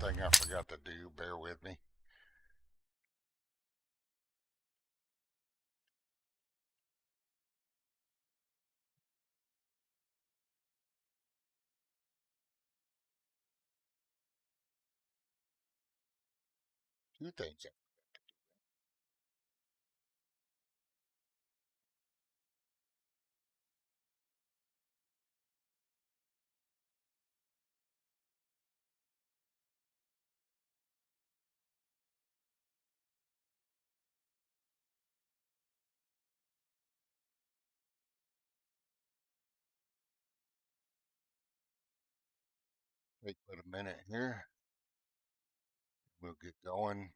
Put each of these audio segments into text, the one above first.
thing I forgot to do. Bear with me. Two things. Wait a minute here. We'll get going.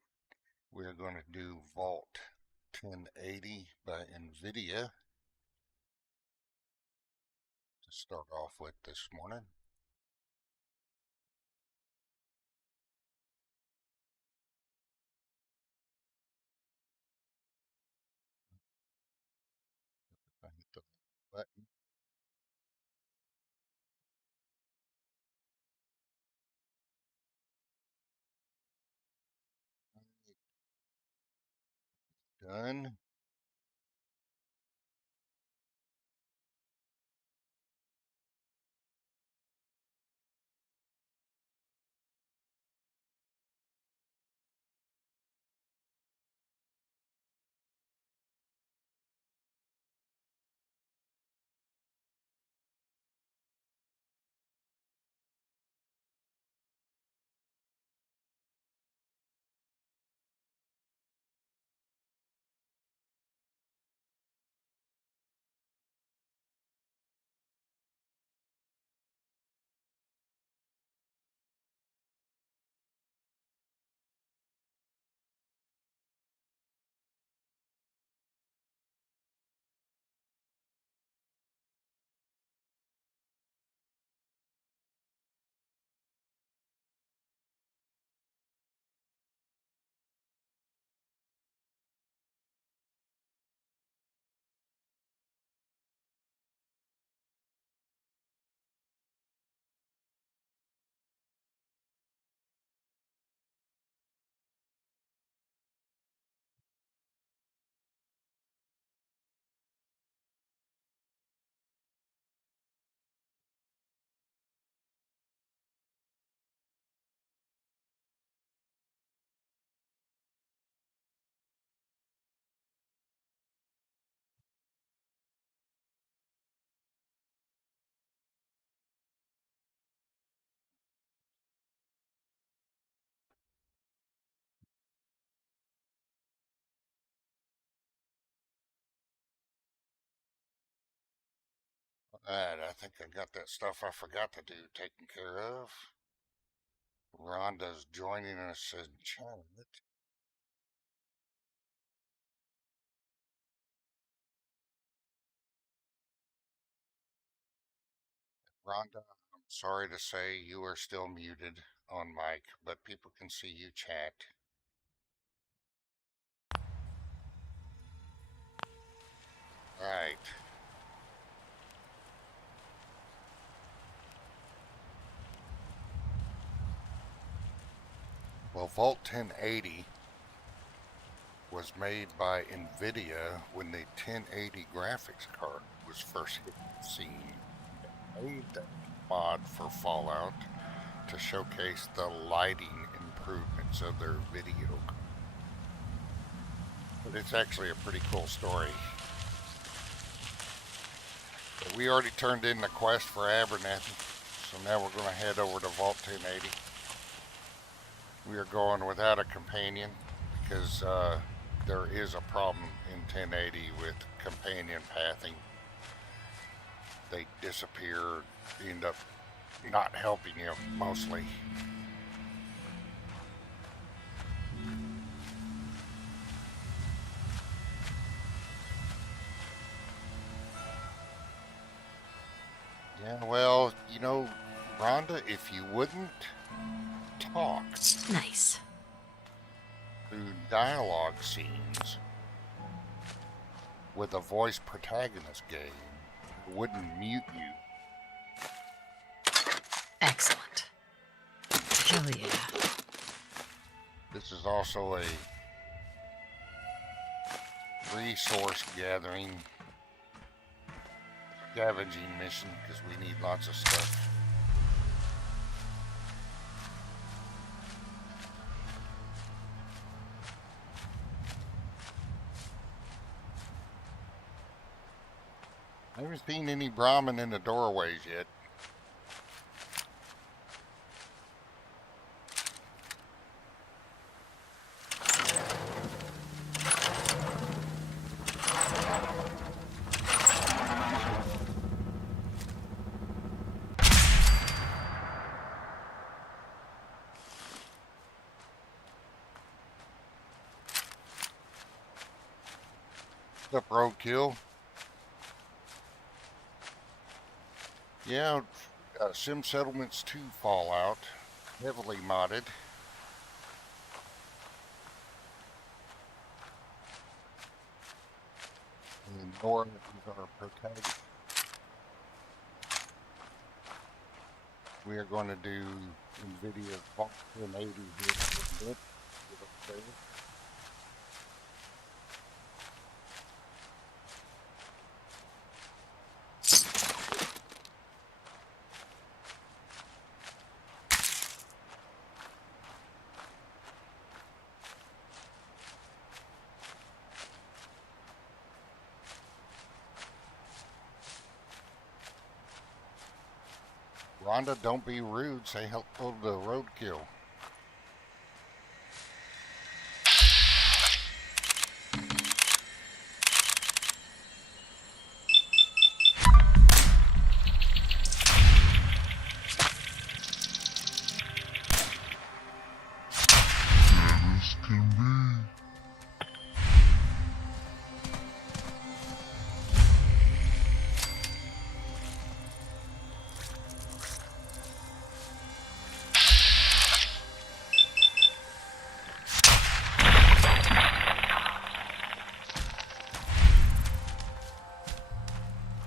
We're going to do Vault 1080 by NVIDIA to start off with this morning. I hit the button. Done. Alright, I think I got that stuff I forgot to do taken care of. Rhonda's joining us in chat. Rhonda, I'm sorry to say you are still muted on mic, but people can see you chat. Alright. Well, Vault 1080 was made by NVIDIA when the 1080 graphics card was first hit the scene. They made that mod for Fallout to showcase the lighting improvements of their video. But it's actually a pretty cool story. But we already turned in the quest for Abernathy, so now we're going to head over to Vault 1080. We are going without a companion because there is a problem in 1080 with companion pathing. They disappear, end up not helping you mostly. Yeah, well, you know, Rhonda, if you wouldn't talk Nice. through dialogue scenes with a voice protagonist game, it wouldn't mute you. Excellent. I feel Hell yeah. This is also a resource gathering scavenging mission because we need lots of stuff. I haven't seen any Brahmin in the doorways yet. What's up, roadkill? Yeah, Sim Settlements 2 Fallout, heavily modded. And Nora is our protagonist. We are going to do NVIDIA Vault 1080 here in a bit. Rhondah, don't be rude. Say hello to roadkill.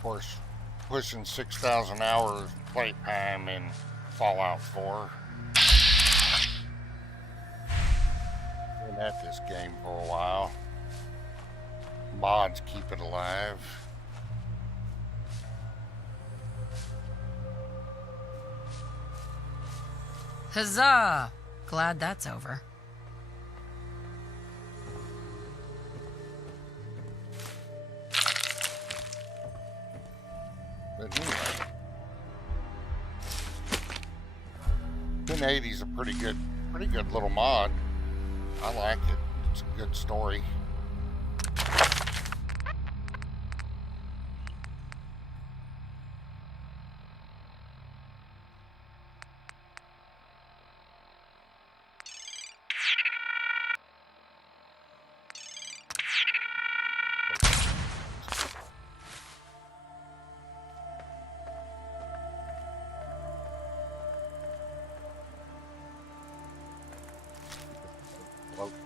Course, pushing 6,000 hours playtime in Fallout 4. Been at this game for a while. Mods keep it alive. Huzzah! Glad that's over. But anyway, 1080 is a pretty good little mod. I like it. It's a good story.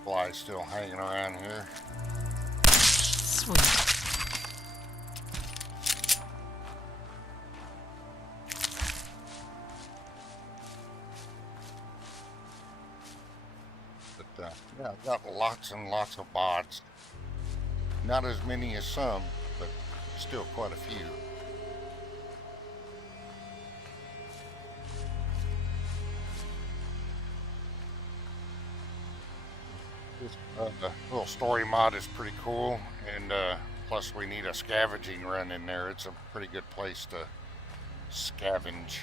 Fly still hanging around here. Sweet. But yeah, I've got lots and lots of bots. Not as many as some, but still quite a few. This little story mod is pretty cool, and plus we need a scavenging run in there. It's a pretty good place to scavenge.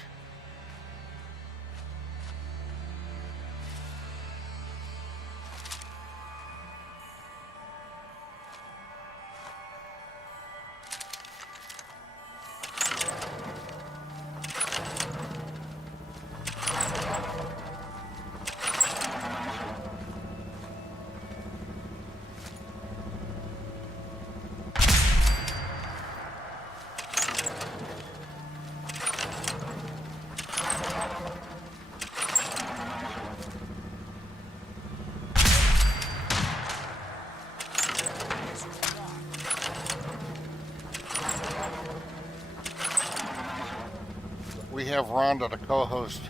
We have Rhondah, the co-host,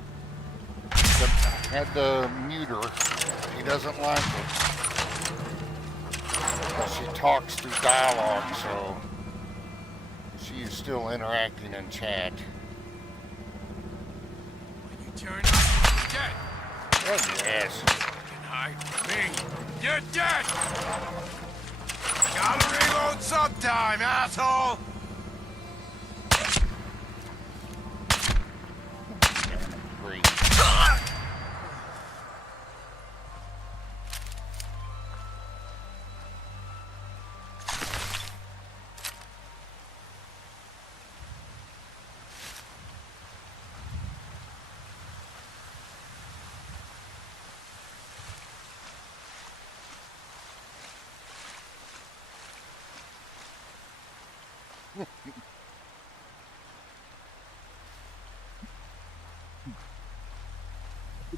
had to mute her. She doesn't like it. But she talks through dialogue, so she is still interacting in chat. When you turn up, you're dead. Oh, yes. You can hide from me. You're dead! Gotta reload sometime, asshole! Great.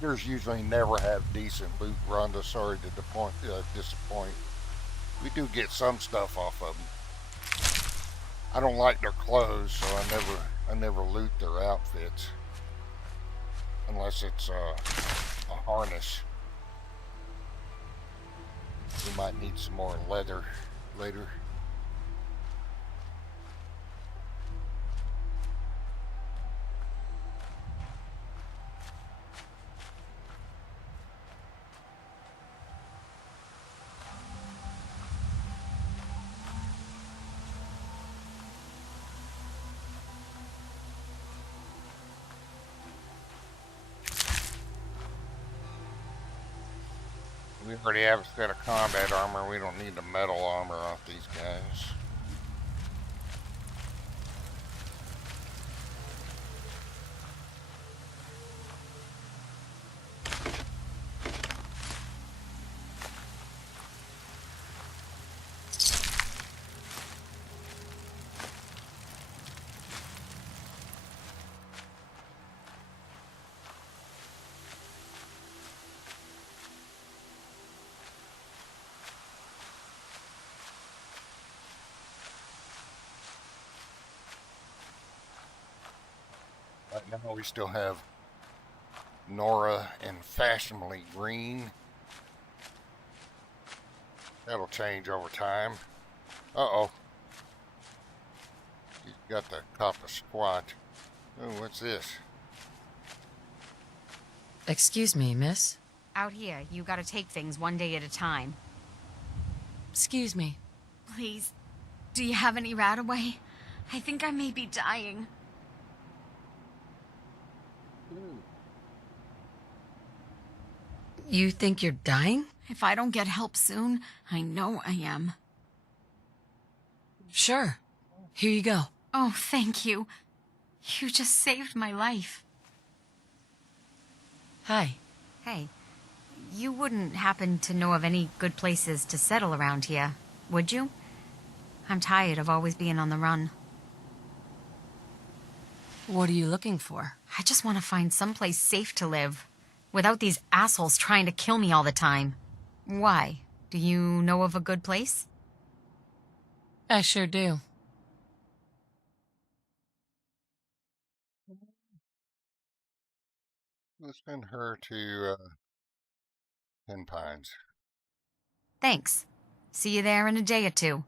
There's usually never have decent loot, Rhonda. Sorry to disappoint. We do get some stuff off of them. I don't like their clothes, so I never loot their outfits unless it's a harness. We might need some more leather later. We already have a set of combat armor. We don't need the metal armor off these guys. Right now we still have Nora in fashionably green. That'll change over time. Uh-oh. She's got the cop a squat. Oh, what's this? Excuse me, miss? Out here, you gotta take things one day at a time. Excuse me. Please, do you have any Radaway? I think I may be dying. You think you're dying? If I don't get help soon, I know I am. Sure. Here you go. Oh, thank you. You just saved my life. Hi. Hey, you wouldn't happen to know of any good places to settle around here, would you? I'm tired of always being on the run. What are you looking for? I just want to find someplace safe to live, without these assholes trying to kill me all the time. Why? Do you know of a good place? I sure do. Let's send her to Ten Pines. Thanks. See you there in a day or two.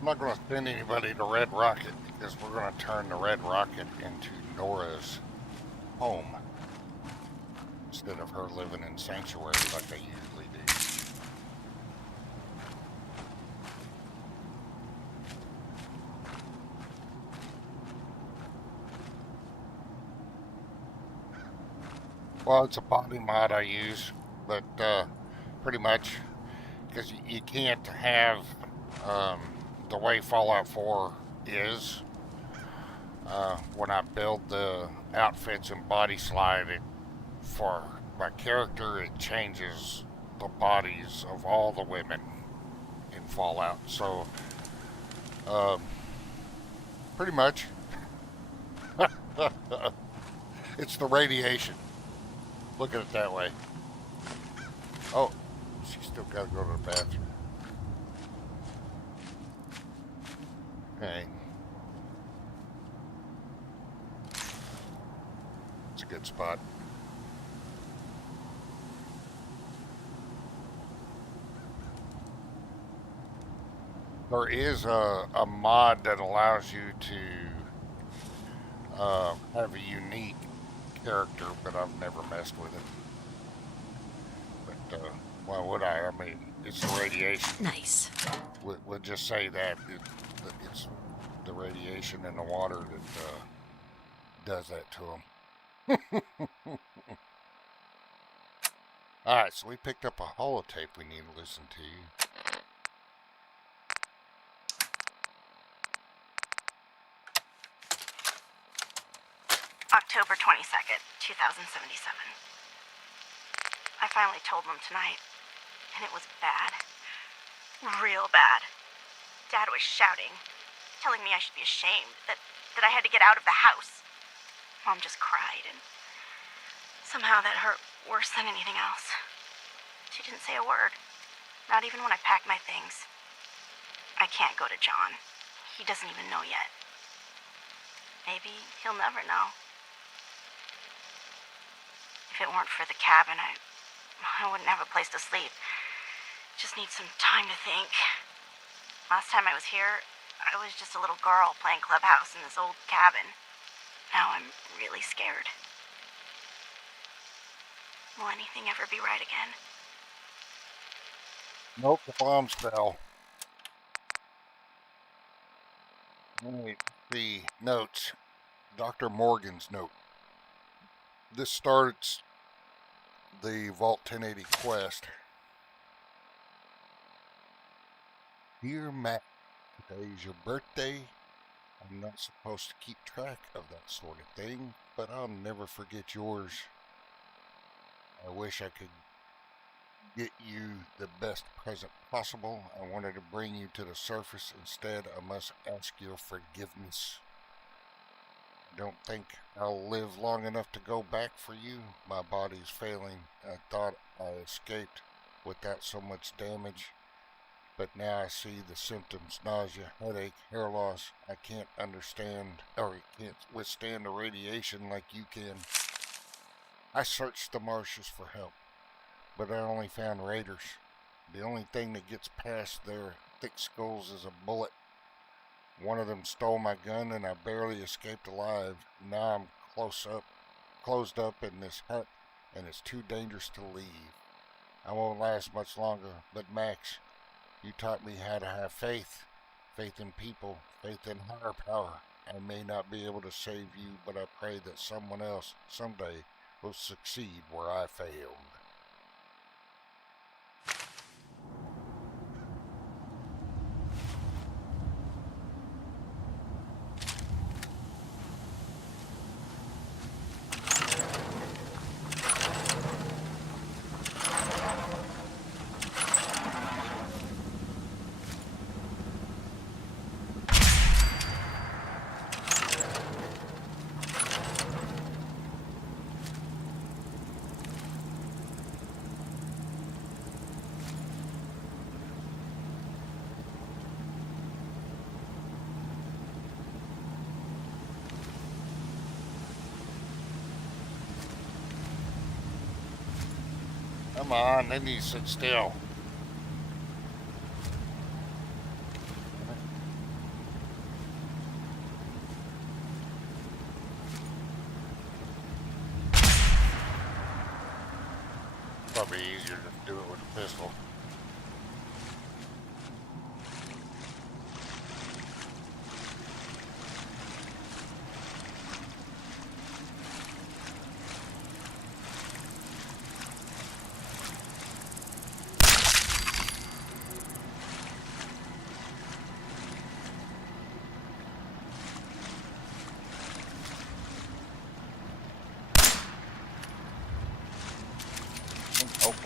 I'm not going to send anybody to Red Rocket because we're going to turn the Red Rocket into Nora's home instead of her living in Sanctuary like I usually do. Well, it's a body mod I use, but pretty much because you can't have the way Fallout 4 is. When I build the outfits and body slide it for my character, it changes the bodies of all the women in Fallout. So, pretty much, it's the radiation. Look at it that way. Oh, she's still got to go to the bathroom. Okay. It's a good spot. There is a mod that allows you to have a unique character, but I've never messed with it. But why would I? I mean, it's the radiation. Nice. We'll just say that it's the radiation in the water that does that to them. Alright, so we picked up a holotape we need to listen to. October 22nd, 2077. I finally told them tonight, and it was bad. Real bad. Dad was shouting, telling me I should be ashamed, that I had to get out of the house. Mom just cried, and somehow that hurt worse than anything else. She didn't say a word, not even when I packed my things. I can't go to John. He doesn't even know yet. Maybe he'll never know. If it weren't for the cabin, I wouldn't have a place to sleep. Just need some time to think. Last time I was here, I was just a little girl playing clubhouse in this old cabin. Now I'm really scared. Will anything ever be right again? Nope, the bombs fell. Alright, the notes. Dr. Morgan's note. This starts the Vault 1080 quest. Dear Matt, today's your birthday. I'm not supposed to keep track of that sort of thing, but I'll never forget yours. I wish I could get you the best present possible. I wanted to bring you to the surface. Instead, I must ask your forgiveness. I don't think I'll live long enough to go back for you. My body's failing. I thought I escaped without so much damage, but now I see the symptoms: nausea, headache, hair loss. I can't withstand the radiation like you can. I searched the marshes for help, but I only found raiders. The only thing that gets past their thick skulls is a bullet. One of them stole my gun and I barely escaped alive. Now I'm closed up in this hut, and it's too dangerous to leave. I won't last much longer, but Max, you taught me how to have faith. Faith in people, faith in higher power. I may not be able to save you, but I pray that someone else, someday, will succeed where I failed. Come on, they need to sit still. Probably easier to do it with a pistol.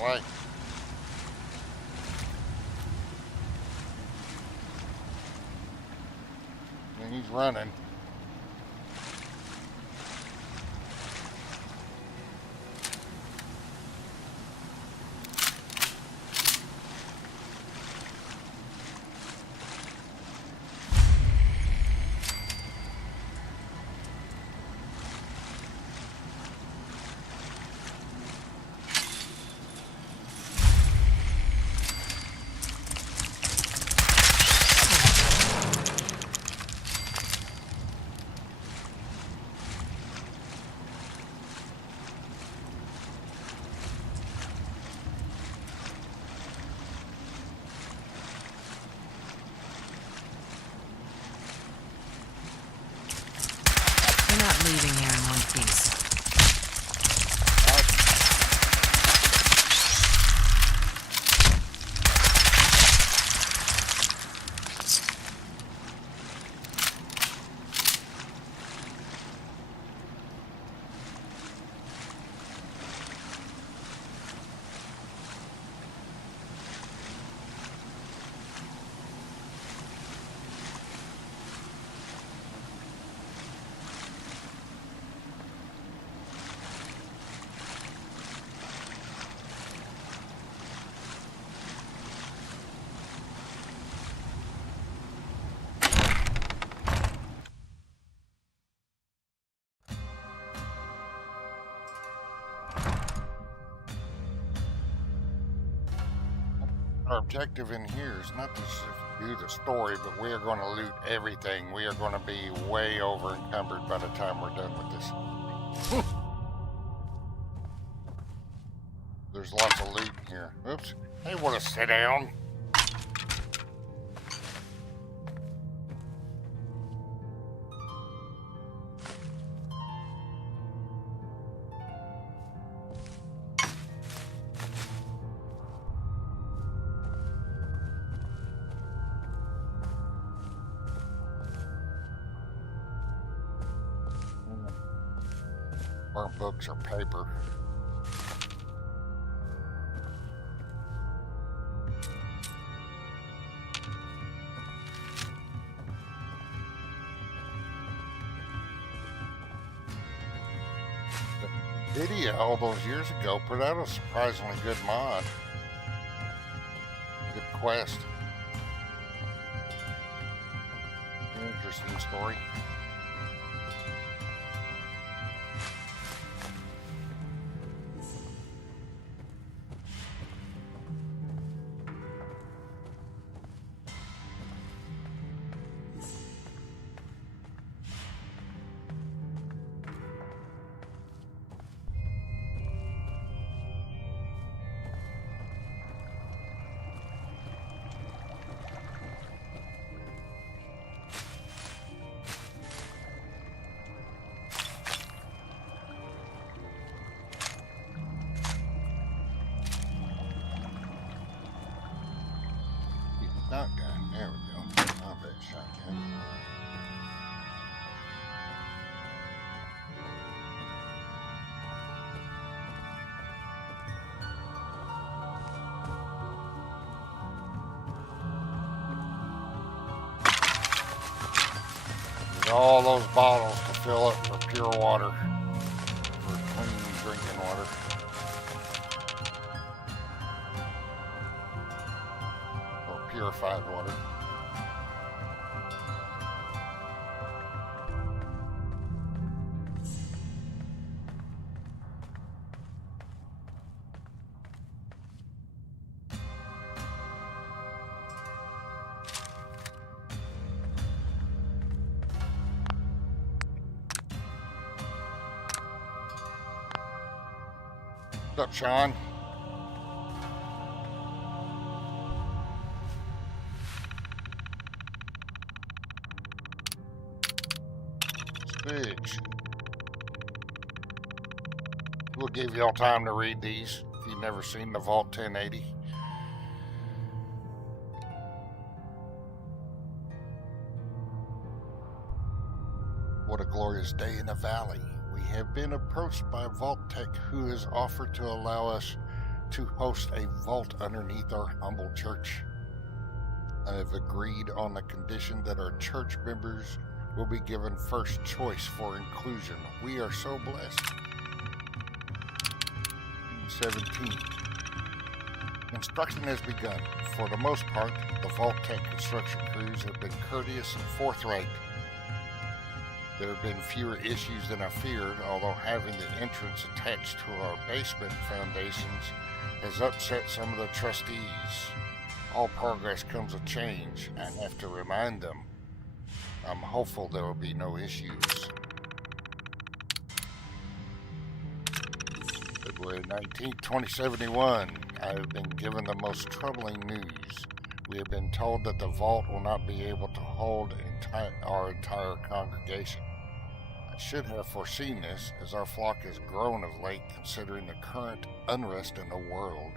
way. And he's running. We're not leaving here in one piece. Our objective in here is not to do the story, but we are going to loot everything. We are going to be way over encumbered by the time we're done with this. There's lots of loot in here. Oops. Hey, want to sit down? Burnt books or paper. NVIDIA all those years ago put out a surprisingly good mod. Good quest. Interesting story. Shotgun, there we go. I'll bet shotgun. Need all those bottles to fill up for pure water, for clean drinking water. Purified water. What's up, Sean? We'll give y'all time to read these if you've never seen the Vault 1080. What a glorious day in the valley. We have been approached by Vault Tech who has offered to allow us to host a vault underneath our humble church. I have agreed on the condition that our church members will be given first choice for inclusion. We are so blessed. 17. Construction has begun. For the most part, the Vault Tech construction crews have been courteous and forthright. There have been fewer issues than I feared, although having the entrance attached to our basement foundations has upset some of the trustees. All progress comes with change. I have to remind them. I'm hopeful there will be no issues. February 19th, 2071. I have been given the most troubling news. We have been told that the vault will not be able to hold our entire congregation. I should have foreseen this, as our flock has grown of late considering the current unrest in the world.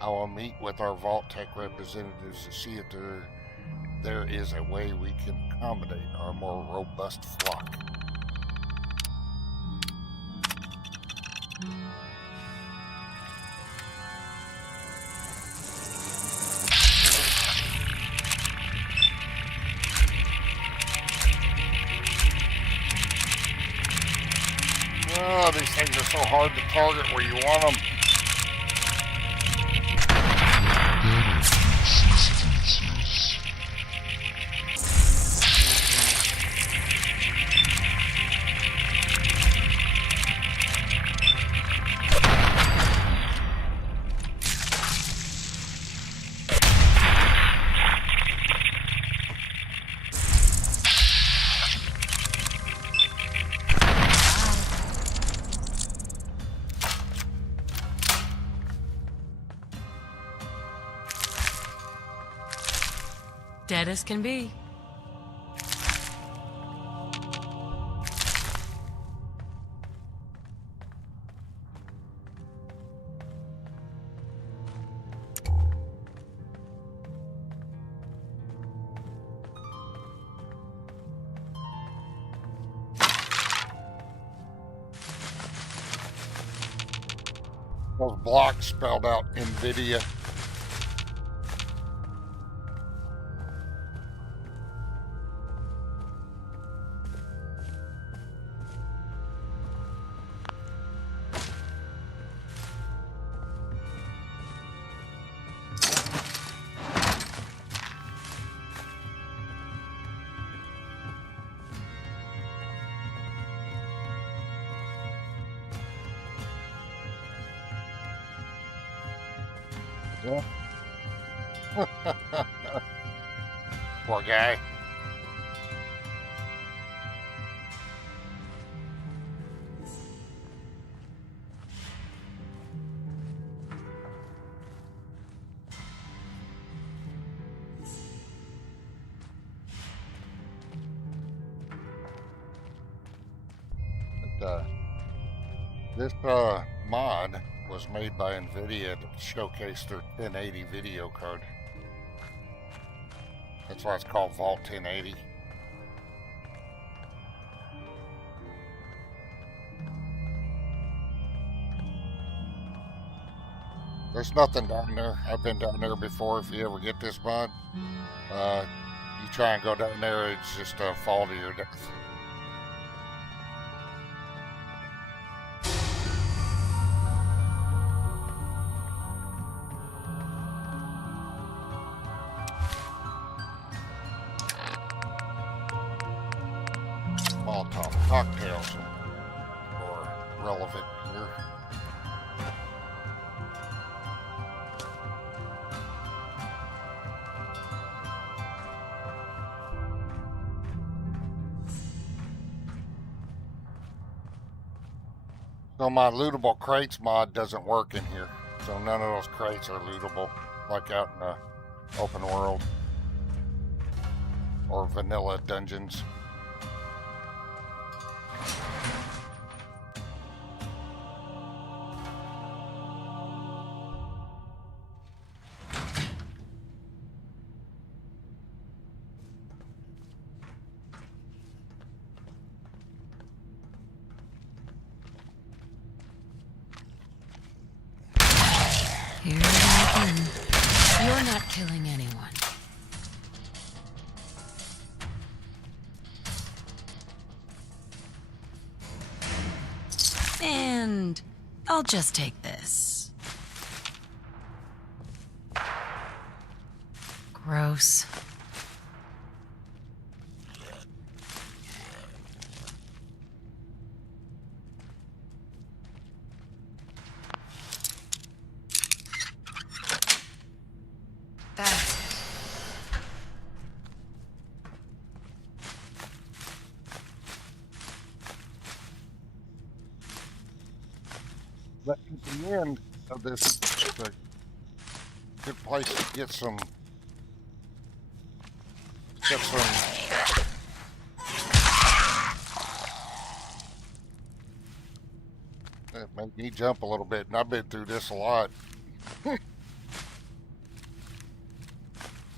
I will meet with our Vault Tech representatives to see if there is a way we can accommodate our more robust flock. Oh, these things are so hard to target where you want them. Dead as can be. Those blocks spelled out NVIDIA. Yeah. Poor guy. This mod was made by NVIDIA to showcase their 1080 video card. That's why it's called Vault 1080. There's nothing down there. I've been down there before. If you ever get this mod, you try and go down there, it's just a fall to your death. Molotov cocktails are relevant here. So my lootable crates mod doesn't work in here. So none of those crates are lootable like out in the open world or vanilla dungeons. You're not killing anyone. And I'll just take this. Gross. That's it. But at the end of this, it's a good place to get some. Get some. It made me jump a little bit, and I've been through this a lot.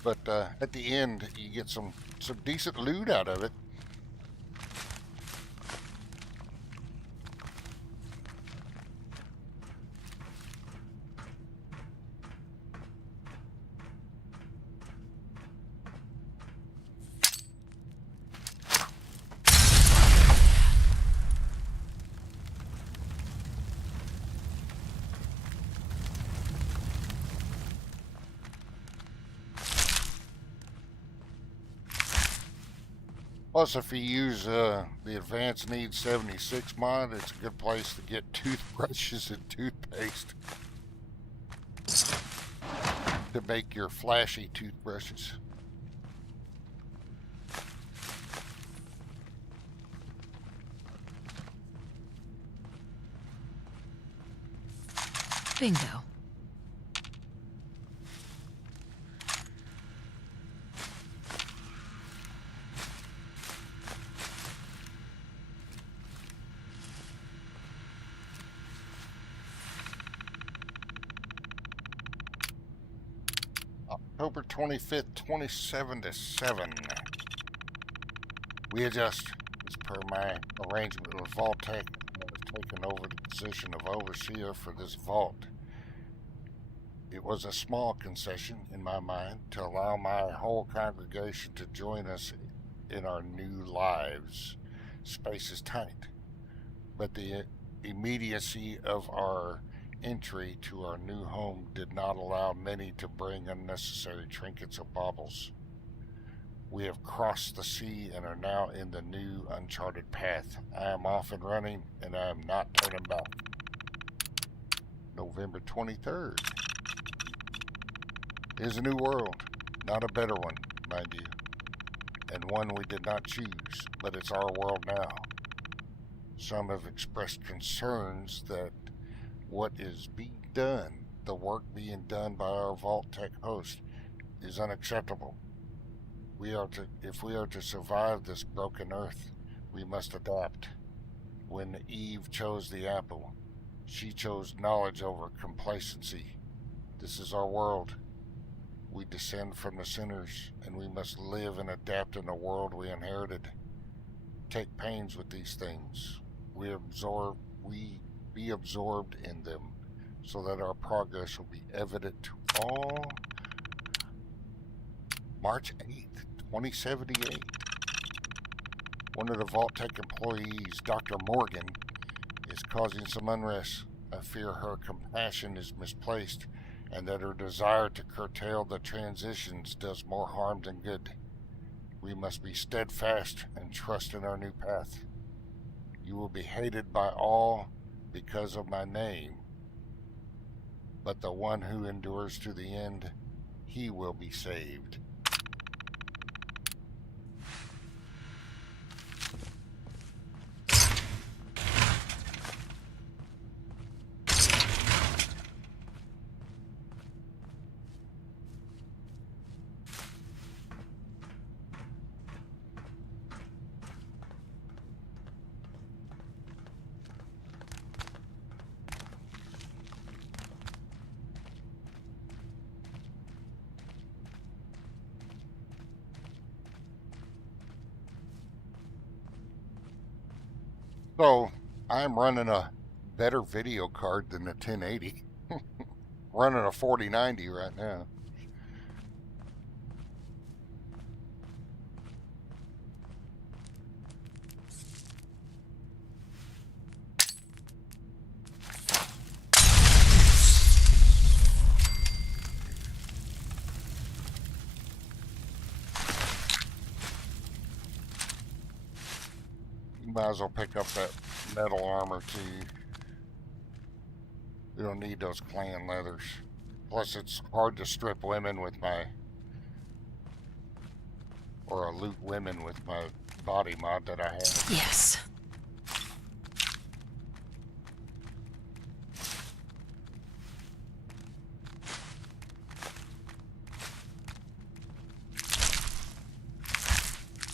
But at the end, you get some decent loot out of it. Plus, if you use the Advanced Needs 76 mod, it's a good place to get toothbrushes and toothpaste to make your flashy toothbrushes. Bingo. October 25th, 27 to 7. We adjust. As per my arrangement with Vault-Tec, I have taken over the position of overseer for this vault. It was a small concession in my mind to allow my whole congregation to join us in our new lives. Space is tight, but the immediacy of our entry to our new home did not allow many to bring unnecessary trinkets or baubles. We have crossed the sea and are now in the new uncharted path. I am off and running, and I am not turning back. November 23rd. It is a new world, not a better one, mind you, and one we did not choose, but it's our world now. Some have expressed concerns that what is being done, the work being done by our Vault-Tec host, is unacceptable. If we are to survive this broken earth, we must adapt. When Eve chose the apple, she chose knowledge over complacency. This is our world. We descend from the sinners, and we must live and adapt in the world we inherited. Take pains with these things. We be absorbed in them, so that our progress will be evident to all. March 8th, 2078. One of the Vault-Tec employees, Dr. Morgan, is causing some unrest. I fear her compassion is misplaced, and that her desire to curtail the transitions does more harm than good. We must be steadfast and trust in our new path. You will be hated by all because of my name, but the one who endures to the end, he will be saved. So, I'm running a better video card than the 1080. Running a 4090 right now. might as well pick up that metal armor too. You don't need those clan leathers. Plus, it's hard to strip women with my, or loot women with my body mod that I have. Yes.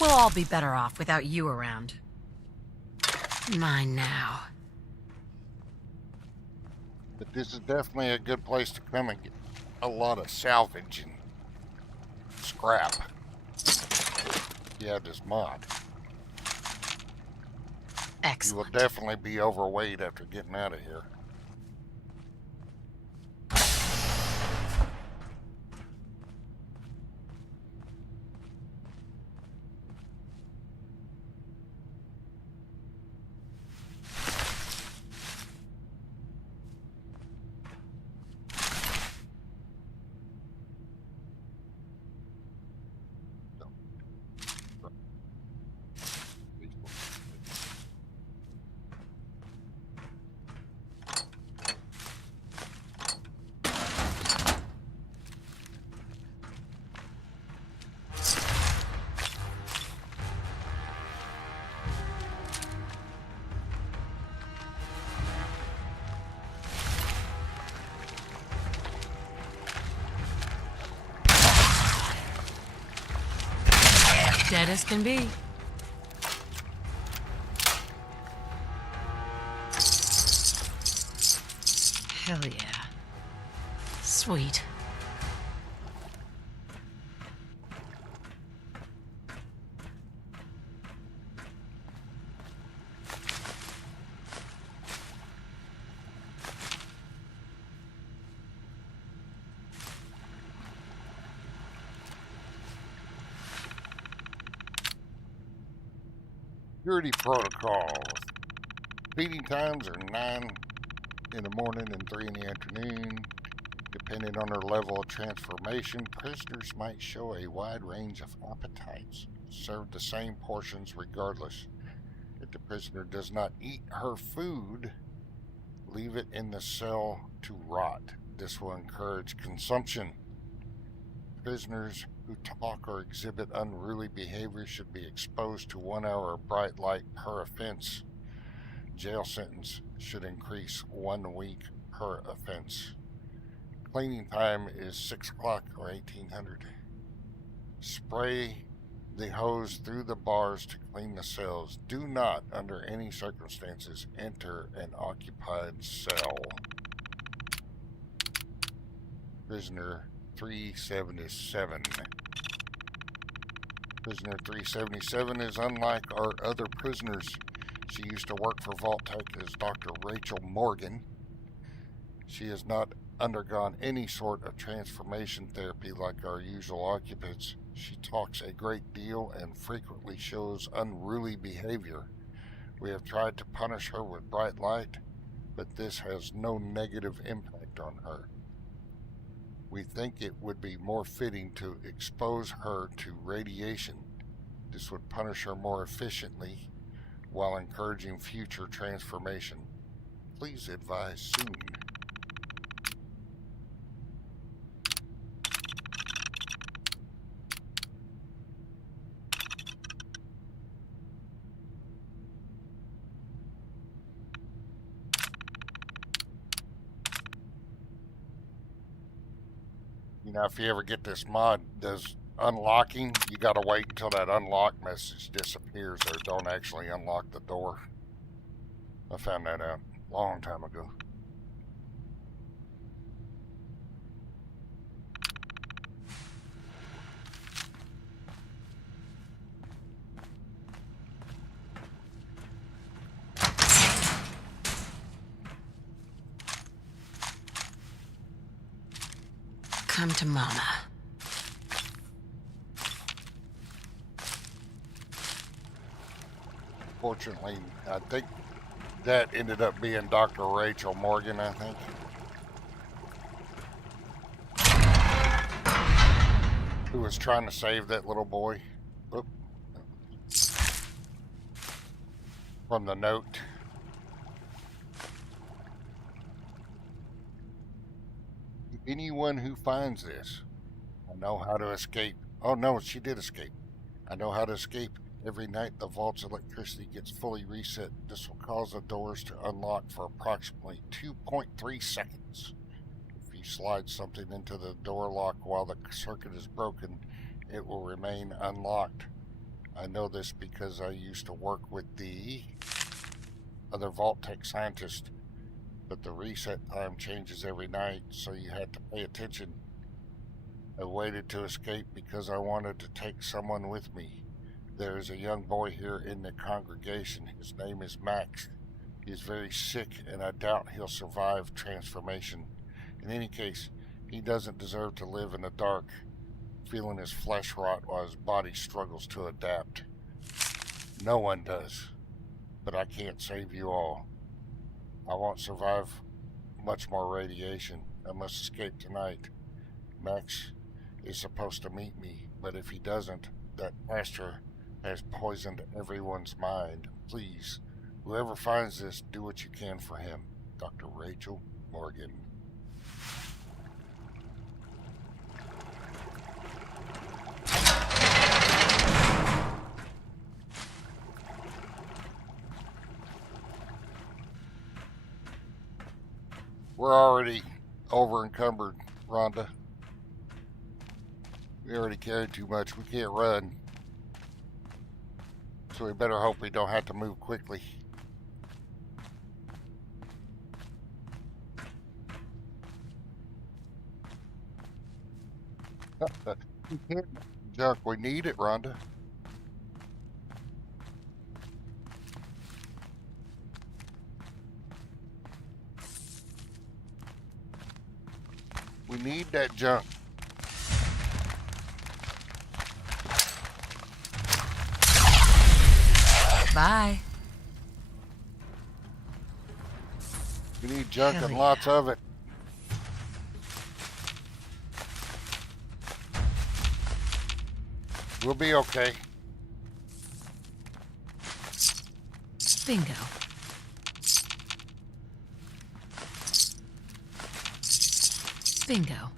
We'll all be better off without you around. Mine now. But this is definitely a good place to come and get a lot of salvage and scrap. Yeah, this mod. You will Excellent. definitely be overweight after getting out of here. Dead as can be. Hell yeah. Sweet. Security protocols. Feeding times are 9 in the morning and 3 in the afternoon. Depending on their level of transformation, prisoners might show a wide range of appetites. Serve the same portions regardless. If the prisoner does not eat her food, leave it in the cell to rot. This will encourage consumption. Prisoners who talk or exhibit unruly behavior should be exposed to 1 hour of bright light per offense. Jail sentence should increase 1 week per offense. Cleaning time is 6 o'clock or 1800. Spray the hose through the bars to clean the cells. Do not, under any circumstances, enter an occupied cell. Prisoner 377. Prisoner 377 is unlike our other prisoners. She used to work for Vault Tech as Dr. Rachel Morgan. She has not undergone any sort of transformation therapy like our usual occupants. She talks a great deal and frequently shows unruly behavior. We have tried to punish her with bright light, but this has no negative impact on her. We think it would be more fitting to expose her to radiation. This would punish her more efficiently while encouraging future transformation. Please advise soon. You know, if you ever get this mod, does unlocking, you gotta wait until that unlock message disappears or don't actually unlock the door. I found that out a long time ago. Come to Mama. Fortunately, I think that ended up being Dr. Rachel Morgan, I think. Who was trying to save that little boy. Oop. from the note. Anyone who finds this, I know how to escape. Oh no, she did escape. I know how to escape. Every night the vault's electricity gets fully reset. This will cause the doors to unlock for approximately 2.3 seconds. If you slide something into the door lock while the circuit is broken, it will remain unlocked. I know this because I used to work with the other Vault Tech scientist, but the reset time changes every night, so you had to pay attention. I waited to escape because I wanted to take someone with me. There is a young boy here in the congregation. His name is Max. He is very sick, and I doubt he'll survive transformation. In any case, he doesn't deserve to live in the dark, feeling his flesh rot while his body struggles to adapt. No one does, but I can't save you all. I won't survive much more radiation. I must escape tonight. Max is supposed to meet me, but if he doesn't, that pastor has poisoned everyone's mind. Please, whoever finds this, do what you can for him. Dr. Rachel Morgan. We're already over encumbered, Rhondah. We already carried too much. We can't run. So we better hope we don't have to move quickly. We can't junk. We need it, Rhondah. We need that junk. Bye. We need junk Hell and yeah. lots of it. We'll be okay. Bingo. Bingo.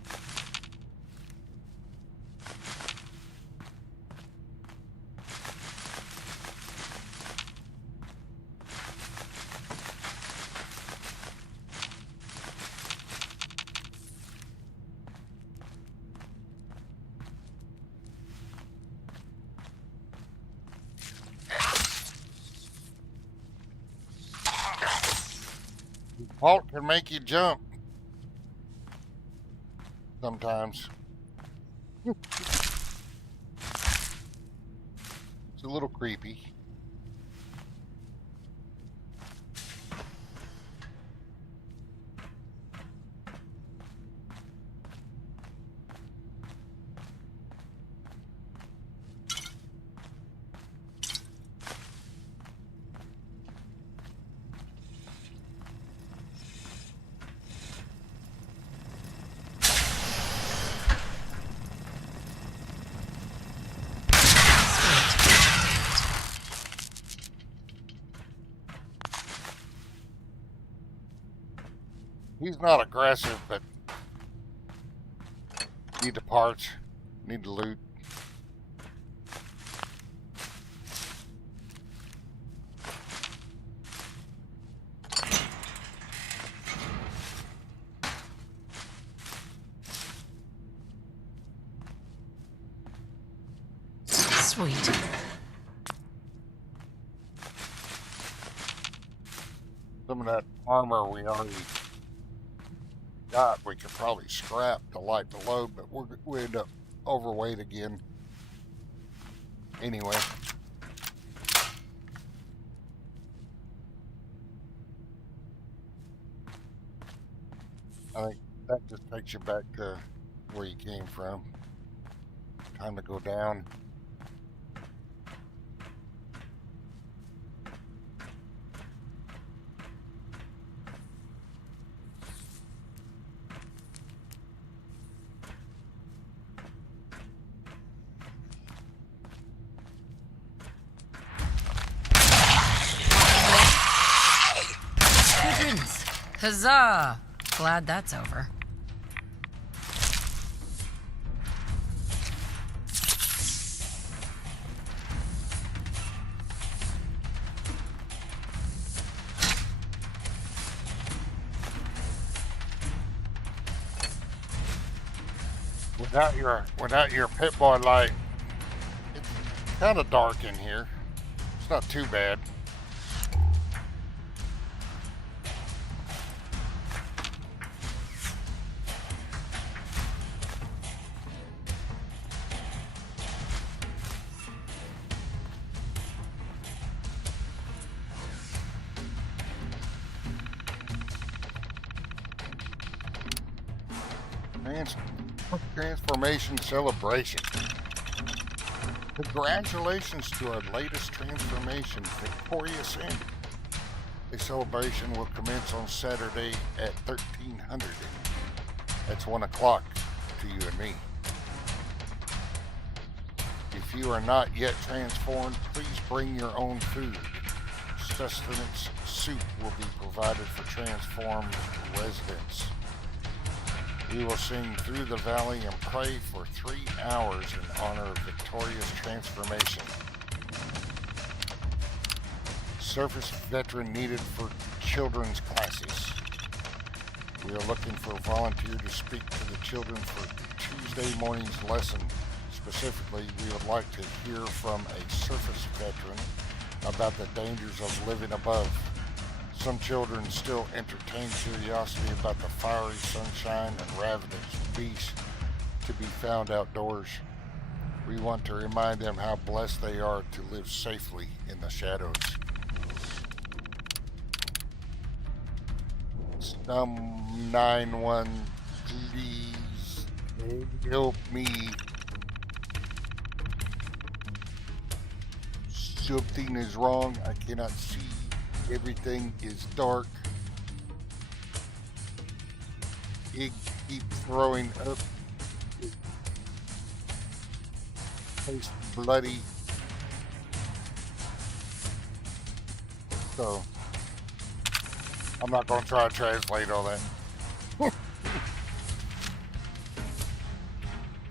Vault can make you jump. Sometimes. It's a little creepy. He's not aggressive, but need the parts, need the loot. Sweet. Some of that armor we already got, we could probably scrap to light the load, but we end up overweight again. Anyway. I think that just takes you back to where you came from. Time to go down. Huzzah! Glad that's over. Without your pit boy light, it's kind of dark in here. It's not too bad. Transformation celebration. Congratulations to our latest transformation, Victorious End. The celebration will commence on Saturday at 1300. That's 1 o'clock to you and me. If you are not yet transformed, please bring your own food. Sustenance soup will be provided for transformed residents. We will sing Through the Valley and pray for 3 hours in honor of Victoria's transformation. Service veteran needed for children's classes. We are looking for a volunteer to speak to the children for Tuesday morning's lesson. Specifically, we would like to hear from a surface veteran about the dangers of living above. Some children still entertain curiosity about the fiery sunshine and ravenous beasts to be found outdoors. We want to remind them how blessed they are to live safely in the shadows. Some 9-1, please help me. Something is wrong. I cannot see. Everything is dark. It keeps throwing up. It tastes bloody. So, I'm not going to try to translate all that.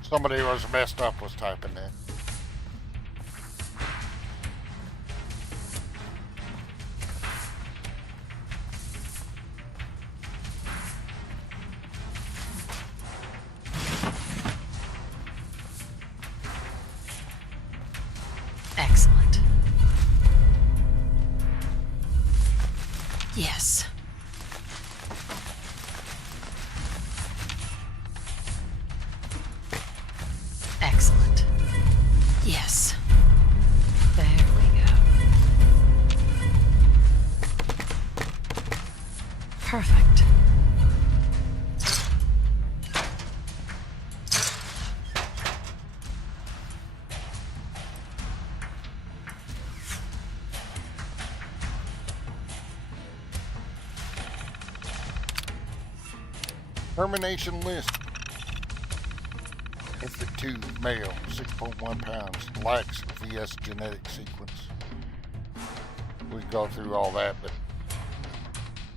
Somebody who was messed up was typing that. Excellent. Yes. Excellent. Yes. There we go. Perfect. Termination list. Infant 2, male, 6.1 pounds, lacks VS genetic sequence. We go through all that, but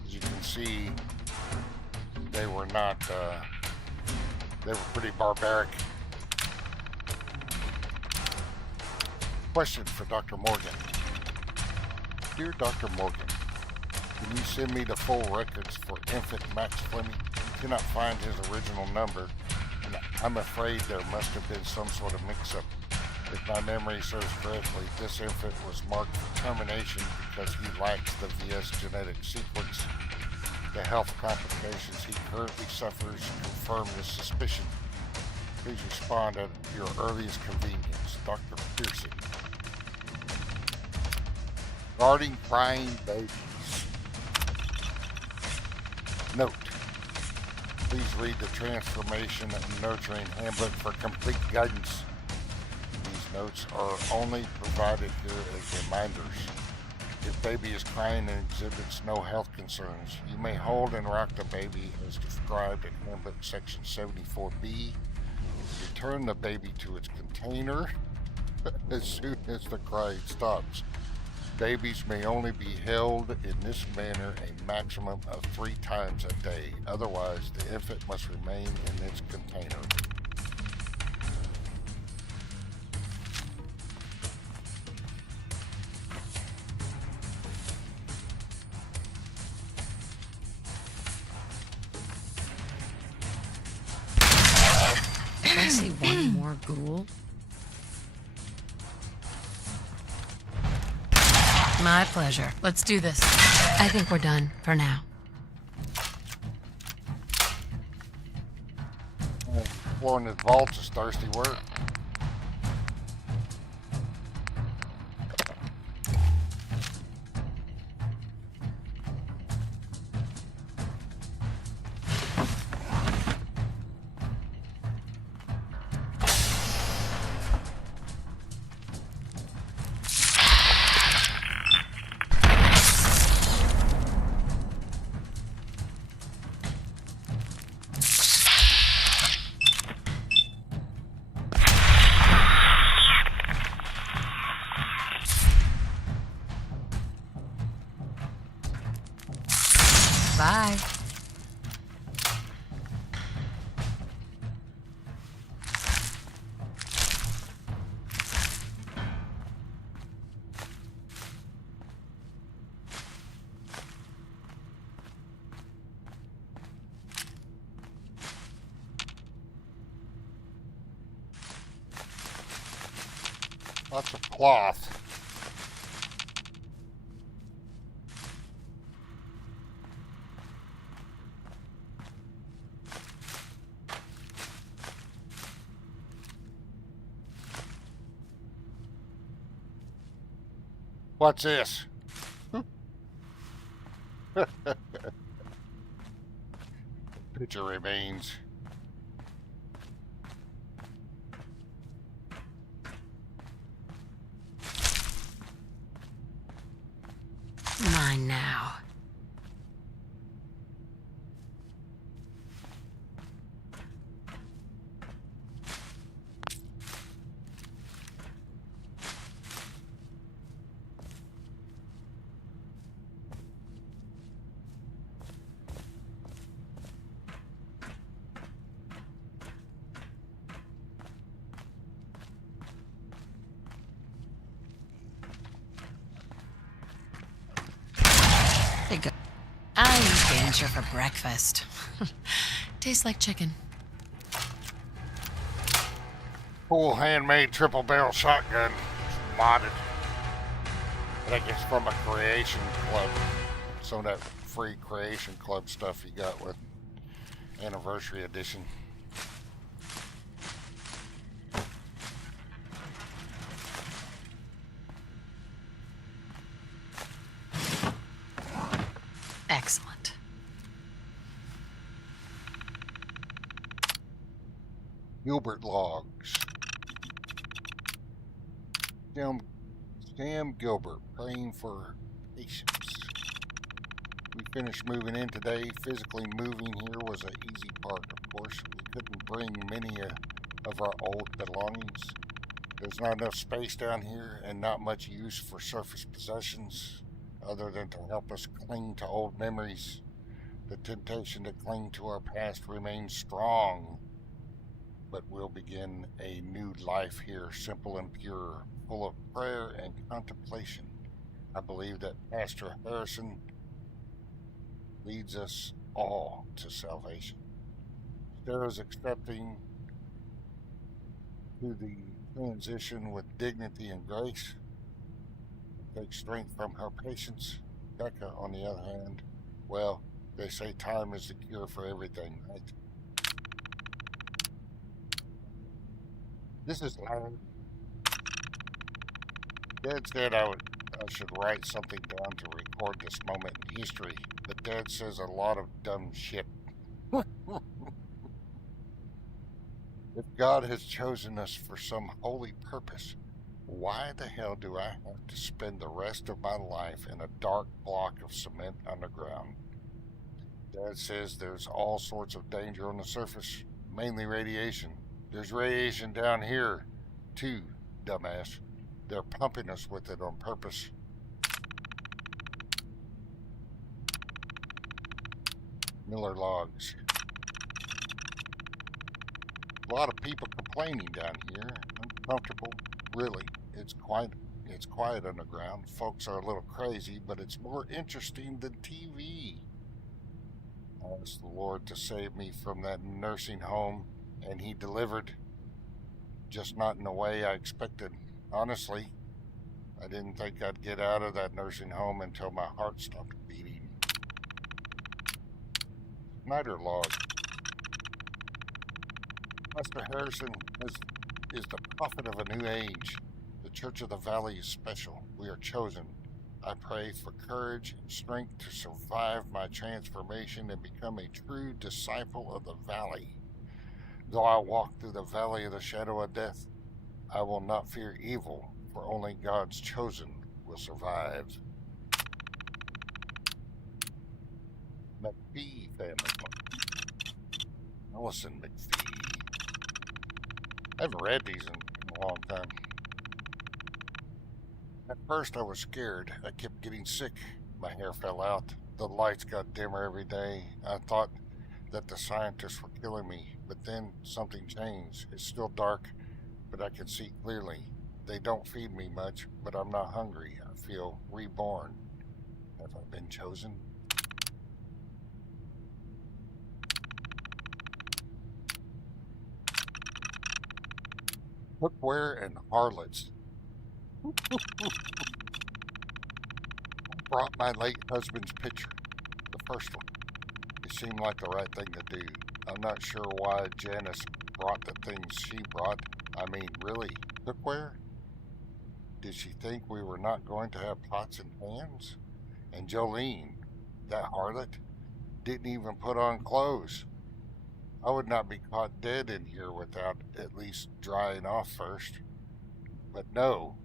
as you can see, they were not, they were pretty barbaric. Question for Dr. Morgan. Dear Dr. Morgan, can you send me the full records for infant Max Fleming? Cannot find his original number, and I'm afraid there must have been some sort of mix-up. If my memory serves correctly, this infant was marked for termination because he lacks the VS genetic sequence. The health complications he currently suffers confirm this suspicion. Please respond at your earliest convenience. Dr. Pearson. Guarding crying babies. Note. Please read the Transformation and Nurturing Handbook for complete guidance. These notes are only provided here as reminders. If baby is crying and exhibits no health concerns, you may hold and rock the baby as described in Handbook Section 74B. Return the baby to its container as soon as the crying stops. Babies may only be held in this manner a maximum of 3 times a day. Otherwise, the infant must remain in its container. If I see one more ghoul. My pleasure. Let's do this. I think we're done for now. Exploring this vault is thirsty work. Bye. Lots of cloth. What's this? Picture remains. Mine now. They go. I eat danger for breakfast. Tastes like chicken. Cool handmade triple barrel shotgun. Modded. I think it's from a creation club. Some of that free creation club stuff you got with anniversary edition. Excellent. Gilbert logs. Sam Gilbert, praying for patience. We finished moving in today. Physically moving here was an easy part, of course. We couldn't bring many of our old belongings. There's not enough space down here and not much use for surface possessions other than to help us cling to old memories. The temptation to cling to our past remains strong, but we'll begin a new life here, simple and pure, full of prayer and contemplation. I believe that Pastor Harrison leads us all to salvation. Sarah's accepting to the transition with dignity and grace. Take strength from her patience. Becca, on the other hand, well, they say time is the cure for everything, right? This is loud. Dad said I should write something down to record this moment in history, but Dad says a lot of dumb shit. If God has chosen us for some holy purpose, why the hell do I have to spend the rest of my life in a dark block of cement underground? Dad says there's all sorts of danger on the surface, mainly radiation. There's radiation down here, too, dumbass. They're pumping us with it on purpose. Miller logs. A lot of people complaining down here. Uncomfortable. Really. It's quiet underground. Folks are a little crazy, but it's more interesting than TV. I asked the Lord to save me from that nursing home, and He delivered. Just not in the way I expected. Honestly, I didn't think I'd get out of that nursing home until my heart stopped beating. Snyder log. Pastor Harrison is the prophet of a new age. The Church of the Valley is special. We are chosen. I pray for courage and strength to survive my transformation and become a true disciple of the Valley. Though I walk through the valley of the shadow of death, I will not fear evil, for only God's chosen will survive. McPhee family. Allison McPhee. I haven't read these in a long time. At first I was scared. I kept getting sick. My hair fell out. The lights got dimmer every day. I thought that the scientists were killing me, but then something changed. It's still dark, but I can see clearly. They don't feed me much, but I'm not hungry. I feel reborn. Have I been chosen? Cookware and harlots. I brought my late husband's picture, the first one. It seemed like the right thing to do. I'm not sure why Janice brought the things she brought. I mean, really, cookware? Did she think we were not going to have pots and pans? And Jolene, that harlot, didn't even put on clothes. I would not be caught dead in here without at least drying off first. But no,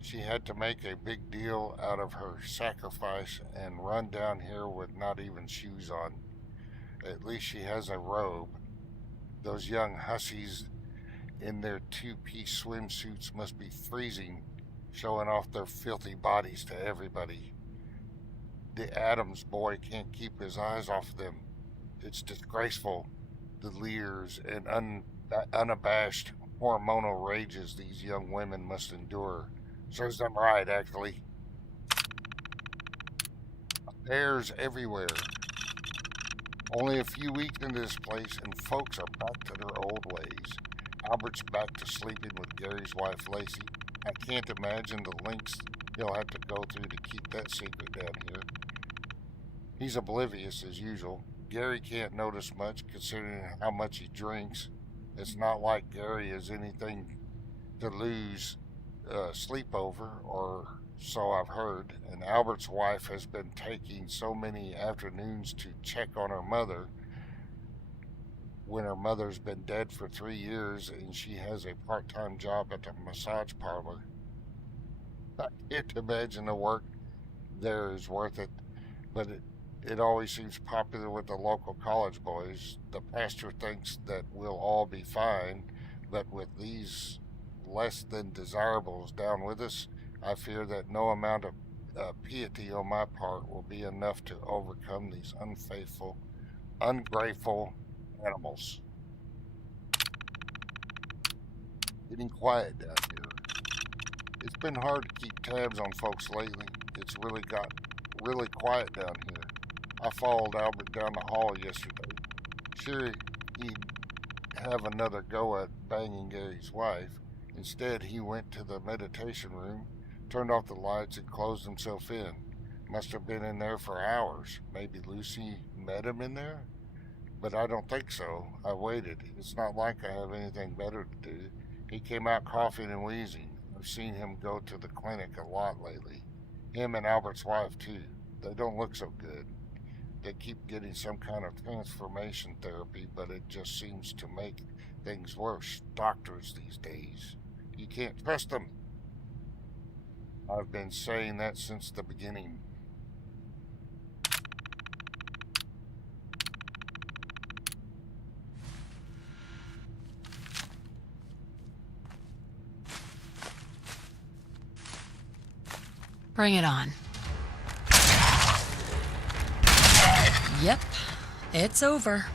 she had to make a big deal out of her sacrifice and run down here with not even shoes on. At least she has a robe. Those young hussies in their two-piece swimsuits must be freezing, showing off their filthy bodies to everybody. The Adams boy can't keep his eyes off them. It's disgraceful, the leers and unabashed hormonal rages these young women must endure. Serves them right, actually. Bears everywhere. Only a few weeks into this place, and folks are back to their old ways. Albert's back to sleeping with Gary's wife, Lacey. I can't imagine the lengths he'll have to go through to keep that secret down here. He's oblivious as usual. Gary can't notice much, considering how much he drinks. It's not like Gary has anything to lose sleep over, or so I've heard. And Albert's wife has been taking so many afternoons to check on her mother when her mother's been dead for 3 years and she has a part-time job at the massage parlor. I can't imagine the work there is worth it, but it always seems popular with the local college boys. The pastor thinks that we'll all be fine, but with these less than desirables down with us, I fear that no amount of piety on my part will be enough to overcome these unfaithful, ungrateful animals. Getting quiet down here. It's been hard to keep tabs on folks lately. It's really got really quiet down here. I followed Albert down the hall yesterday. Sure, he'd have another go at banging Gary's wife. Instead, he went to the meditation room, turned off the lights, and closed himself in. Must have been in there for hours. Maybe Lucy met him in there? But I don't think so. I waited. It's not like I have anything better to do. He came out coughing and wheezing. I've seen him go to the clinic a lot lately. Him and Albert's wife, too. They don't look so good. They keep getting some kind of transformation therapy, but it just seems to make things worse. Doctors these days. You can't trust them. I've been saying that since the beginning. Bring it on. Yep, It's over.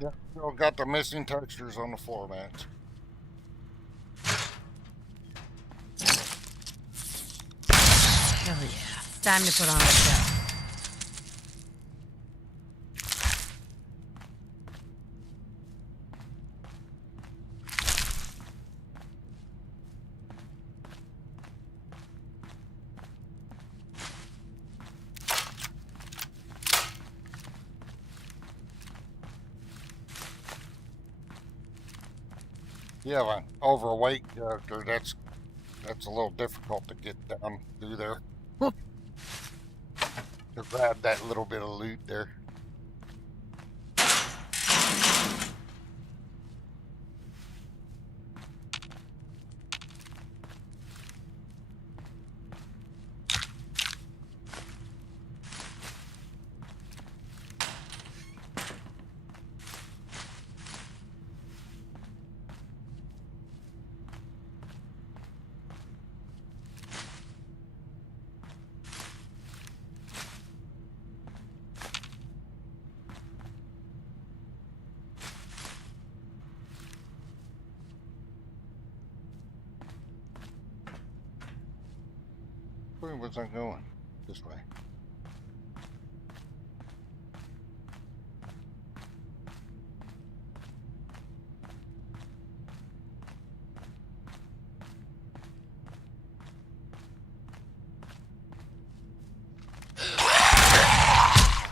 Yep, still got the missing textures on the floor mats. Hell yeah. Time to put on a show. Yeah, an overweight character, that's a little difficult to get down through there. Whoop. To grab that little bit of loot there. Where was I going? This way.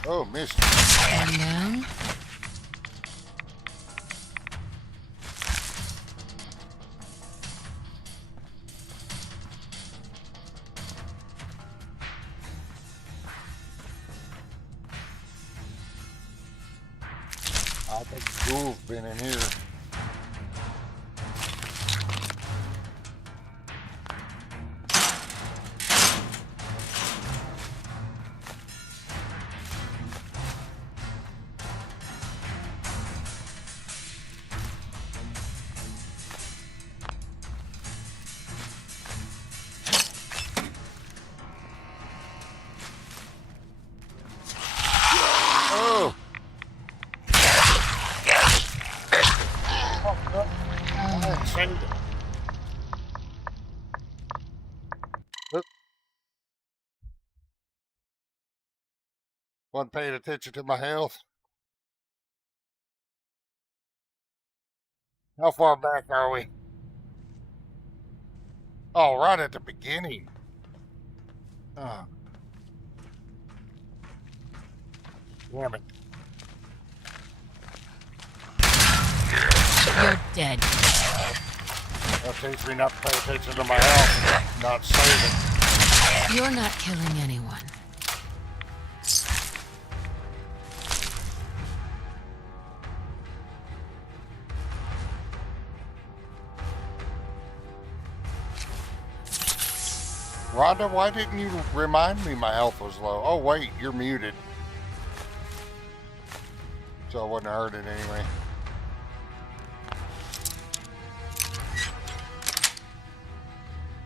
Oh, missed. And down. I think the ghoul's been in here. Oh! I saved it. Oop. Wasn't paying attention to my health. How far back are we? Oh, right at the beginning. Oh. Damn it. You're dead. That teaches me not to pay attention to my health, not save it. You're not killing anyone. Rhonda, why didn't you remind me my health was low? Oh, wait, you're muted. So I wouldn't have heard it anyway.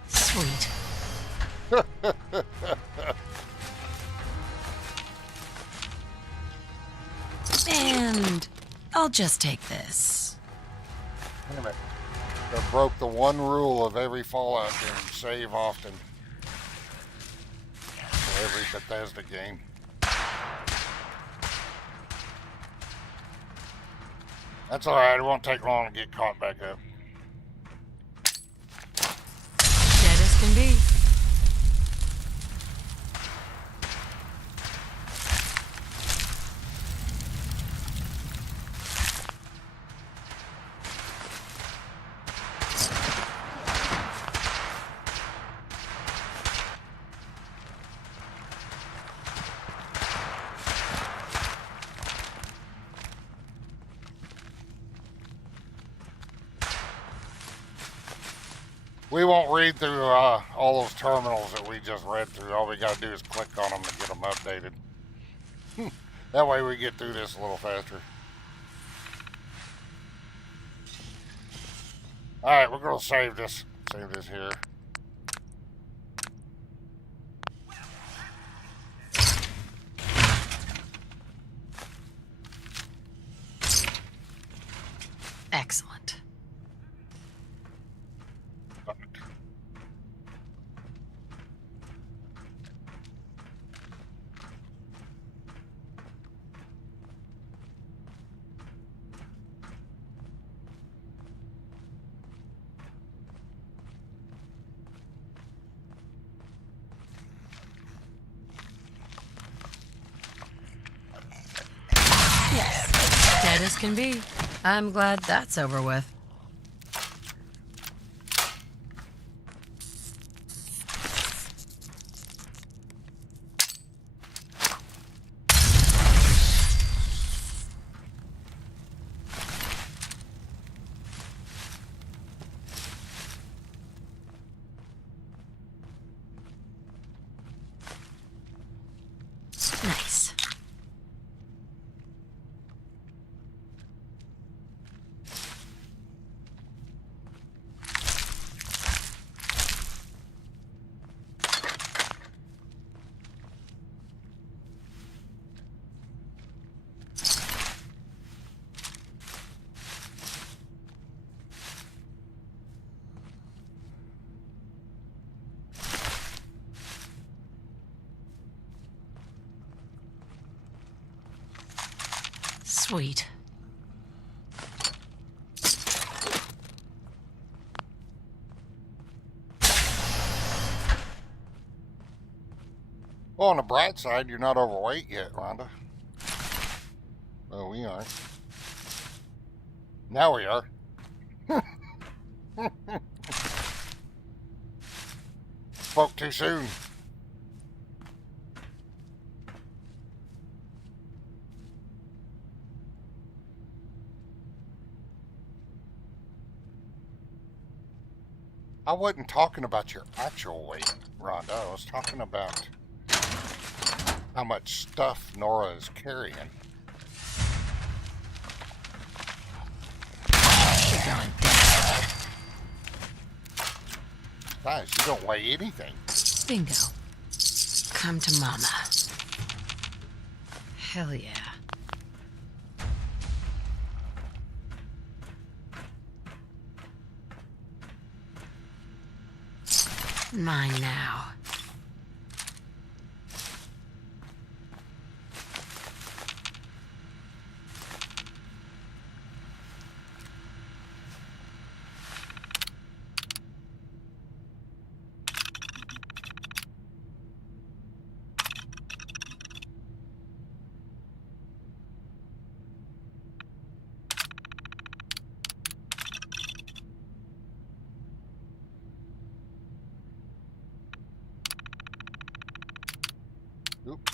Sweet. And I'll just take this. Damn it. I broke the one rule of every Fallout game. Save often. For every Bethesda game. That's alright, it won't take long to get caught back up. We won't read through all those terminals that we just read through. All we gotta do is click on them to get them updated. That way we get through this a little faster. Alright, we're gonna save this. Save this here. Excellent. Dead as can be. I'm glad that's over with. Nice. Sweet. Well, on the bright side, you're not overweight yet, Rhonda. Well, we aren't. Now we are. Spoke too soon. I wasn't talking about your actual weight, Rhonda. I was talking about how much stuff Nora is carrying. You're going down. Guys, you don't weigh anything. Bingo. Come to mama. Hell yeah. Mine now. Oop.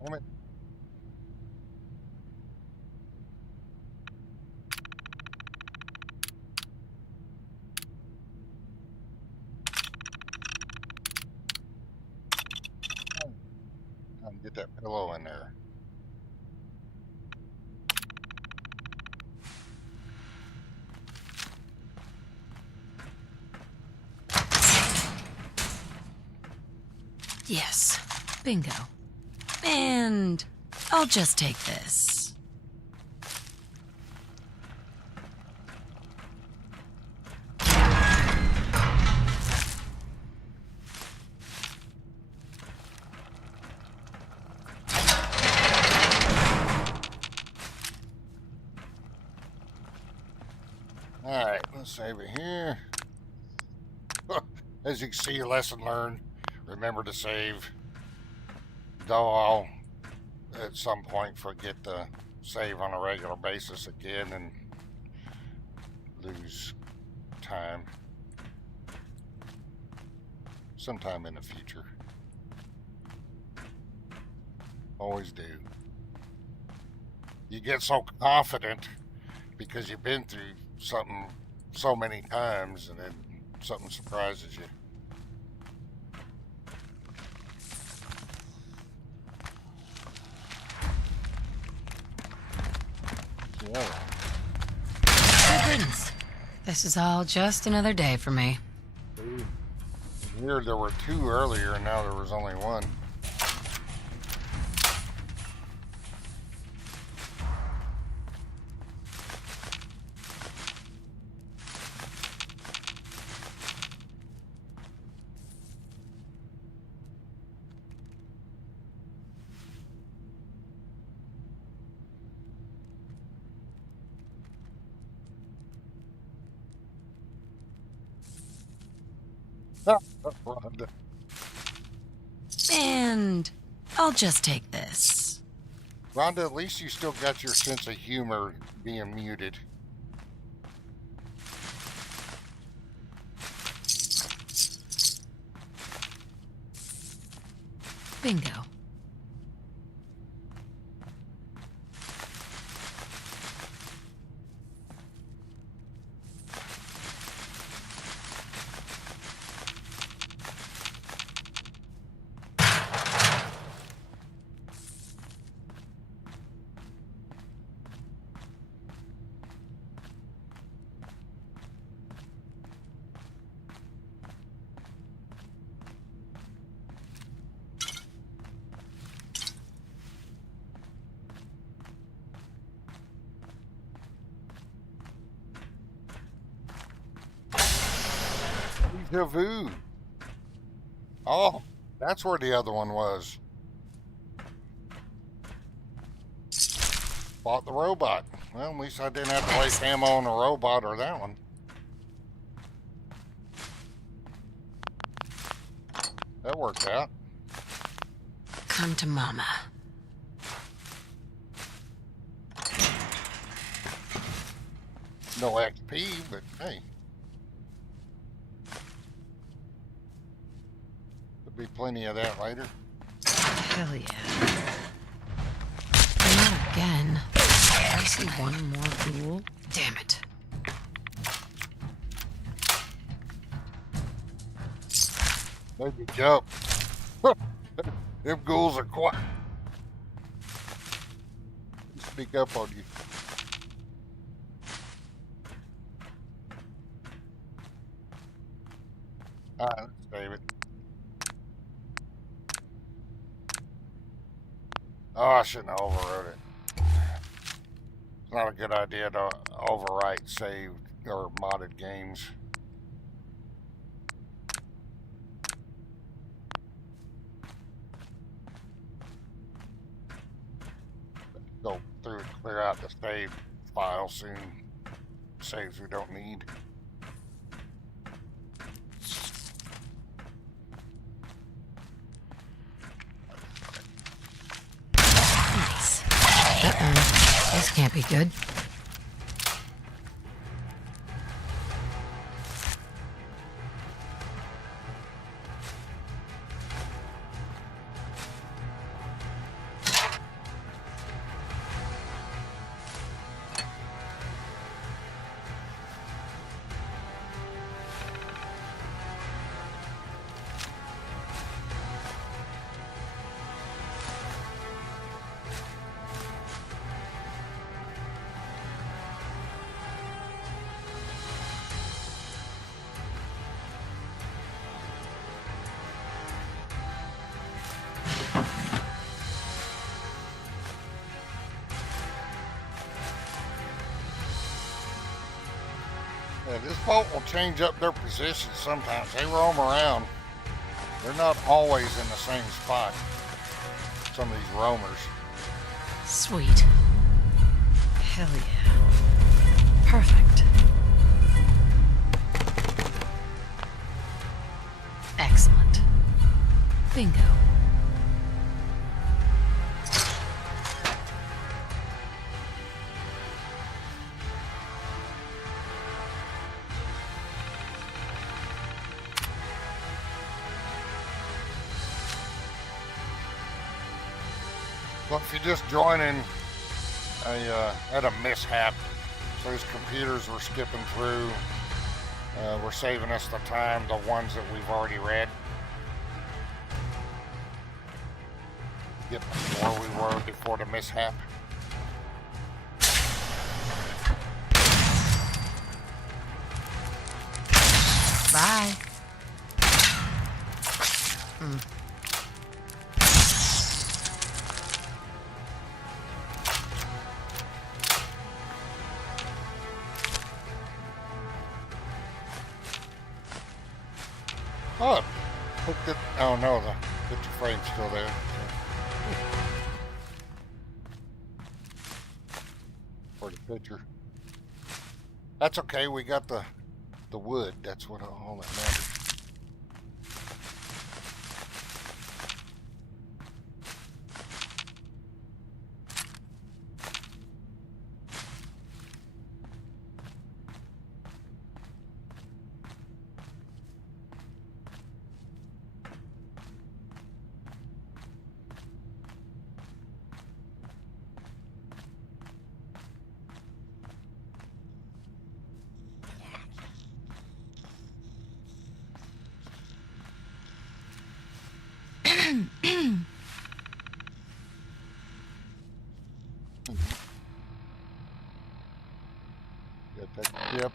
Moment. Get that pillow in there. Yes. Bingo. And I'll just take this. Alright, let's save it here. As you can see, lesson learned. Remember to save. Though I'll at some point forget to save on a regular basis again and lose time sometime in the future. Always do. You get so confident because you've been through something so many times and then something surprises you. Yeah. Good riddance. This is all just another day for me. Here there were 2 earlier, and now there was only 1. Rhondah. And I'll just take this. Rhondah, at least you still got your sense of humor being muted. Bingo. Deja vu. Oh, that's where the other one was. Bought the robot. Well, at least I didn't have to waste ammo on a robot or that one. That worked out. Come to mama. No XP, but hey. There'll be plenty of that later. Hell yeah. Not again. I see one more ghoul. Damn it. Maybe jump. Them ghouls are quiet. Speak up on you. Alright, let's save it. Oh, I shouldn't have overwrote it. It's not a good idea to overwrite saved or modded games. Go through and clear out the save file soon. Saves we don't need. Nice. Uh-oh. This can't be good. Yeah, this boat will change up their positions sometimes. They roam around. They're not always in the same spot. Some of these roamers. Sweet. Hell yeah. Perfect. Excellent. Bingo. Well, if you're just joining, I had a mishap. So his computers were skipping through. We're saving us the time, the ones that we've already read. Get where we were before the mishap. Bye. Oh, hooked it. Oh no, the picture frame's still there. For the picture. That's okay. We got the wood. That's what all that matters. Got that chip.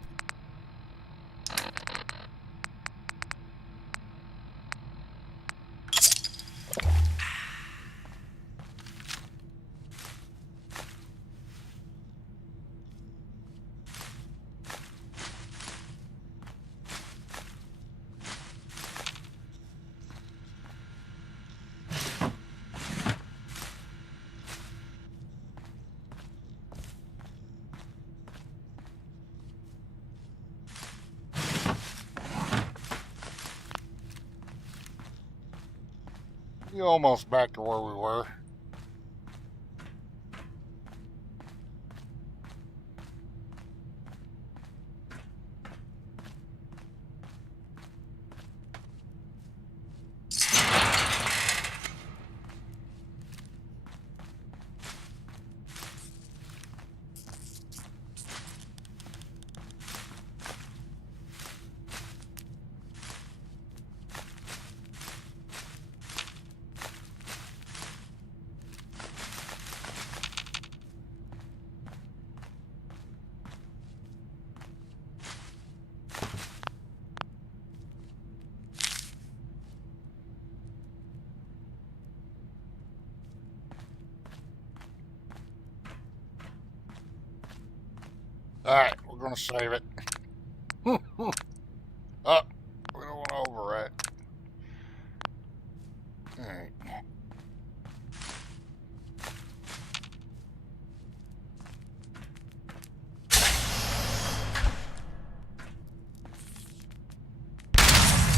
You're almost back to where we were. Alright, we're gonna save it. Oh, we don't want to overwrite. Alright.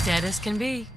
Dead as can be.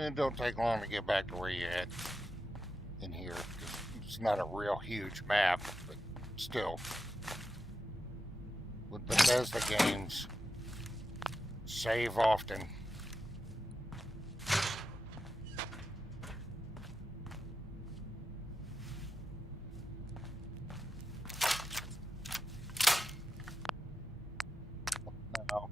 It don't take long to get back to where you're at in here. It's not a real huge map, but still. With Bethesda games, save often. Now,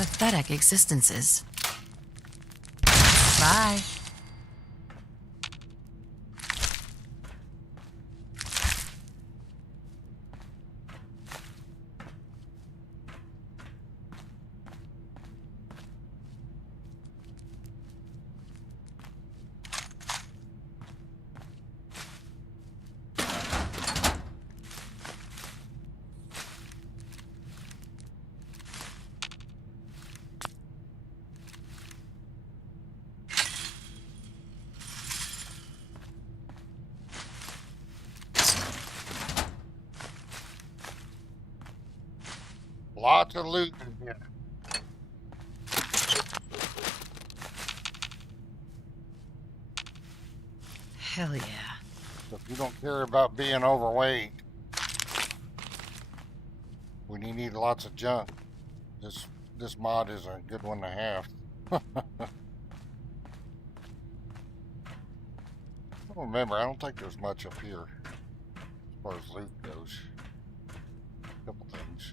Pathetic existences. Bye. Lots of loot in here. Hell yeah. If you don't care about being overweight, when you need lots of junk, this mod is a good one to have. Remember, I don't think there's much up here as far as loot goes. A couple things.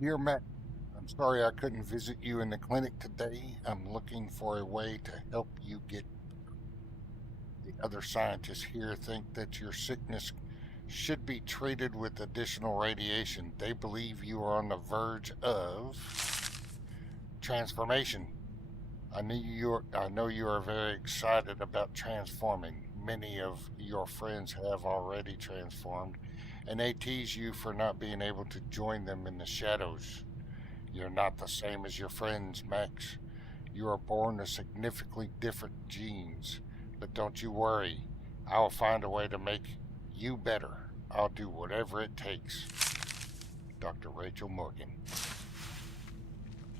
Dear Matt, I'm sorry I couldn't visit you in the clinic today. I'm looking for a way to help you get better. The other scientists here think that your sickness should be treated with additional radiation. They believe you are on the verge of transformation. I know you are very excited about transforming. Many of your friends have already transformed, and they tease you for not being able to join them in the shadows. You're not the same as your friends, Max. You are born with significantly different genes. But don't you worry. I will find a way to make you better. I'll do whatever it takes. Dr. Rachel Morgan.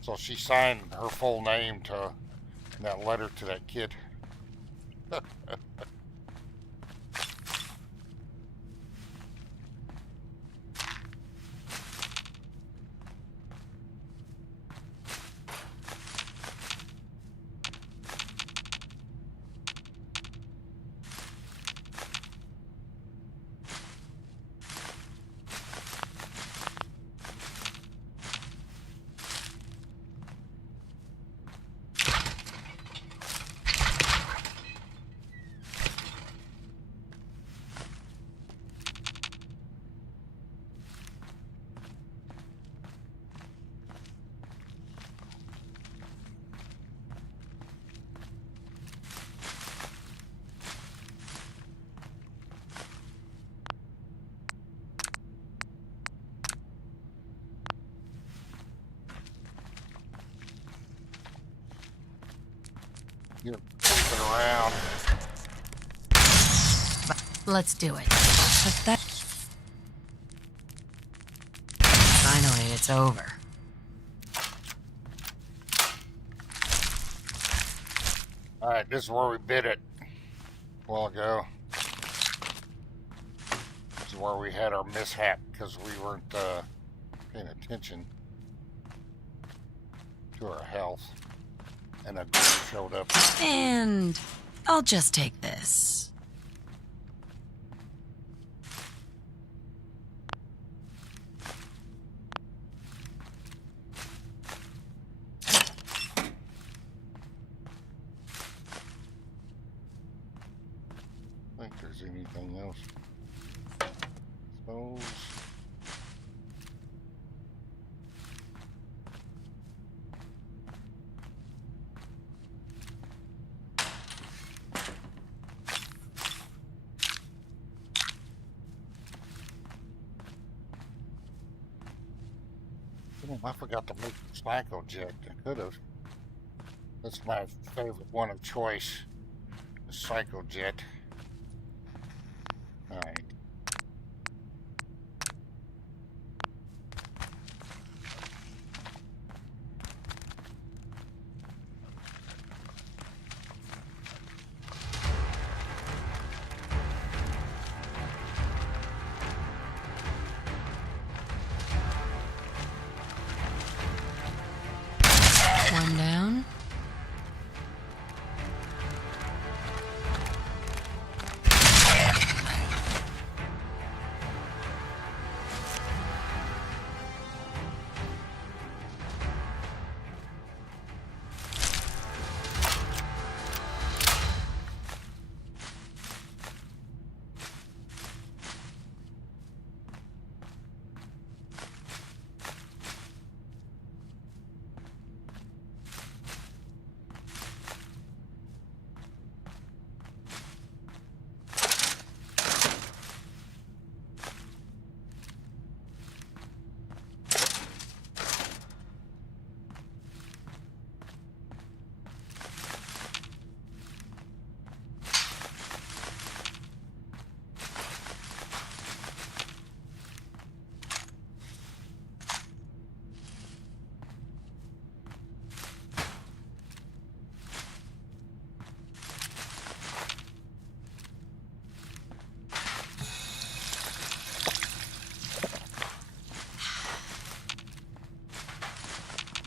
So she signed her full name to that letter to that kid. You're moving around. Let's do it. Finally, it's over. Alright, this is where we bid it a while ago. This is where we had our mishap because we weren't paying attention to our health. And a dude showed up. And I'll just take this. I think there's anything else. Suppose. I forgot to make the cycle jet. I could have. That's my favorite one of choice. The cycle jet. Alright.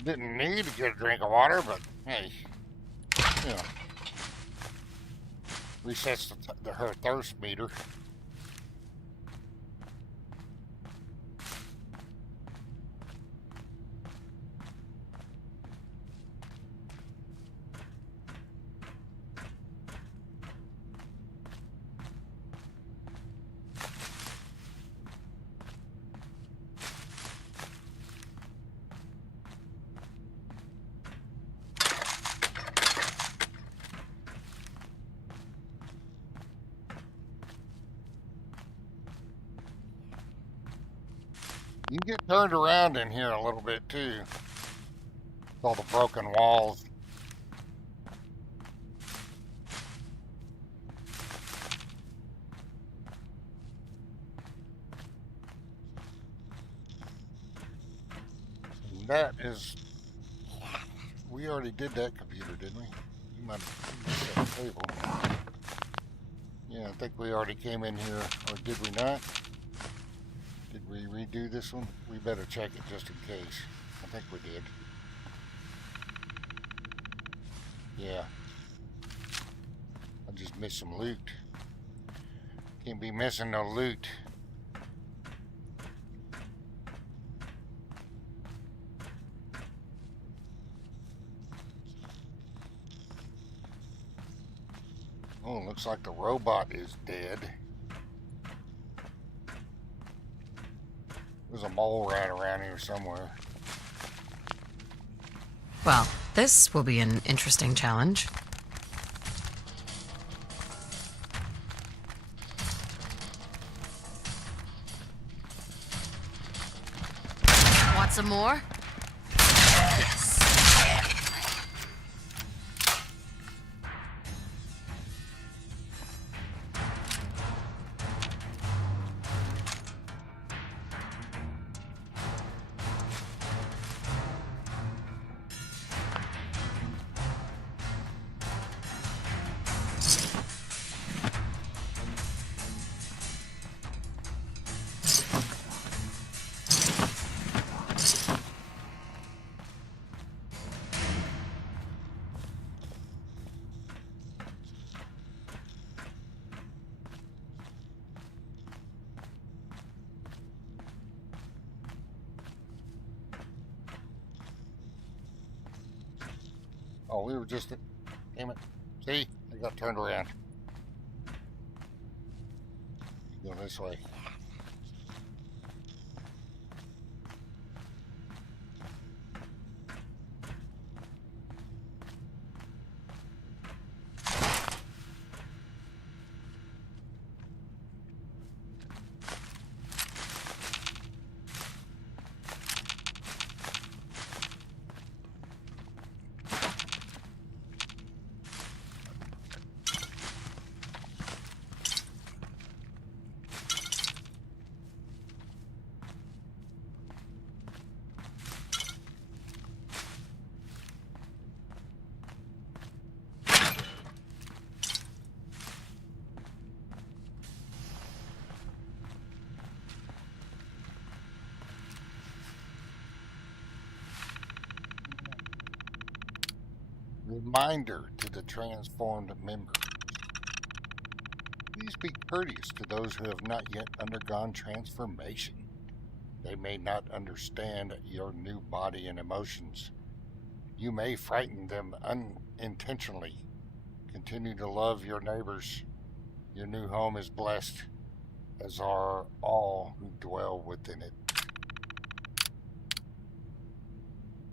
Didn't need to get a drink of water, but hey, you know, resets her thirst meter. You can get turned around in here a little bit too. With all the broken walls. And that is, we already did that computer, didn't we? You might have missed that table. Yeah, I think we already came in here, or did we not? Did we redo this one? We better check it just in case. I think we did. Yeah. I just missed some loot. Can't be missing no loot. Oh, looks like the robot is dead. There's a mole rat around here somewhere. Well, this will be an interesting challenge. Want some more? Oh, we were just... Damn it. See? I got turned around. Go this way. Reminder to the transformed members. Please be courteous to those who have not yet undergone transformation. They may not understand your new body and emotions. You may frighten them unintentionally. Continue to love your neighbors. Your new home is blessed, as are all who dwell within it.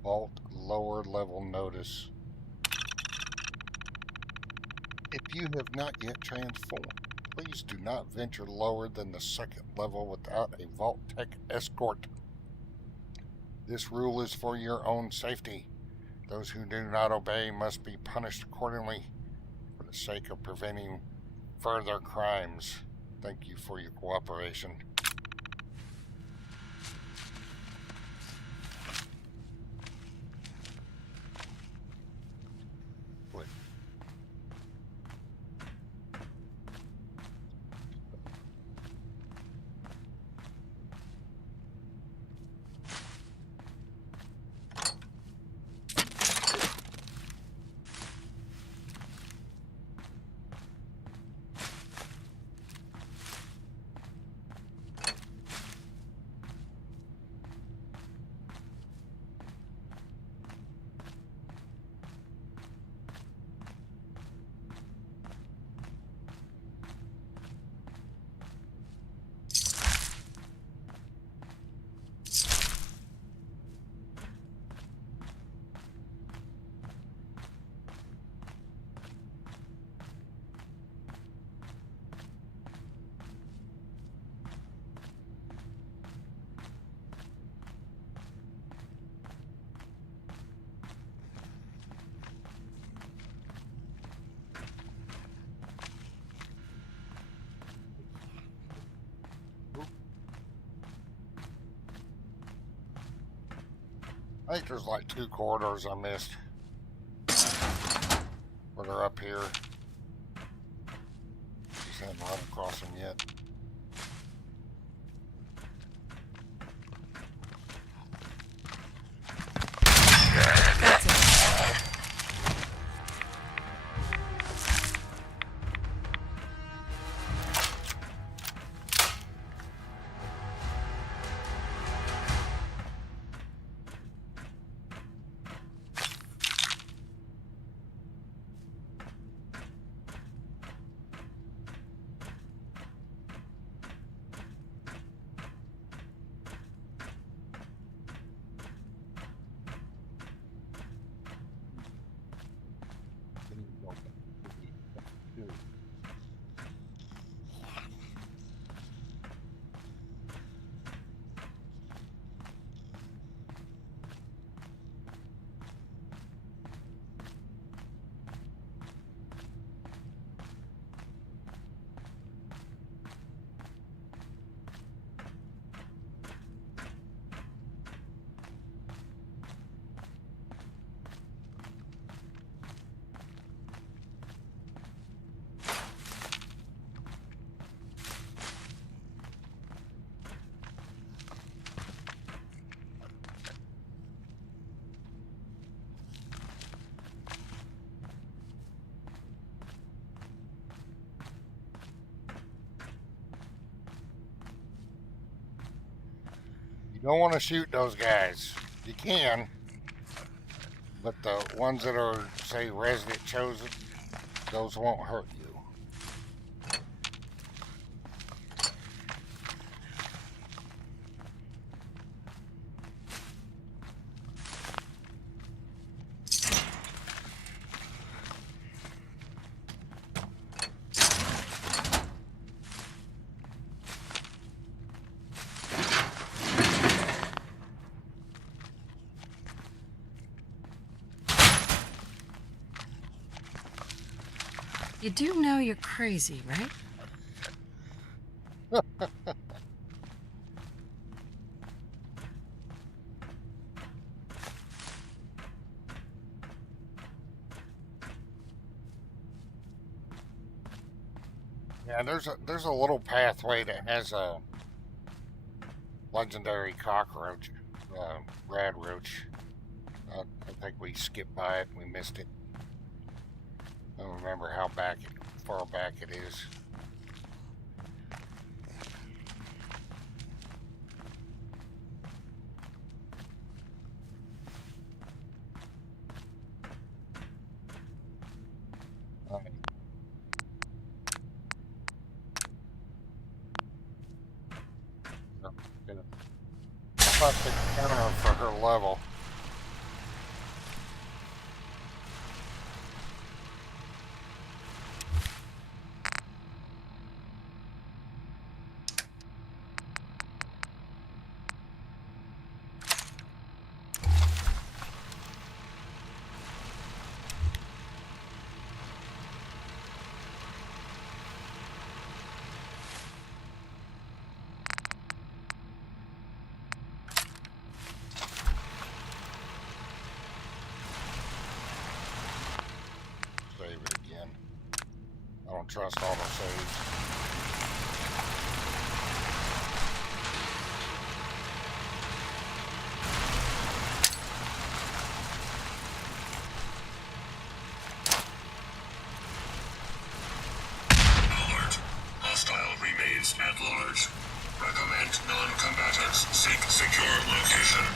Vault lower level notice. If you have not yet transformed, please do not venture lower than the second level without a Vault Tech escort. This rule is for your own safety. Those who do not obey must be punished accordingly for the sake of preventing further crimes. Thank you for your cooperation. I think there's like 2 corridors I missed. Where they're up here. Just haven't run across them yet. That's it. You don't want to shoot those guys. You can, but the ones that are, say, resident chosen, those won't hurt you. You do know you're crazy, right? Yeah, there's a little pathway that has a legendary cockroach, rad roach. I think we skipped by it. We missed it. I don't remember how far back it is. Alright. Gonna pop the counter for her level. Save it again. I don't trust auto saves. Alert. Hostile remains at large. Recommend non-combatants seek secure location.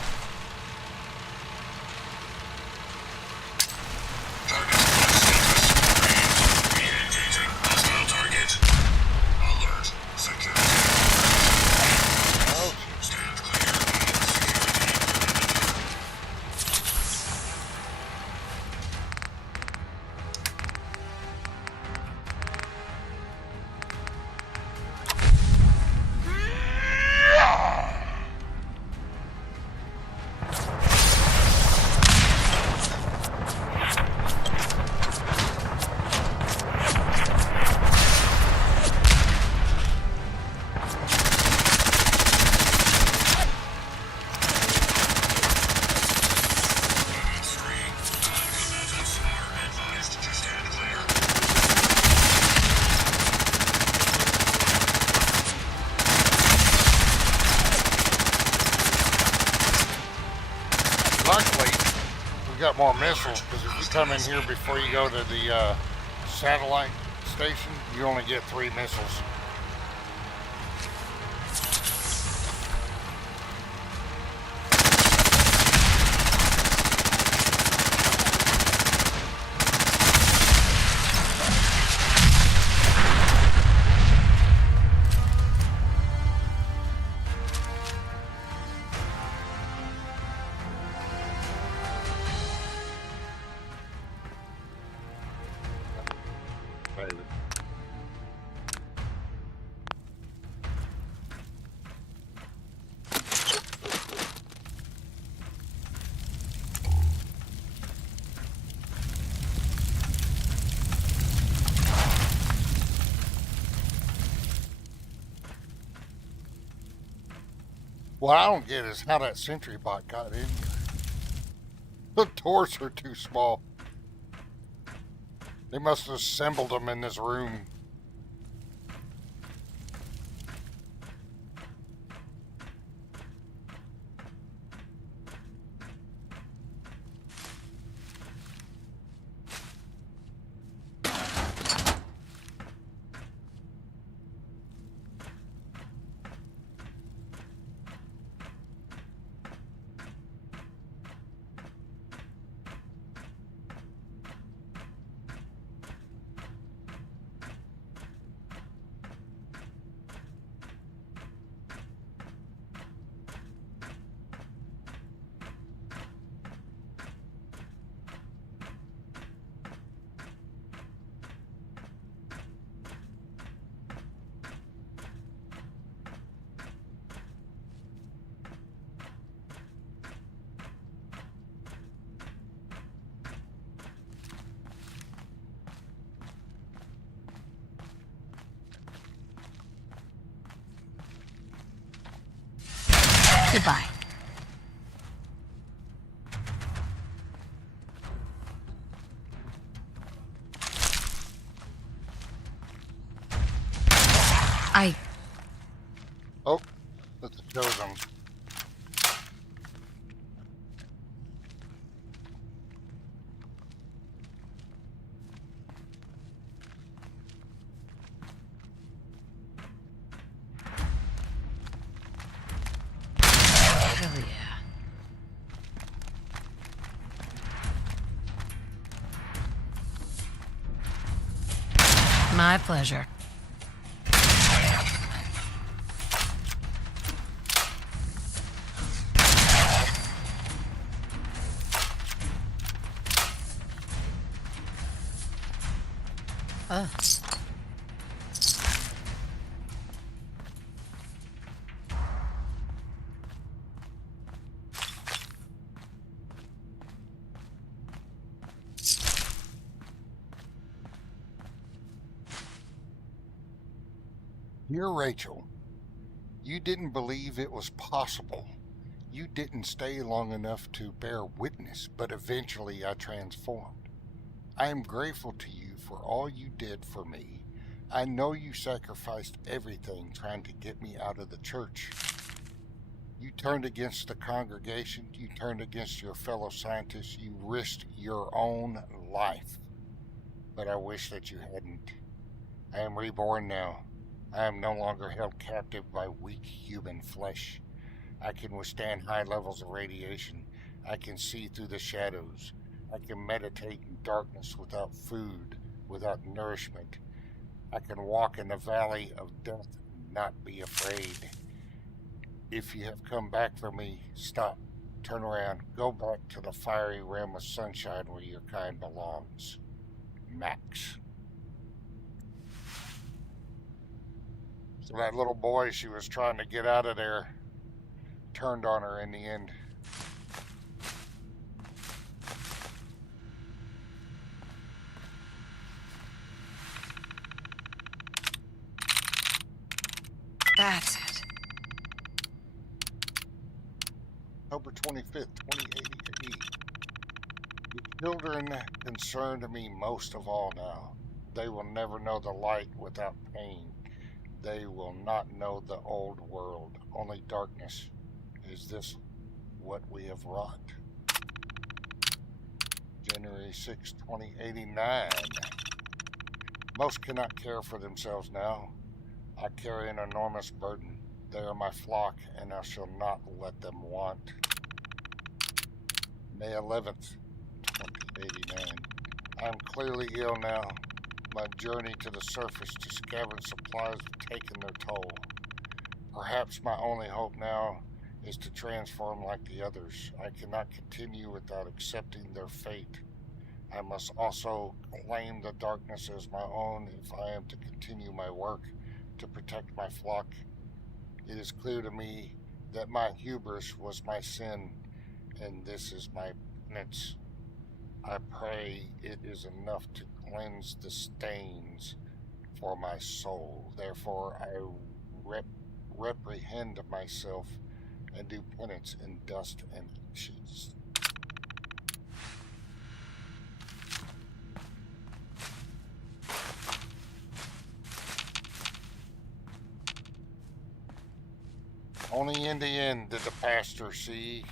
Target status. Re-engaging hostile target. You got more missiles, because if you come in here before you go to the satellite station, you only get 3 missiles. What I don't get is how that sentry bot got in here. The doors are too small. They must have assembled them in this room. Goodbye. Oh, let's show them. Hell yeah. My pleasure. Dear Rachel, you didn't believe it was possible. You didn't stay long enough to bear witness, but eventually I transformed. I am grateful to you for all you did for me. I know you sacrificed everything trying to get me out of the church. You turned against the congregation, you turned against your fellow scientists, you risked your own life. But I wish that you hadn't. I am reborn now. I am no longer held captive by weak human flesh. I can withstand high levels of radiation. I can see through the shadows. I can meditate in darkness without food, without nourishment. I can walk in the valley of death and not be afraid. If you have come back for me, stop, turn around, go back to the fiery realm of sunshine where your kind belongs. Max. So that little boy she was trying to get out of there turned on her in the end. That's it. October 25th, 2088. The children concern me most of all now. They will never know the light without pain. They will not know the old world, only darkness. Is this what we have wrought? January 6, 2089. Most cannot care for themselves now. I carry an enormous burden. They are my flock, and I shall not let them want. May 11th, 2089. I am clearly ill now. My journey to the surface to scavenge supplies have taken their toll. Perhaps my only hope now is to transform like the others. I cannot continue without accepting their fate. I must also claim the darkness as my own if I am to continue my work to protect my flock. It is clear to me that my hubris was my sin, and this is my penance. I pray it is enough to cleanse the stains for my soul. Therefore, I reprehend myself and do penance in dust and ashes. Only in the end did the pastor see.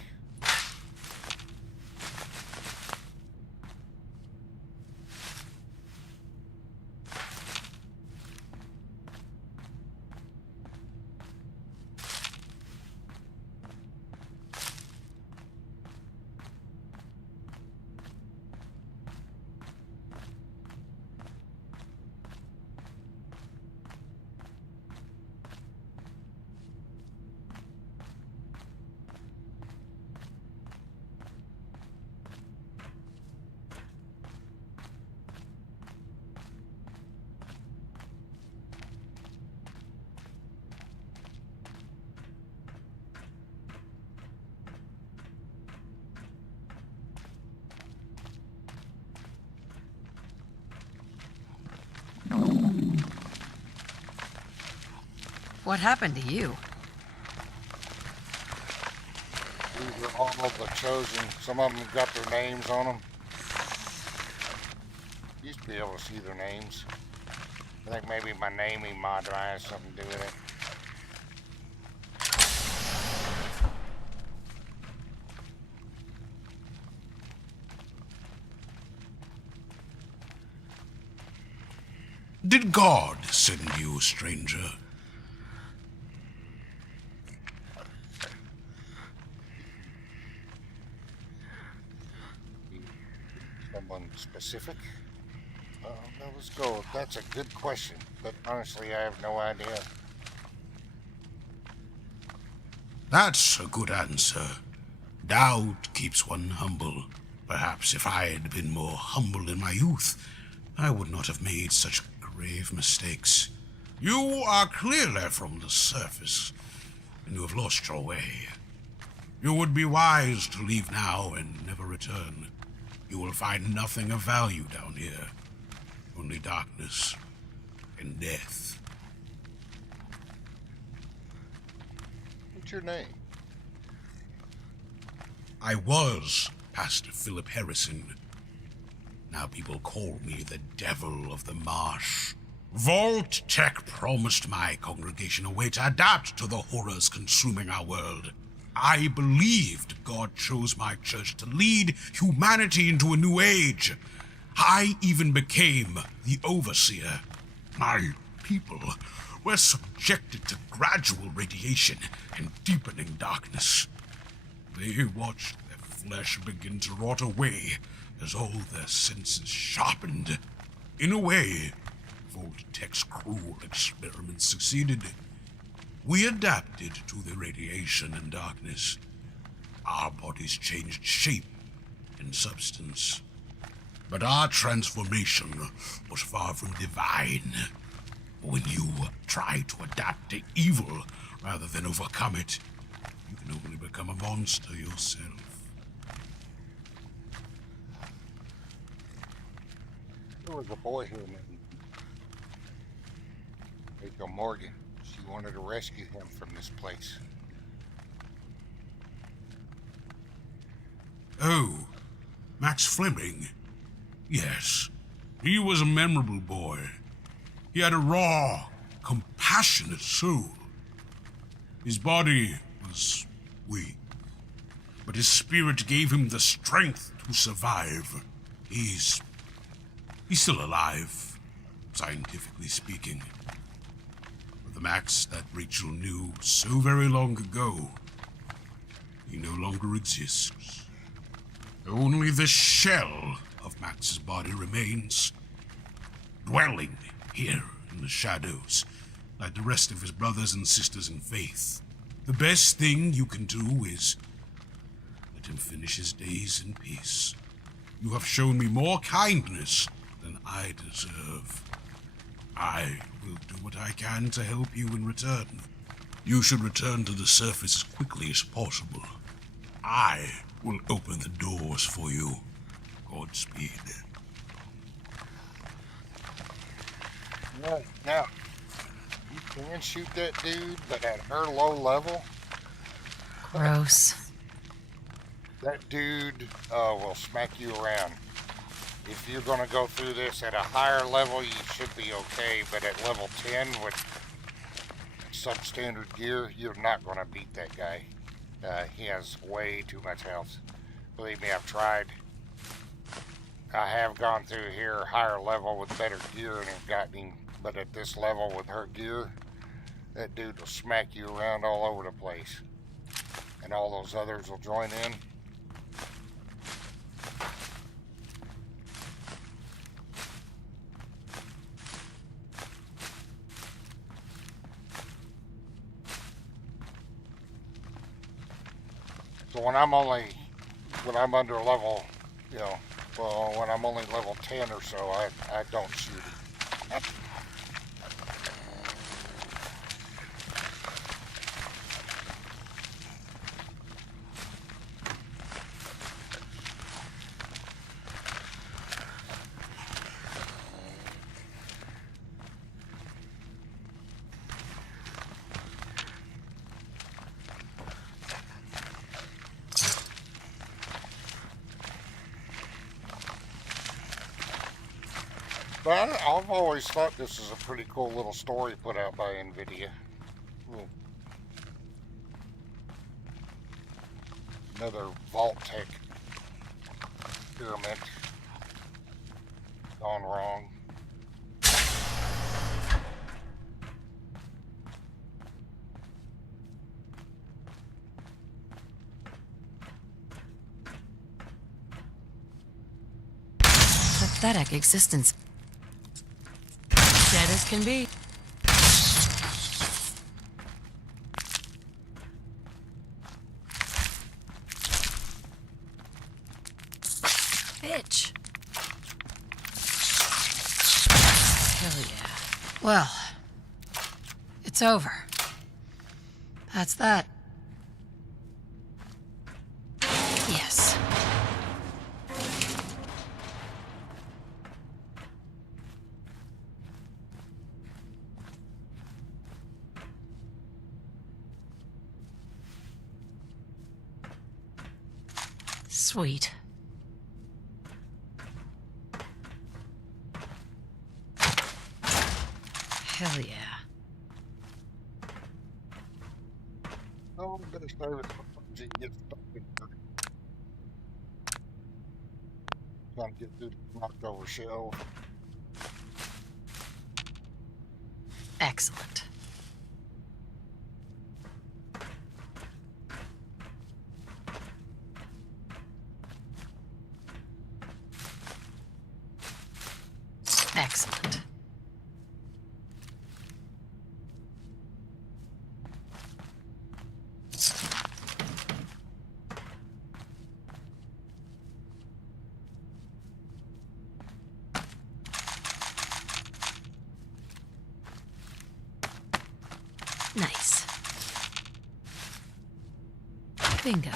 What happened to you? These are all of the chosen. Some of them got their names on them. Used to be able to see their names. I think maybe my naming mod has something to do with it. Did God send you, stranger? Someone specific? Let's go. That's a good question, but honestly, I have no idea. That's a good answer. Doubt keeps one humble. Perhaps if I had been more humble in my youth, I would not have made such grave mistakes. You are clearly from the surface, and you have lost your way. You would be wise to leave now and never return. You will find nothing of value down here. Only darkness and death. What's your name? I was Pastor Philip Harrison. Now people call me the Devil of the Marsh. Vault Tech promised my congregation a way to adapt to the horrors consuming our world. I believed God chose my church to lead humanity into a new age. I even became the overseer. My people were subjected to gradual radiation and deepening darkness. They watched their flesh begin to rot away as all their senses sharpened. In a way, Vault Tech's cruel experiments succeeded. We adapted to the radiation and darkness. Our bodies changed shape and substance. But our transformation was far from divine. When you try to adapt to evil rather than overcome it, you can only become a monster yourself. There was a boy here named Rachel Morgan. She wanted to rescue him from this place. Oh, Max Fleming. Yes, he was a memorable boy. He had a raw, compassionate soul. His body was weak, but his spirit gave him the strength to survive. He's still alive, scientifically speaking. But the Max that Rachel knew so very long ago, he no longer exists. Only the shell of Max's body remains, dwelling here in the shadows, like the rest of his brothers and sisters in faith. The best thing you can do is let him finish his days in peace. You have shown me more kindness than I deserve. I will do what I can to help you in return. You should return to the surface as quickly as possible. I will open the doors for you. Godspeed. Now, you can shoot that dude, but at her low level, Gross. that dude will smack you around. If you're going to go through this at a higher level, you should be okay, but at level 10 with substandard gear, you're not going to beat that guy. He has way too much health. Believe me, I've tried. I have gone through here higher level with better gear and have gotten him, but at this level with her gear, that dude will smack you around all over the place. And all those others will join in. So when I'm under level, when I'm only level 10 or so, I don't shoot him. But I've always thought this is a pretty cool little story put out by NVIDIA. Another Vault Tech experiment gone wrong. Pathetic existence. Dead as can be. Bitch. Hell yeah. Well, it's over. That's that. Yes. Sweet. Hell yeah. Oh, I'm gonna stay with PUBG, get stuck in there. Trying to get through the knocked over shell. Excellent. Excellent. Nice. Bingo.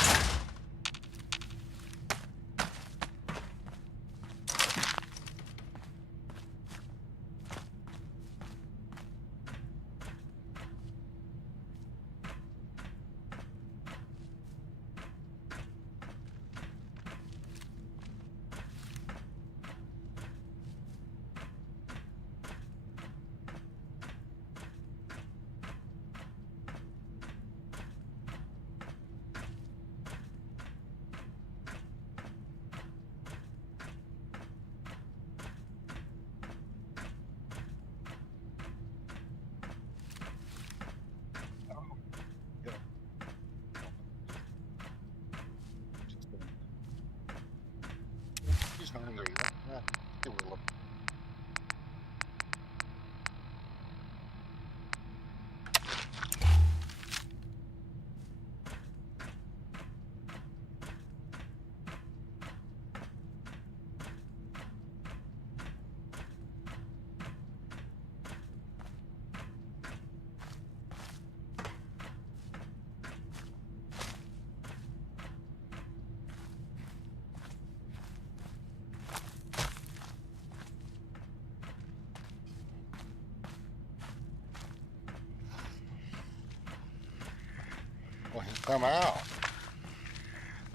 Well, he come out.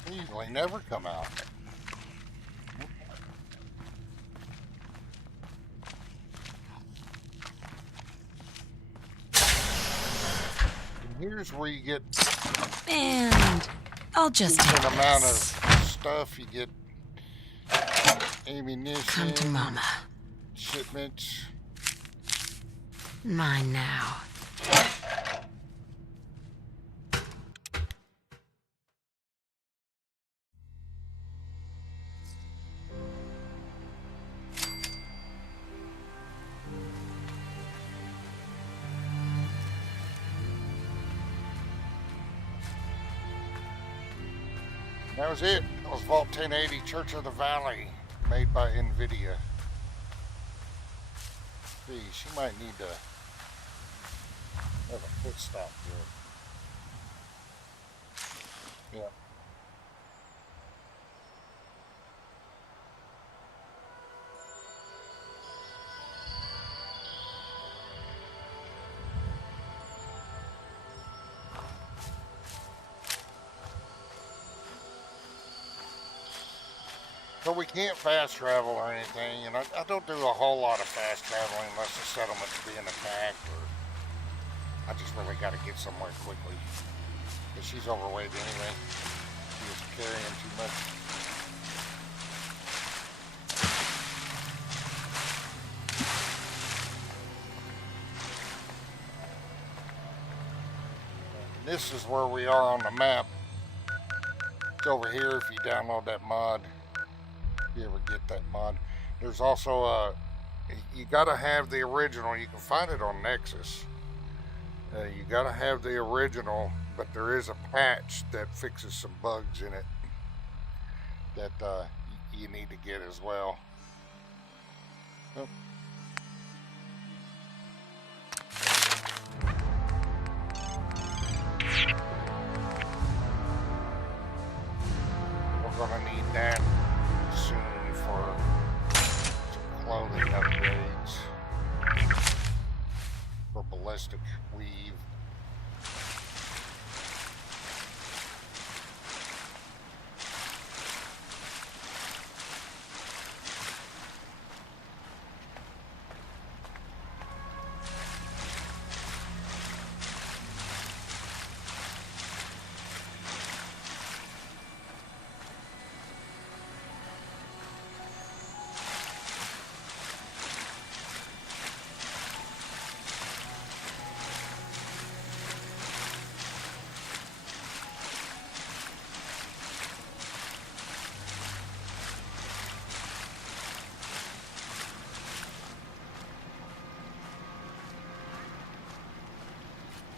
He usually never come out. And here's where you get And I'll just take decent amount of this. stuff. You get ammunition, Come to mama. shipments. Mine now. That was it. That was Vault 1080 Church of the Valley, made by NVIDIA. See, she might need to have a pit stop here. Yeah. So we can't fast travel or anything, and I don't do a whole lot of fast traveling unless the settlement's being attacked, or I just really got to get somewhere quickly. Because she's overweight anyway. She was carrying too much. And this is where we are on the map. It's over here if you download that mod. If you ever get that mod. There's also you gotta have the original. You can find it on Nexus. You gotta have the original, but there is a patch that fixes some bugs in it that you need to get as well. Oh. We're gonna need that soon for some clothing upgrades for ballistic weave.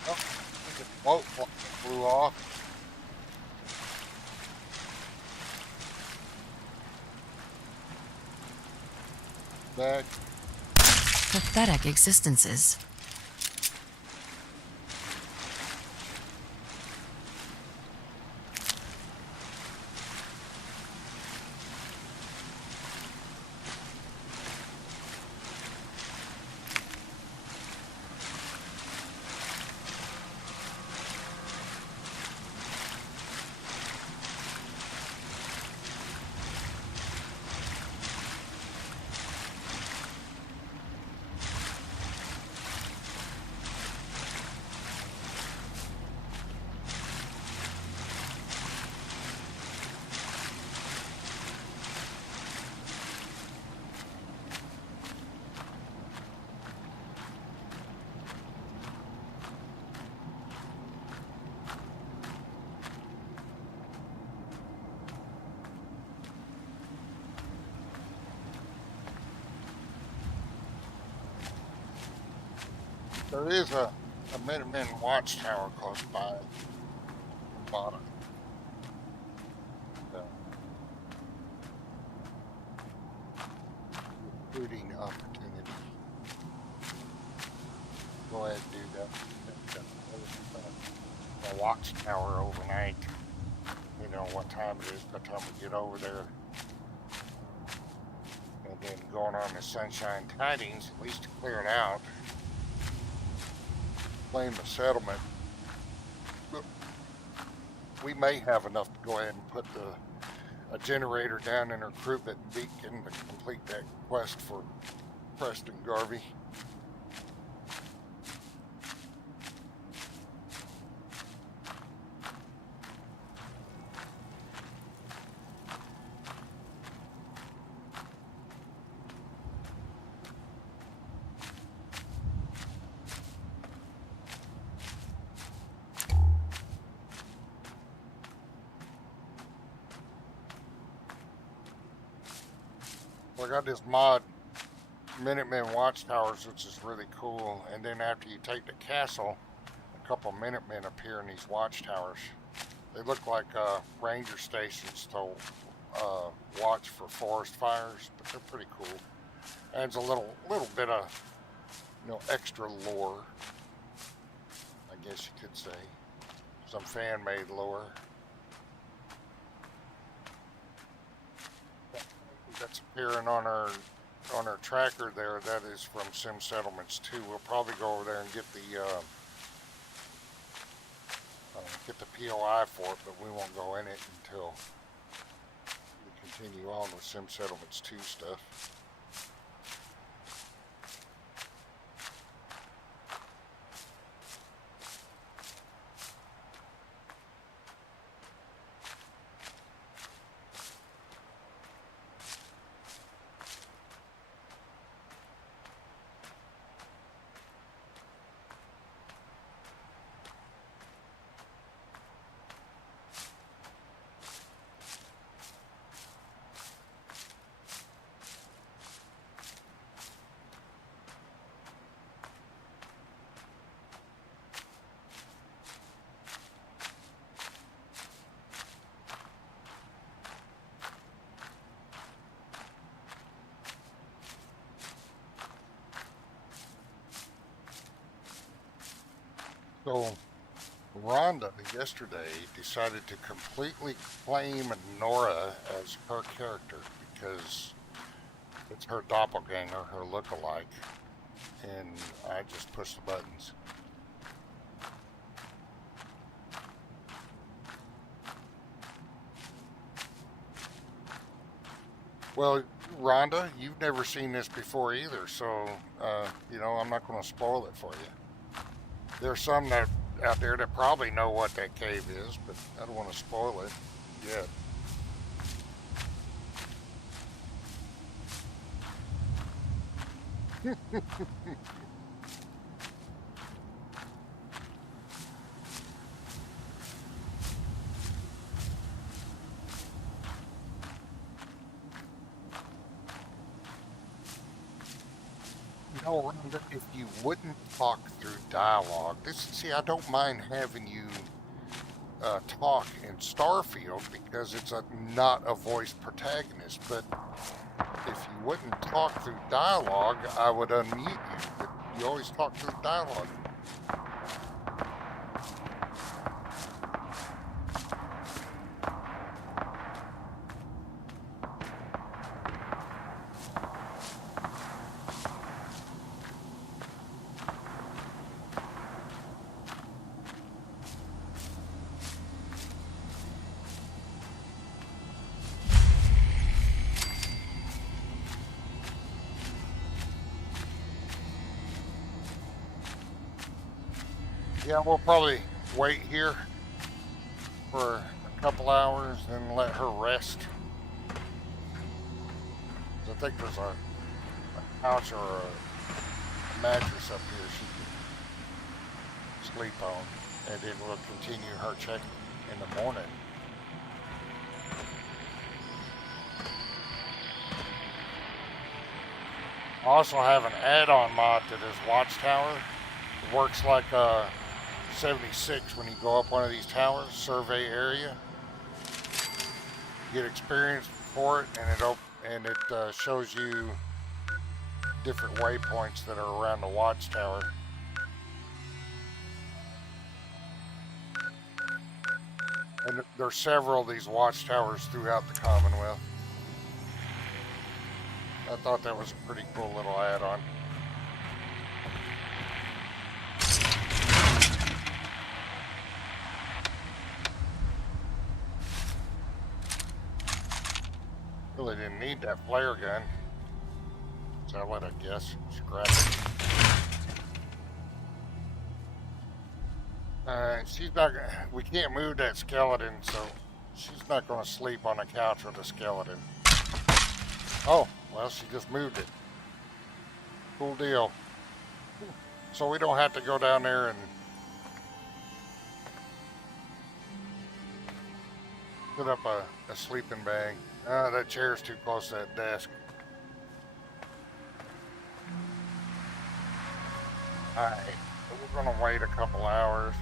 Oh, I think the boat blew off. Back. Pathetic existences. There is a Minutemen watchtower close by the bottom. Recruiting opportunity. Go ahead and do that. The watchtower overnight. You know what time it is by the time we get over there. And then going on the Sunshine Tidings, at least to clear it out. Claim the settlement. we may have enough to go ahead and put a generator down in recruitment beacon to complete that quest for Preston Garvey. I got this mod, Minutemen Watchtowers, which is really cool. And then after you take the castle, a couple Minutemen appear in these watchtowers. They look like ranger stations to watch for forest fires, but they're pretty cool. Adds a little bit of, extra lore, I guess you could say. Some fan-made lore. That's appearing on our tracker there. That is from Sim Settlements 2. We'll probably go over there and get the POI for it, but we won't go in it until we continue on with Sim Settlements 2 stuff. So, Rhondah yesterday decided to completely claim Nora as her character because it's her doppelganger, her look-alike, and I just pushed the buttons. Well, Rhondah, you've never seen this before either, so, I'm not going to spoil it for you. There's some that out there that probably know what that cave is, but I don't want to spoil it yet. Rhondah, if you wouldn't talk through dialogue, I don't mind having you talk in Starfield because it's not a voice protagonist, but if you wouldn't talk through dialogue, I would unmute you, but you always talk through dialogue. Yeah, we'll probably wait here for a couple hours and let her rest. I think there's a couch or a mattress up here she can sleep on, and then we'll continue her check in the morning. I also have an add-on mod to this watchtower. It works like 76 when you go up one of these towers, survey area. You get experience for it, and it shows you different waypoints that are around the watchtower. And there's several of these watchtowers throughout the Commonwealth. I thought that was a pretty cool little add-on. Well, they didn't need that flare gun. Sell it, I guess. Scrap it. She's not gonna, we can't move that skeleton, so she's not gonna sleep on a couch with a skeleton. Oh, well, she just moved it. Cool deal. So we don't have to go down there and put up a sleeping bag. That chair's too close to that desk. Alright, so we're gonna wait a couple hours.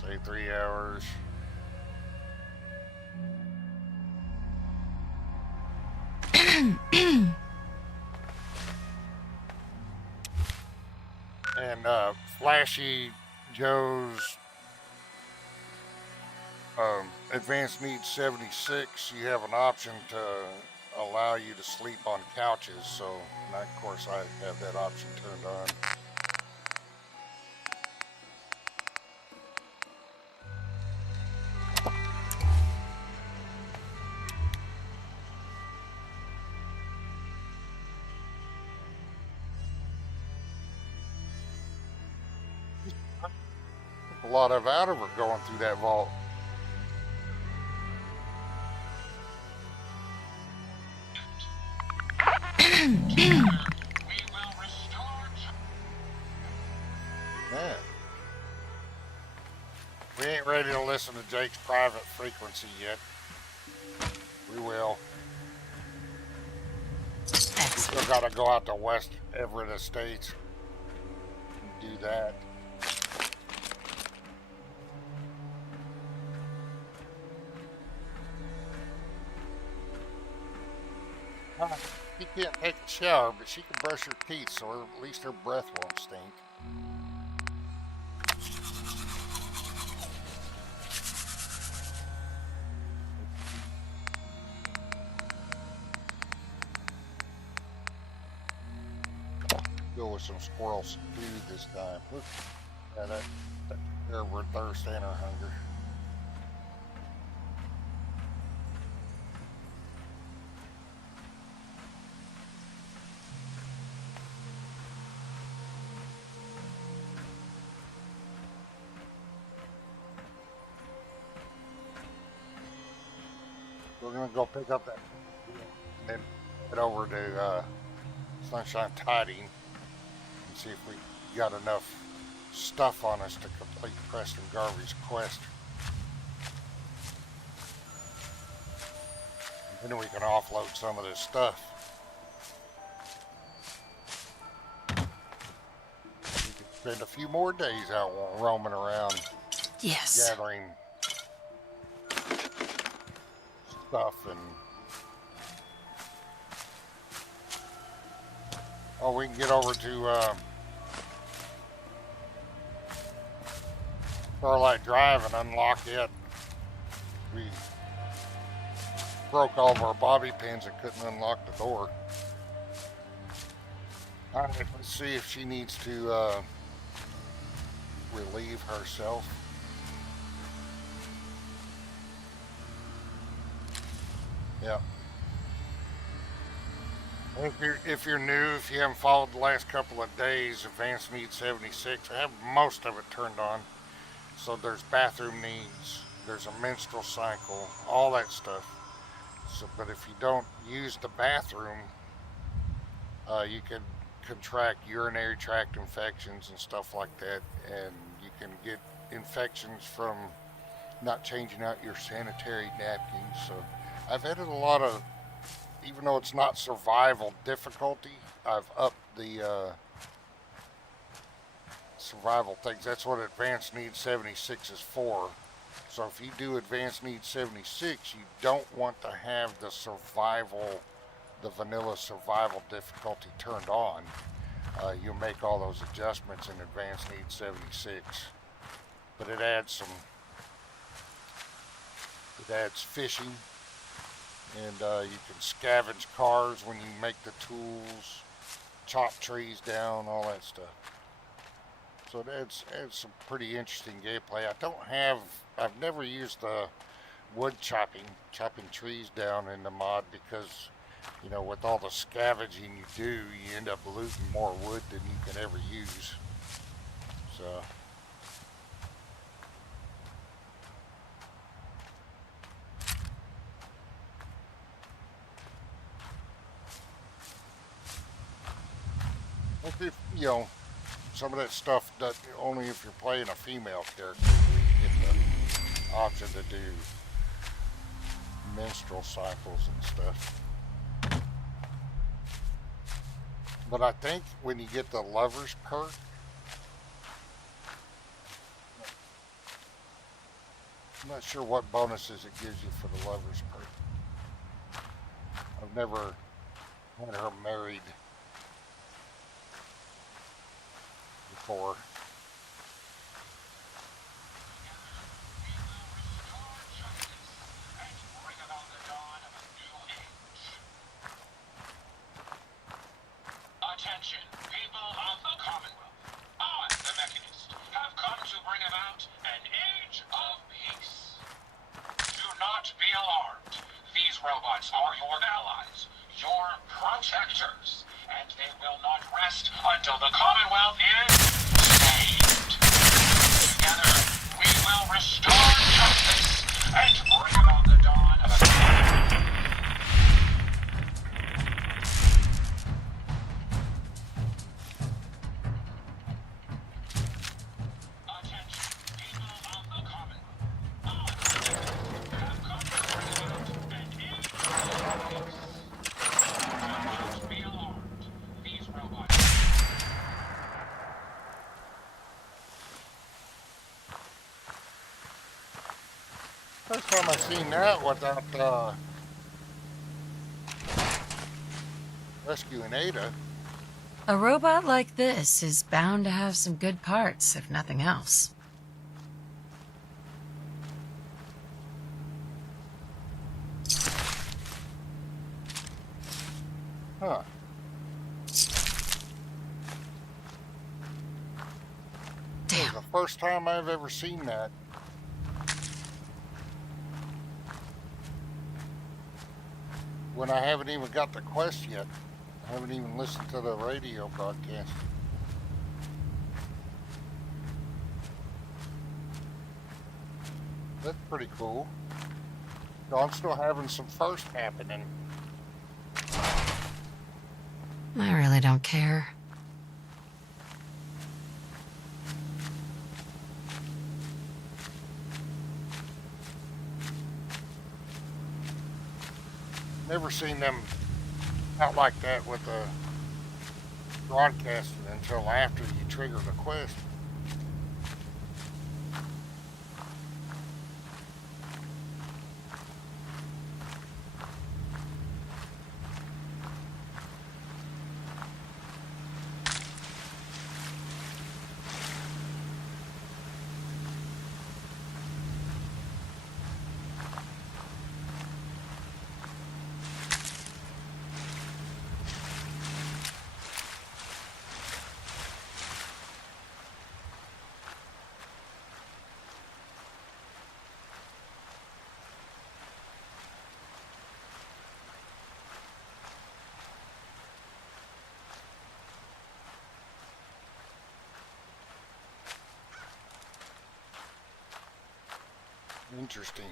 Say 3 hours. And Flashy Joe's Advanced Needs 76, you have an option to allow you to sleep on couches, so of course I have that option turned on. A lot of outerwear going through that vault. Man. We ain't ready to listen to Jake's private frequency yet. We will. We still gotta go out to West Everett Estates and do that. She can't take a shower, but she can brush her teeth, so at least her breath won't stink. Go with some squirrel stew this time. Yeah, that took care of her thirst and her hunger. We're gonna go pick up that and then head over to Sunshine Tiding and see if we got enough stuff on us to complete Preston Garvey's quest. And then we can offload some of this stuff. We could spend a few more days out roaming around, Yes. gathering stuff and we can get over to Starlight Drive and unlock it. We broke all of our bobby pins and couldn't unlock the door. Alright, let's see if she needs to relieve herself. Yeah. If you're new, if you haven't followed the last couple of days, Advanced Needs 76, I have most of it turned on. So there's bathroom needs, there's a menstrual cycle, all that stuff. So, but if you don't use the bathroom, you can contract urinary tract infections and stuff like that, and you can get infections from not changing out your sanitary napkins. So I've added a lot of, even though it's not survival difficulty, I've upped the survival things. That's what Advanced Needs 76 is for. So if you do Advanced Needs 76, you don't want to have the survival, the vanilla survival difficulty turned on. You'll make all those adjustments in Advanced Needs 76. But it adds fishing. And you can scavenge cars when you make the tools, chop trees down, all that stuff. So it adds some pretty interesting gameplay. I've never used the wood chopping trees down in the mod because, you know, with all the scavenging you do, you end up looting more wood than you can ever use. So. If, you know, some of that stuff does only if you're playing a female character you get the option to do menstrual cycles and stuff. But I think when you get the lover's perk, I'm not sure what bonuses it gives you for the lover's perk. I've never had her married before. Attention, people of the Commonwealth. I, the Mechanist, have come to bring about an age of peace. Do not be alarmed. These robots are your allies, your protectors, and they will not rest until the Commonwealth is saved. Together, we will restore justice and bring about the dawn of a First time I seen that without rescuing Ada. A robot like this is bound to have some good parts, if nothing else. Huh. This is the first time I've ever seen that. When I haven't even got the quest yet. I haven't even listened to the radio broadcast. That's pretty cool. So I'm still having some first happening. I really don't care. Never seen them out like that with the broadcasting until after you trigger the quest. Interesting.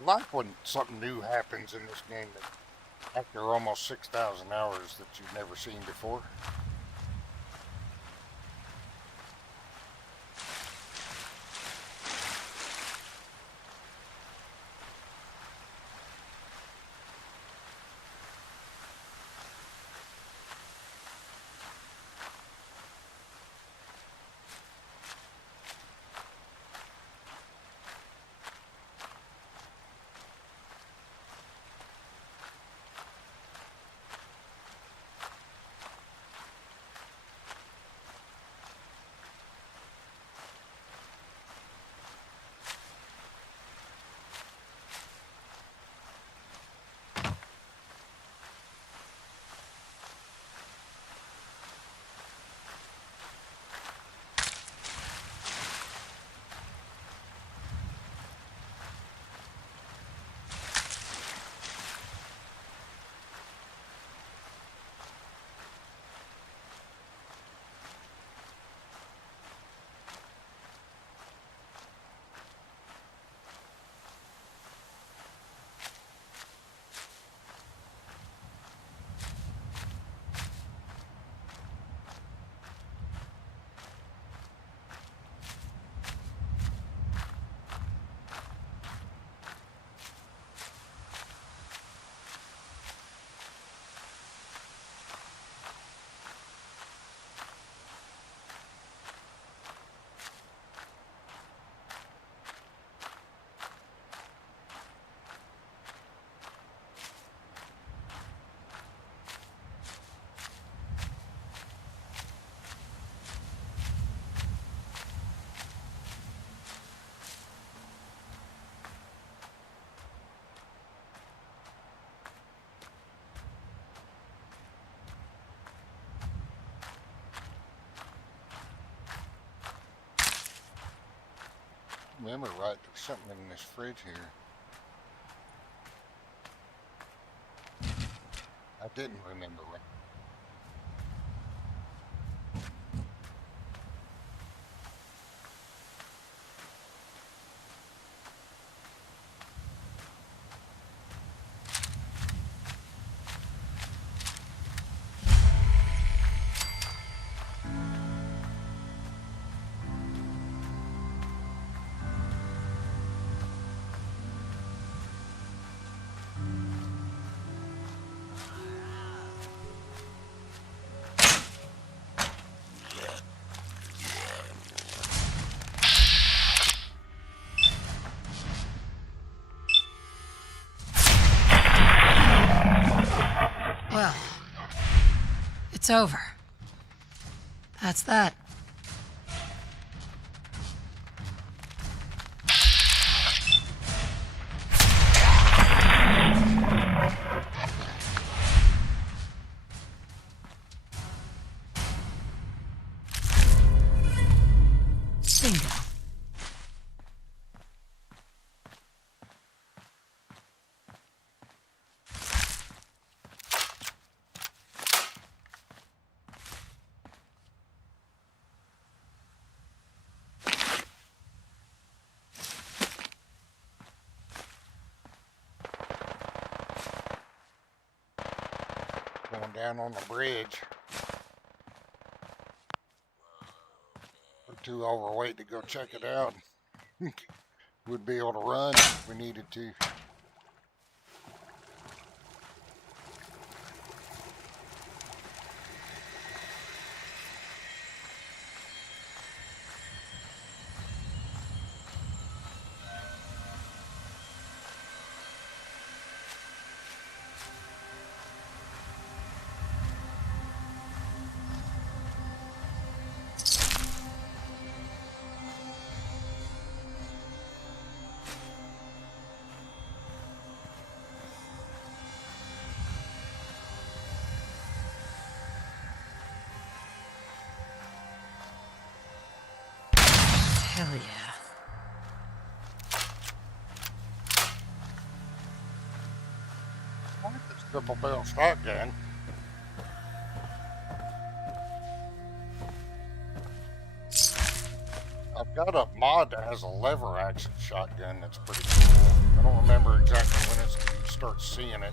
I like when something new happens in this game that after almost 6,000 hours that you've never seen before. remember right, there's something in this fridge here. I didn't remember right. Well, it's over. That's that. Bingo. Going down on the bridge. We're too overweight to go check it out. We'd be able to run if we needed to. Hell yeah. I like this triple barrel shotgun. I've got a mod that has a lever action shotgun that's pretty cool. I don't remember exactly when you start seeing it.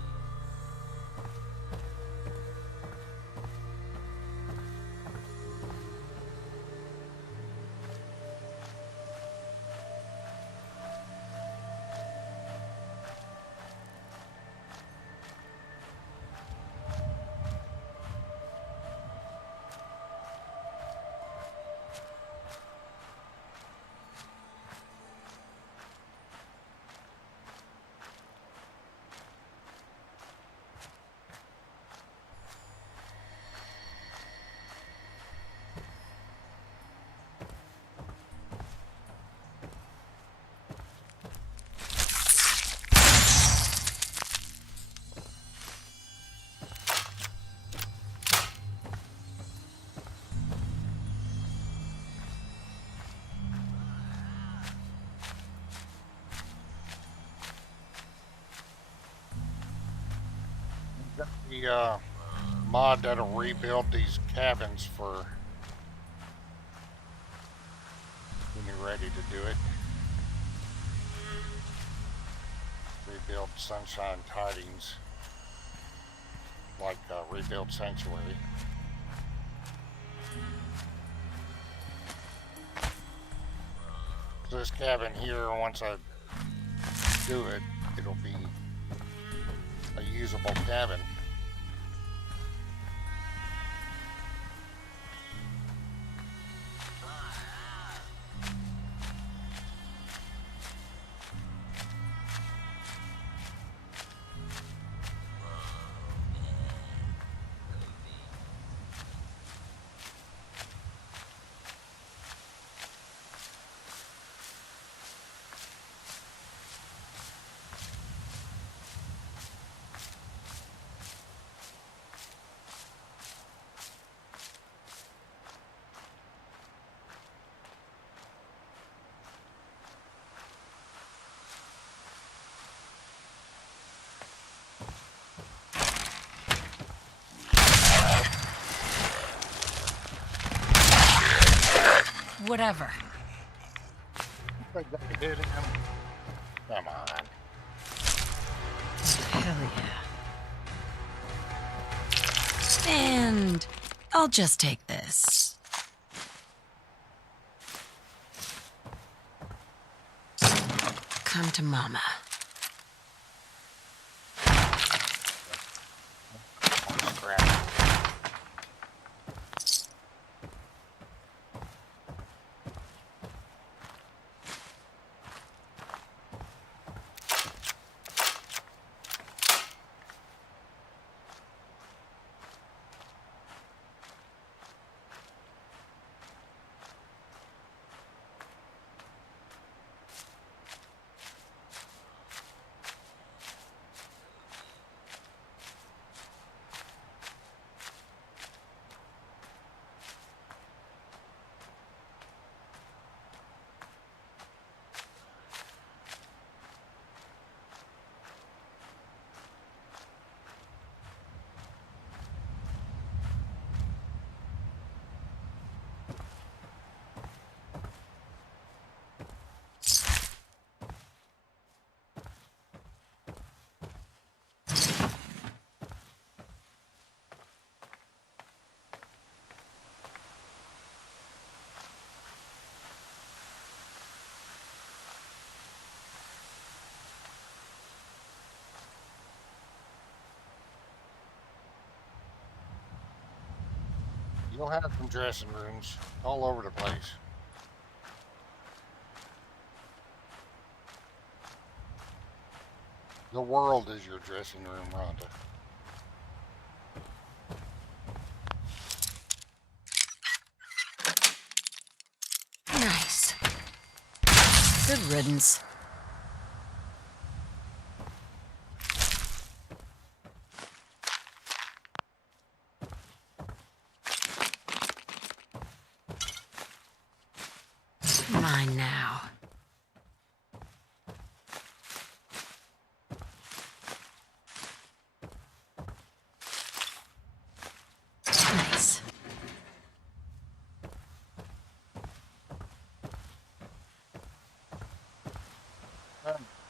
Got the mod that'll rebuild these cabins for when you're ready to do it. Rebuild Sunshine Tidings, like rebuild Sanctuary. So this cabin here, once I do it, it'll be a usable cabin. whatever. I got to hit him. Come on. Hell yeah. And I'll just take this. Come to Mama. Crap. You'll have some dressing rooms all over the place. The world is your dressing room, Rhonda. Nice. Good riddance. Mine now. Nice.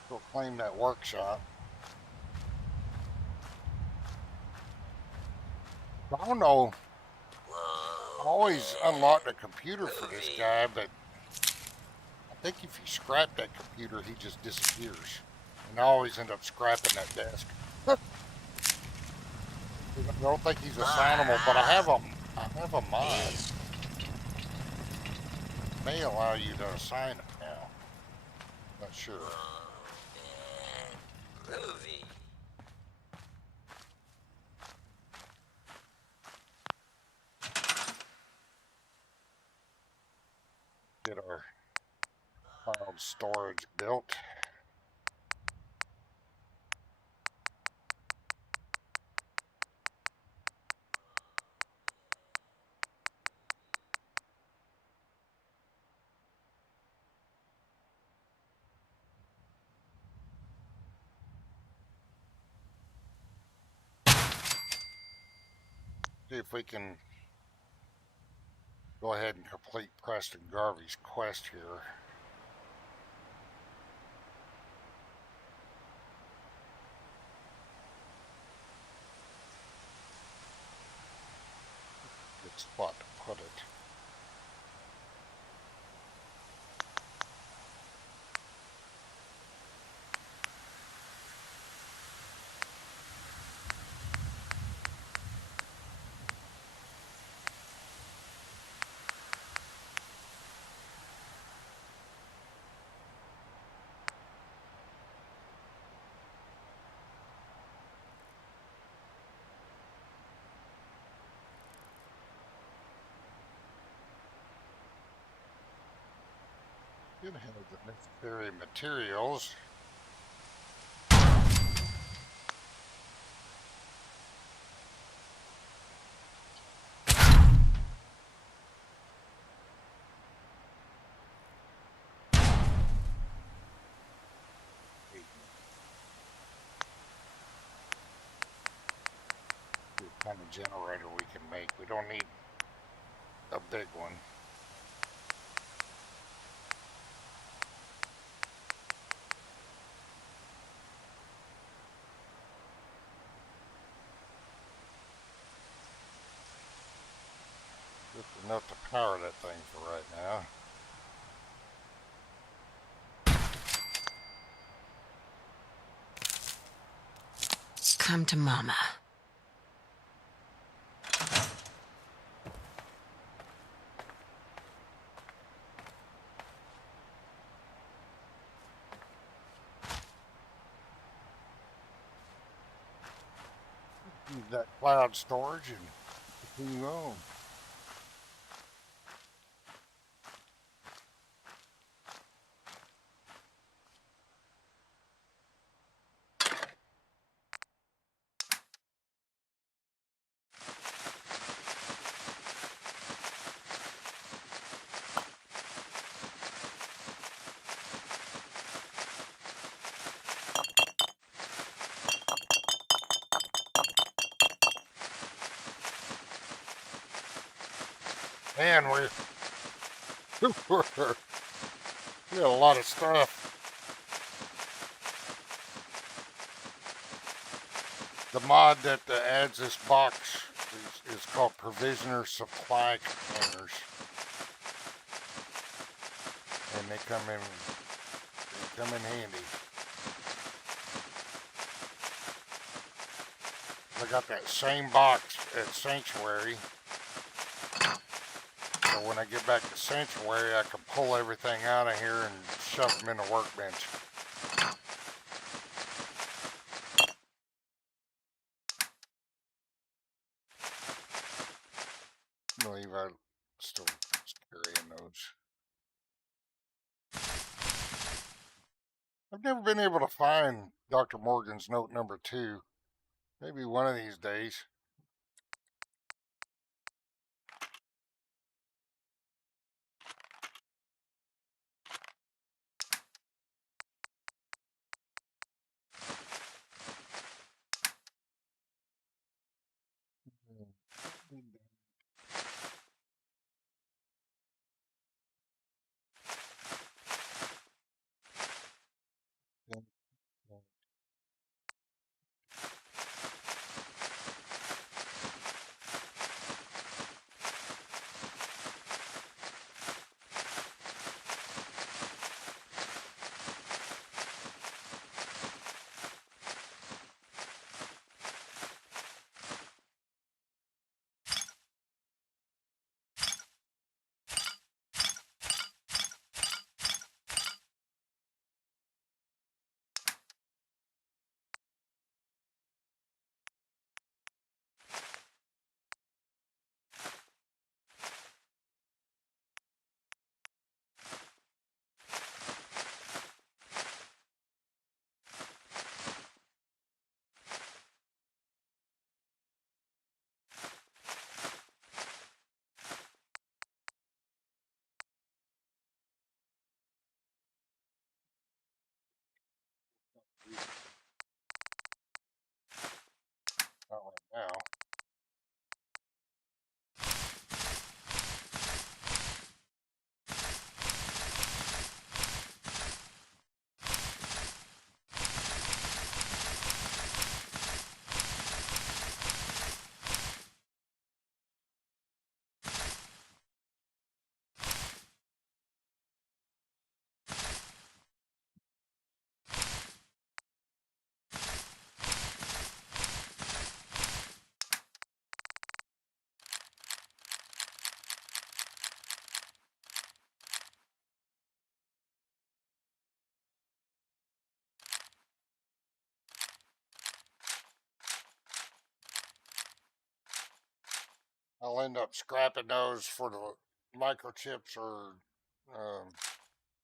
Go claim that workshop. I don't know. I always unlock the computer for this guy, but I think if you scrap that computer, he just disappears. And I always end up scrapping that desk. I don't think he's assignable, but I have a mod. May allow you to assign it now. Not sure. Get our cloud storage built. See if we can go ahead and complete Preston Garvey's quest here. Good spot to put it. Should have the necessary materials. What kind of generator we can make. We don't need a big one. come to Mama. Use that cloud storage and continue on. Man, we got a lot of stuff. The mod that adds this box is called Provisioner Supply Containers, and they come in handy. I got that same box at Sanctuary. So when I get back to Sanctuary, I can pull everything out of here and shove them in the workbench. I believe I'm still carrying those. I've never been able to find Dr. Morgan's note number 2. Maybe one of these days. Not right now. I'll end up scrapping those for the microchips or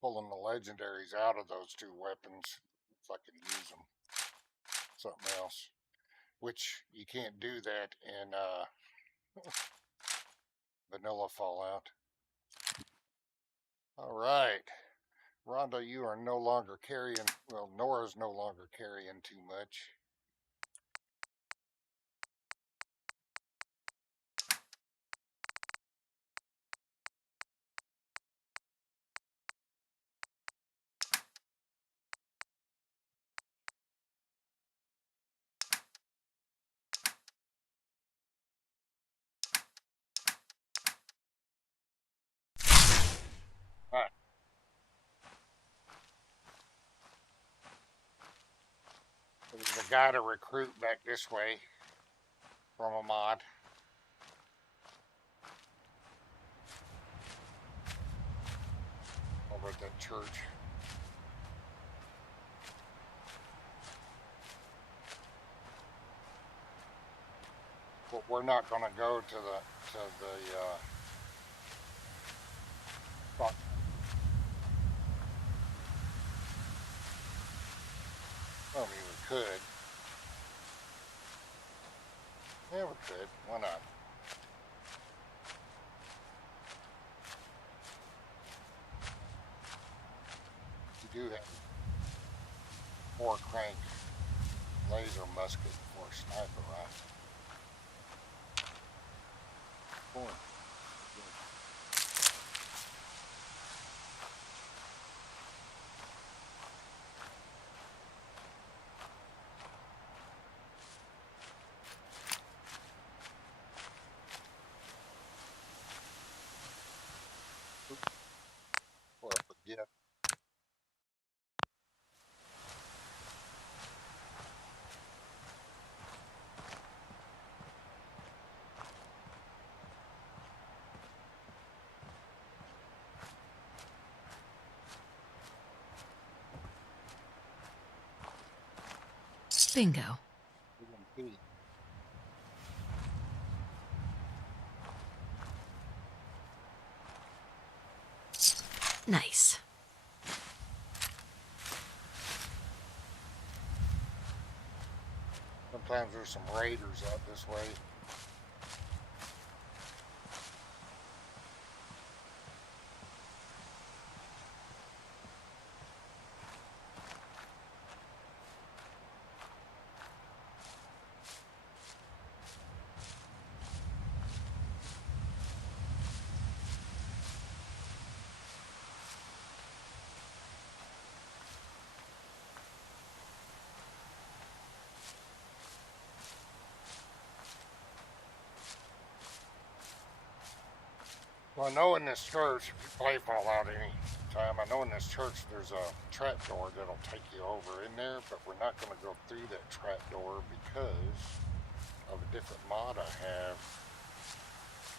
pulling the legendaries out of those 2 weapons if I can use them. Something else. Which you can't do that in vanilla Fallout. Alright. Rhondah, you are no longer carrying, well, Nora's no longer carrying too much. Alright. We're got a recruit back this way from a mod. Over at that church. But we're not going to go to the stock. I mean, we could. Yeah, we could. Why not? You do have 4-crank laser musket for a sniper rifle. Cool. Or I forget. Bingo. Nice. Sometimes there's some raiders out this way. Well, I know in this church, if you play Fallout any time, I know in this church there's a trapdoor that'll take you over in there, but we're not going to go through that trapdoor because of a different mod I have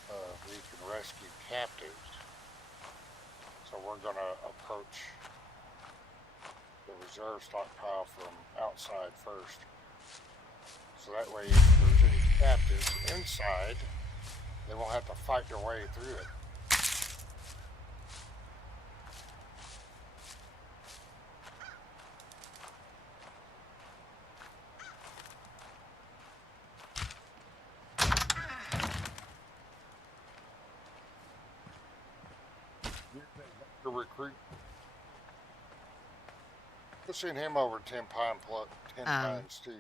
where you can rescue captives. So we're going to approach the reserve stockpile from outside first. So that way, if there's any captives inside, they won't have to fight their way through it. The recruit. We'll send him over 10 pines too.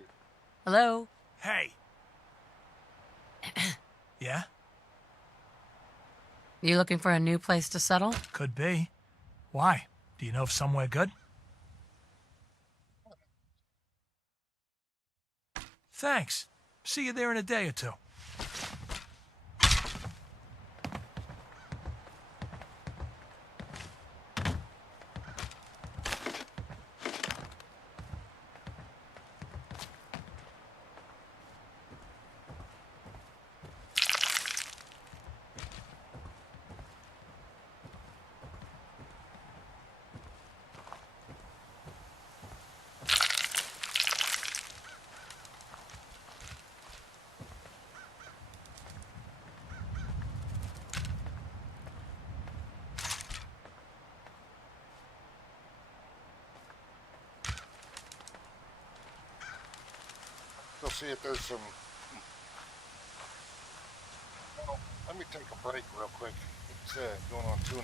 Hello? Hey. Yeah? You looking for a new place to settle? Could be. Why? Do you know of somewhere good? Thanks. See you there in a day or two. We'll see if there's some. Well, let me take a break real quick. It's going on 2.5,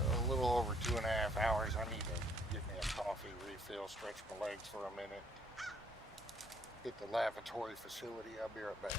a little over 2.5 hours. I need to get me a coffee refill, stretch my legs for a minute, hit the lavatory facility. I'll be right back.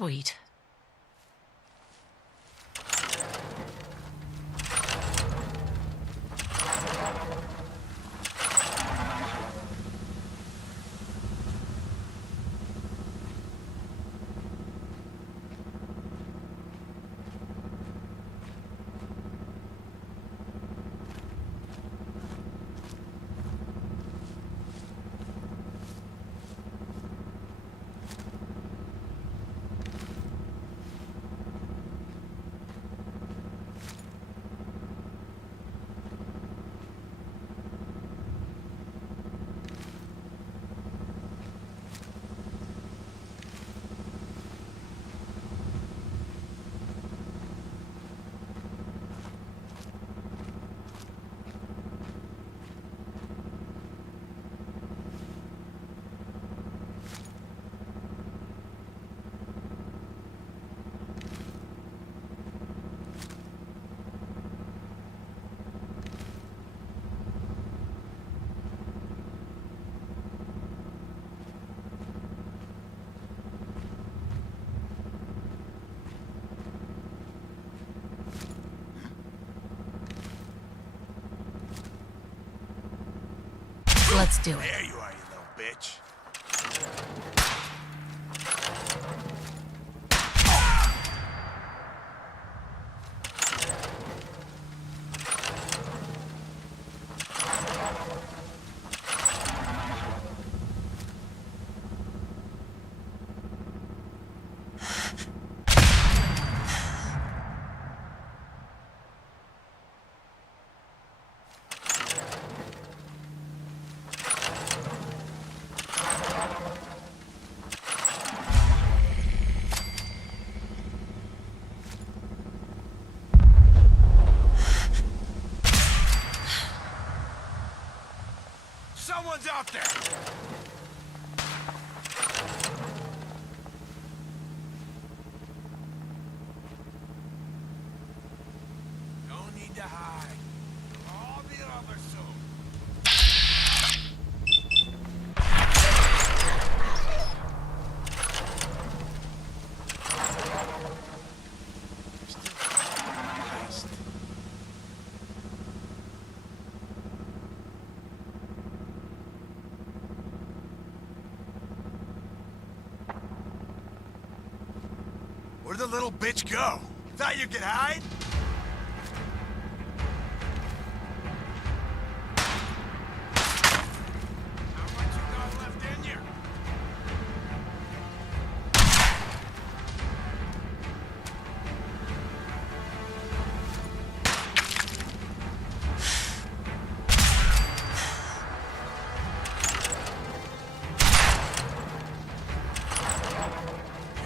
Sweet. Let's do it. There you are, you little bitch. Someone's out there! Don't need to hide. We'll all be over soon. Where'd the little bitch go? Thought you could hide? How much you got left in you?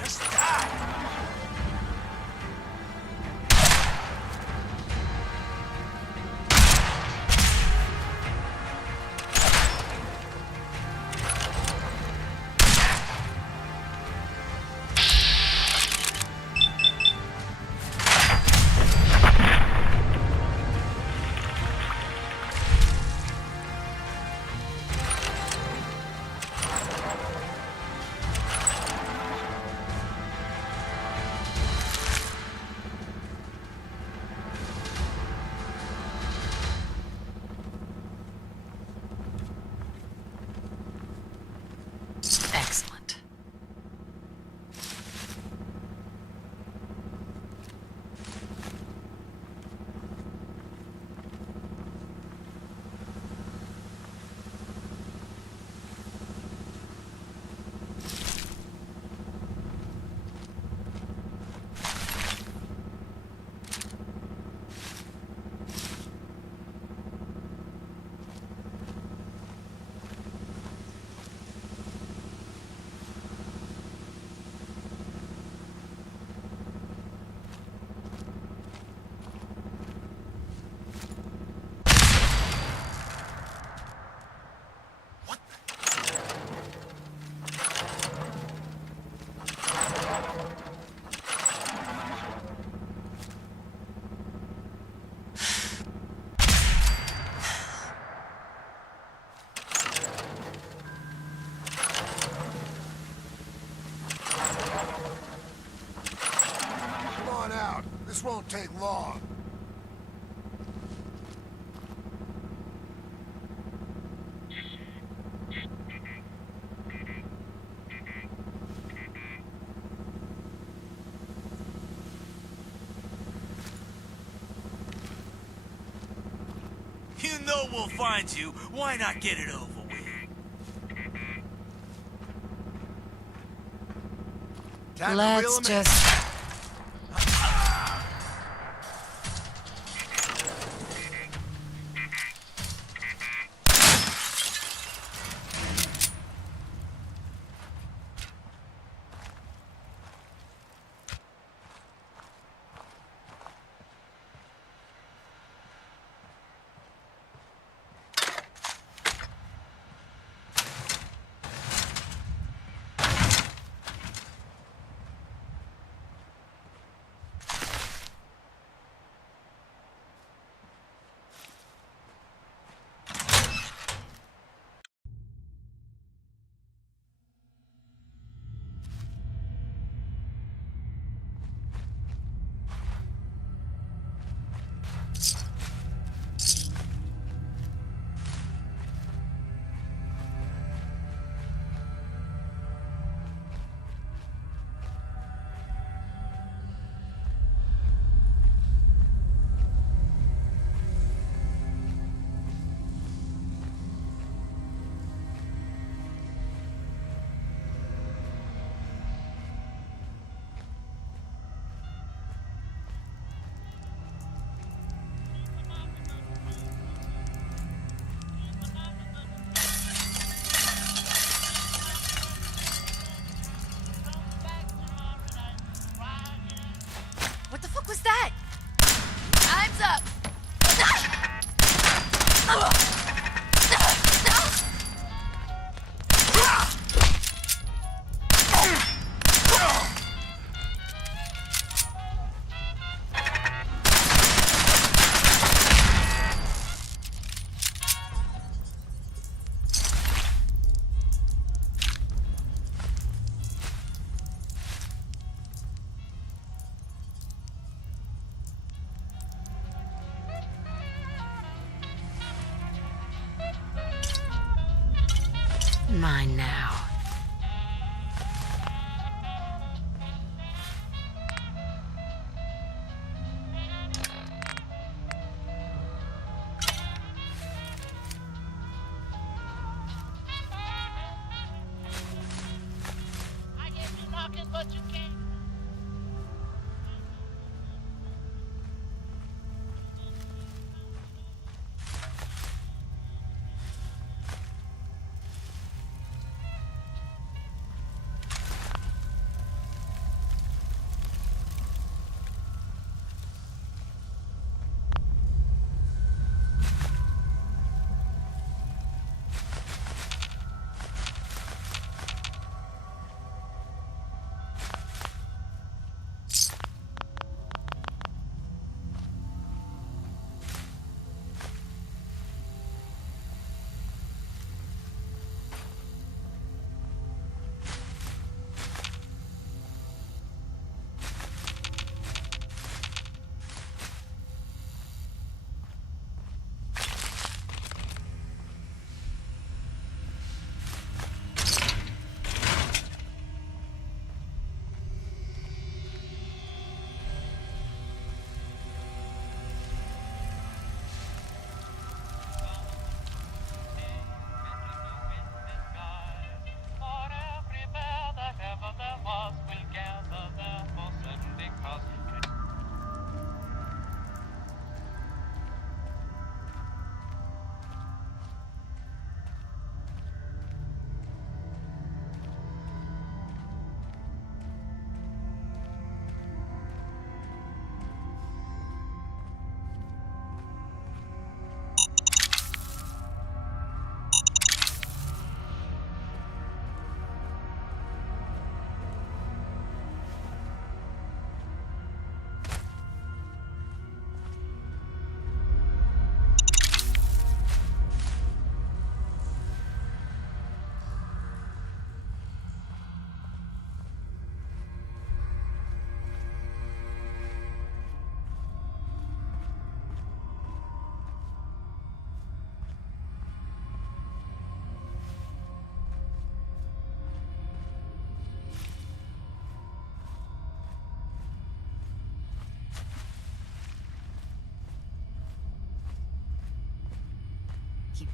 Just die! This won't take long. You know we'll find you. Why not get it over with? Time to reel Let's 'em in. just... What the fuck was that? Time's up! Mine now. I guess you knocking, but you can't.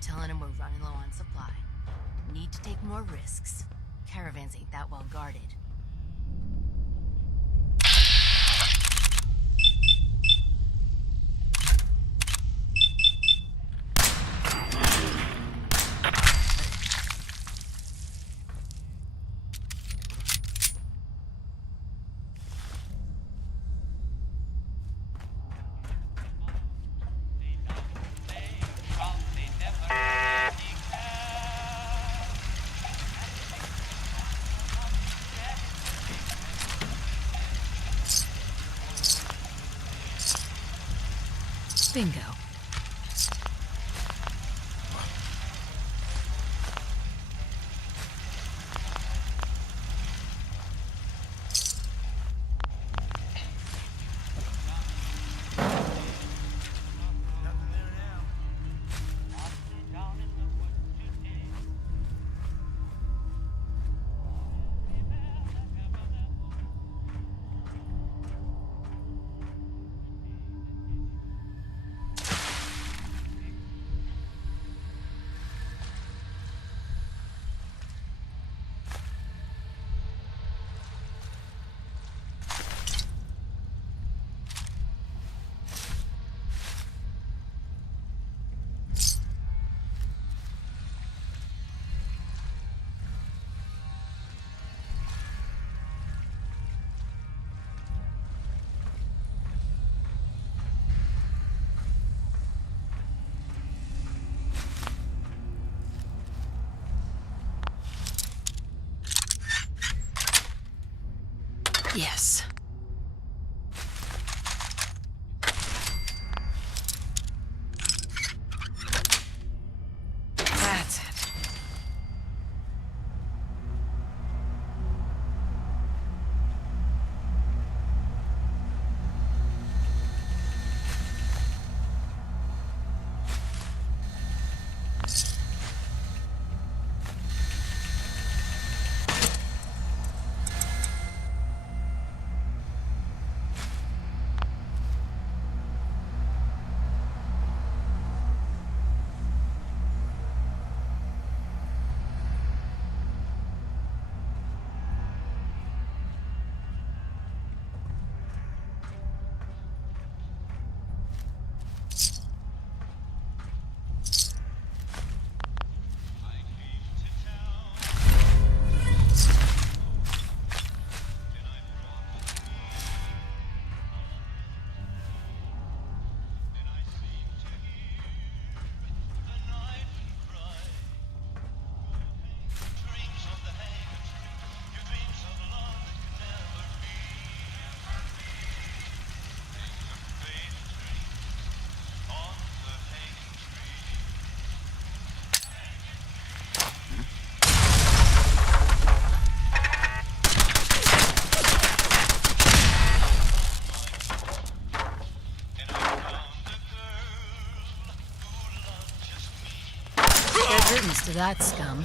telling him we're running low on supply. Need to take more risks. Caravans ain't that well guarded. Bingo. Yes. That's it. Good riddance to that scum.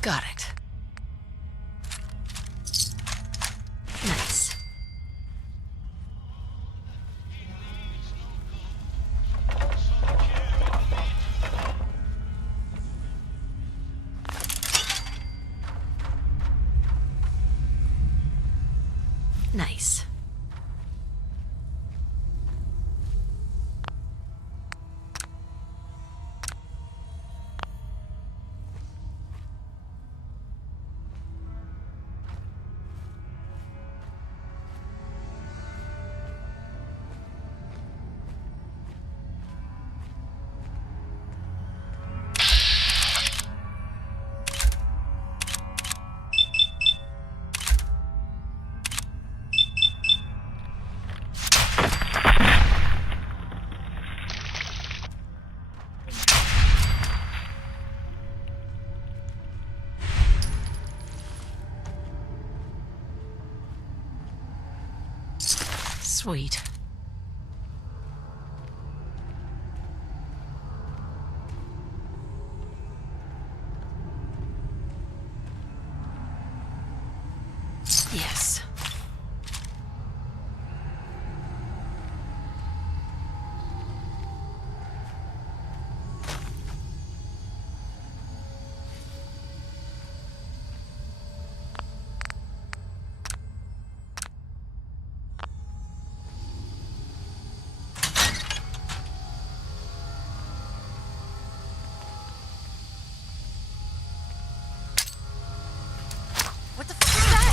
Got it. Nice. Nice. Sweet. Yes. What the fuck is that?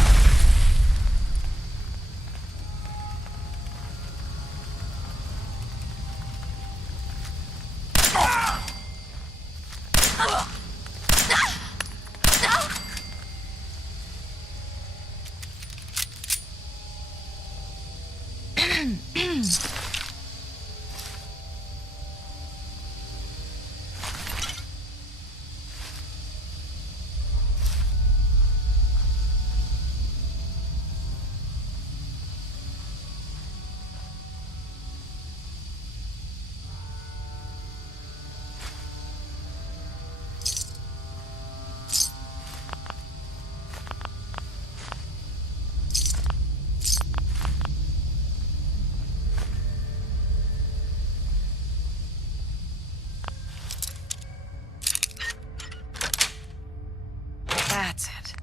That's it.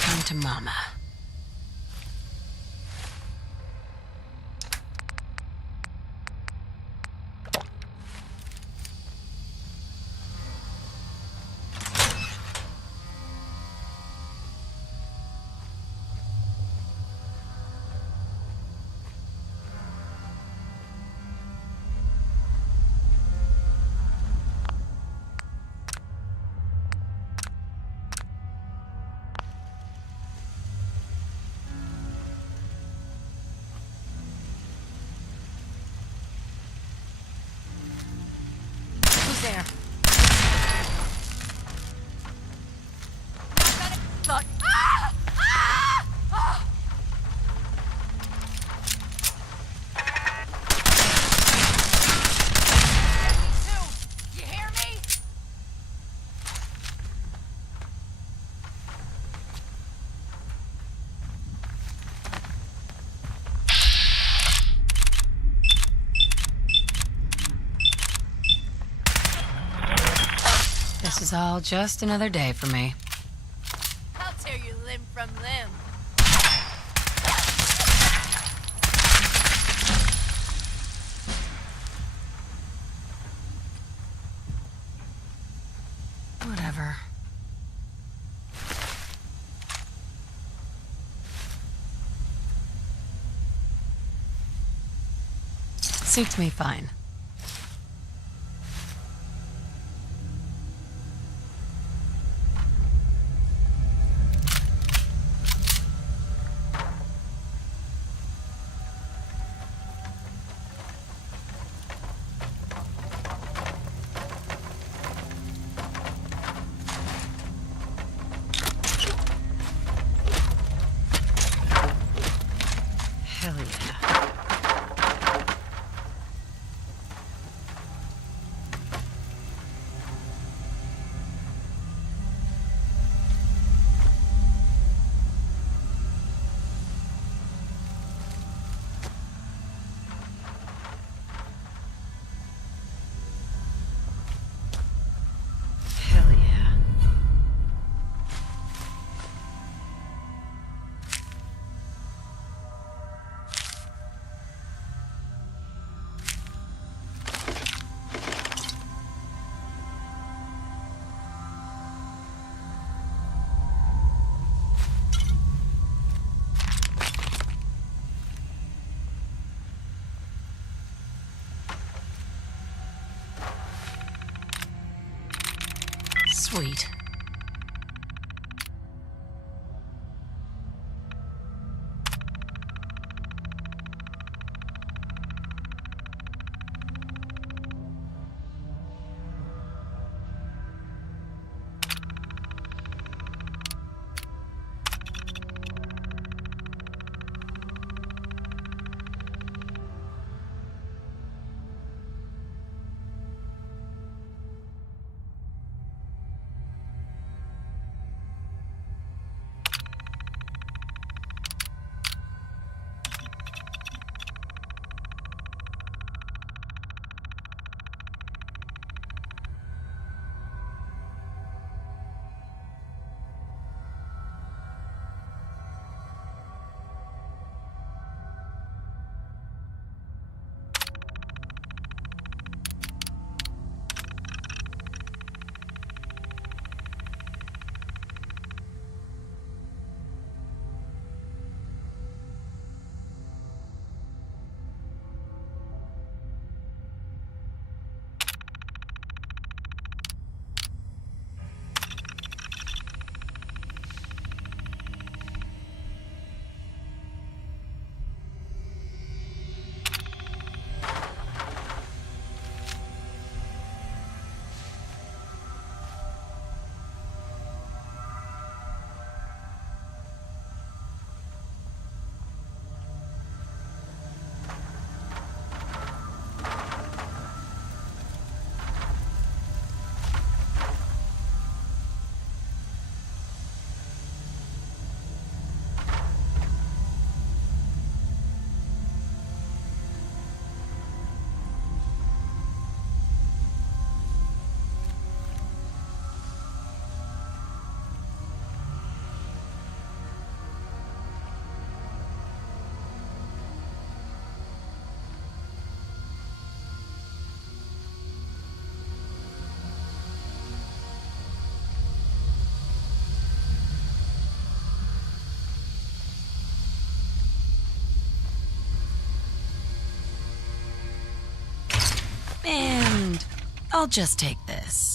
Come to Mama. Who's there? Look. Ah! Ah! Ah! You hear me? This is all just another day for me. I'll tear you limb from limb. Whatever. Suits me fine. Hell yeah. Hell yeah. Sweet. And I'll just take this.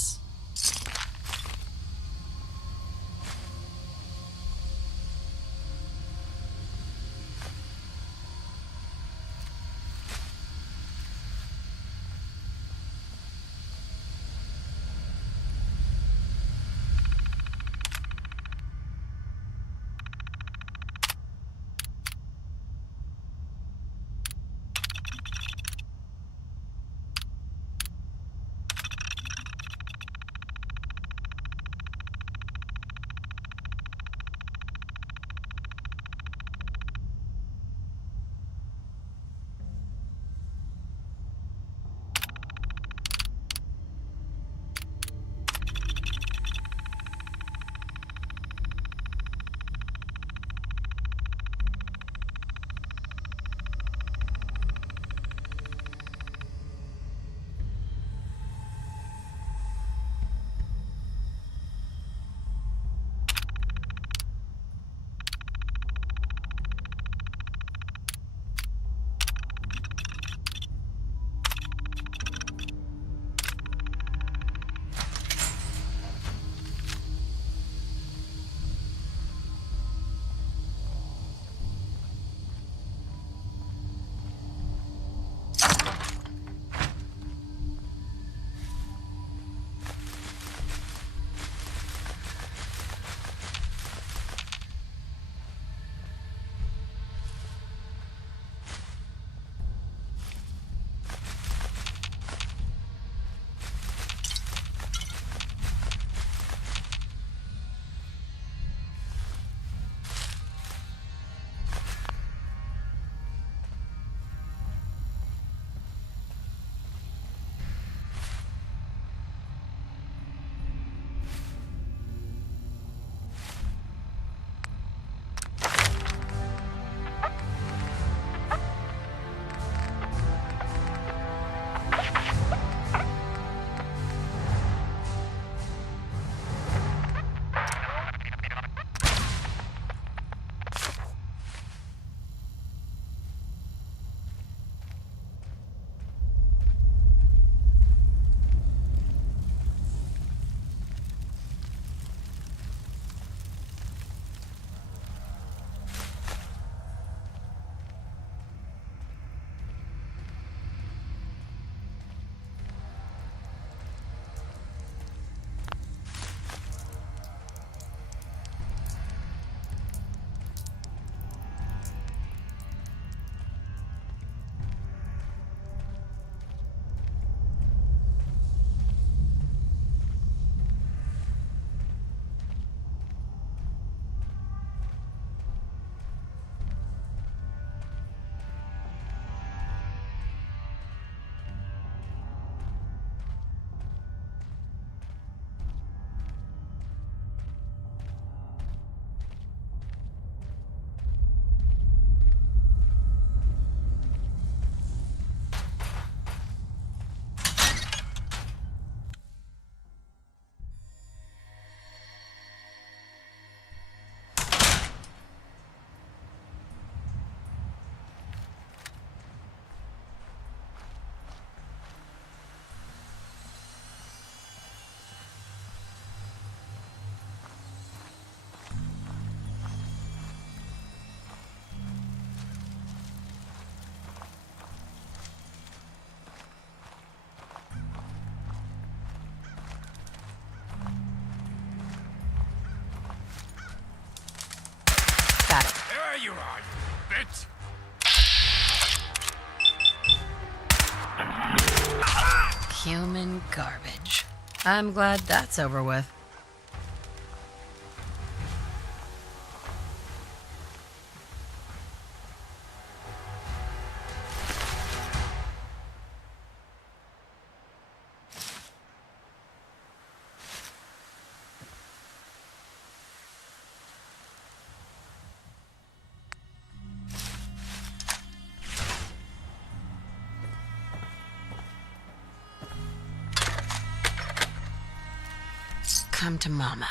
There you are, you bit! Human garbage. I'm glad that's over with. Come to Mama.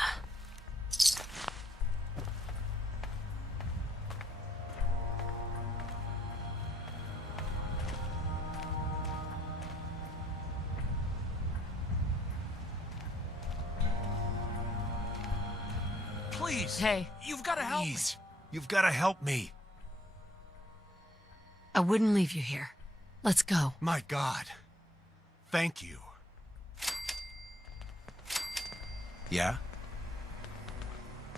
please. Hey. You've got to help me. Please, you've got to help me. I wouldn't leave you here. Let's go. My God. Thank you. Yeah?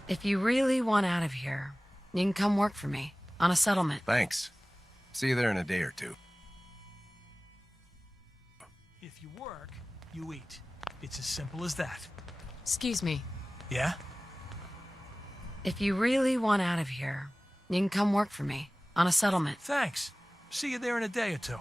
If you really want out of here, you can come work for me on a settlement. Thanks. See you there in a day or two. If you work, you eat. It's as simple as that. Excuse me. Yeah? If you really want out of here, you can come work for me on a settlement. Thanks. See you there in a day or two.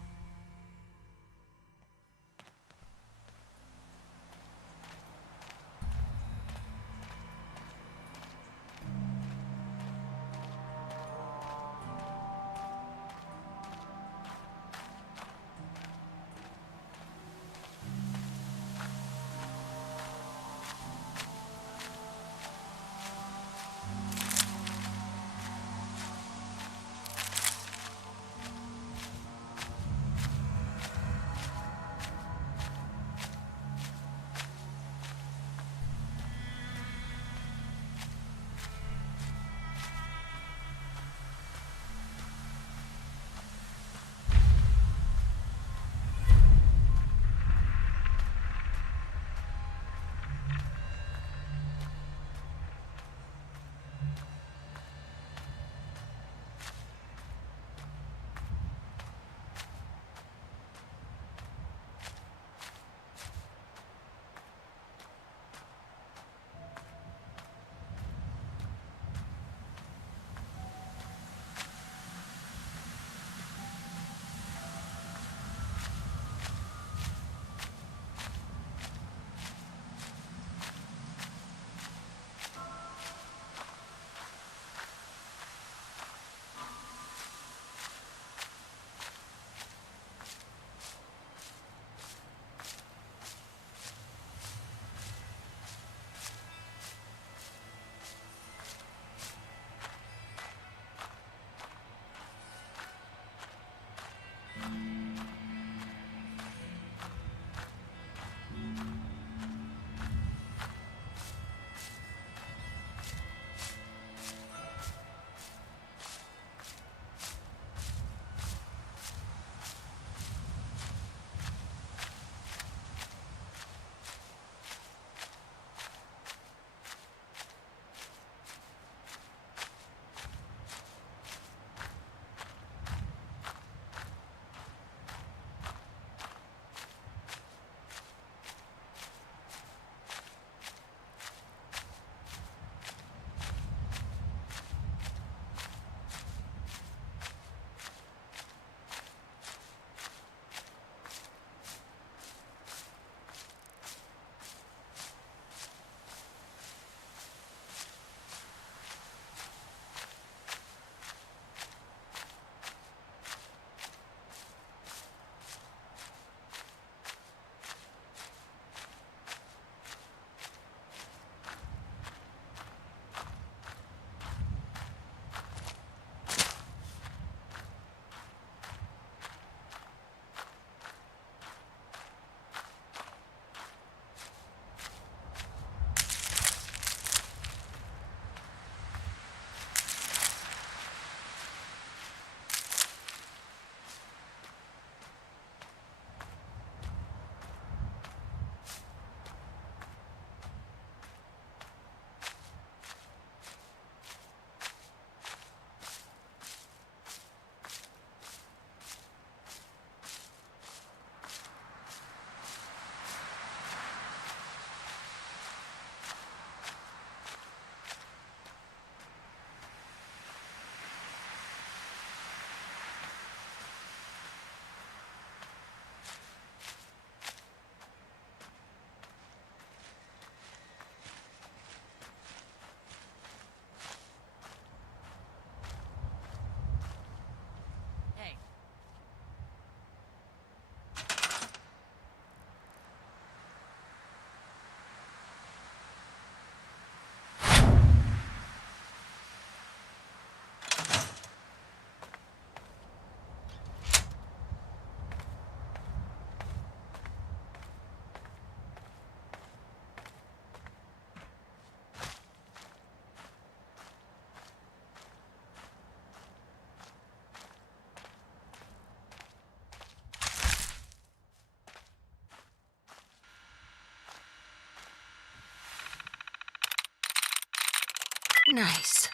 Nice.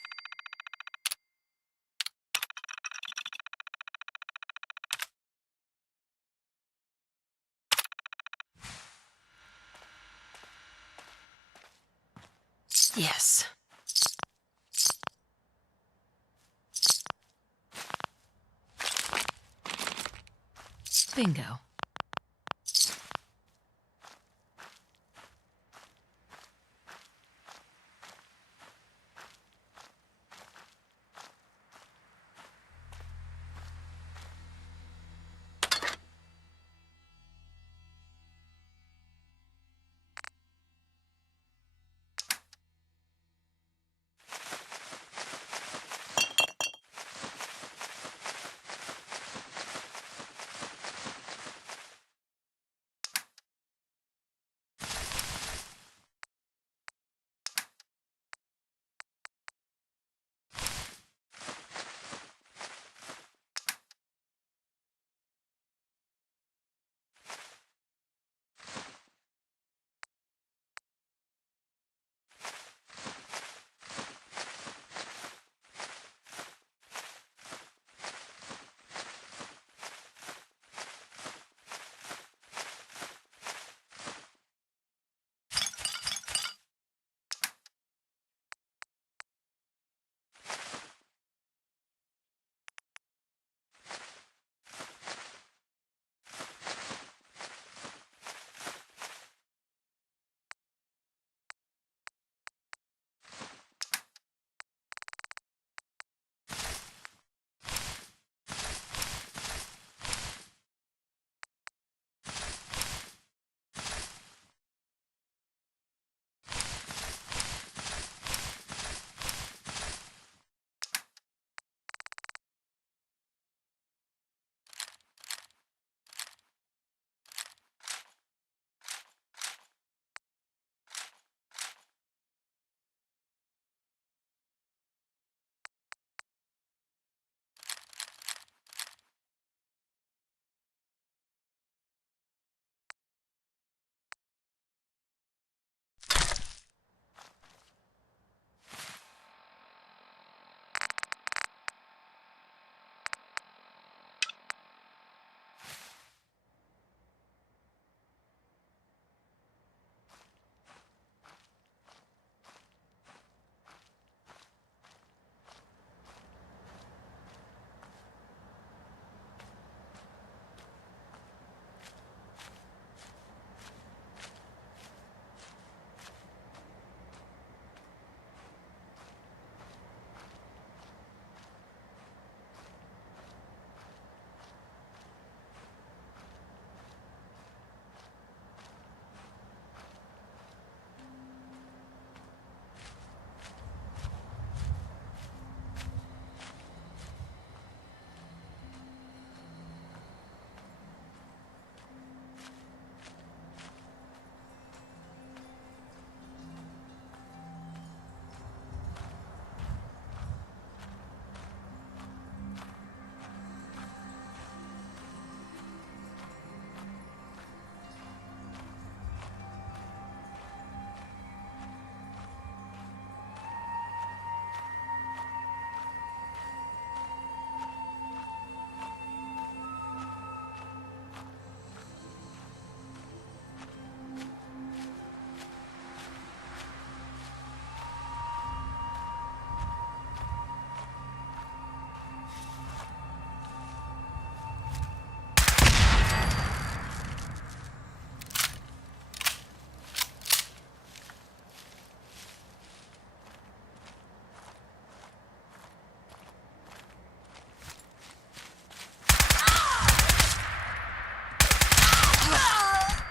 Yes. Bingo.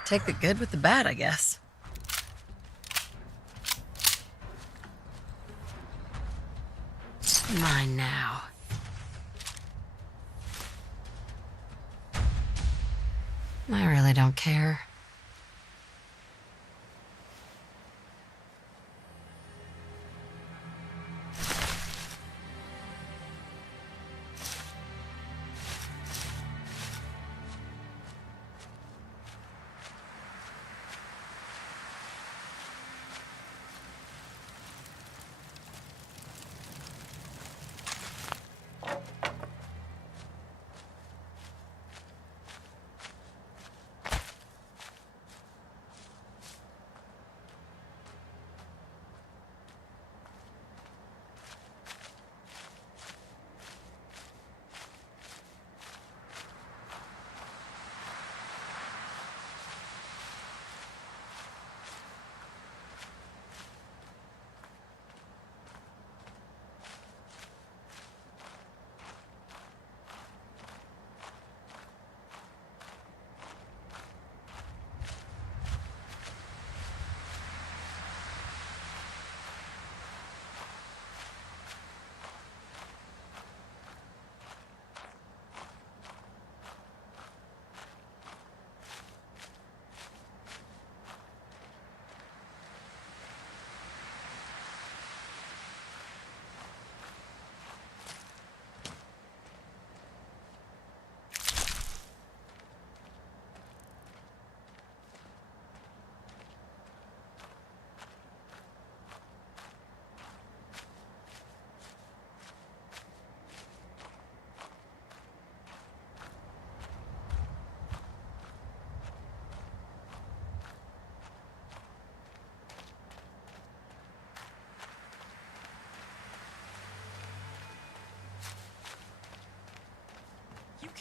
Take the good with the bad, I guess. Mine now. I really don't care.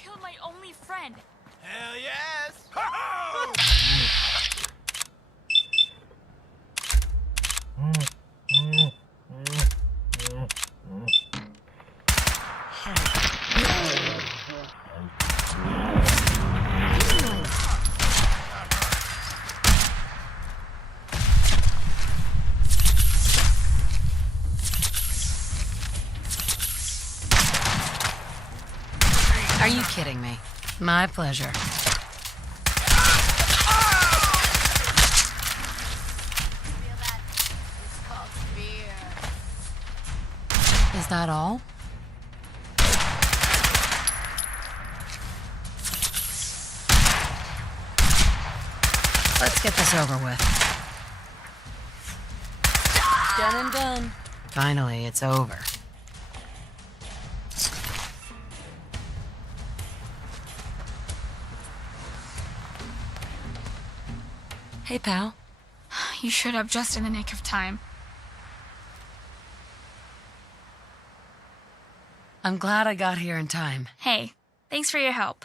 killed my only friend. Hell yes! Are you kidding me? My pleasure. Is that all? Let's get this over with. Done and done. Finally, it's over. Hey, pal. You showed up just in the nick of time. I'm glad I got here in time. Hey, thanks for your help.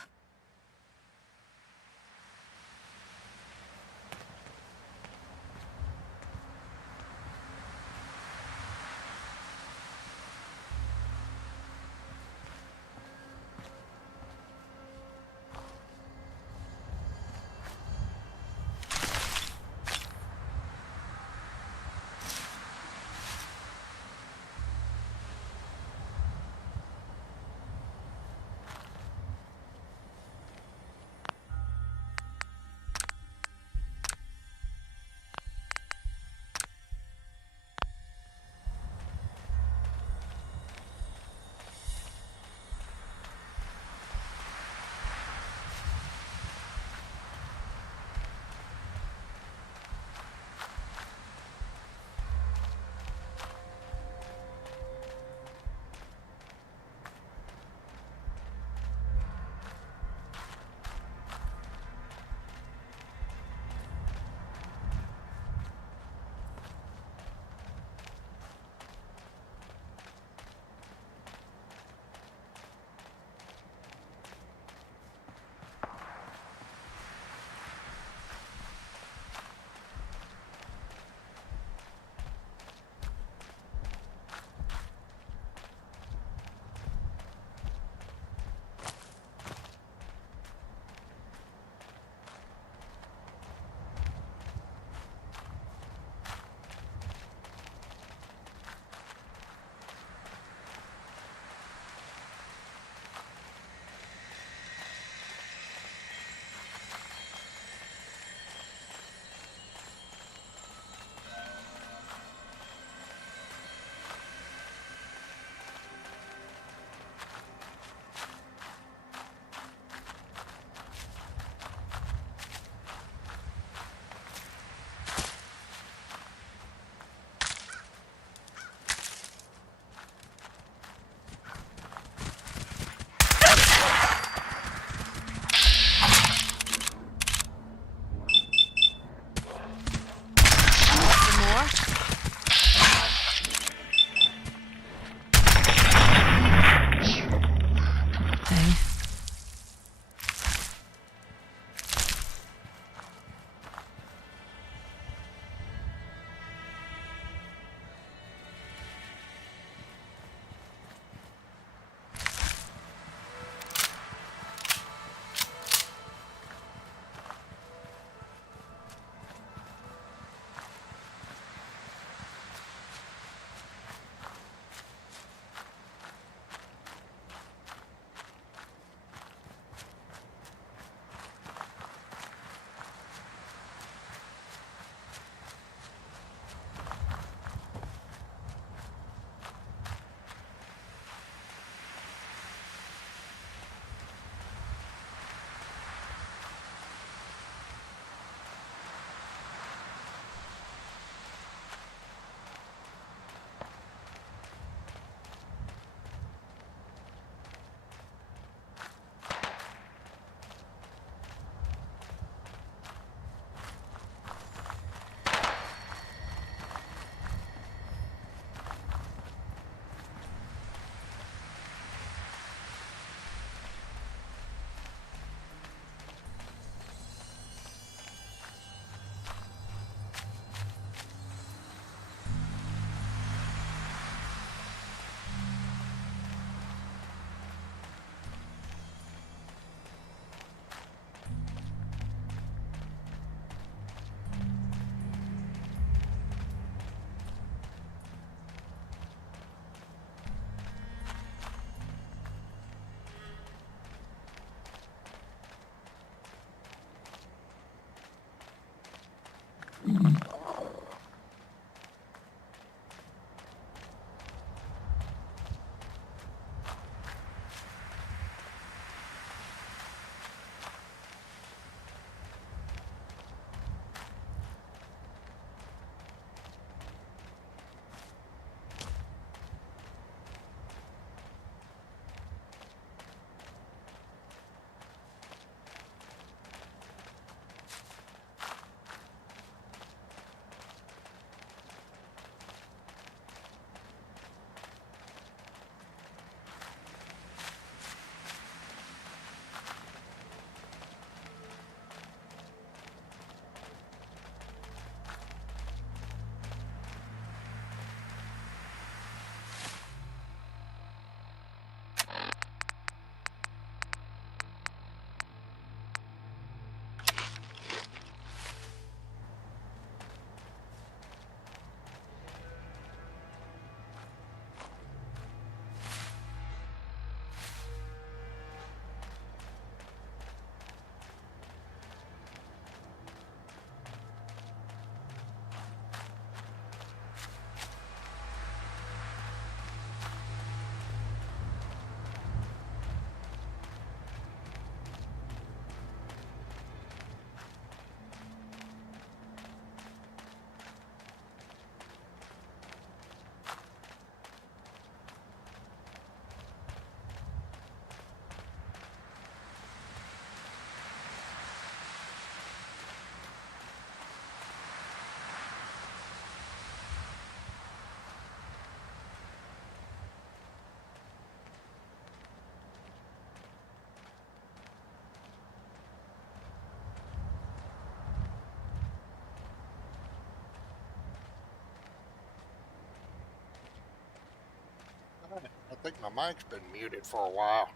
think my mic's been muted for a while.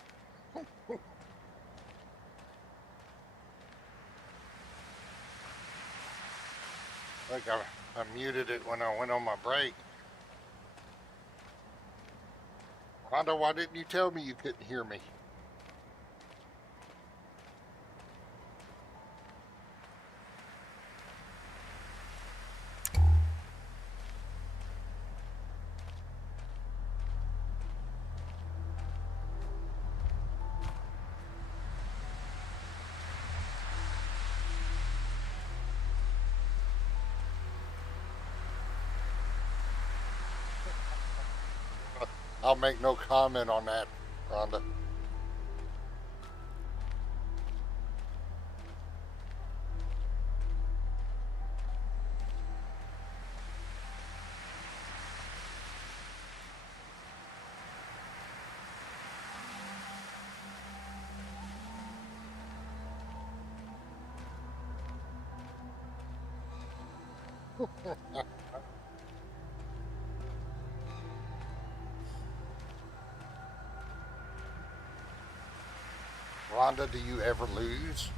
I think I muted it when I went on my break. Rhondah, why didn't you tell me you couldn't hear me? I'll make no comment on that, Rhondah. Rhondah, do you ever lose?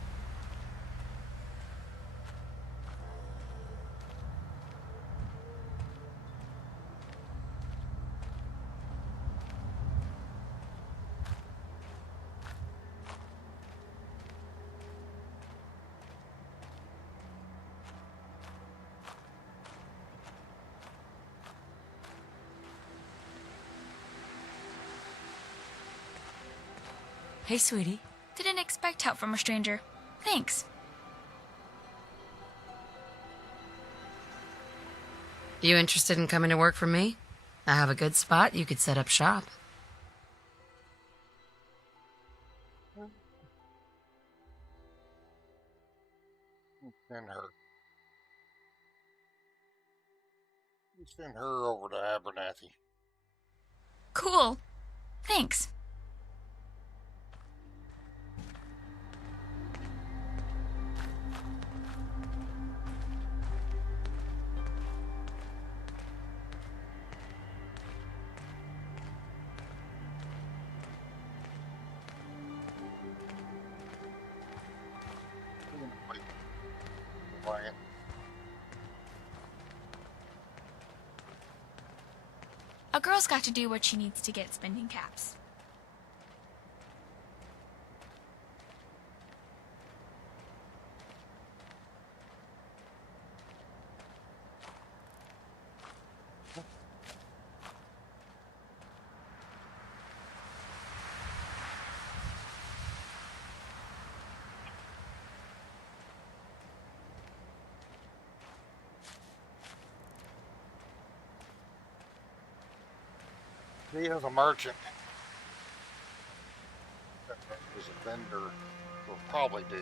Hey, sweetie. Didn't expect help from a stranger. Thanks. You interested in coming to work for me? I have a good spot. You could set up shop. Send her. Send her over to Abernathy. Cool. Thanks. Quiet. A girl's got to do what she needs to get spending caps. He is a merchant. As a vendor, will probably do.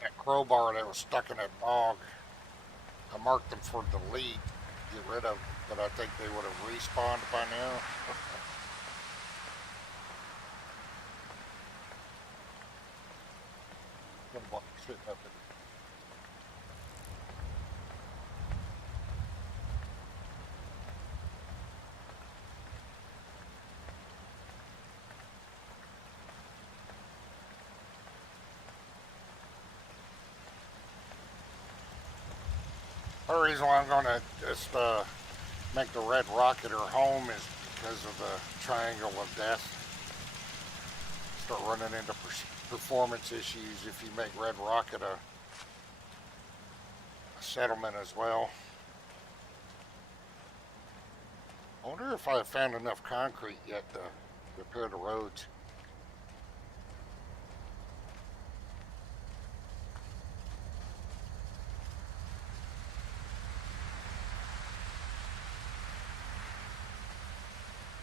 That crowbar that was stuck in that bog, I marked them for delete, get rid of, but I think they would have respawned by now. Sitting up in the reason why I'm gonna just make the red rocket her home is because of the triangle of death. Start running into performance issues if you make red rocket a settlement as well. I wonder if I have found enough concrete yet to repair the roads.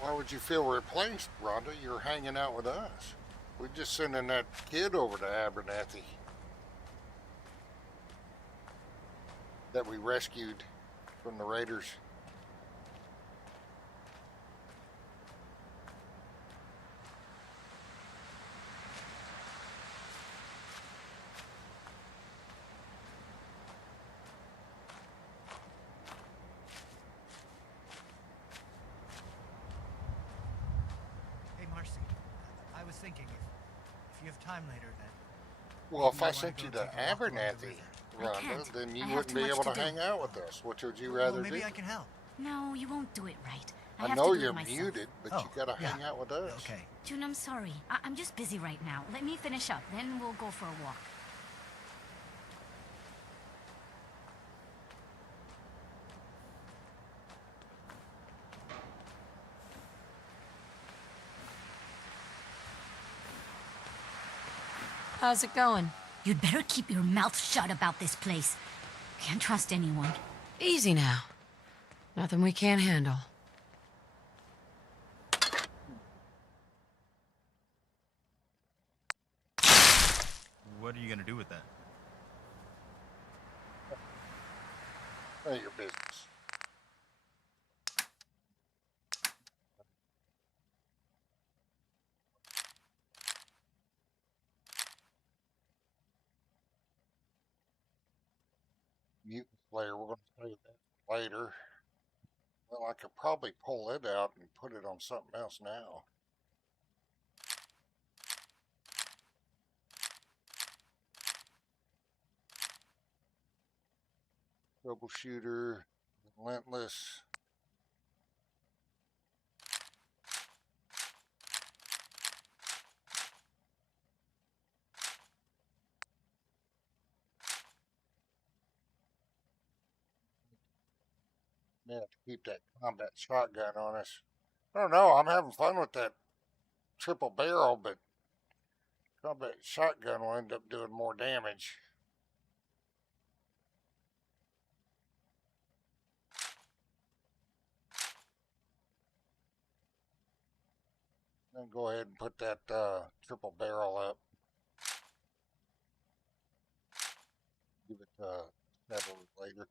Why would you feel replaced, Rhonda? You're hanging out with us. We're just sending that kid over to Abernathy that we rescued from the raiders. Hey, Marcy. I was thinking if you have time later, then. Well, if I sent you to Abernathy, Rhonda, then you wouldn't be able to hang out with us. Which would you rather do? Maybe I can help. No, you won't do it right. I have know to do you're it myself. muted, but you gotta hang out with us. Okay. June, I'm sorry. I'm just busy right now. Let me finish up, then we'll go for a walk. How's it going? You'd better keep your mouth shut about this place. Can't trust anyone. Easy now. Nothing we can't handle. What are you gonna do with that? None of your business. Mutant Slayer, we're going to play that later. Well, I could probably pull it out and put it on something else now. Troubleshooter, Relentless. May have to keep that combat shotgun on us. I don't know, I'm having fun with that triple barrel, but combat shotgun will end up doing more damage. Then go ahead and put that triple barrel up. Give it several later.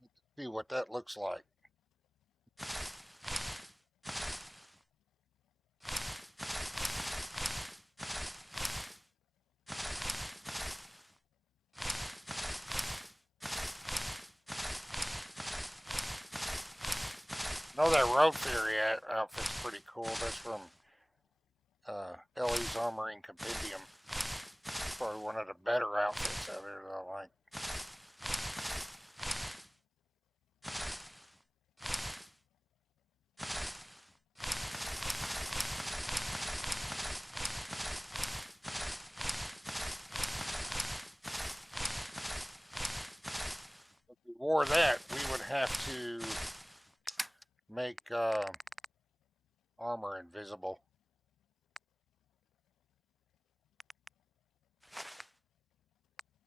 Let's see what that looks like. I know that Road Fury outfit's pretty cool. That's from Ellie's Armoring Compendium. Probably one of the better outfits out there that I like. If we wore that, we would have to make armor invisible.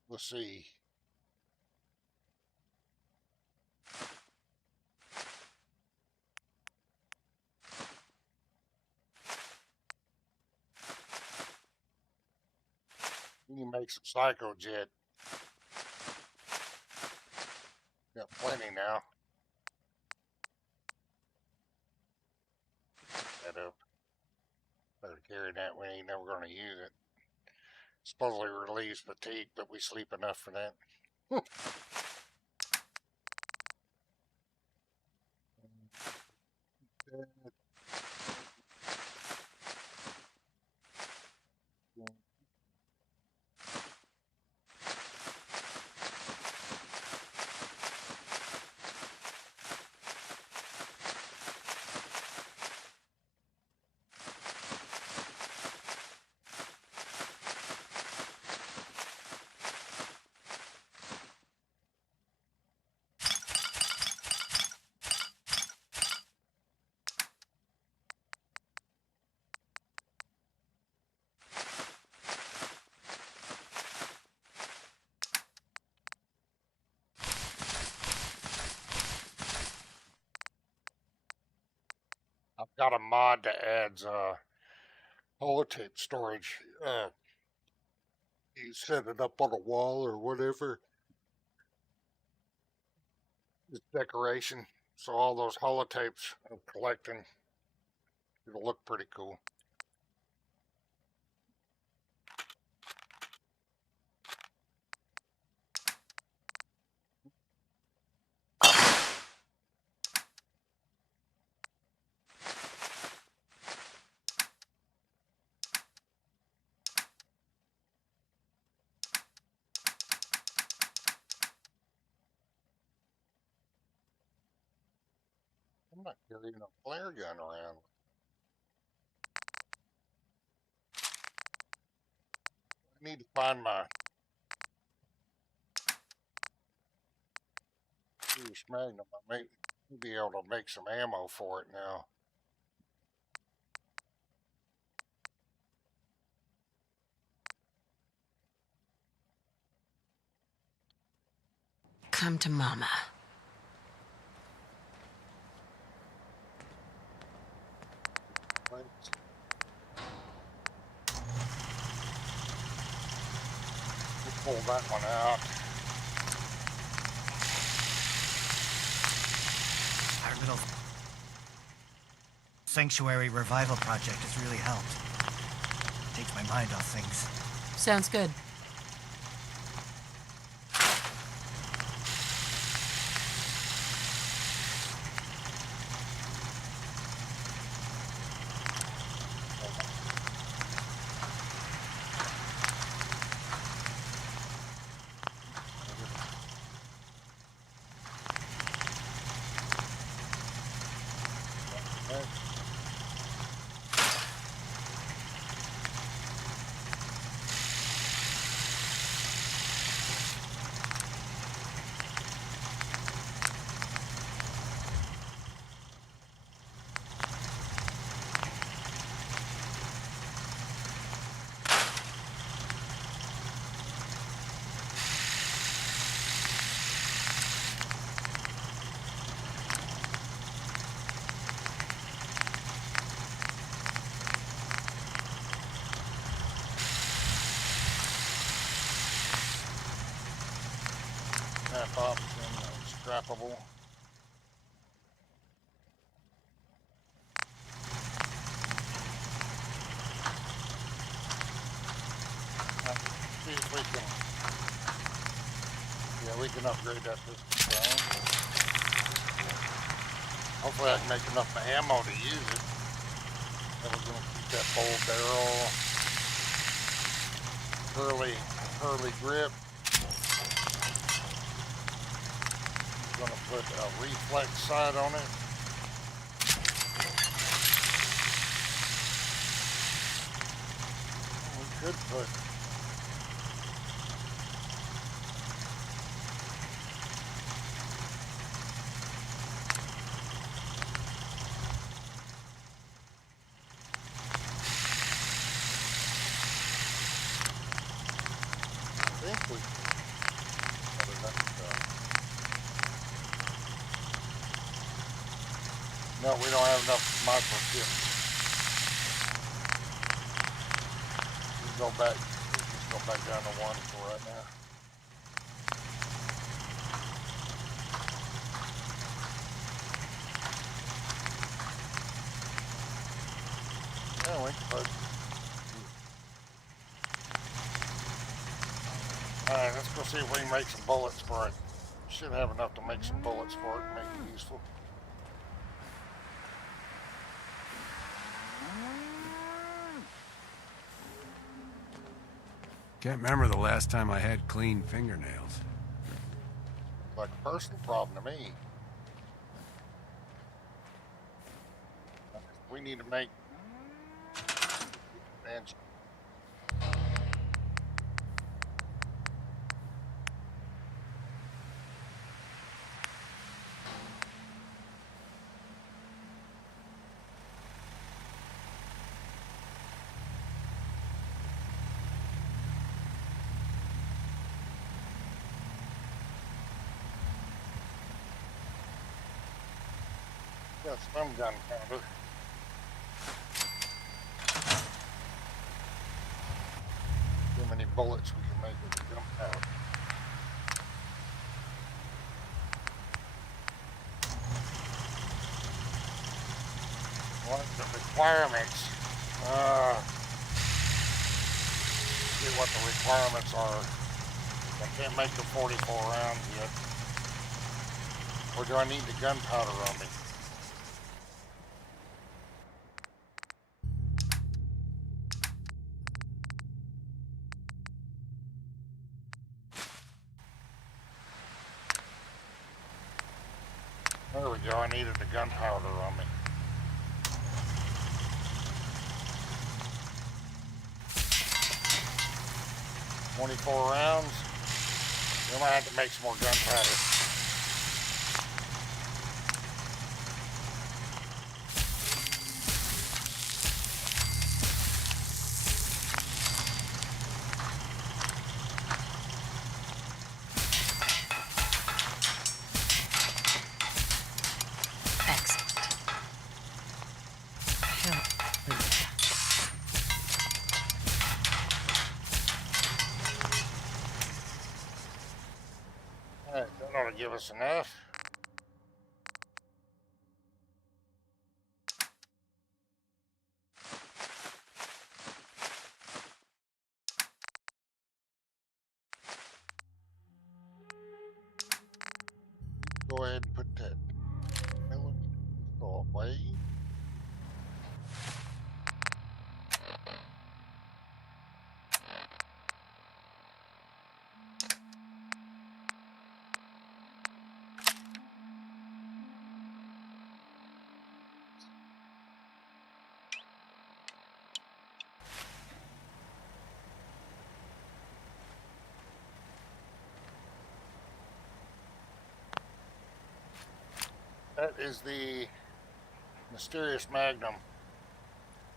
We'll see. We can make some Psycho Jet. Got plenty now. That up. Better carry that. We ain't never going to use it. Supposedly relieves fatigue, but we sleep enough for that. got a mod that adds holotape storage. You set it up on a wall or whatever. It's decoration. So all those holotapes I'm collecting, it'll look pretty cool. I'm not carrying a flare gun around. I need to find my British Magnum. I may be able to make some ammo for it now. Come to Mama. We'll pull that one out. Our little sanctuary revival project has really helped. Takes my mind off things. Sounds good. Snap option, scrappable. See if we can, yeah, we can upgrade that pistol down. Hopefully I can make enough ammo to use it. Then we're gonna keep that bowl barrel, curly grip. Gonna put a reflex sight on it. We could put I think we no, we don't have enough microchips. We'll go back. We'll just go back down to 1 for right now. Yeah, we can put. Alright, let's go see if we can make some bullets for it. Should have enough to make some bullets for it and make it useful. Can't remember the last time I had clean fingernails. Like a personal problem to me. We need to make expansion. Got some gun powder. bullets we can make with the gunpowder. What are the requirements? See what the requirements are. I can't make the 44 rounds yet. Or do I need the gunpowder on me? There we go, I needed the gunpowder on me. $24 rounds. We might have to make some more gunpowder. That ought to give us enough. Go ahead and put that millimeter pistol away. That is the mysterious Magnum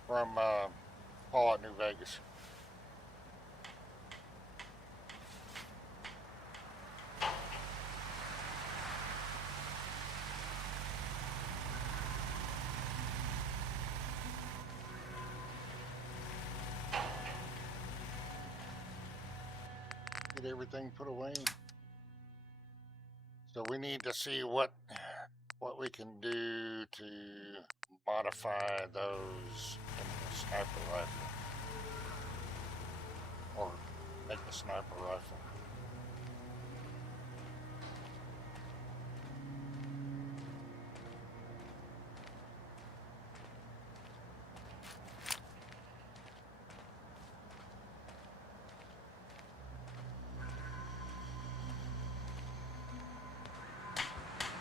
from Fallout New Vegas. Get everything put away. So we need to see what we can do to modify those in the sniper rifle, or make the sniper rifle.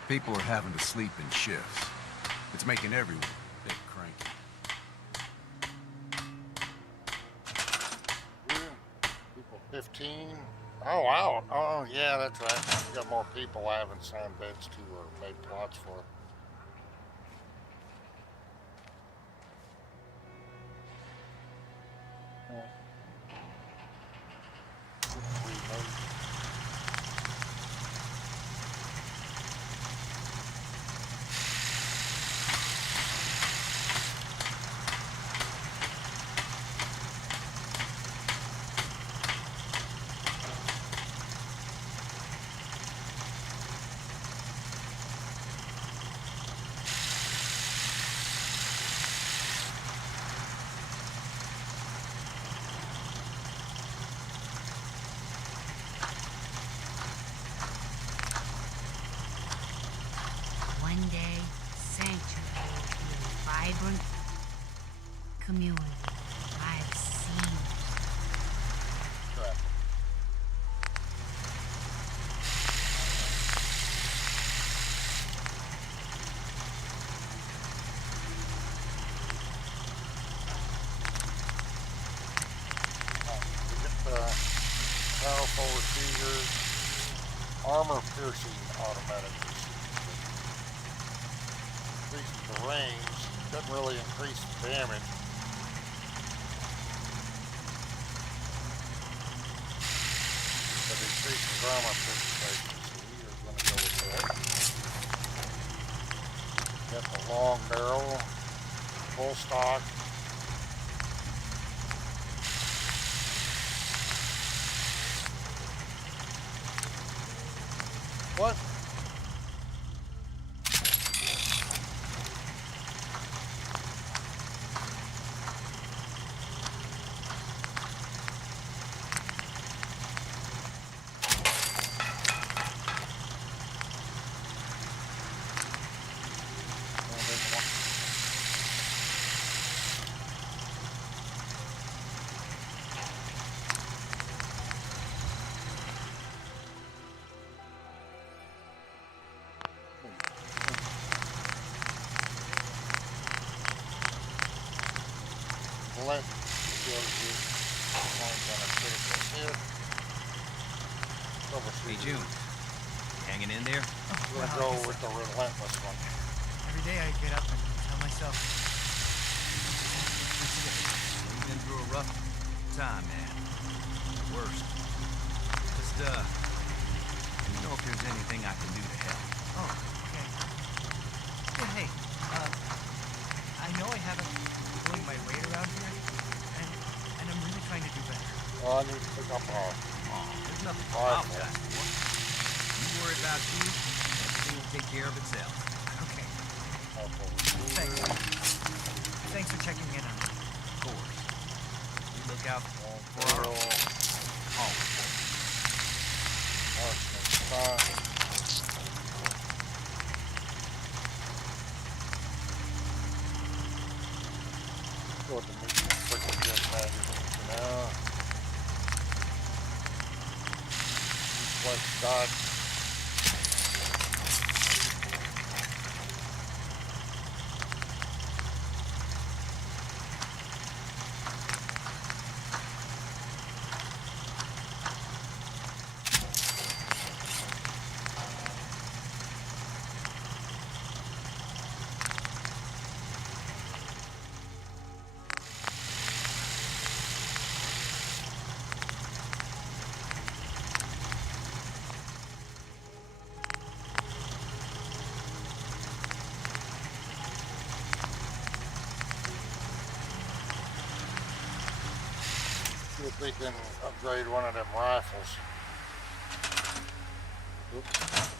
People are having to sleep in shifts. It's making everyone a bit cranky. People 15. Oh wow. Oh yeah, that's right. We got more people I haven't signed beds to or made plots for. One day, Sanctuary will be a vibrant community. I've seen Powerful receivers, armor piercing automatic receiver. Increases the range, doesn't really increase the damage. But it increases armor penetration, so we are going to go with that. Got the long barrel, full stock. What? Hey, June. You hanging in there? We're gonna go with the relentless one. Every day I get up and tell myself. You've been through a rough time, man. The worst. Just, let me know if there's anything I can do to help. Oh, okay. Yeah, hey, I know I haven't been pulling my weight around here, and I'm really trying to do better. Oh, I need to pick up our... Oh, there's nothing to apologize for. You worry about you, everything will take care of itself. Okay. Thanks. Thanks for checking in on me. Of course. We look out for our own. Go with the quickly get magazine for now. Flex dot. See if they can upgrade one of them rifles. Oops.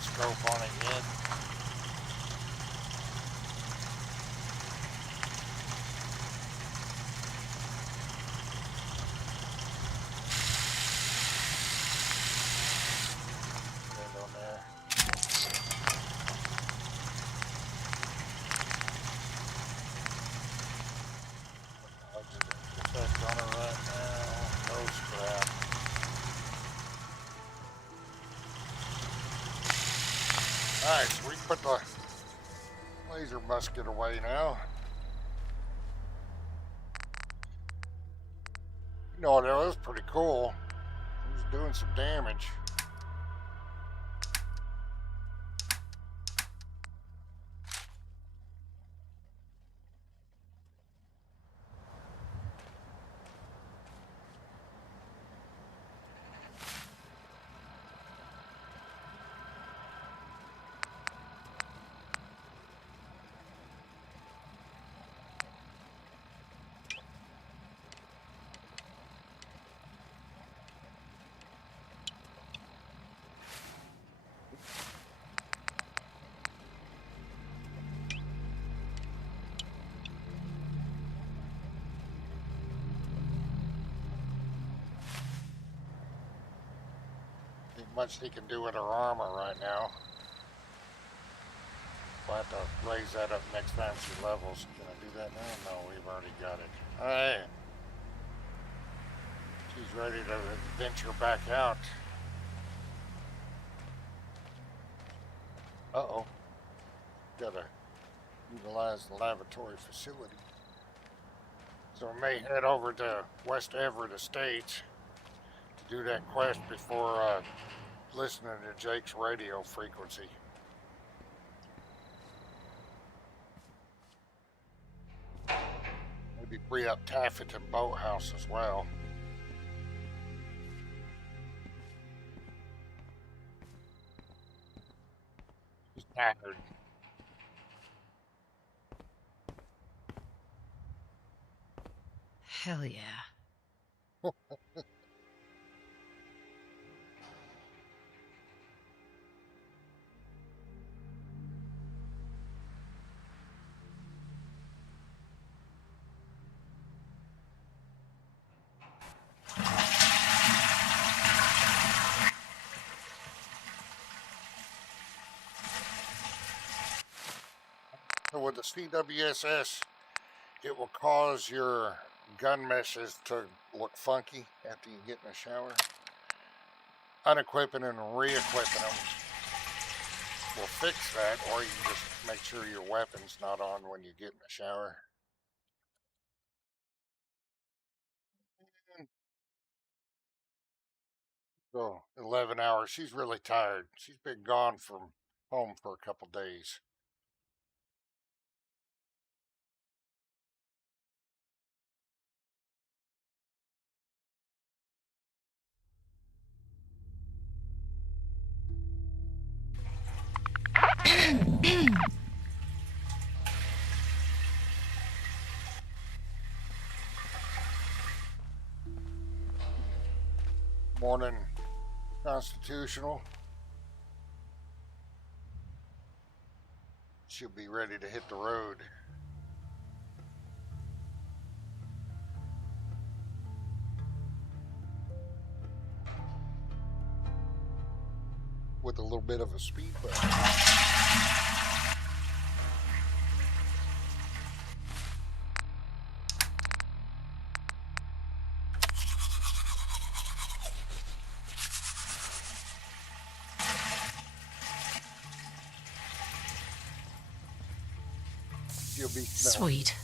Scope on it yet. Stand on there. Effect on it right now. No scrap. Alright, so we can put the laser musket away now. You know, that was pretty cool. It was doing some damage. Ain't much he can do with her armor right now. We'll have to raise that up next time she levels. Can I do that now? No, we've already got it. Alright. She's ready to venture back out. Uh-oh. Gotta utilize the laboratory facility. So we may head over to West Everett Estates to do that quest before listening to Jake's radio frequency. Maybe free up Taffeton Boathouse as well. She's tired. Hell yeah. So with the CWSS, it will cause your gun meshes to look funky after you get in the shower. Unequipping and re-equipping them will fix that, or you can just make sure your weapon's not on when you get in the shower. So 11 hours. She's really tired. She's been gone from home for a couple days. Morning, Constitutional. She'll be ready to hit the road. With a little bit of a speed bump. You'll be sweet.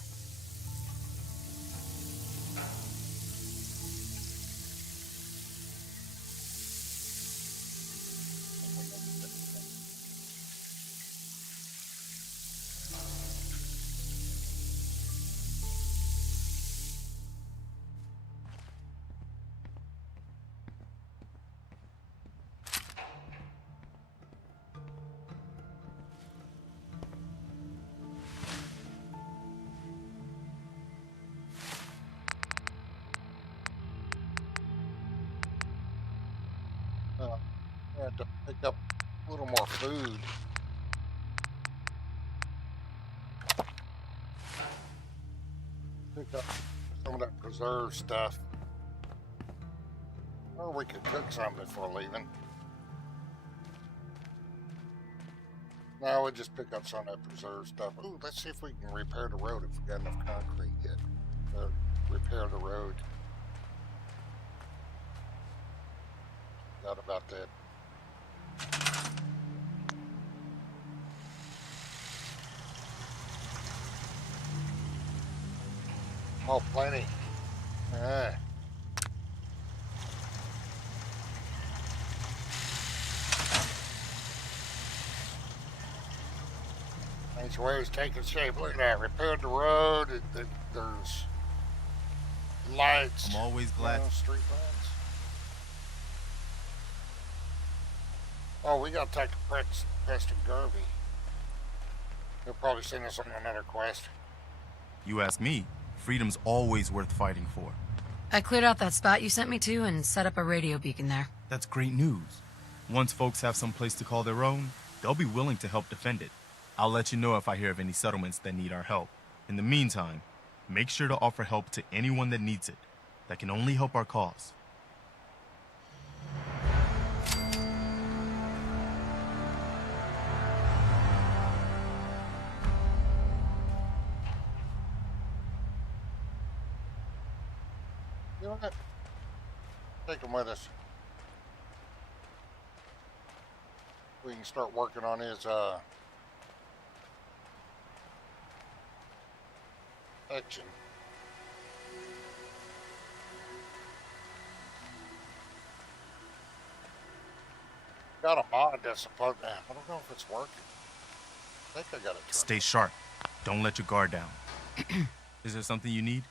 I had to pick up a little more food. Pick up some of that preserved stuff. Or we could cook some before leaving. No, we'll just pick up some of that preserved stuff. Ooh, let's see if we can repair the road if we got enough concrete yet to repair the road. Forgot about that. Oh, plenty. Ah. Sanctuary's taking shape. Look at that. Repaired the road. There's lights. I'm always glad. Street lights. Oh, we got to talk to Preston Garvey. He'll probably send us on another quest. You ask me, freedom's always worth fighting for. I cleared out that spot you sent me to and set up a radio beacon there. That's great news. Once folks have some place to call their own, they'll be willing to help defend it. I'll let you know if I hear of any settlements that need our help. In the meantime, make sure to offer help to anyone that needs it. That can only help our cause. You know what? Take him with us. We can start working on his action. Got a mod that's supposed to. I don't know if it's working. I think I got it. Stay sharp. Don't let your guard down. Is there something you need?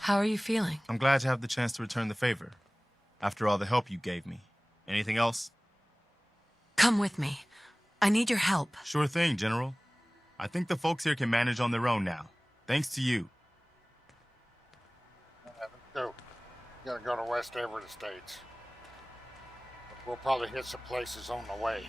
How are you feeling? I'm glad to have the chance to return the favor. After all the help you gave me. Anything else? Come with me. I need your help. Sure thing, General. I think the folks here can manage on their own now. Thanks to you. Let's go. Gotta go to West Everett Estates. We'll probably hit some places on the way.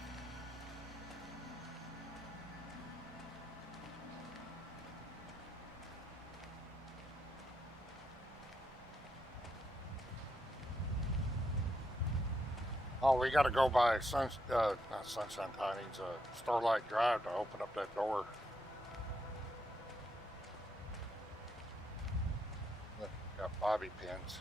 Oh, we gotta go by not Sunshine Tidings, Starlight Drive to open up that door. Got bobby pins.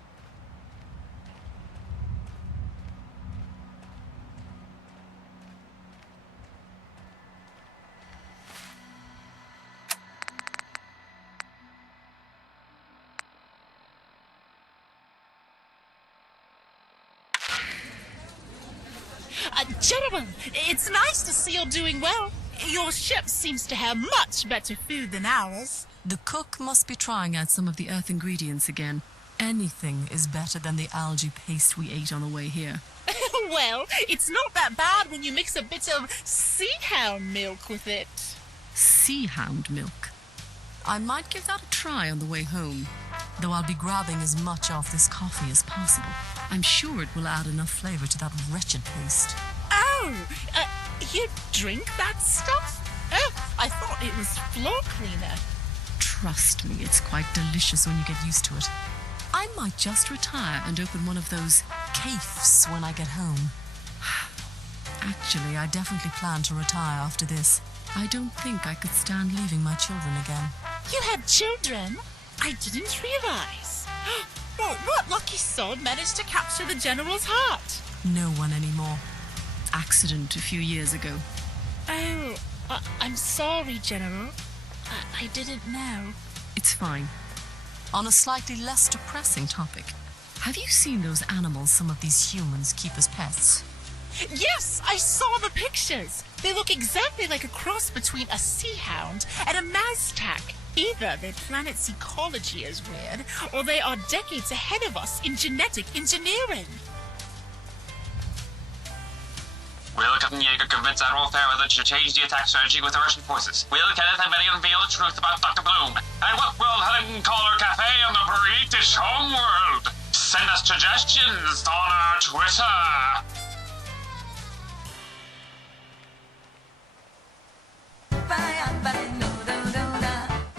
Gentlemen, it's nice to see you're doing well. Your ship seems to have much better food than ours. The cook must be trying out some of the earth ingredients again. Anything is better than the algae paste we ate on the way here. Well, it's not that bad when you mix a bit of sea hound milk with it. Sea hound milk. I might give that a try on the way home, though I'll be grabbing as much off this coffee as possible. I'm sure it will add enough flavor to that wretched paste. Oh, you drink that stuff? Oh, I thought it was floor cleaner. Trust me, it's quite delicious when you get used to it. I might just retire and open one of those cafes when I get home. Actually, I definitely plan to retire after this. I don't think I could stand leaving my children again. You had children? I didn't realize. Well, what lucky sod managed to capture the General's heart? No one anymore. Accident a few years ago. Oh, I'm sorry, General. I didn't know. It's fine. On a slightly less depressing topic, have you seen those animals some of these humans keep as pets? Yes, I saw the pictures. They look exactly like a cross between a sea hound and a Maztac. Either their planet's ecology is weird, or they are decades ahead of us in genetic engineering. Will Captain Yeager convince Admiral Farah that she changed the attack strategy with the Russian forces? Will Kenneth and Betty unveil the truth about Dr. Bloom? And what will Helen call her cafe on the British homeworld? Send us suggestions on our Twitter.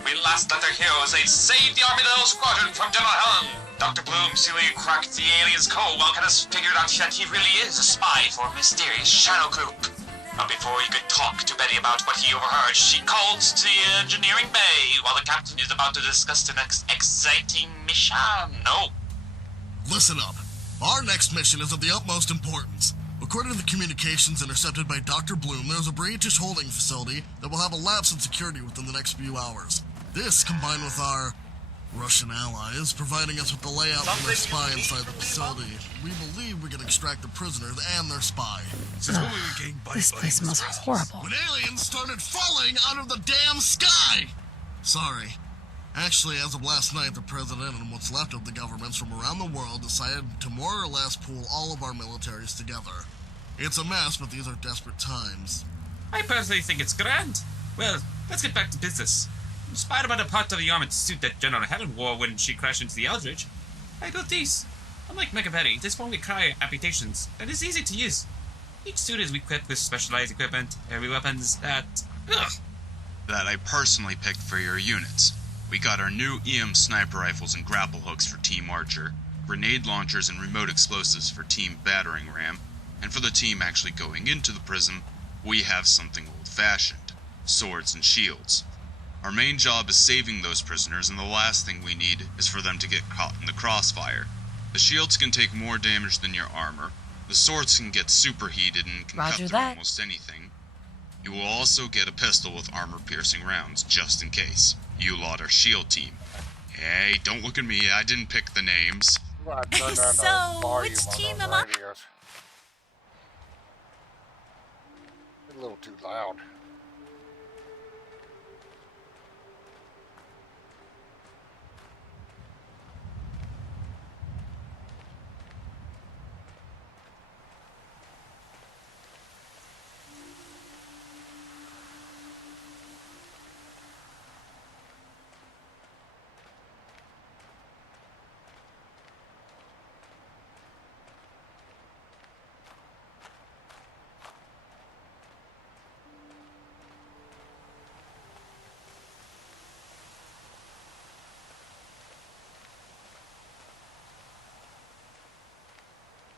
We last let their heroes, they'd saved the Army Little Squadron from General Helen. Dr. Bloom silly cracked the alien's code while Kenneth figured out that he really is a spy for a mysterious shadow group. But before he could talk to Betty about what he overheard, she called to the engineering bay while the captain is about to discuss the next exciting mission. No. Listen up. Our next mission is of the utmost importance. According to the communications intercepted by Dr. Bloom, there's a British holding facility that will have a lapse in security within the next few hours. This, combined with our Russian allies, providing us with the layout from their spy inside the facility, we believe we can extract the prisoners and their spy. This place smells horrible. When aliens started falling out of the damn sky! Sorry. Actually, as of last night, the president and what's left of the governments from around the world decided to more or less pool all of our militaries together. It's a mess, but these are desperate times. I personally think it's grand. Well, let's get back to business. In spite of the part of the armored suit that General Helen wore when she crashed into the Eldridge, I built these. Unlike Mega Betty, this won't require amputations, and is easy to use. Each suit is equipped with specialized equipment, heavy weapons that I personally picked for your units. We got our new EM sniper rifles and grapple hooks for Team Archer, grenade launchers and remote explosives for Team Battering Ram, and for the team actually going into the prison, we have something old-fashioned. swords, and shields. Our main job is saving those prisoners, and the last thing we need is for them to get caught in the crossfire. The shields can take more damage than your armor. The swords can get superheated and can cut through almost anything. You will also get a pistol with armor-piercing rounds, just in case. You lot are shield team. Hey, don't look at me, I didn't pick the names. So, which team am I? A little too loud.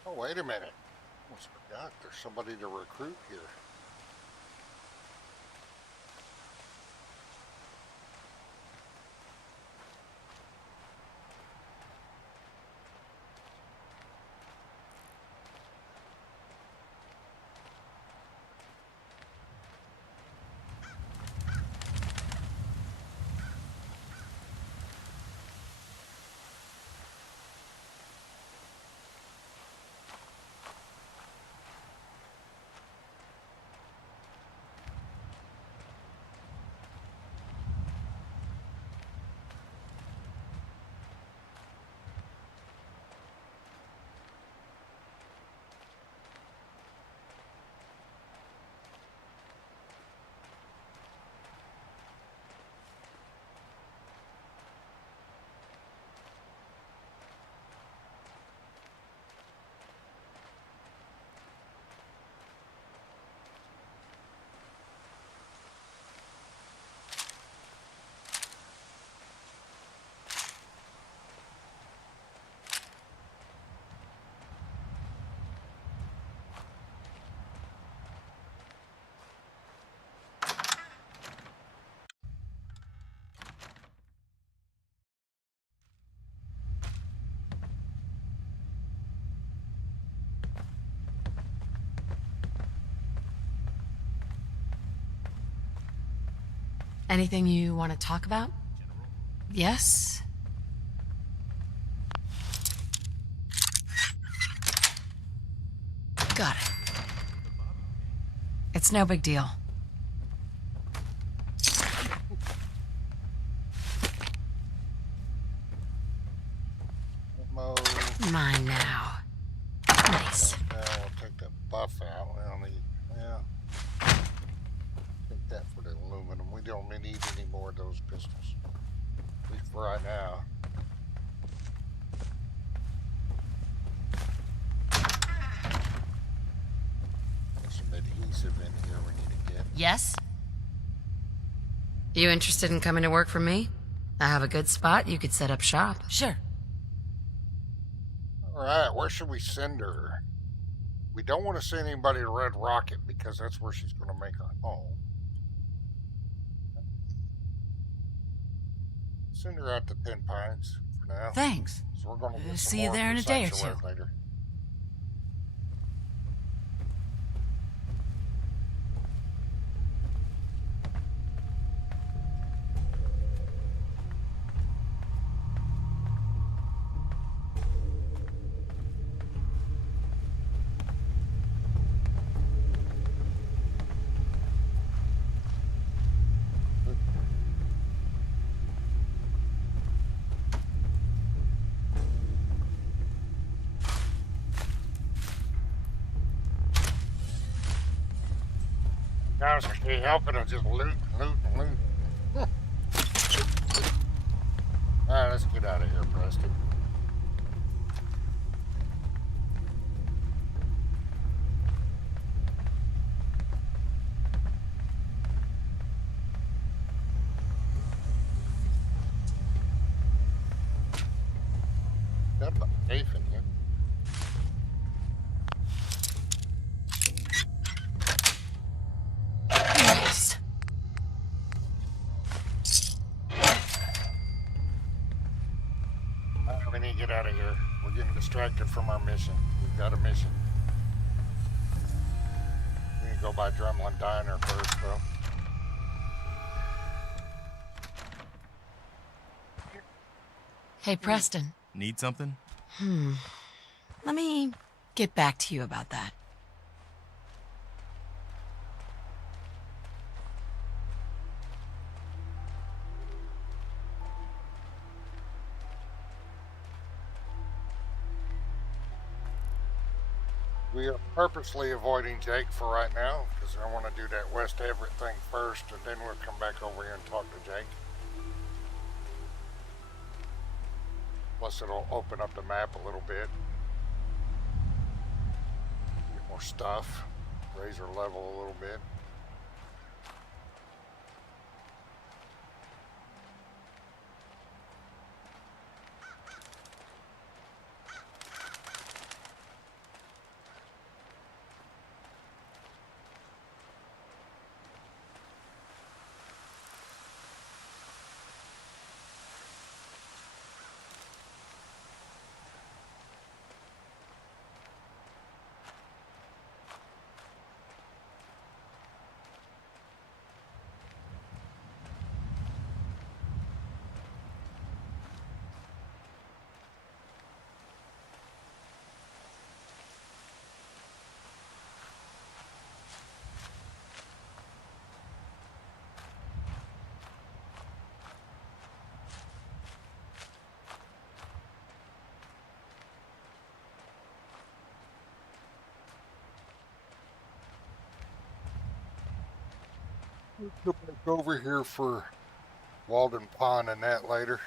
Oh, wait a minute. Almost forgot there's somebody to recruit here. Anything you want to talk about? Yes? Got it. It's no big deal. Mine now. Nice. Now we'll take that buff out. We don't need, yeah. Take that for the aluminum. We don't need any more of those pistols. At least for right now. There's some adhesive in here we need to get. Yes? You interested in coming to work for me? I have a good spot. You could set up shop. Sure. Alright, where should we send her? We don't want to send anybody to Red Rocket because that's where she's going to make her home. Send her out to Pin Pines for now. Thanks. So we're going to get See you there in a day or two. Later. Guys, I can't help it. I just loot. Alright, let's get out of here, Preston. Got a safe in here. We need to get out of here. We're getting distracted from our mission. We've got a mission. We need to go by Drumlin Diner first, though. Hey, Preston. Need something? Let me get back to you about that. We are purposely avoiding Jake for right now because I want to do that West Everett thing first, and then we'll come back over here and talk to Jake. Plus, it'll open up the map a little bit. Get more stuff. Raise our level a little bit. We'll go back over here for Walden Pond and that later.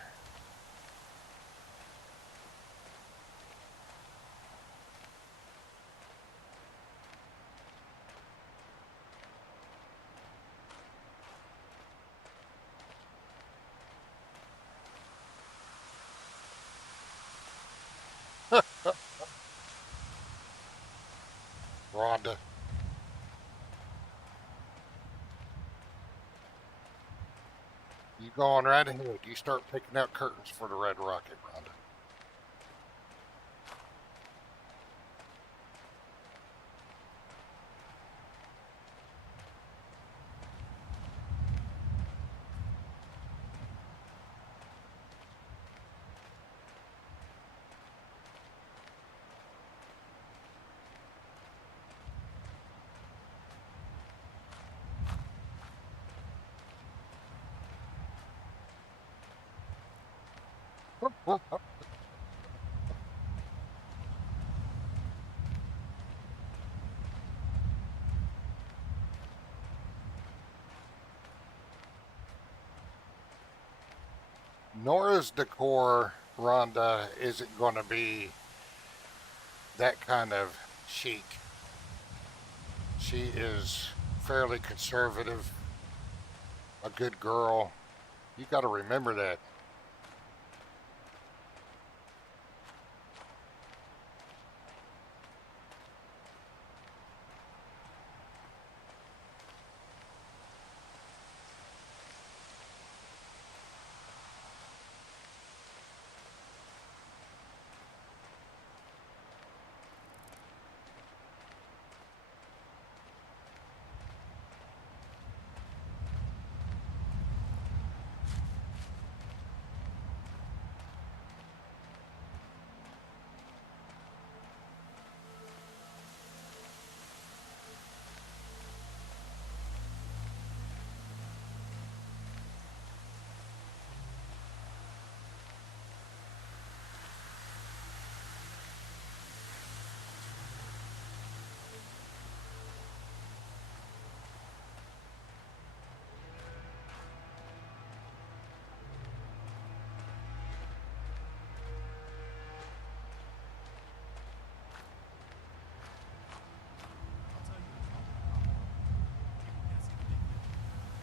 Rhondah. You go on right ahead. You start picking out curtains for the Red Rocket, Rhondah. Nora's decor, Rhondah, isn't going to be that kind of chic. She is fairly conservative, a good girl. You got to remember that.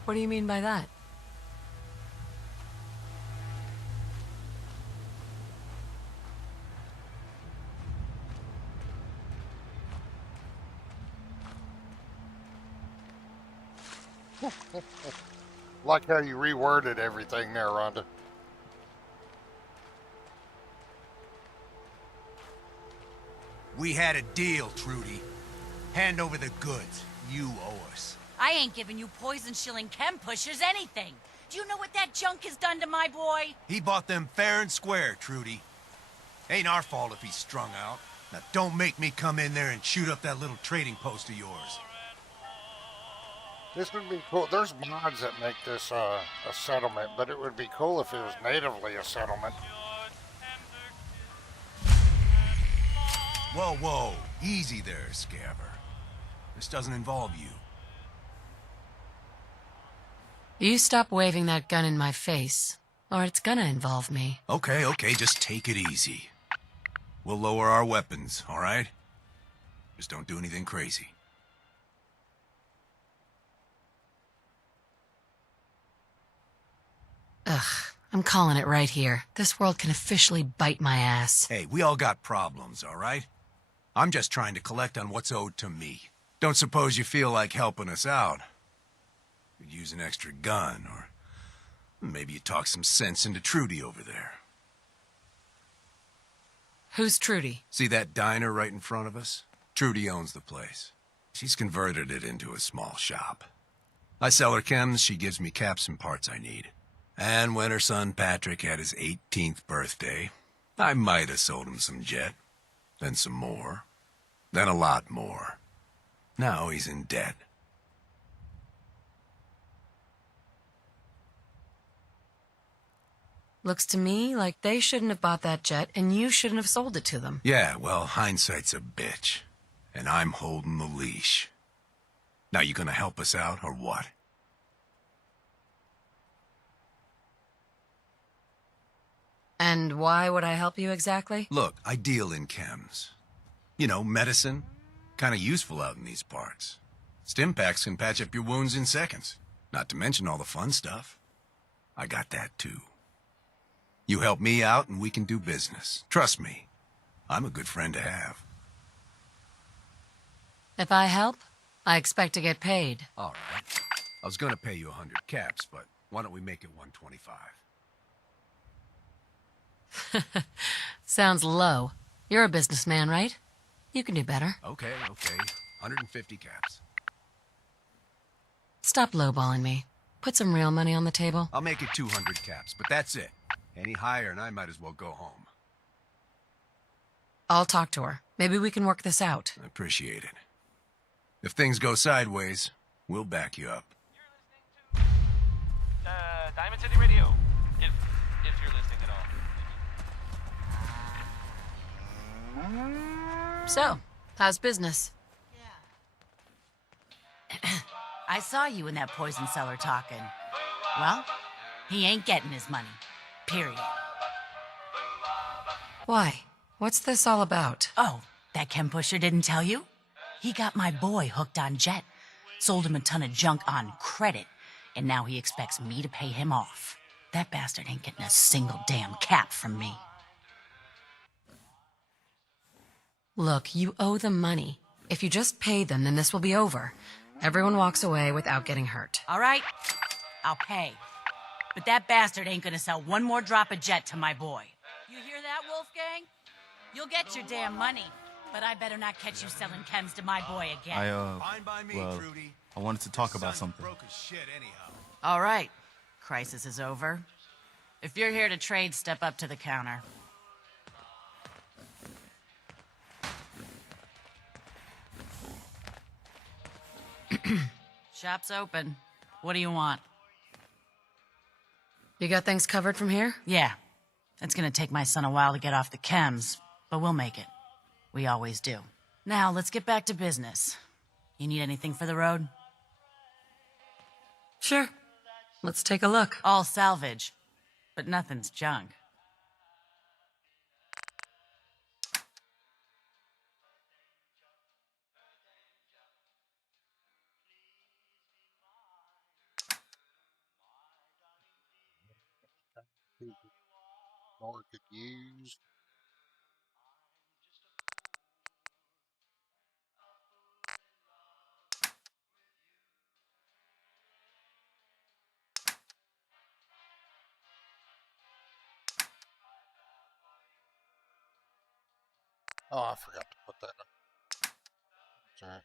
What do you mean by that? Like how you reworded everything there, Rhondah. We had a deal, Trudy. Hand over the goods. You owe us. I ain't giving you poison-shilling chem pushers anything. Do you know what that junk has done to my boy? He bought them fair and square, Trudy. Ain't our fault if he's strung out. Now don't make me come in there and shoot up that little trading post of yours. This would be cool. There's mods that make this a settlement, but it would be cool if it was natively a settlement. Whoa, whoa. Easy there, Scabber. This doesn't involve you. You stop waving that gun in my face, or it's gonna involve me. Okay, just take it easy. We'll lower our weapons, all right? Just don't do anything crazy. Ugh, I'm calling it right here. This world can officially bite my ass. Hey, we all got problems, all right? I'm just trying to collect on what's owed to me. Don't suppose you feel like helping us out? Could use an extra gun, or maybe you talk some sense into Trudy over there. Who's Trudy? See that diner right in front of us? Trudy owns the place. She's converted it into a small shop. I sell her chems, she gives me caps and parts I need. And when her son Patrick had his 18th birthday, I might have sold him some jet. Then some more. Then a lot more. Now he's in debt. Looks to me like they shouldn't have bought that jet, and you shouldn't have sold it to them. Yeah, well, hindsight's a bitch. And I'm holding the leash. Now you gonna help us out, or what? And why would I help you exactly? Look, I deal in chems. You know, medicine. Kinda useful out in these parts. Stim packs can patch up your wounds in seconds. Not to mention all the fun stuff. I got that too. You help me out and we can do business. Trust me, I'm a good friend to have. If I help, I expect to get paid. All right. I was gonna pay you 100 caps, but why don't we make it 125? Sounds low. You're a businessman, right? You can do better. Okay. 150 caps. Stop lowballing me. Put some real money on the table. I'll make it 200 caps, but that's it. Any higher and I might as well go home. I'll talk to her. Maybe we can work this out. I appreciate it. If things go sideways, we'll back you up. Diamond City Radio, if you're listening at all. So, how's business? I saw you in that poison cellar talking. Well, he ain't getting his money. Period. Why? What's this all about? Oh, that chem pusher didn't tell you? He got my boy hooked on jet. Sold him a ton of junk on credit. And now he expects me to pay him off. That bastard ain't getting a single damn cap from me. Look, you owe them money. If you just pay them, then this will be over. Everyone walks away without getting hurt. All right, I'll pay. But that bastard ain't gonna sell one more drop of jet to my boy. You hear that, Wolfgang? You'll get your damn money. But I better not catch you selling chems to my boy again. I wanted to talk about something. All right, crisis is over. If you're here to trade, step up to the counter. Shop's open. What do you want? You got things covered from here? Yeah. It's gonna take my son a while to get off the chems, but we'll make it. We always do. Now, let's get back to business. You need anything for the road? Sure. Let's take a look. All salvage, but nothing's junk. Nora could use. Oh, I forgot to put that up. Alright.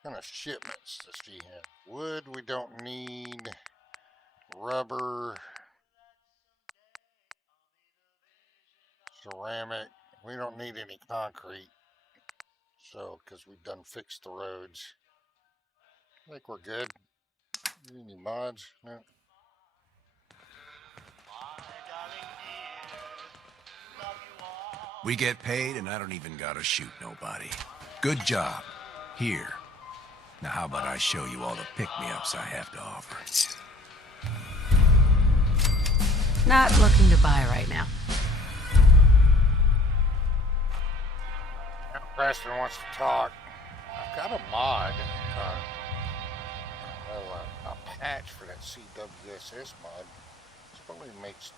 What kind of shipments does she have? Wood we don't need. Rubber. Ceramic. We don't need any concrete. So, because we've done fixed the roads. I think we're good. Any mods? No. We get paid and I don't even gotta shoot nobody. Good job. Here. Now how about I show you all the pick-me-ups I have to offer? Not looking to buy right now. Now Preston wants to talk. I've got a mod. A patch for that CWSS mod. This probably makes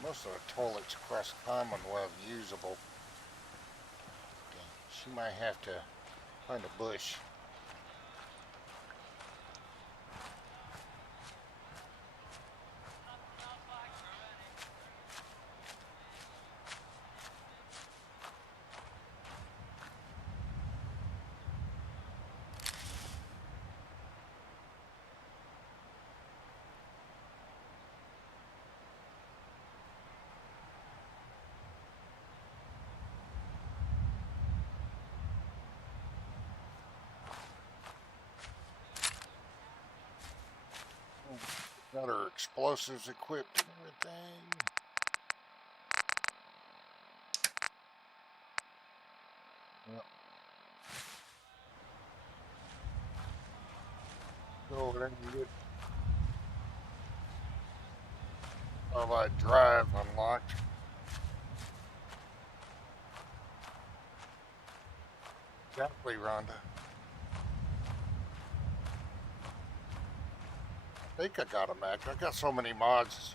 most of the toilets across the Commonwealth usable. She might have to find a bush. Got her explosives equipped and everything. Yep. Go over there and get Starlight Drive unlocked. Exactly, Rhonda. I think I got them active. I got so many mods.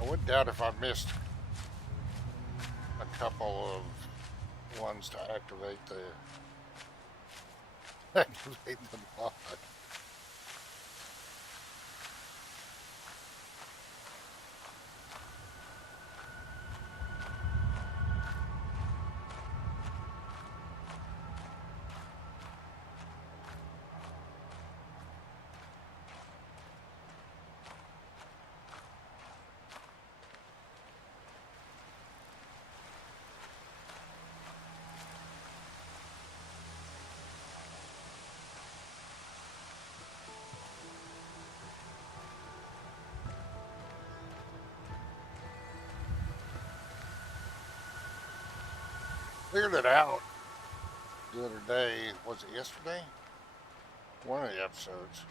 I wouldn't doubt if I missed a couple of ones to activate the mod. Figured it out the other day. Was it yesterday? One of the episodes.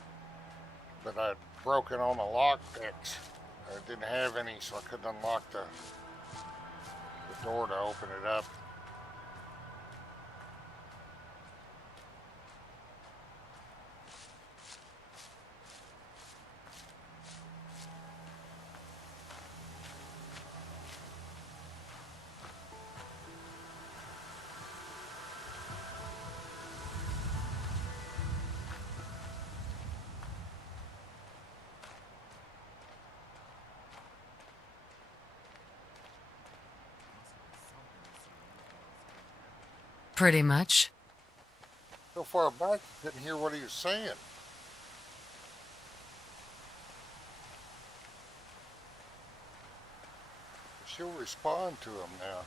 But I'd broken on the lock picks. I didn't have any, so I couldn't unlock the door to open it up. Pretty much. So far back, you couldn't hear what he was saying. She'll respond to him now.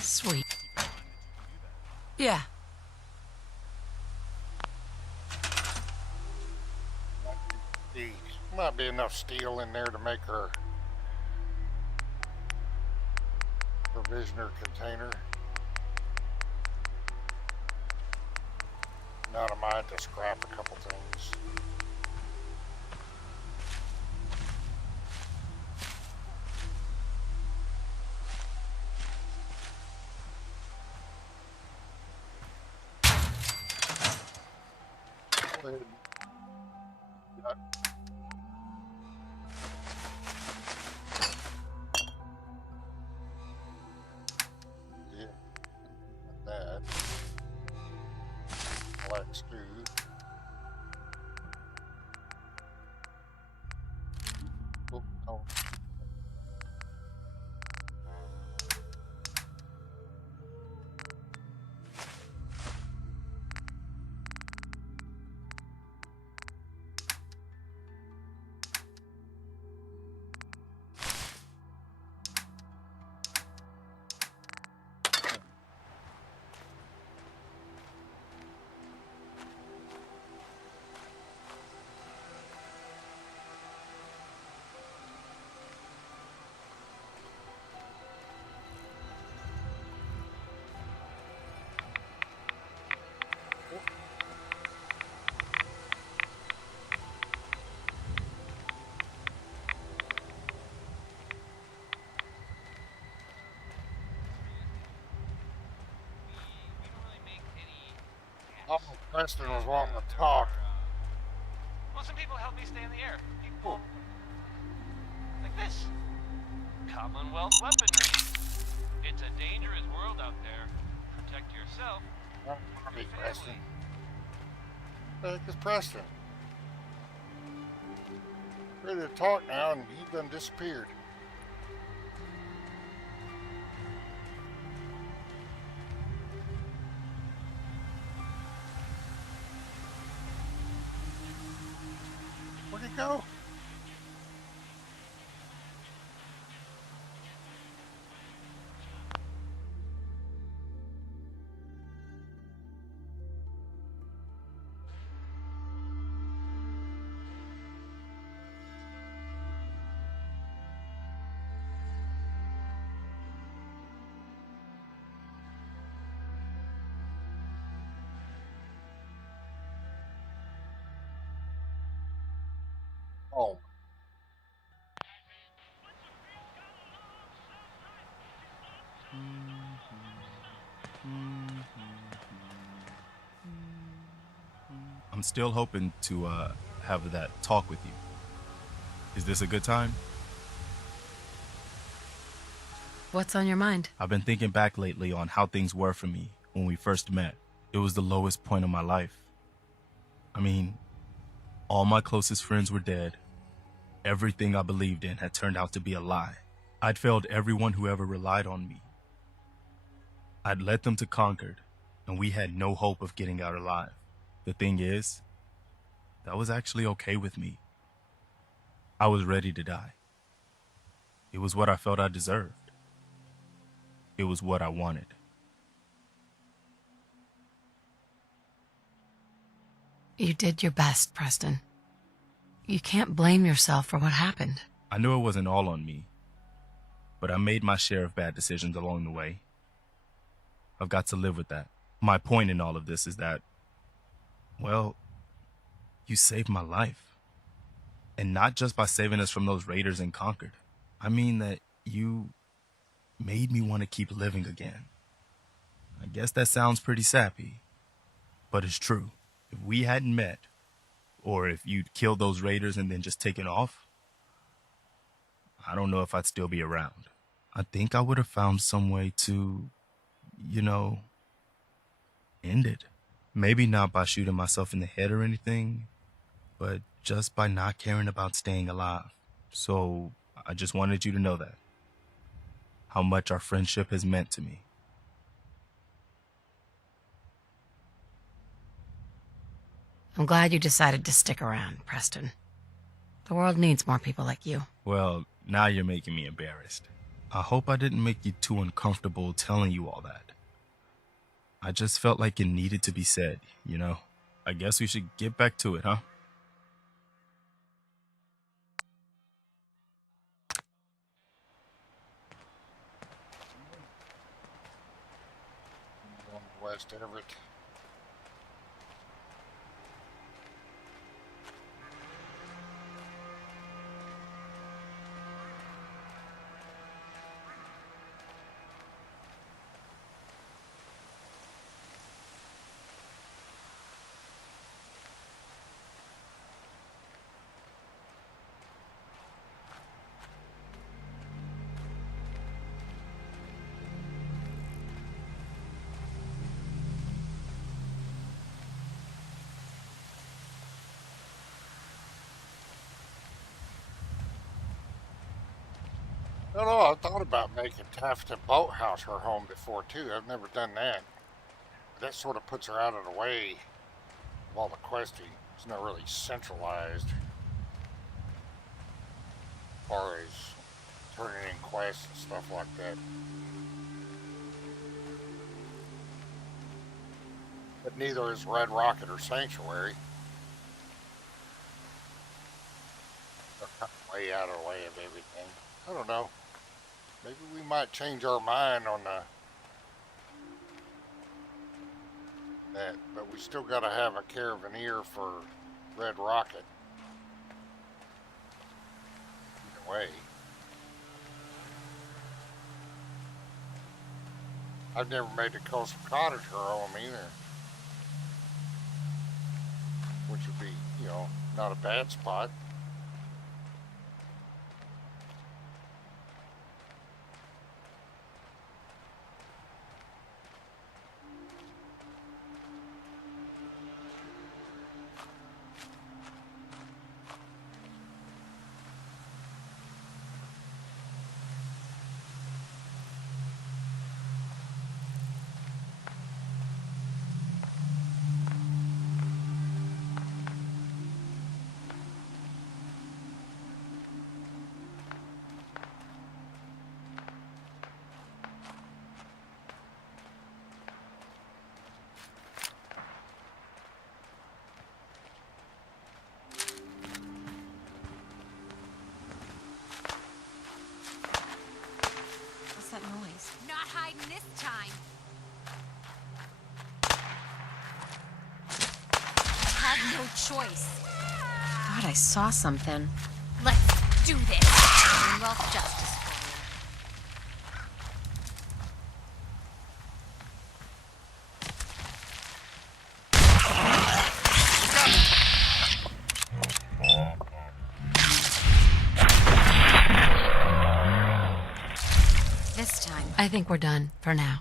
Sweet. Yeah. Might be enough steel in there to make her provisioner container. Not I might to scrap a couple things. Preston was wanting to talk. Well, some people help me stay in the air. People like this. Commonwealth weaponry. It's a dangerous world out there. Protect yourself. Hey, Preston. The heck is Preston? Ready to talk now, and he done disappeared. Where'd he go? Oh. I'm still hoping to have that talk with you. Is this a good time? What's on your mind? I've been thinking back lately on how things were for me when we first met. It was the lowest point of my life. I mean, all my closest friends were dead. Everything I believed in had turned out to be a lie. I'd failed everyone who ever relied on me. I'd led them to Concord, and we had no hope of getting out alive. The thing is, that was actually okay with me. I was ready to die. It was what I felt I deserved. It was what I wanted. You did your best, Preston. You can't blame yourself for what happened. I knew it wasn't all on me, but I made my share of bad decisions along the way. I've got to live with that. My point in all of this is that, well, you saved my life. And not just by saving us from those raiders in Concord. I mean that you made me want to keep living again. I guess that sounds pretty sappy, but it's true. If we hadn't met, or if you'd killed those raiders and then just taken off, I don't know if I'd still be around. I think I would have found some way to, end it. Maybe not by shooting myself in the head or anything, but just by not caring about staying alive. So I just wanted you to know that. How much our friendship has meant to me. I'm glad you decided to stick around, Preston. The world needs more people like you. Well, now you're making me embarrassed. I hope I didn't make you too uncomfortable telling you all that. I just felt like it needed to be said, I guess we should get back to it, huh? West Everett. I don't know, I've thought about making Taft Boathouse her home before too. I've never done that. That sort of puts her out of the way of all the questing. It's not really centralized as far as turning in quests and stuff like that. But neither is Red Rocket or Sanctuary. They're kind of way out of the way of everything. I don't know. Maybe we might change our mind on that, but we still got to have a Caravaneer for Red Rocket. Either way. I've never made the Coastal Cottage her home either. which would be, you know, not a bad spot. What's that noise? Not hiding this time. I had no choice. Thought I saw something. Let's do this. Commonwealth justice for you. This time. I think we're done for now.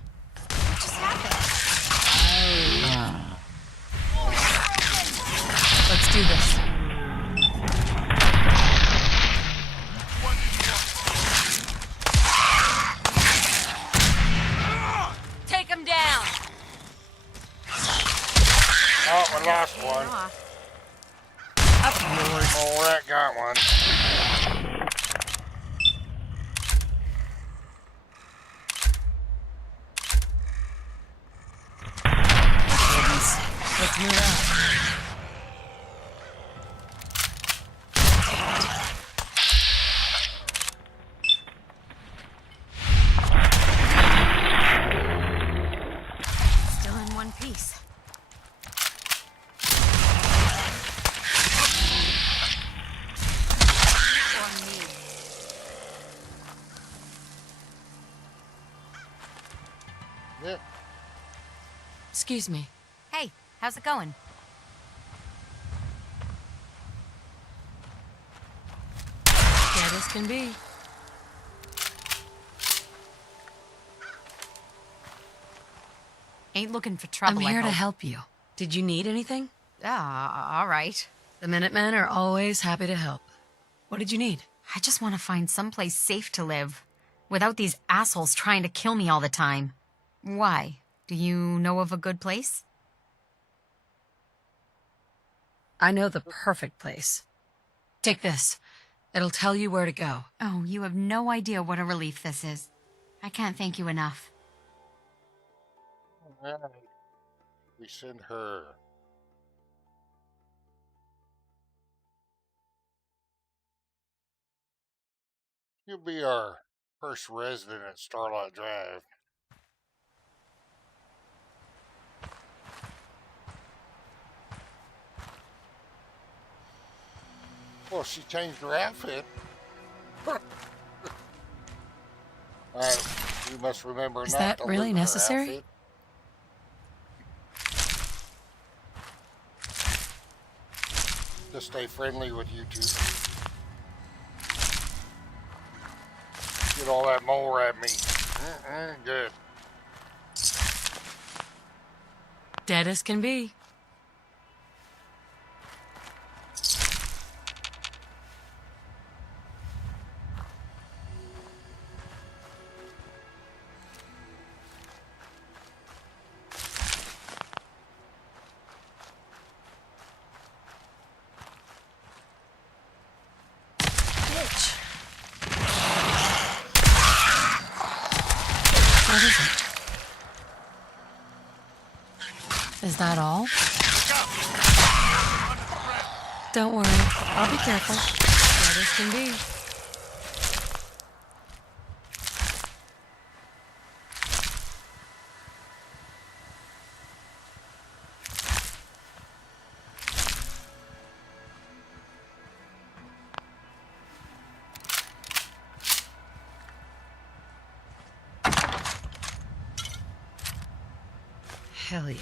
What just happened? Let's do this. Take him down. Oh, we lost one. Up yours. Oh, that got one. Let's move out. Still in one piece. Or me. Yeah. Excuse me. Hey, how's it going? Dead as can be. Ain't looking for trouble. I'm here I to hope. help you. Did you need anything? All right. The Minutemen are always happy to help. What did you need? I just want to find someplace safe to live, without these assholes trying to kill me all the time. Why? Do you know of a good place? I know the perfect place. Take this. It'll tell you where to go. Oh, you have no idea what a relief this is. I can't thank you enough. Alright. We send her. You'll be our first resident at Starlight Drive. Well, she changed her outfit. Alright, you must remember Is not that to really loot her necessary? outfit. To stay friendly with you two. Get all that mole rat meat. Good. Dead as can be. What is it? Is that all? Don't worry. I'll be careful. Dead as can be. Hell yeah.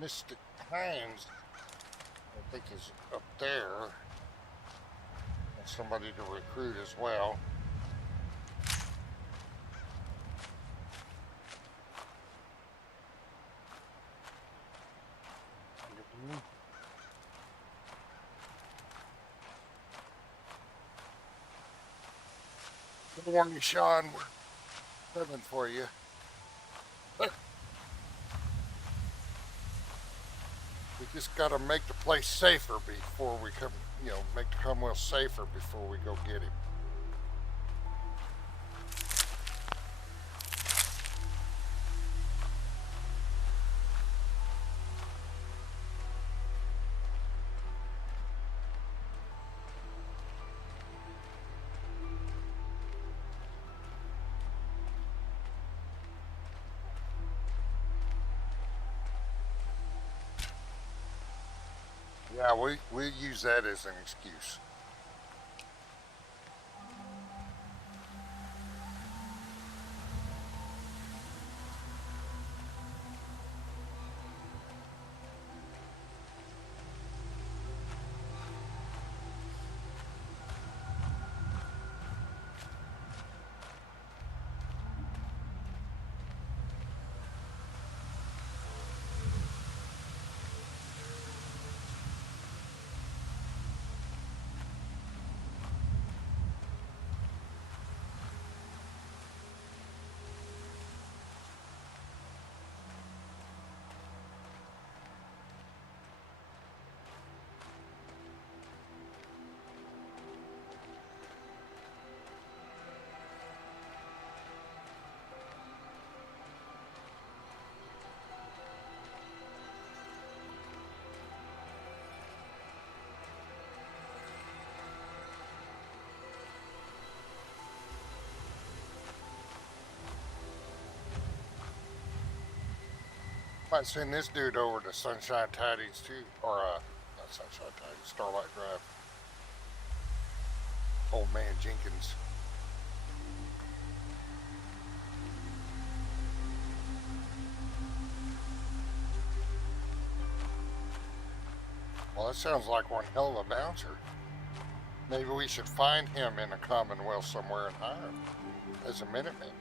Mystic Hands, I think, is up there. And somebody to recruit as well. Good morning, Sean. We're coming for you. We just got to make the place safer before we come, make the Commonwealth safer before we go get him. Yeah, we use that as an excuse. Might send this dude over to Sunshine Tidings too, or not Sunshine Tidings, Starlight Drive. Old man Jenkins. Well, that sounds like one hell of a bouncer. Maybe we should find him in the Commonwealth somewhere and hire him as a Minuteman.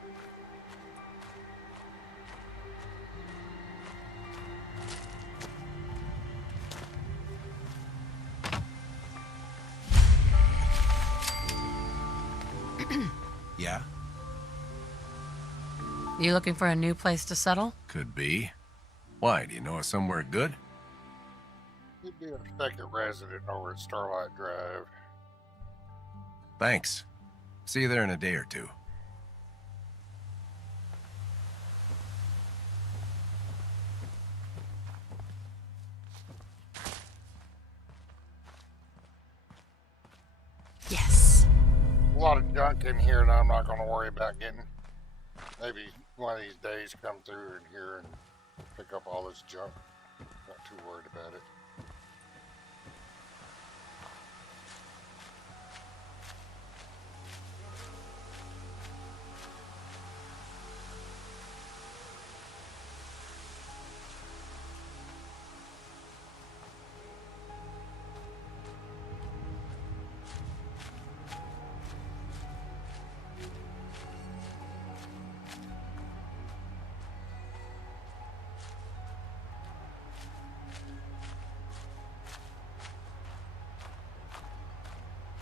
Yeah? You looking for a new place to settle? Could be. Why, do you know of somewhere good? He'd be a second resident over at Starlight Drive. Thanks. See you there in a day or two. Yes. A lot of junk in here that I'm not going to worry about getting. Maybe one of these days come through in here and pick up all this junk. Not too worried about it.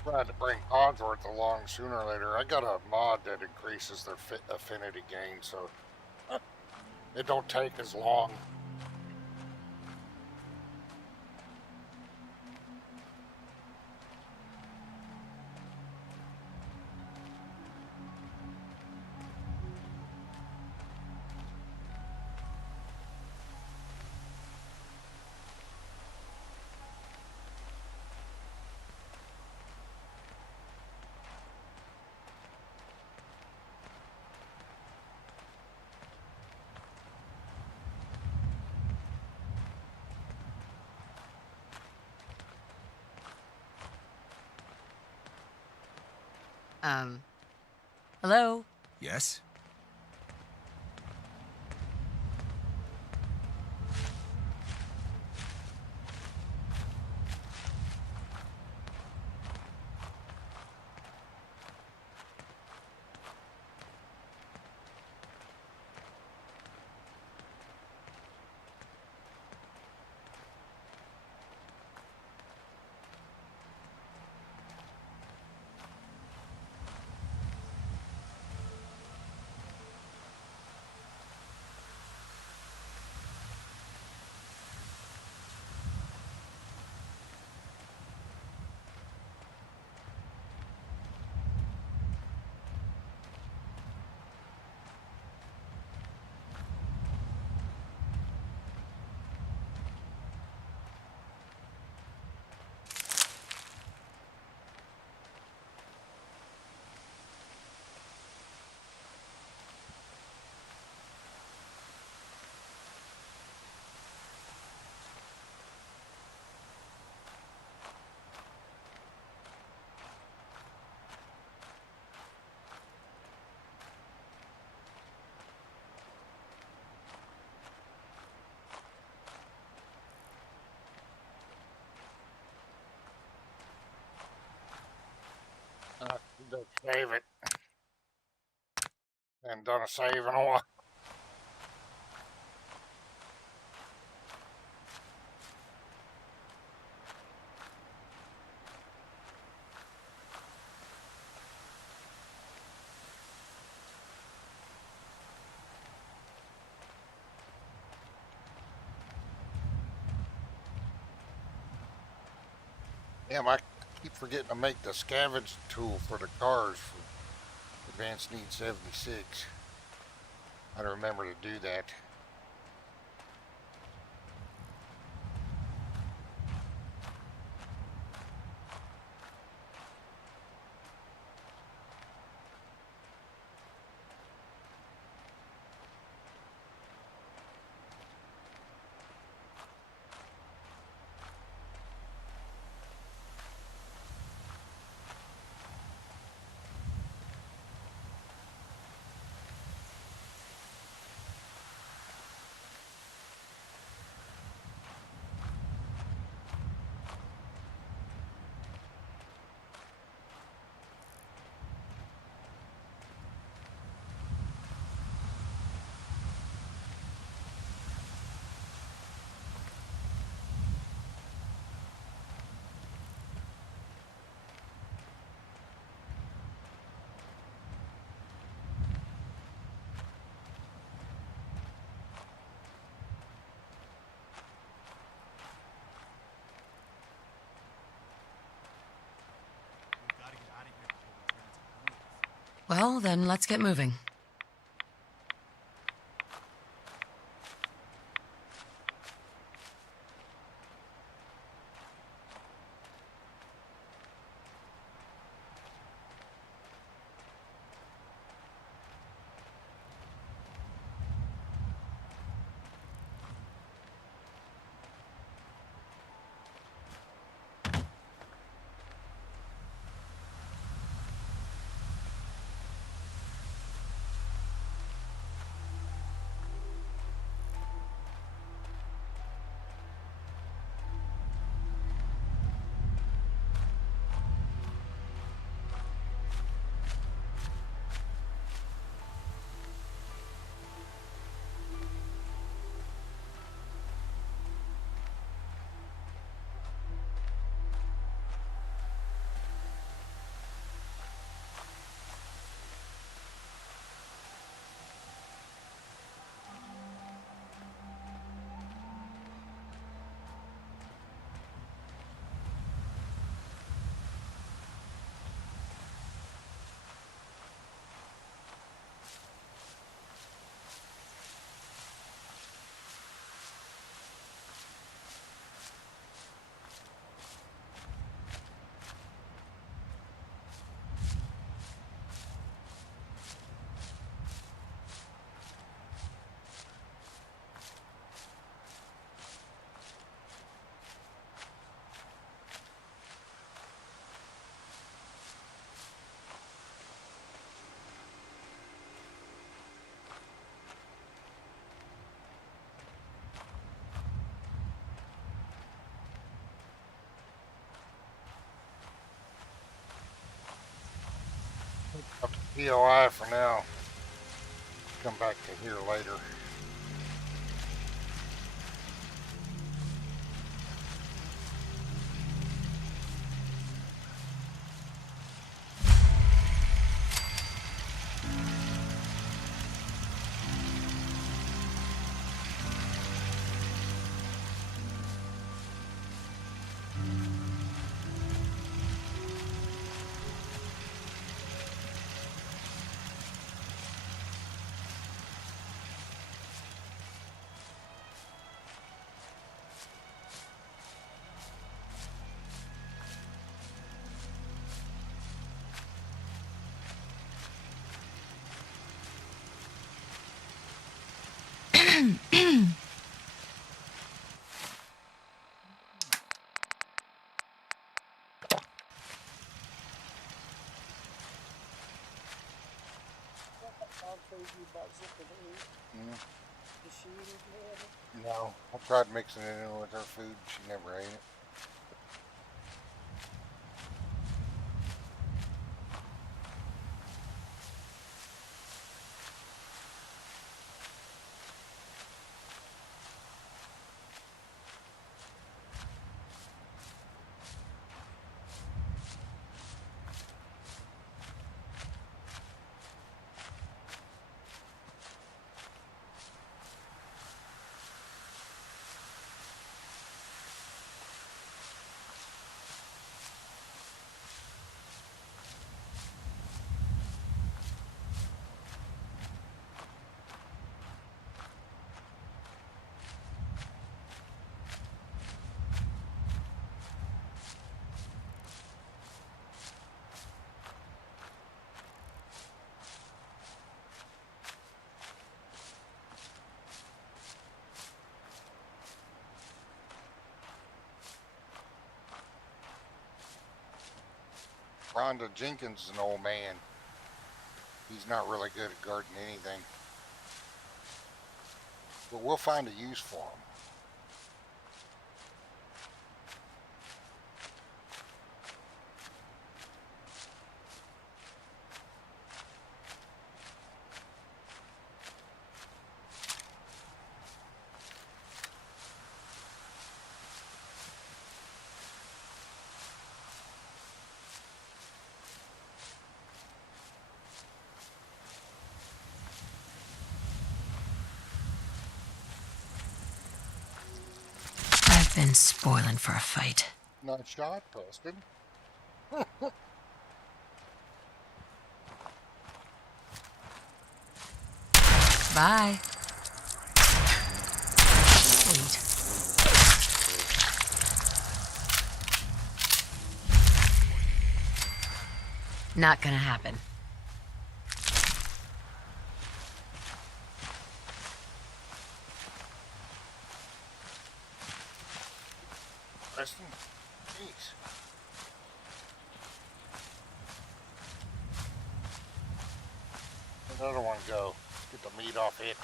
Trying to bring Codsworth along sooner or later. I got a mod that increases their affinity gain, so it don't take as long. Hello? Yes? to save it. And done a save in a while. Damn, I keep forgetting to make the scavenge tool for the cars for Advanced Need 76. I don't remember to do that. Well, then let's get moving. Up to POI for now. Come back to here later. Does she eat it? No. I tried mixing it in with her food. She never ate it. Rhondah Jenkins is an old man. He's not really good at guarding anything. But we'll find a use for him. I've been spoiling for a fight. Nice shot, Preston. Bye. Sweet. Not gonna happen. Preston, jeez. Another one go. Get the meat off it.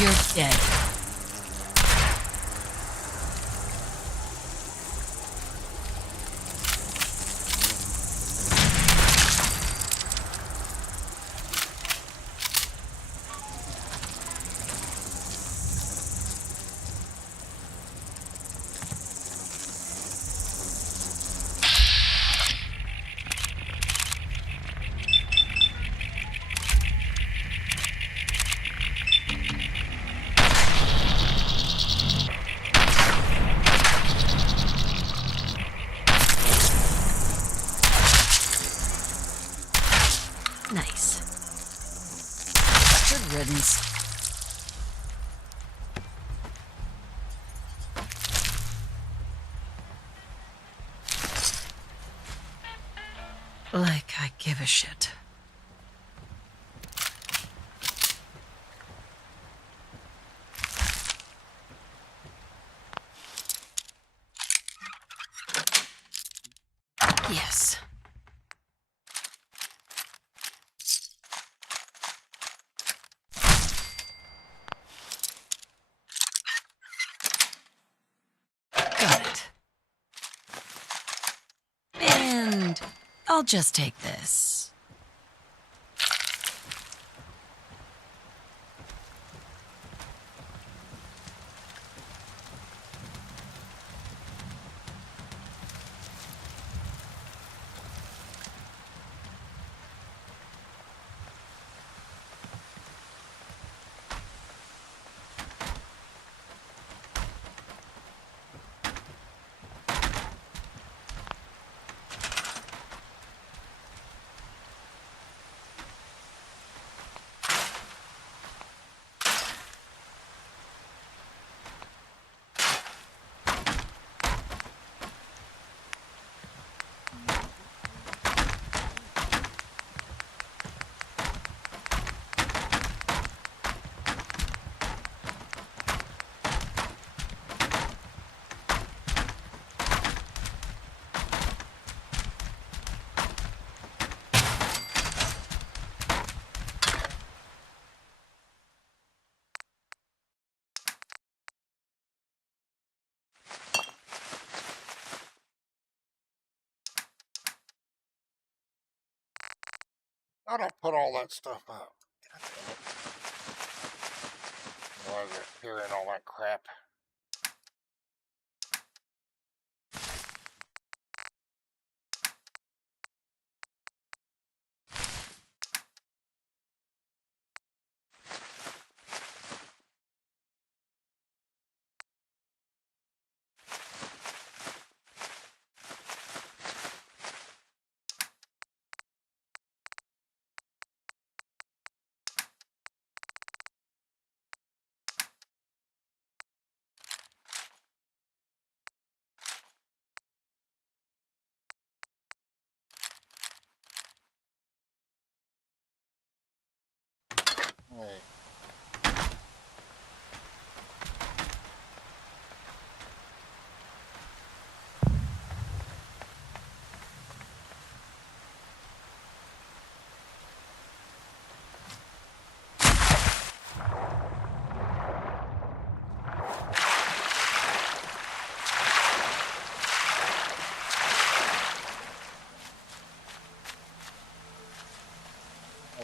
You're dead. Nice. Good riddance. Like I give a shit. Yes. Got it. And I'll just take this. I don't put all that stuff up. Why is it hearing all that crap?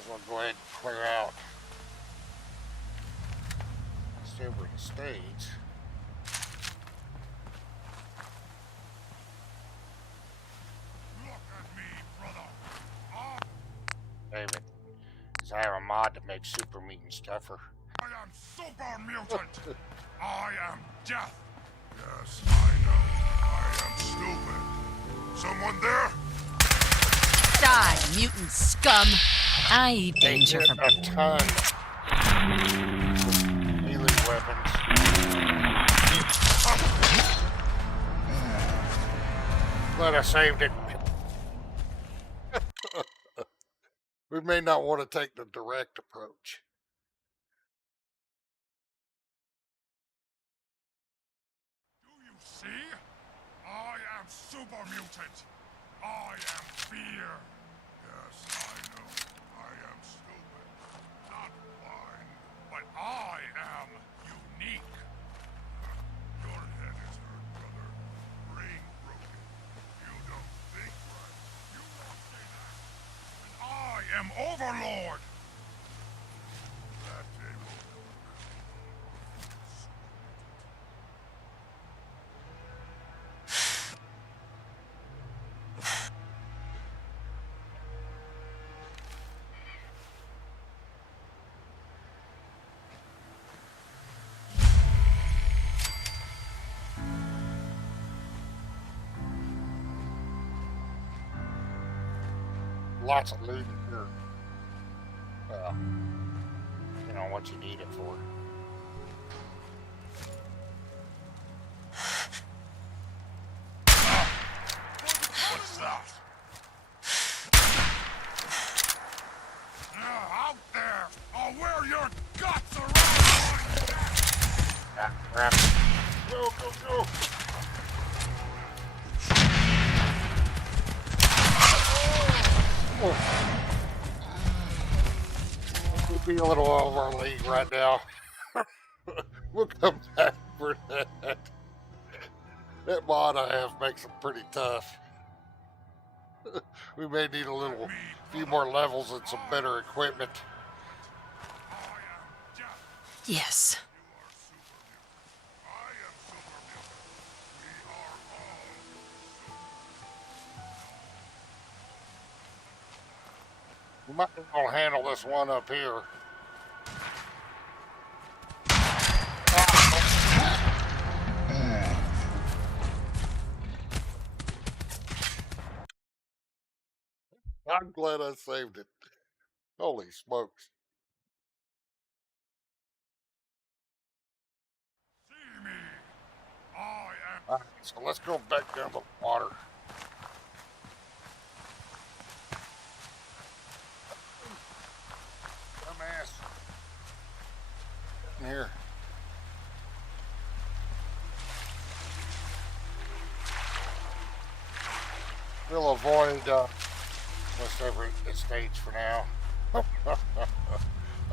we'll go ahead and clear out. Let's over the stage. David, is I have a mod to make super meat and stuffer. I am super mutant. I am death. Yes, I know. I am stupid. Someone there? Die, mutant scum. I eat danger from a ton. Melee weapons. Glad I saved it. We may not want to take the direct approach. Do you see? I am super mutant. I am fear. Yes, I know. I am stupid. Not blind. But I am unique. Your head is hurt, brother. Brain broken. You don't think right. You won't say that. And I am Overlord. That day will never come. Lots of loot here. Well, you know what you need it for. What's that? Out there! I'll wear your guts around my neck! Ah, crap. Go, go, go! We'll be a little over our league right now. We'll come back for that. That mod I have makes them pretty tough. We may need a few more levels and some better equipment. Yes. We might be able to handle this one up here. I'm glad I saved it. Holy smokes. Alright, so let's go back down the water. Dumbass. In here. We'll avoid most every stage for now.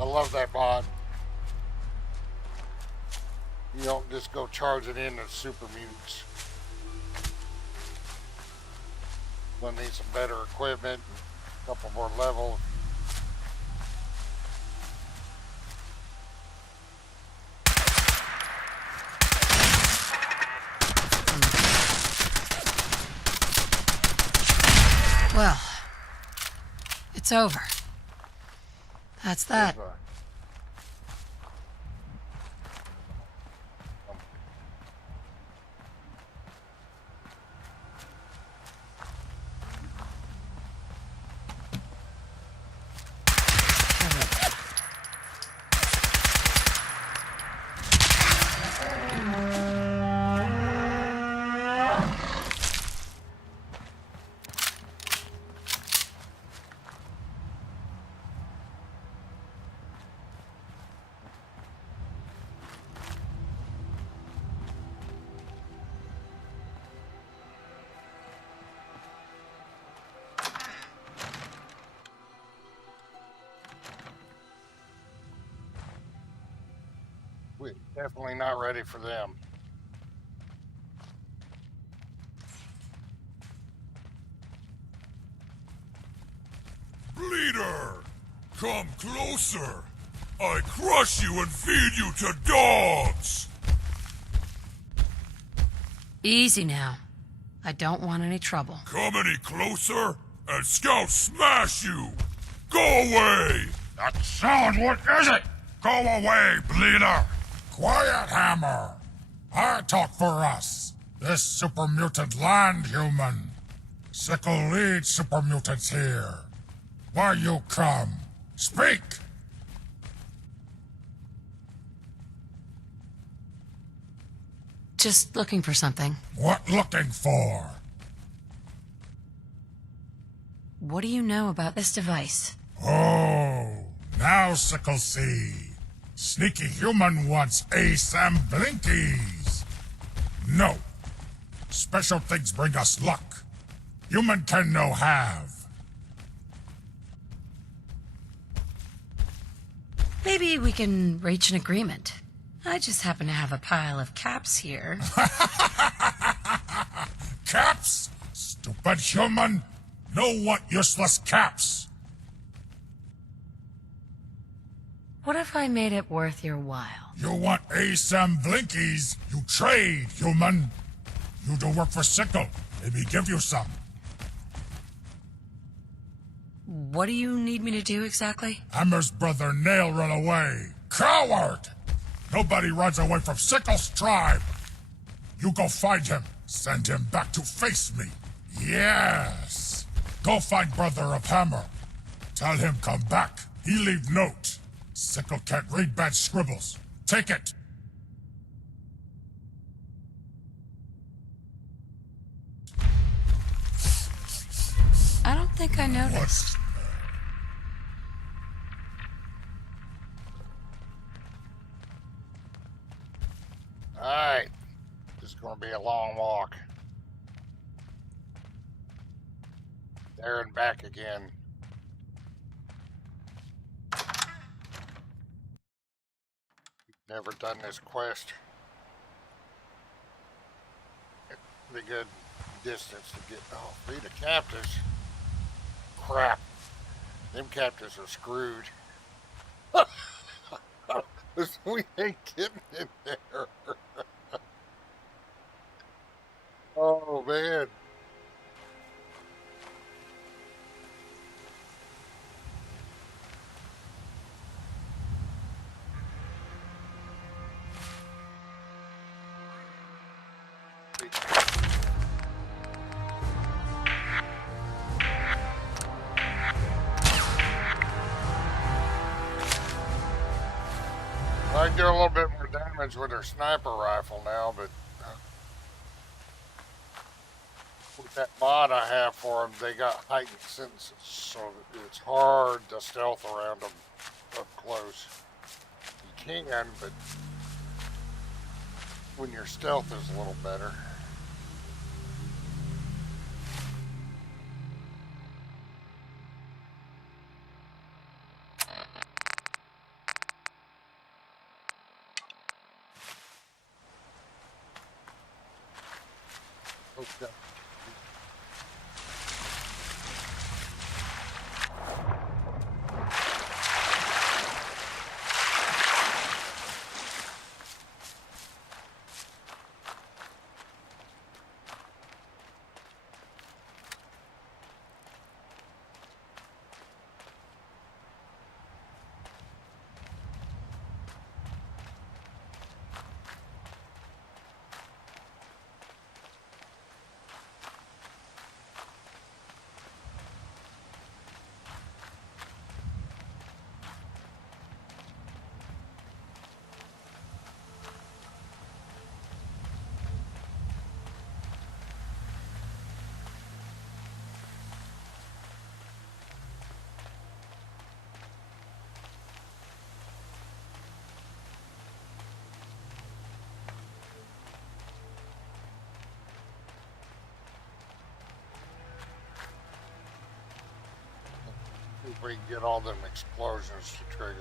I love that mod. You don't just go charging in the super mutants. We'll need some better equipment, a couple more levels. Well, it's over. That's that. We're definitely not ready for them. Leader! Come closer! I crush you and feed you to dogs! Easy now. I don't want any trouble. Come any closer, and Scout smash you! Go away! That sound, what is it? Go away, bleeder! Quiet, Hammer! I talk for us. This super mutant land human. Sickle leads super mutants here. Why you come? Speak! Just looking for something. What looking for? What do you know about this device? Oh, now Sickle see. Sneaky human wants ASAM blinkies. No. Special things bring us luck. Human can no have. Maybe we can reach an agreement. I just happen to have a pile of caps here. Caps? Stupid human. No want useless caps. What if I made it worth your while? You want ASAM blinkies? You trade, human. You do work for Sickle. Maybe give you some. What do you need me to do exactly? Hammer's brother Nail run away. Coward! Nobody runs away from Sickle's tribe. You go find him. Send him back to face me. Yes. Go find brother of Hammer. Tell him come back. He leave note. Sickle can't read bad scribbles. Take it. I don't think I noticed. Alright. This is gonna be a long walk. There and back again. Never done this quest. Pretty good distance to get. Oh, free the captives. Crap. Them captives are screwed. We ain't getting in there. Oh, man. I can do a little bit more damage with her sniper rifle now, but with that mod I have for them, they got heightened sentences, so it's hard to stealth around them up close. You can, but when your stealth is a little better. Okay. If we can get all them explosions to trigger.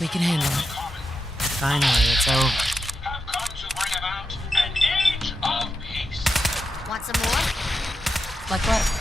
We can handle it. Finally, it's over. Want some more? Like what?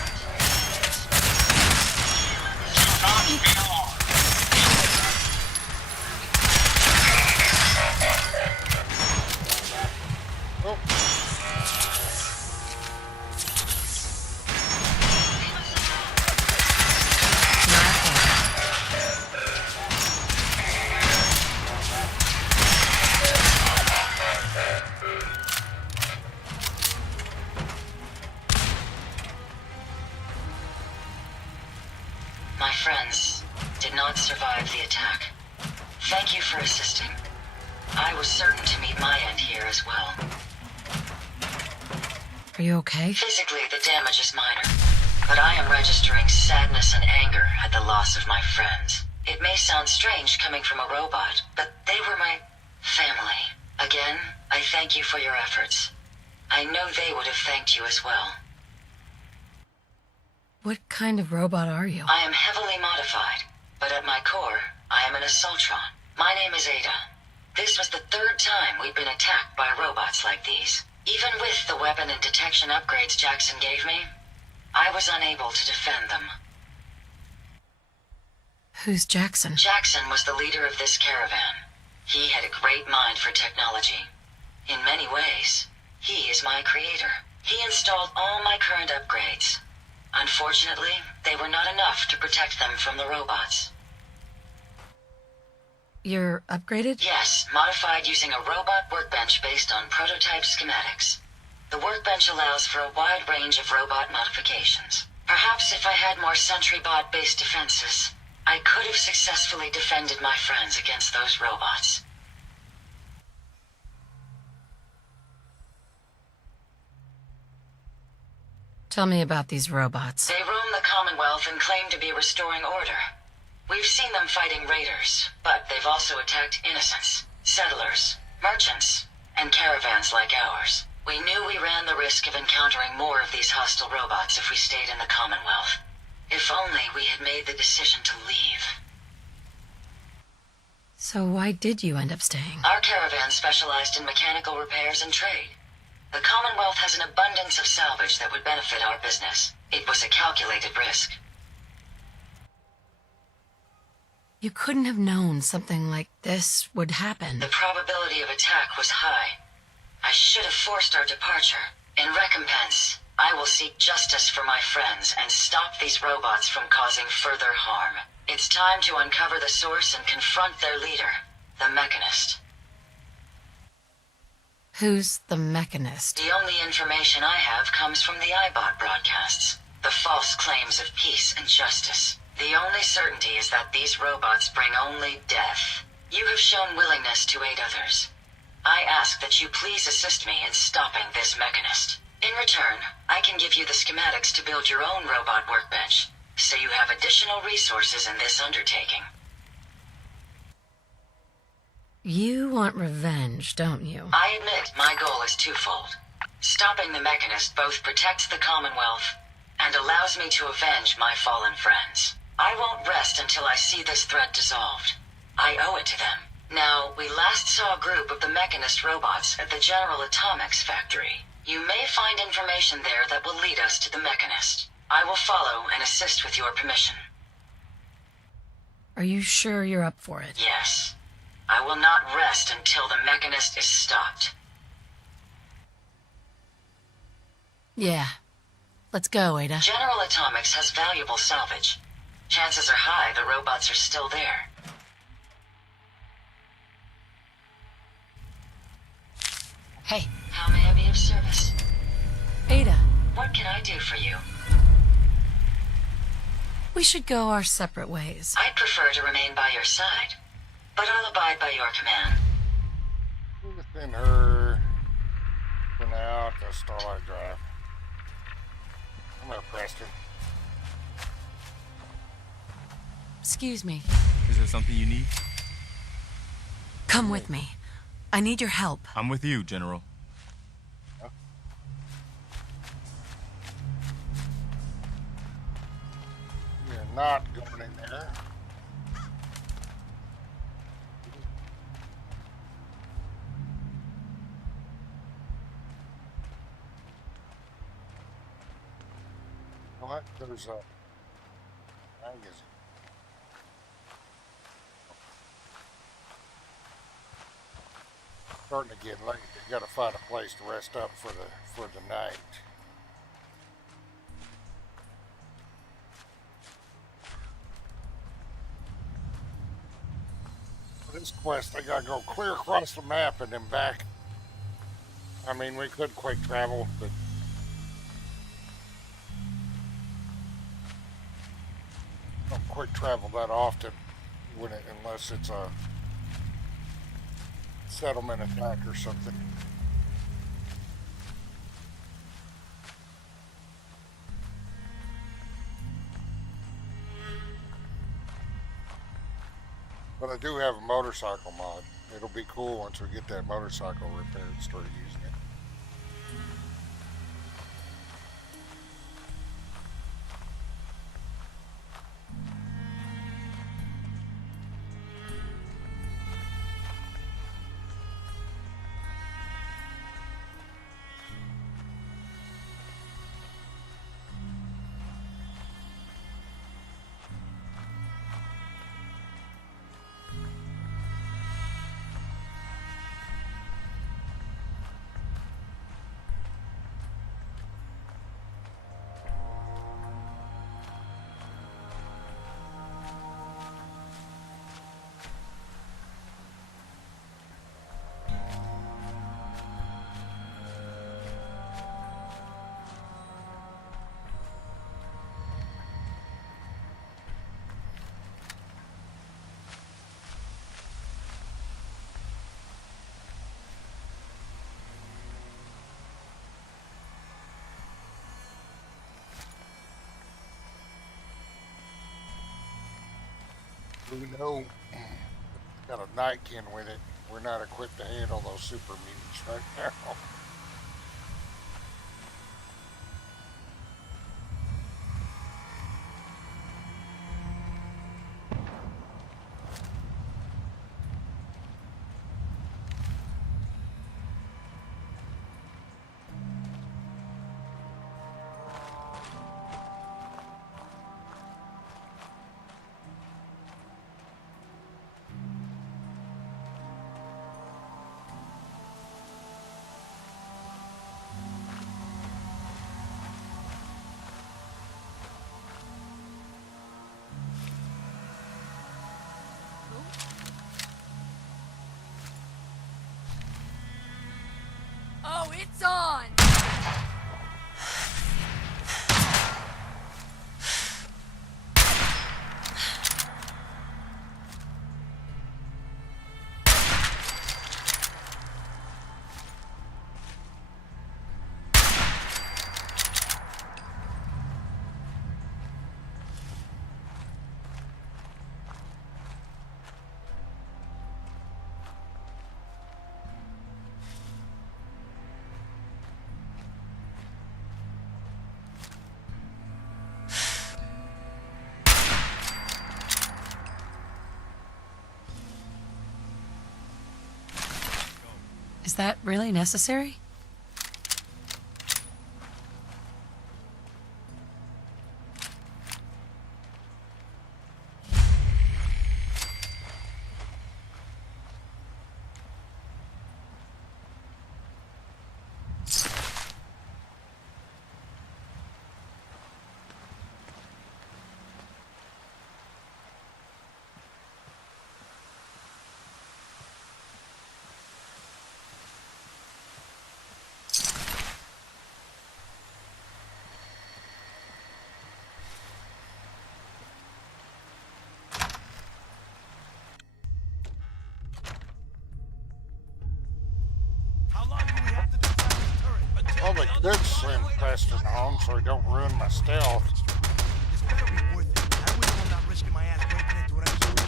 My friends did not survive the attack. Thank you for assisting. I was certain to meet my end here as well. Are you okay? Physically, the damage is minor, but I am registering sadness and anger at the loss of my friends. It may sound strange coming from a robot, but they were my family. Again, I thank you for your efforts. I know they would have thanked you as well. What kind of robot are you? I am heavily modified, but at my core, I am an Assaultron. My name is Ada. This was the third time we've been attacked by robots like these. Even with the weapon and detection upgrades Jackson gave me, I was unable to defend them. Who's Jackson? Jackson was the leader of this caravan. He had a great mind for technology. In many ways, he is my creator. He installed all my current upgrades. Unfortunately, they were not enough to protect them from the robots. You're upgraded? Yes, modified using a robot workbench based on prototype schematics. The workbench allows for a wide range of robot modifications. Perhaps if I had more sentry bot-based defenses, I could have successfully defended my friends against those robots. Tell me about these robots. They roam the Commonwealth and claim to be restoring order. We've seen them fighting raiders, but they've also attacked innocents, settlers, merchants, and caravans like ours. We knew we ran the risk of encountering more of these hostile robots if we stayed in the Commonwealth. If only we had made the decision to leave. So why did you end up staying? Our caravan specialized in mechanical repairs and trade. The Commonwealth has an abundance of salvage that would benefit our business. It was a calculated risk. You couldn't have known something like this would happen. The probability of attack was high. I should have forced our departure. In recompense, I will seek justice for my friends and stop these robots from causing further harm. It's time to uncover the source and confront their leader, the Mechanist. Who's the Mechanist? The only information I have comes from the iBot broadcasts. The false claims of peace and justice. The only certainty is that these robots bring only death. You have shown willingness to aid others. I ask that you please assist me in stopping this Mechanist. In return, I can give you the schematics to build your own robot workbench, so you have additional resources in this undertaking. You want revenge, don't you? I admit my goal is twofold. Stopping the Mechanist both protects the Commonwealth and allows me to avenge my fallen friends. I won't rest until I see this threat dissolved. I owe it to them. Now, we last saw a group of the Mechanist robots at the General Atomics factory. You may find information there that will lead us to the Mechanist. I will follow and assist with your permission. Are you sure you're up for it? Yes. I will not rest until the Mechanist is stopped. Yeah. Let's go, Ada. General Atomics has valuable salvage. Chances are high the robots are still there. Hey. How may I be of service? Ada. What can I do for you? We should go our separate ways. I'd prefer to remain by your side, but I'll abide by your command. Within her for now at the Starlight Drive. I'm gonna Preston. Excuse me. Is there something you need? Come with me. I need your help. I'm with you, General. You're not going in there. What? There's a magazine. Starting to get late. You gotta find a place to rest up for the night. For this quest, I gotta go clear across the map and then back. I mean, we could quick travel, but don't quick travel that often unless it's a settlement attack or something. But I do have a motorcycle mod. It'll be cool once we get that motorcycle repaired and start using it. We know got a nightkin with it. We're not equipped to handle those super mutants right now. Oh, it's on! Is that really necessary? Well, they could send Preston home so he don't ruin my stealth. We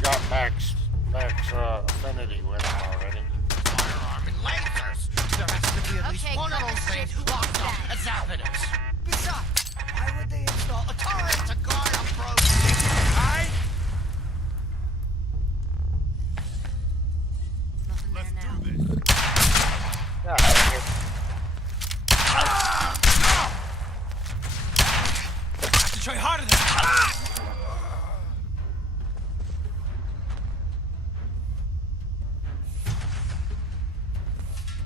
got max affinity with him already. Firearm and lasers! There has to be at least one of those things locked up as evidence. Besides, why would they install a turret to guard approach? Alright? Let's do this. try harder than that.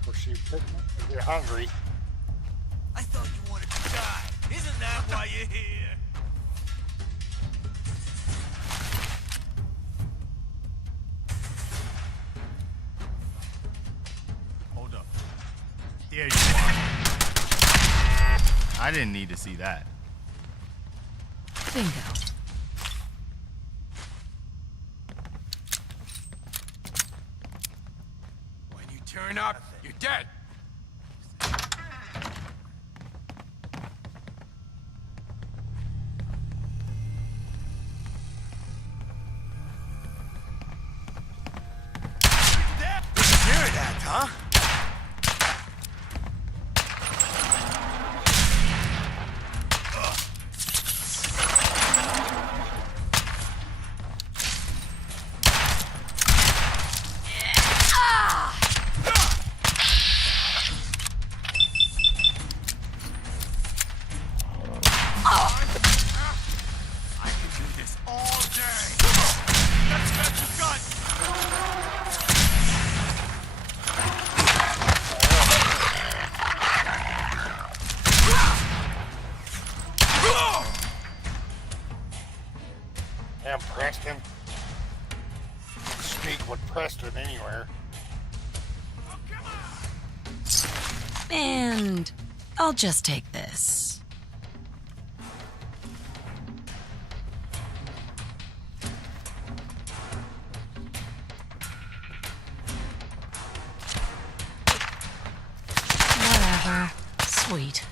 Was she picnic? If you're hungry. I thought you wanted to die. Isn't that why you're here? Hold up. There you are. I didn't need to see that. Bingo. When you turn up, you're dead. Didn't hear that, huh? I can do this all day. Let's get your gun. Damn, Preston. Speak with Preston anywhere. And I'll just take this. Whatever. Sweet.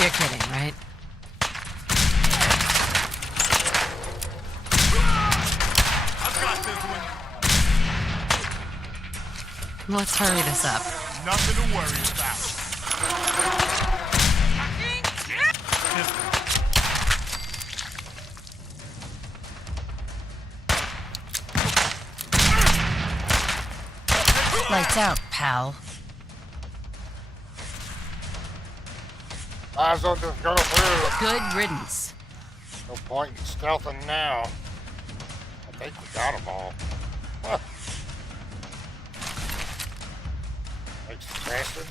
You're kidding, right? I've got this one. Let's hurry this up. Nothing to worry about. Lights out, pal. Might as well just go through. Good riddance. No point in stealthing now. I think we got them all. Huh. Thanks for Preston.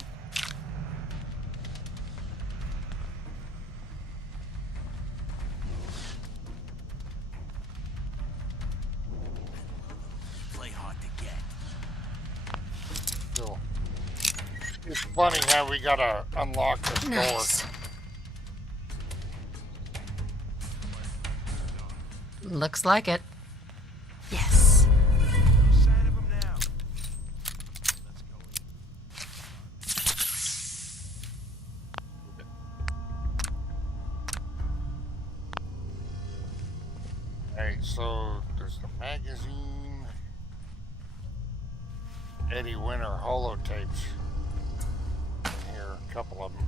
Play hard to get. Cool. It's funny how we gotta unlock this Nice. door. Looks like it. Yes. Alright, so there's the magazine. Eddie Winter holotapes. In here, a couple of them.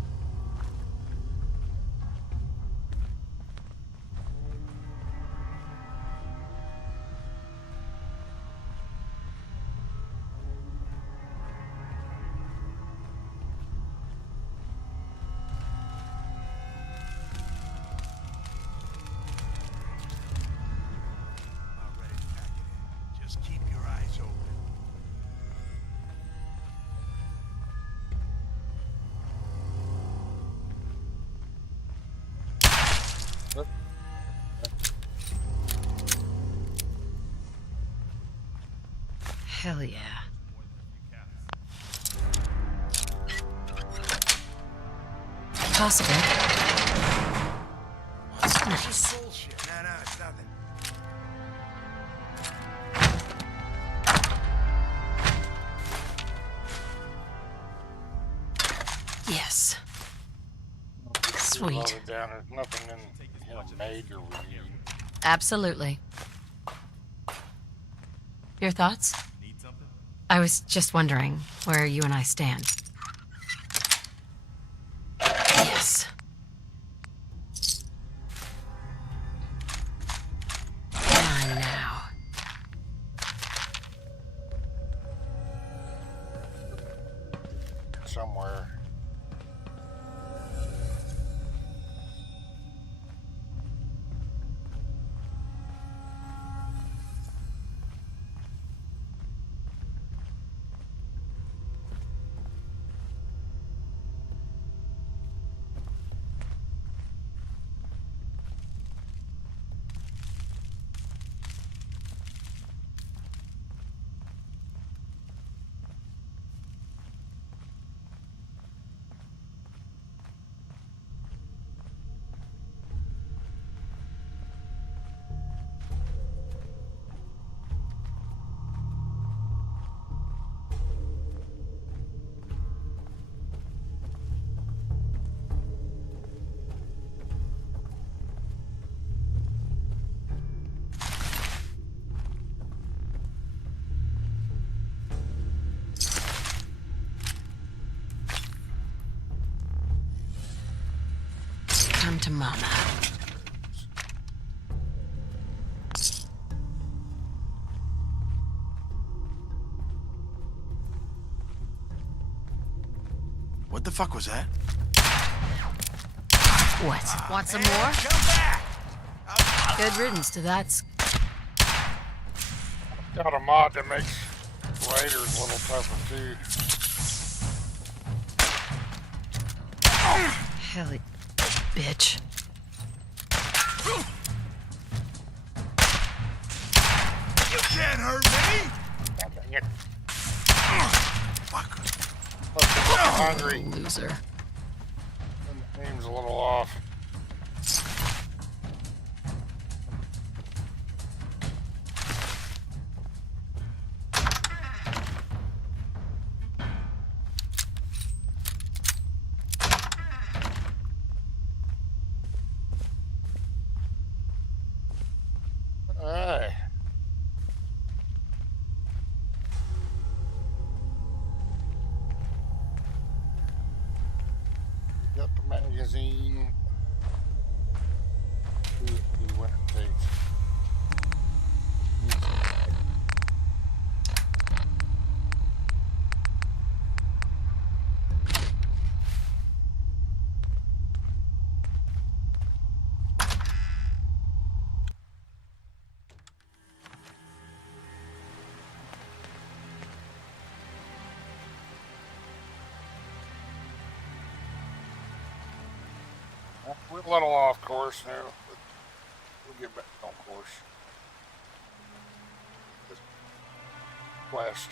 Just keep your eyes open. Hell yeah. Possible. Nice. Bullshit. No, it's nothing. Yes. Load Sweet. it down. There's nothing in here major we need. Absolutely. Your thoughts? I was just wondering where you and I stand. Yes. Come on now. somewhere. Come to Mama. What the fuck was that? What? Want some more? Good riddance to that. Got a mod that makes raiders a little tougher too. Hell, bitch. You can't hurt me! God dang it. Fuck. I'm hungry. Loser. And the aim's a little off. Alright. Got the magazine. See what it takes. We're a little off course now, but we'll get back on course. This quest.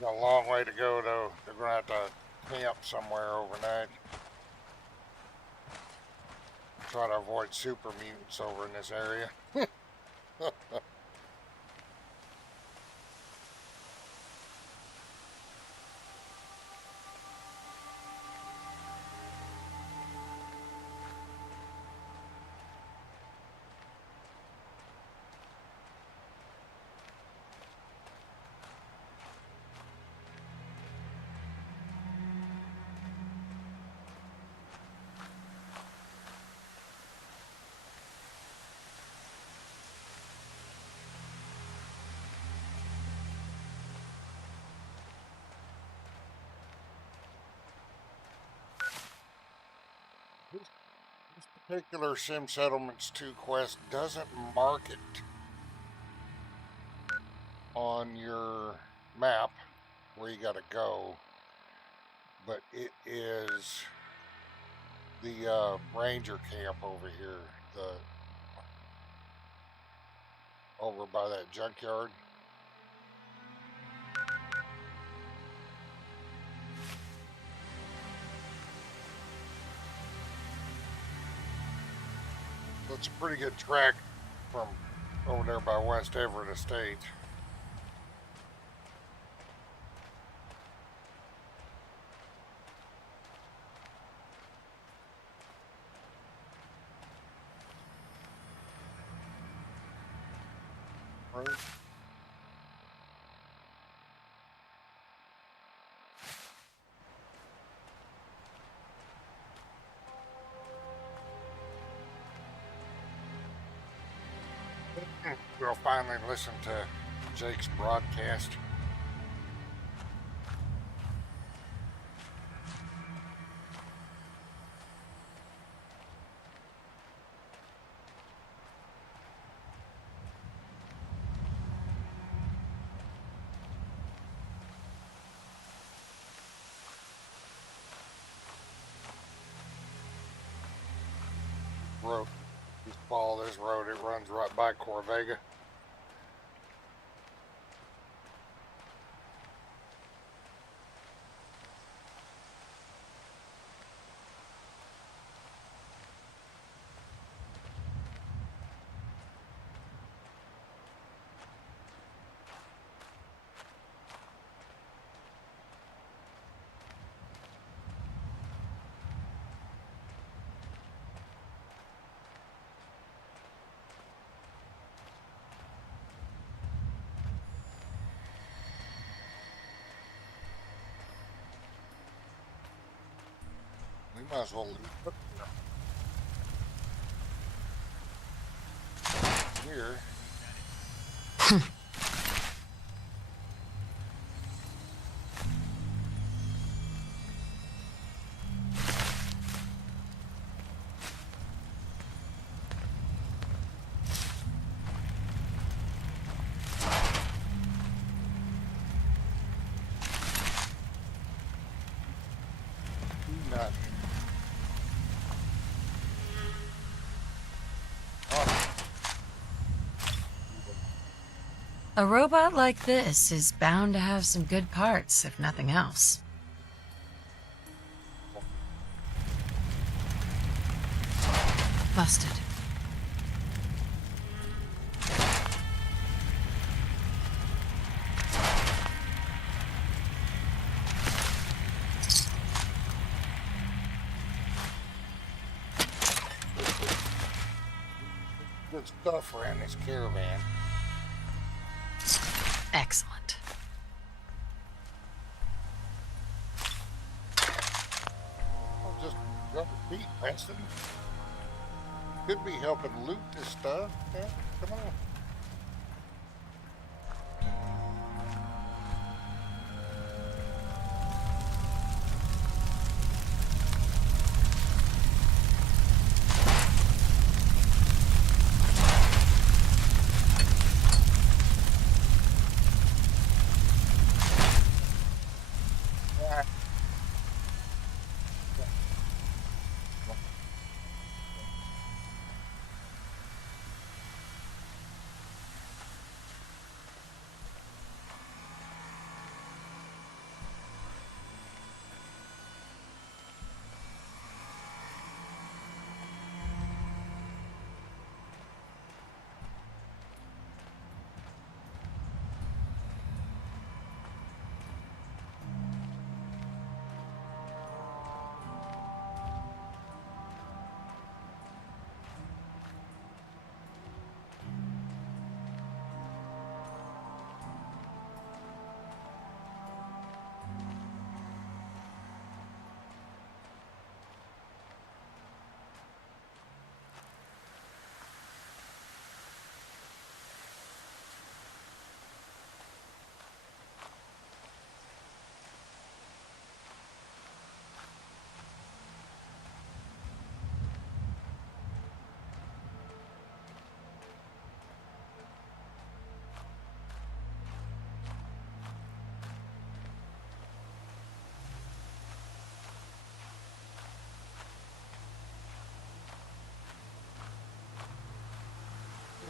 Got a long way to go though. They're gonna have to camp somewhere overnight. Try to avoid super mutants over in this area. This particular Sim Settlements 2 quest doesn't mark it on your map where you gotta go, but it is the ranger camp over here, over by that junkyard. So it's a pretty good track from over there by West Everett Estate. Right. We'll finally listen to Jake's broadcast. Road. Just follow this road. It runs right by Corvega. We might as well leave it here. Not. A robot like this is bound to have some good parts, if nothing else. Busted. Good stuff around this caravan. Excellent. I'll just drop a beat, Preston. Could be helping loot this stuff. Yeah, come on.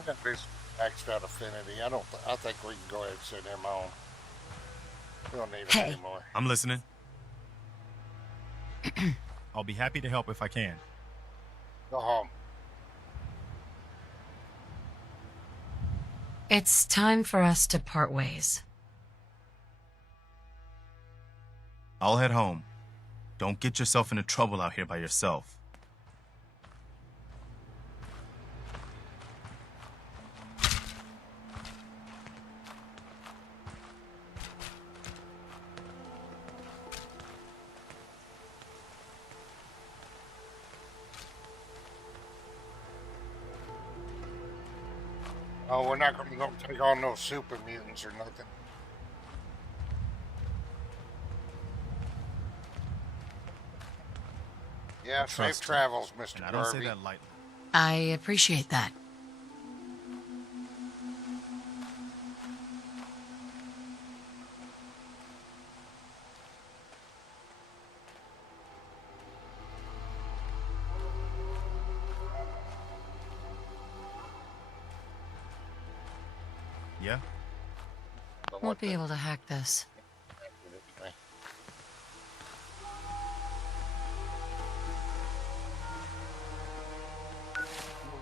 Got this maxed out affinity. I think we can go ahead and send him on. We don't need him anymore. I'm listening. I'll be happy to help if I can. Go home. It's time for us to part ways. I'll head home. Don't get yourself into trouble out here by yourself. Oh, we're not gonna go take on no super mutants or nothing. Yeah, safe Trust me. travels, Mr. And I don't say Garvey. that lightly. I appreciate that. Yeah? Won't be able to hack this.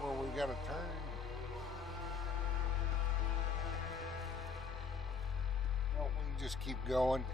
Well, we gotta turn. No, we can just keep going.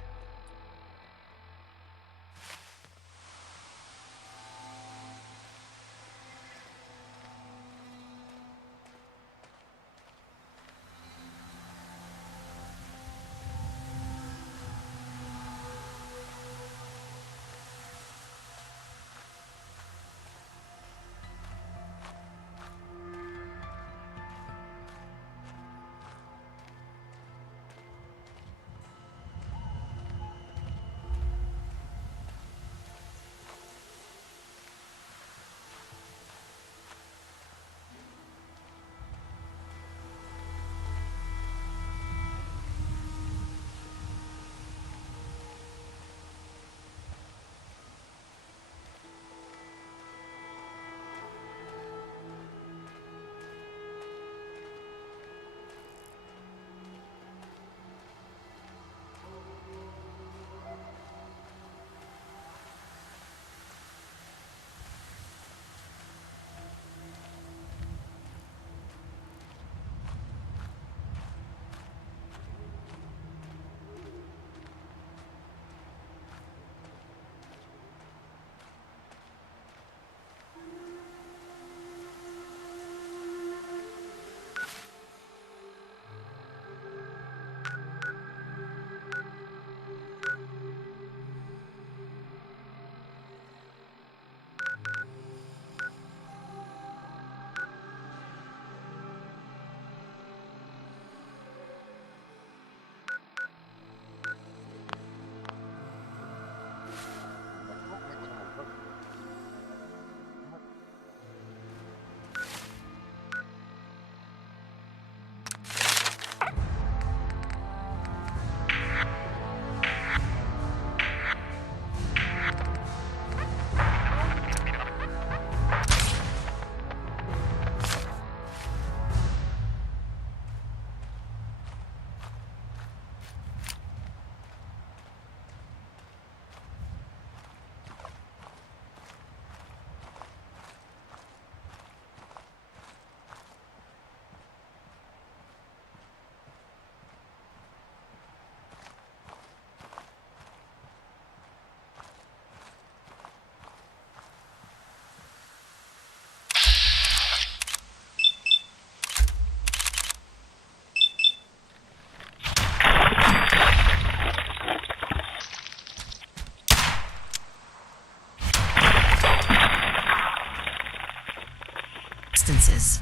Instances.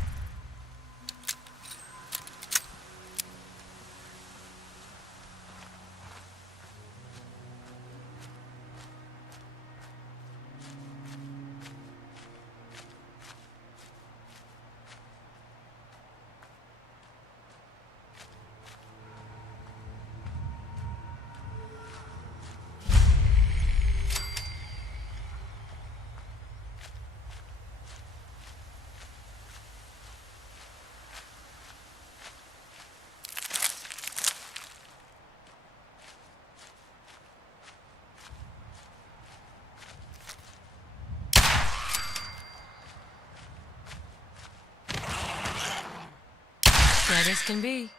Dead as can be.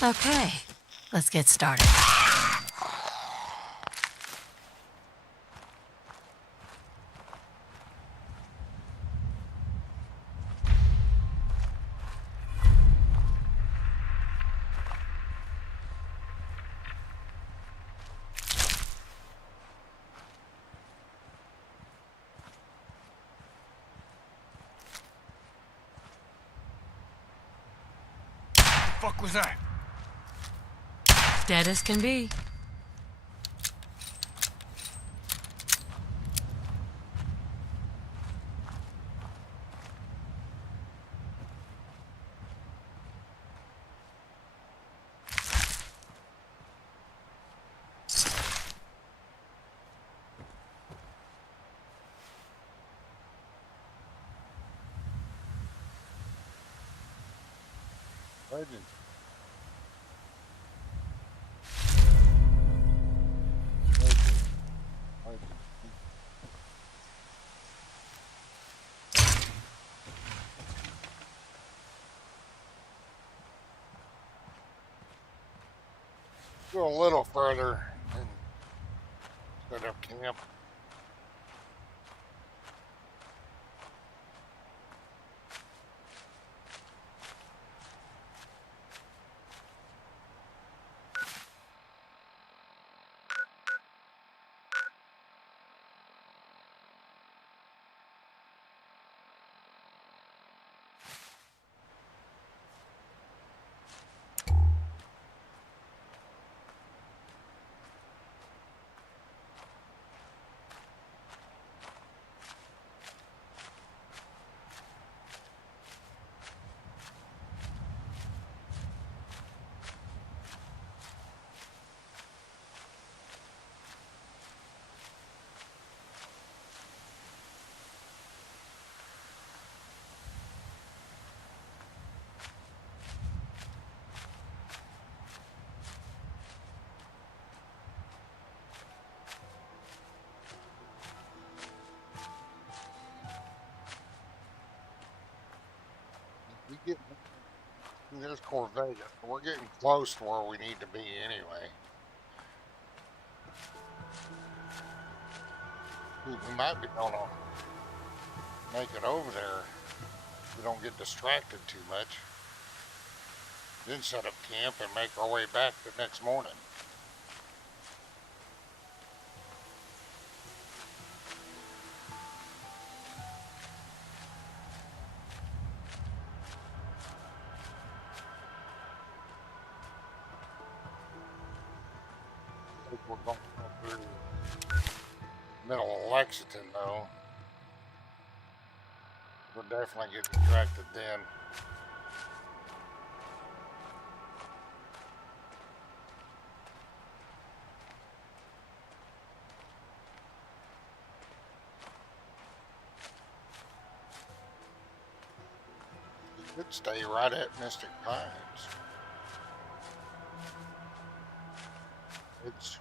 Okay, let's get started. fuck was that? Dead as can be. Legend. Go a little further and set up camp. We get there's Corvette. We're getting close to where we need to be anyway. We might be able to make it over there if we don't get distracted too much. Then set up camp and make our way back the next morning. I think we're going to go through the middle of Lexington though. We'll definitely get distracted then. Could stay right at Mystic Pines. It's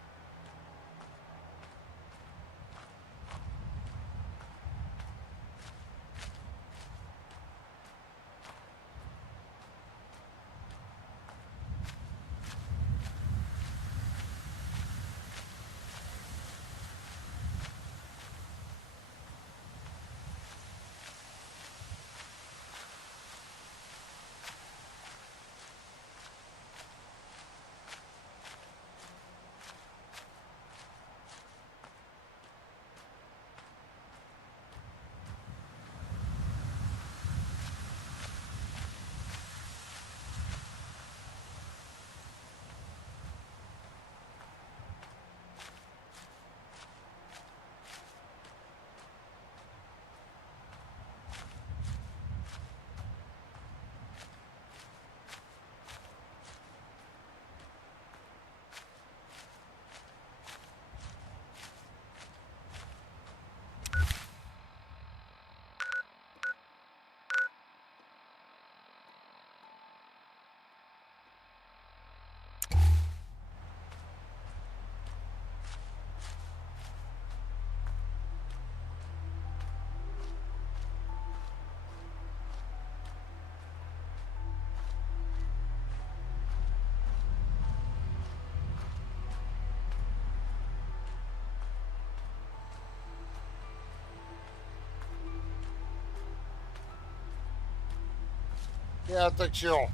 yeah, I think she'll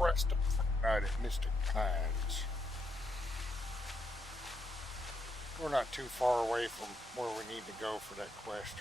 rest right at Mystic Pines. We're not too far away from where we need to go for that quest.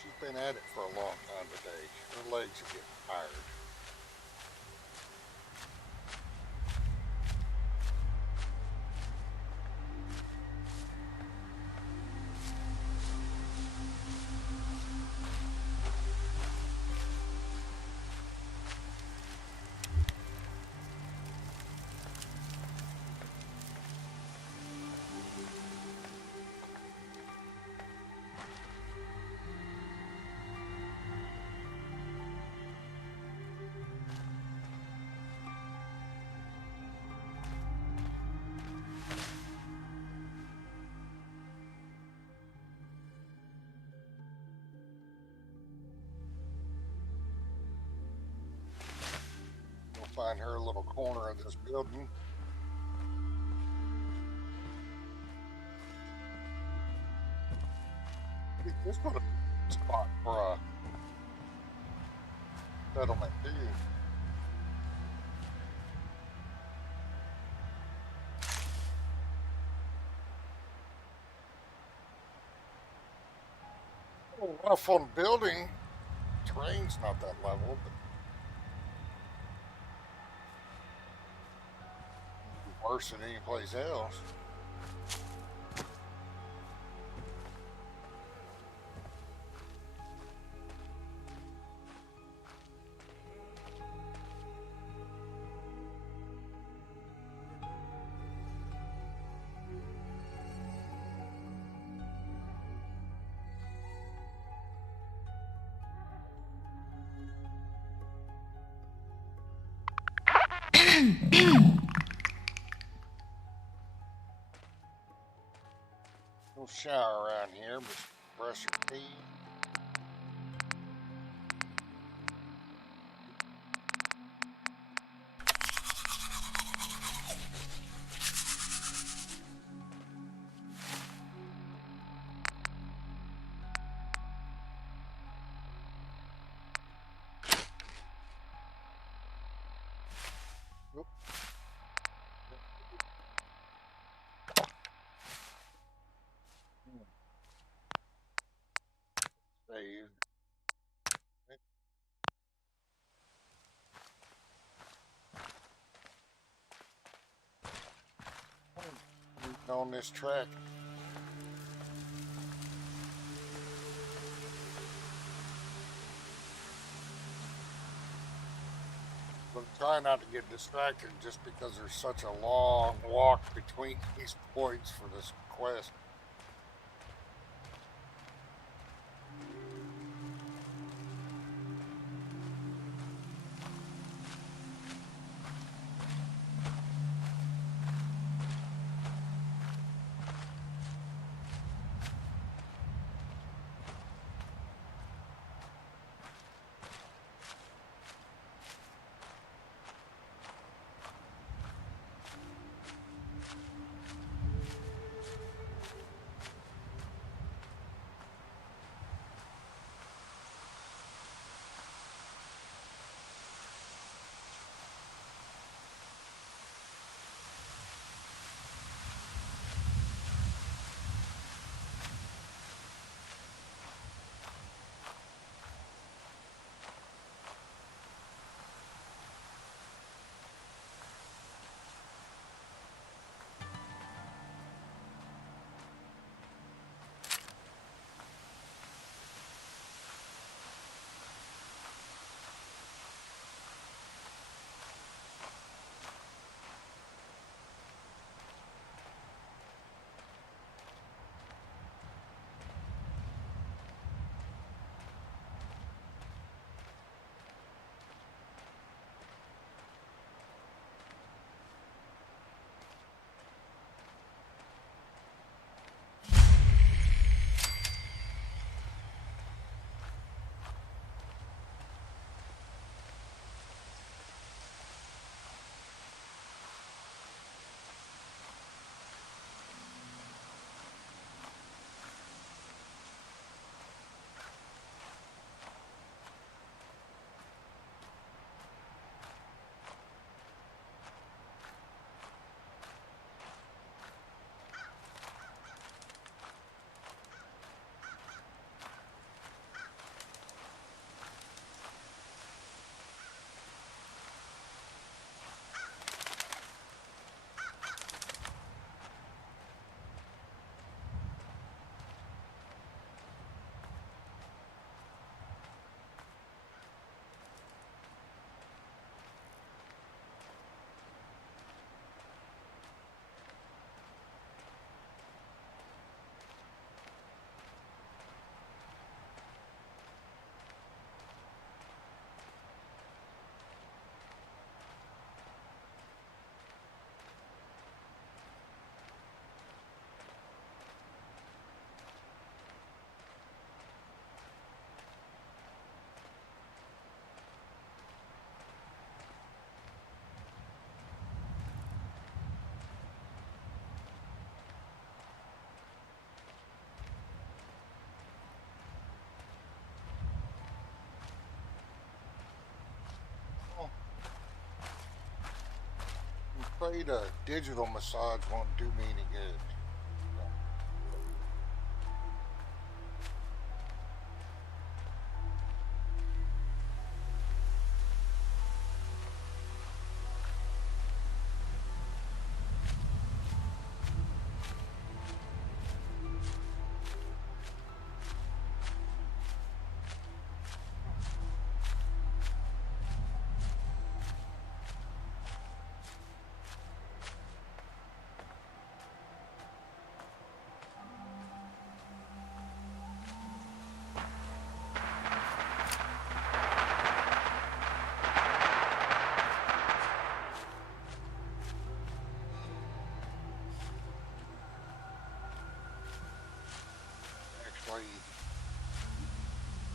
She's been at it for a long time today. Her legs are getting tired. We'll find her little corner of this building. This would have been a spot for a settlement too. A little rough on building. Terrain's not that level, but worse than any place else. No shower around here, but brush your teeth. Save. On this track. But try not to get distracted just because there's such a long walk between these points for this quest. afraid a digital massage won't do me any good.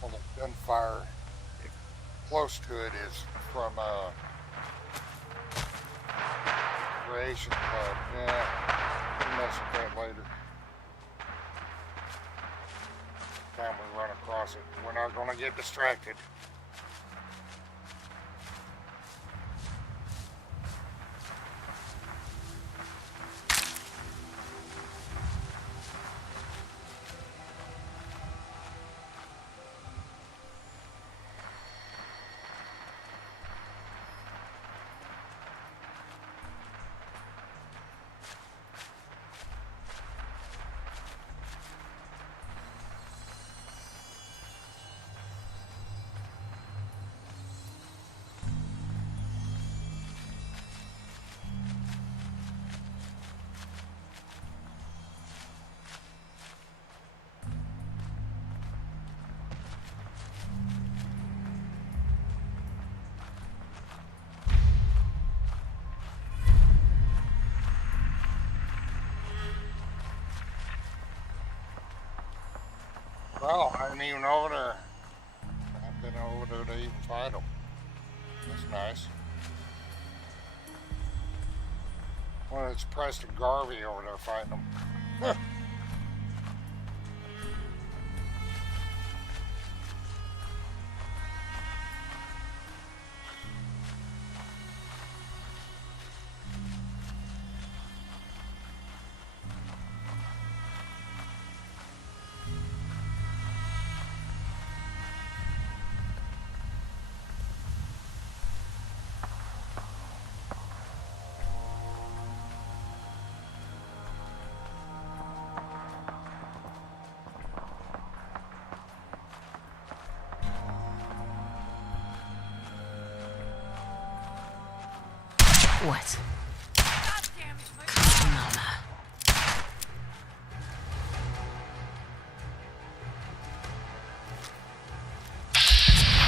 Well, the gunfire close to it is from Creation Club. Yeah, we'll mess with that later. Time we run across it, we're not going to get distracted. Well, I ain't even over there. I've been over there to even fight them. That's nice. Well, it's Preston Garvey over there fighting them. Huh. What? Come on.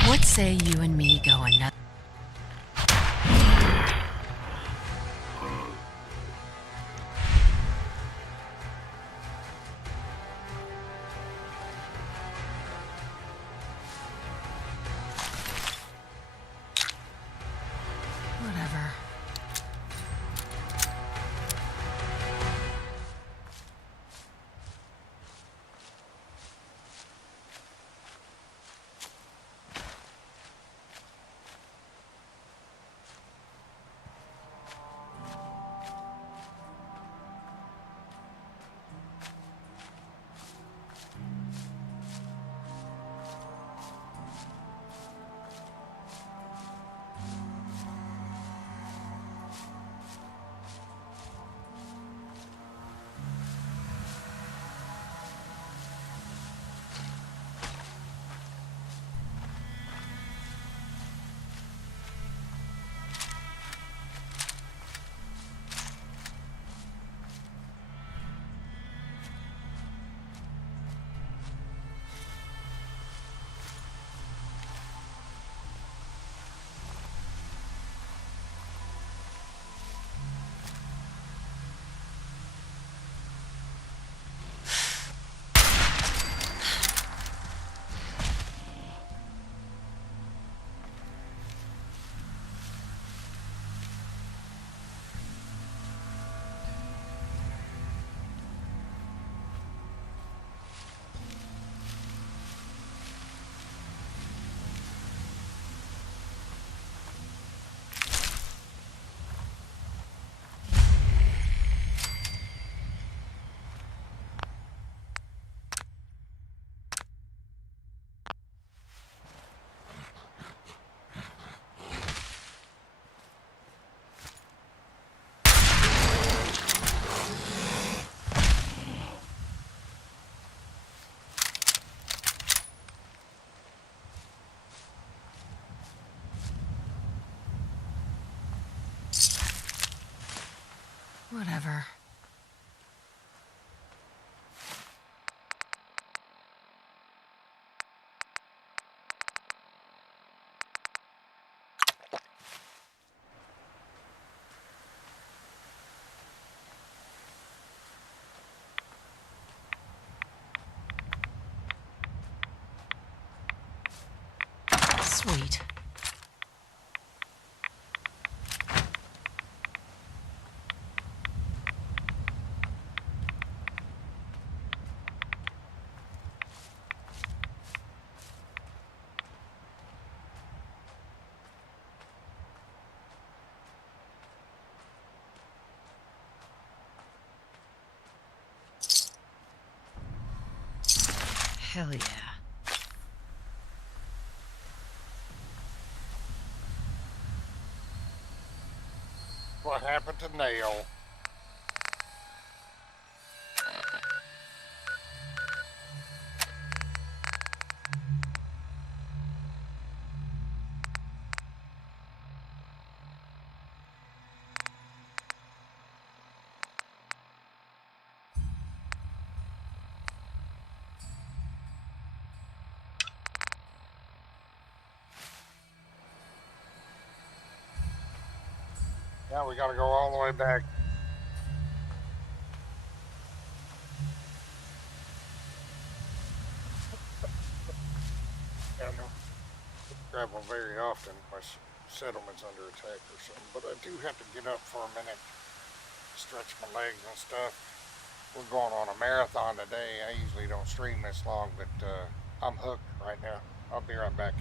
What say you and me go another? Whatever. Whatever. Sweet. Hell yeah. What happened to Nail? Now we gotta go all the way back. I don't travel very often. My settlement's under attack or something, but I do have to get up for a minute, stretch my legs and stuff. We're going on a marathon today. I usually don't stream this long, but I'm hooked right now. I'll be right back.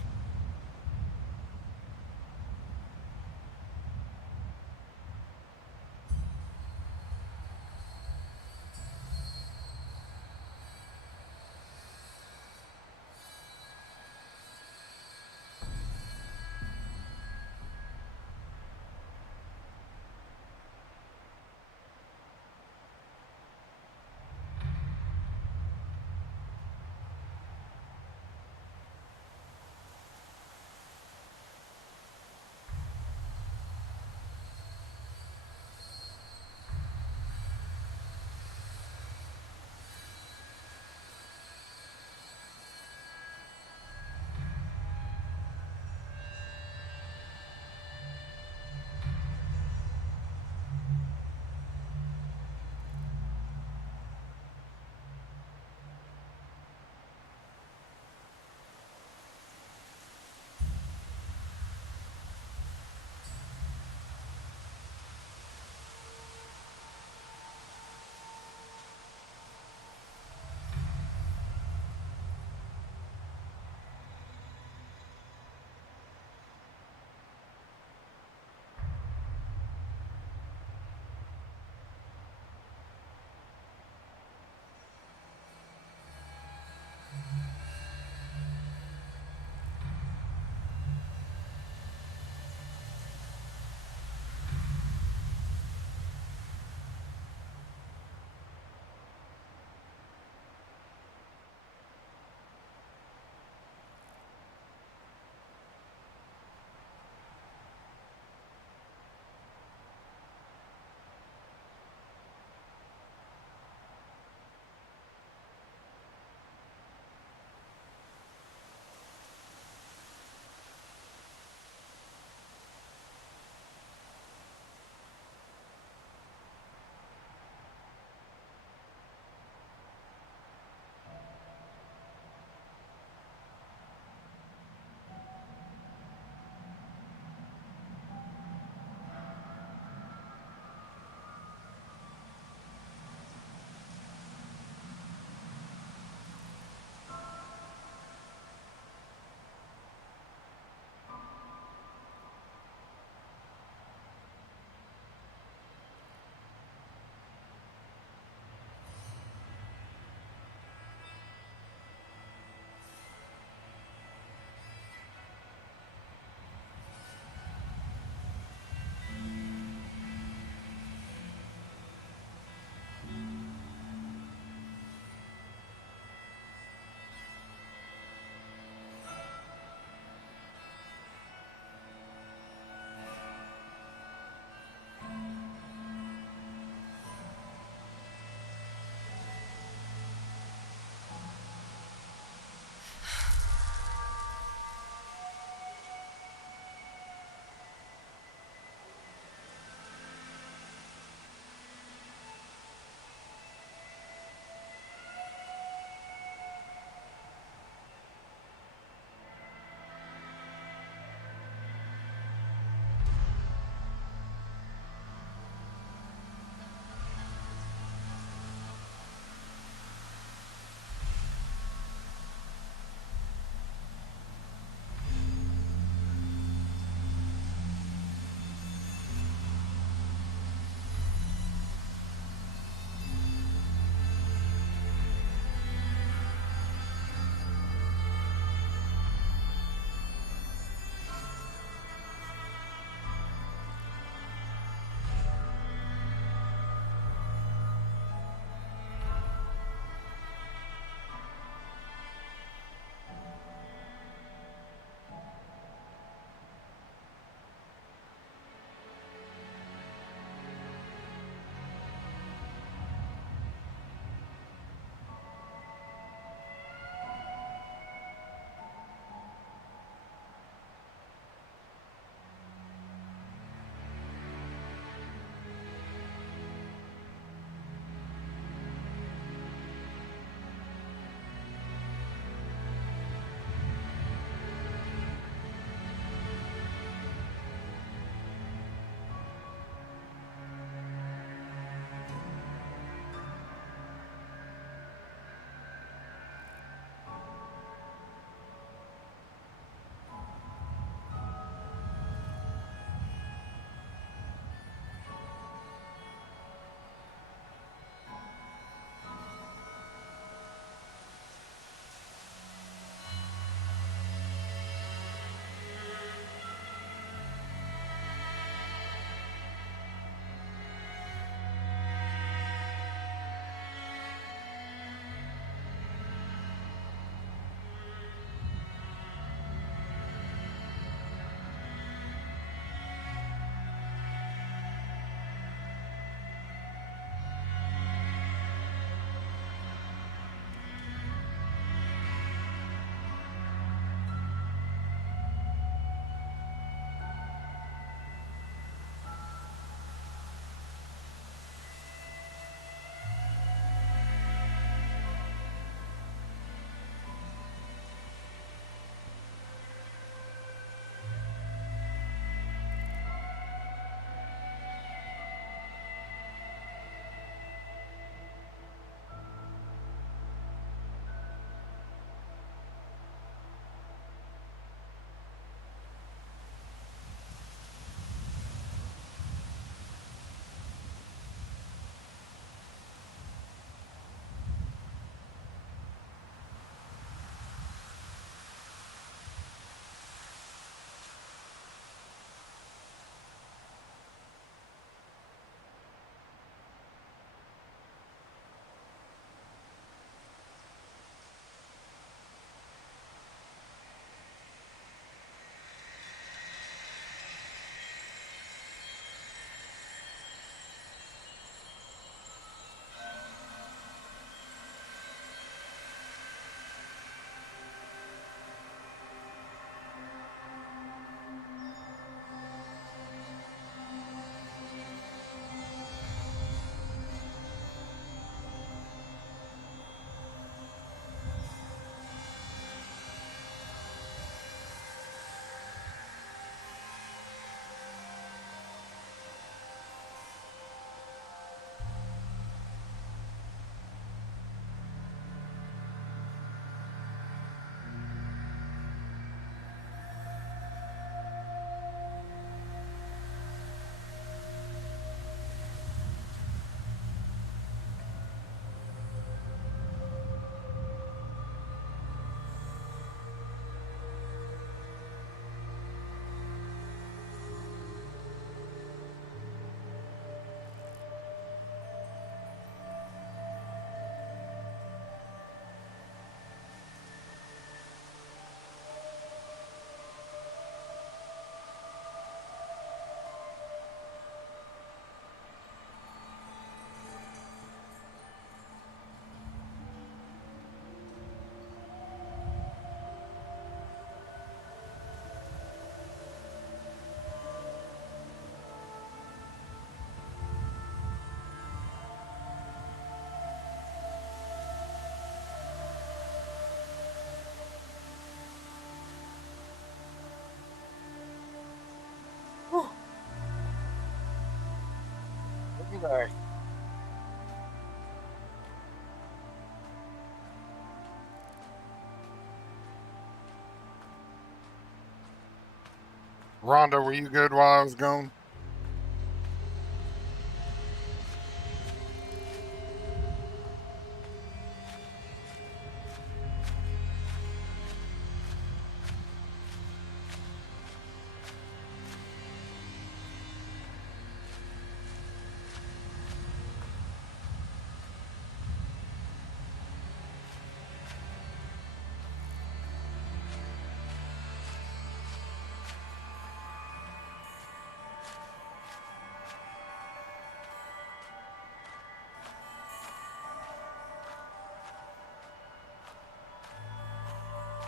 Okay. Rhonda, were you good while I was gone?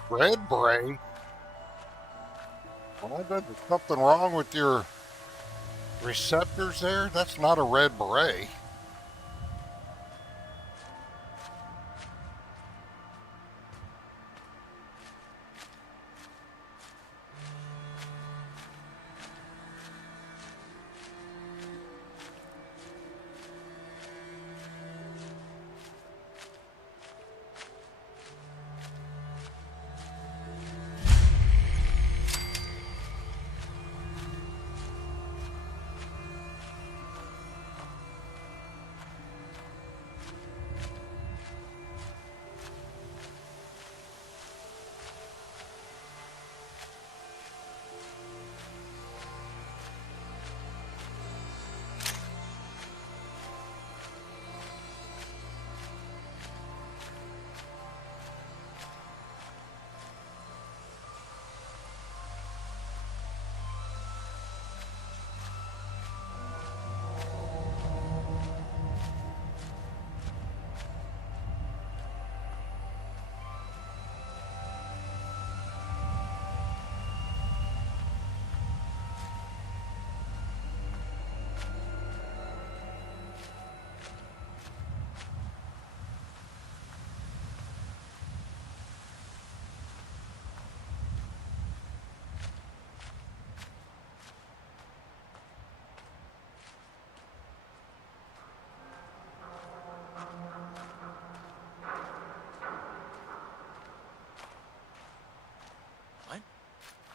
Red beret? Well, there's something wrong with your receptors there. That's not a red beret.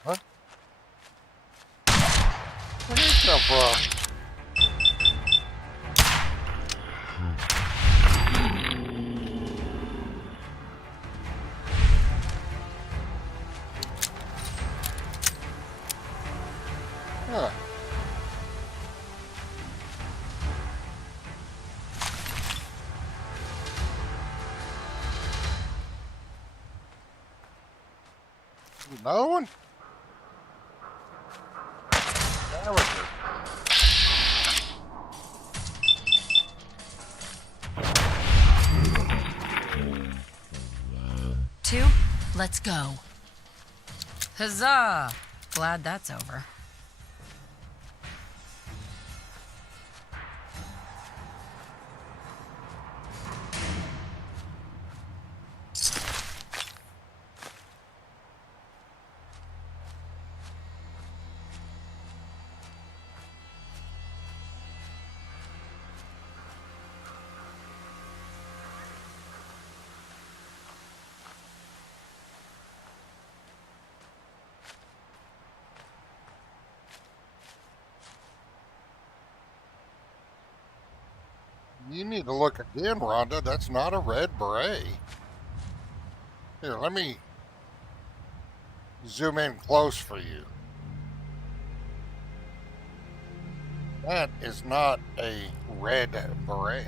What? Where did it come from? Huh. Another one? There we go. Two, let's go. Huzzah! Glad that's over. You need to look again, Rhonda. That's not a red beret. Here, let me zoom in close for you. That is not a red beret.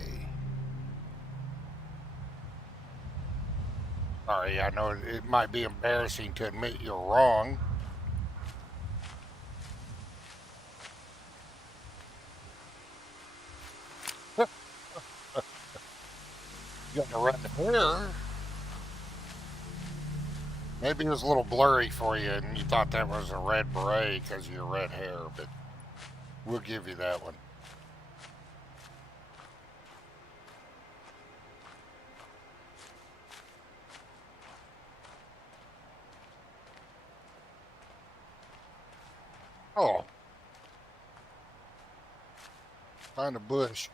Sorry, I know it might be embarrassing to admit you're wrong. You got the red hair. Maybe it was a little blurry for you and you thought that was a red beret because of your red hair, but we'll give you that one. Oh. Find a bush.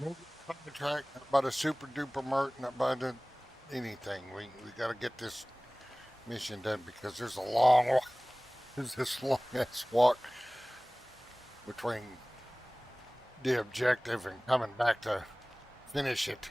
No contract, not about a super duper merc, not about anything. We got to get this mission done because there's a long walk. There's this long ass walk between the objective and coming back to finish it.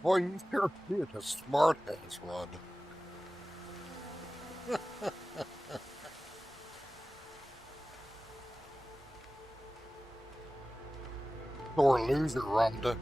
Boy, you sure being a smart ass, Rhondah. Sore loser, Rhondah.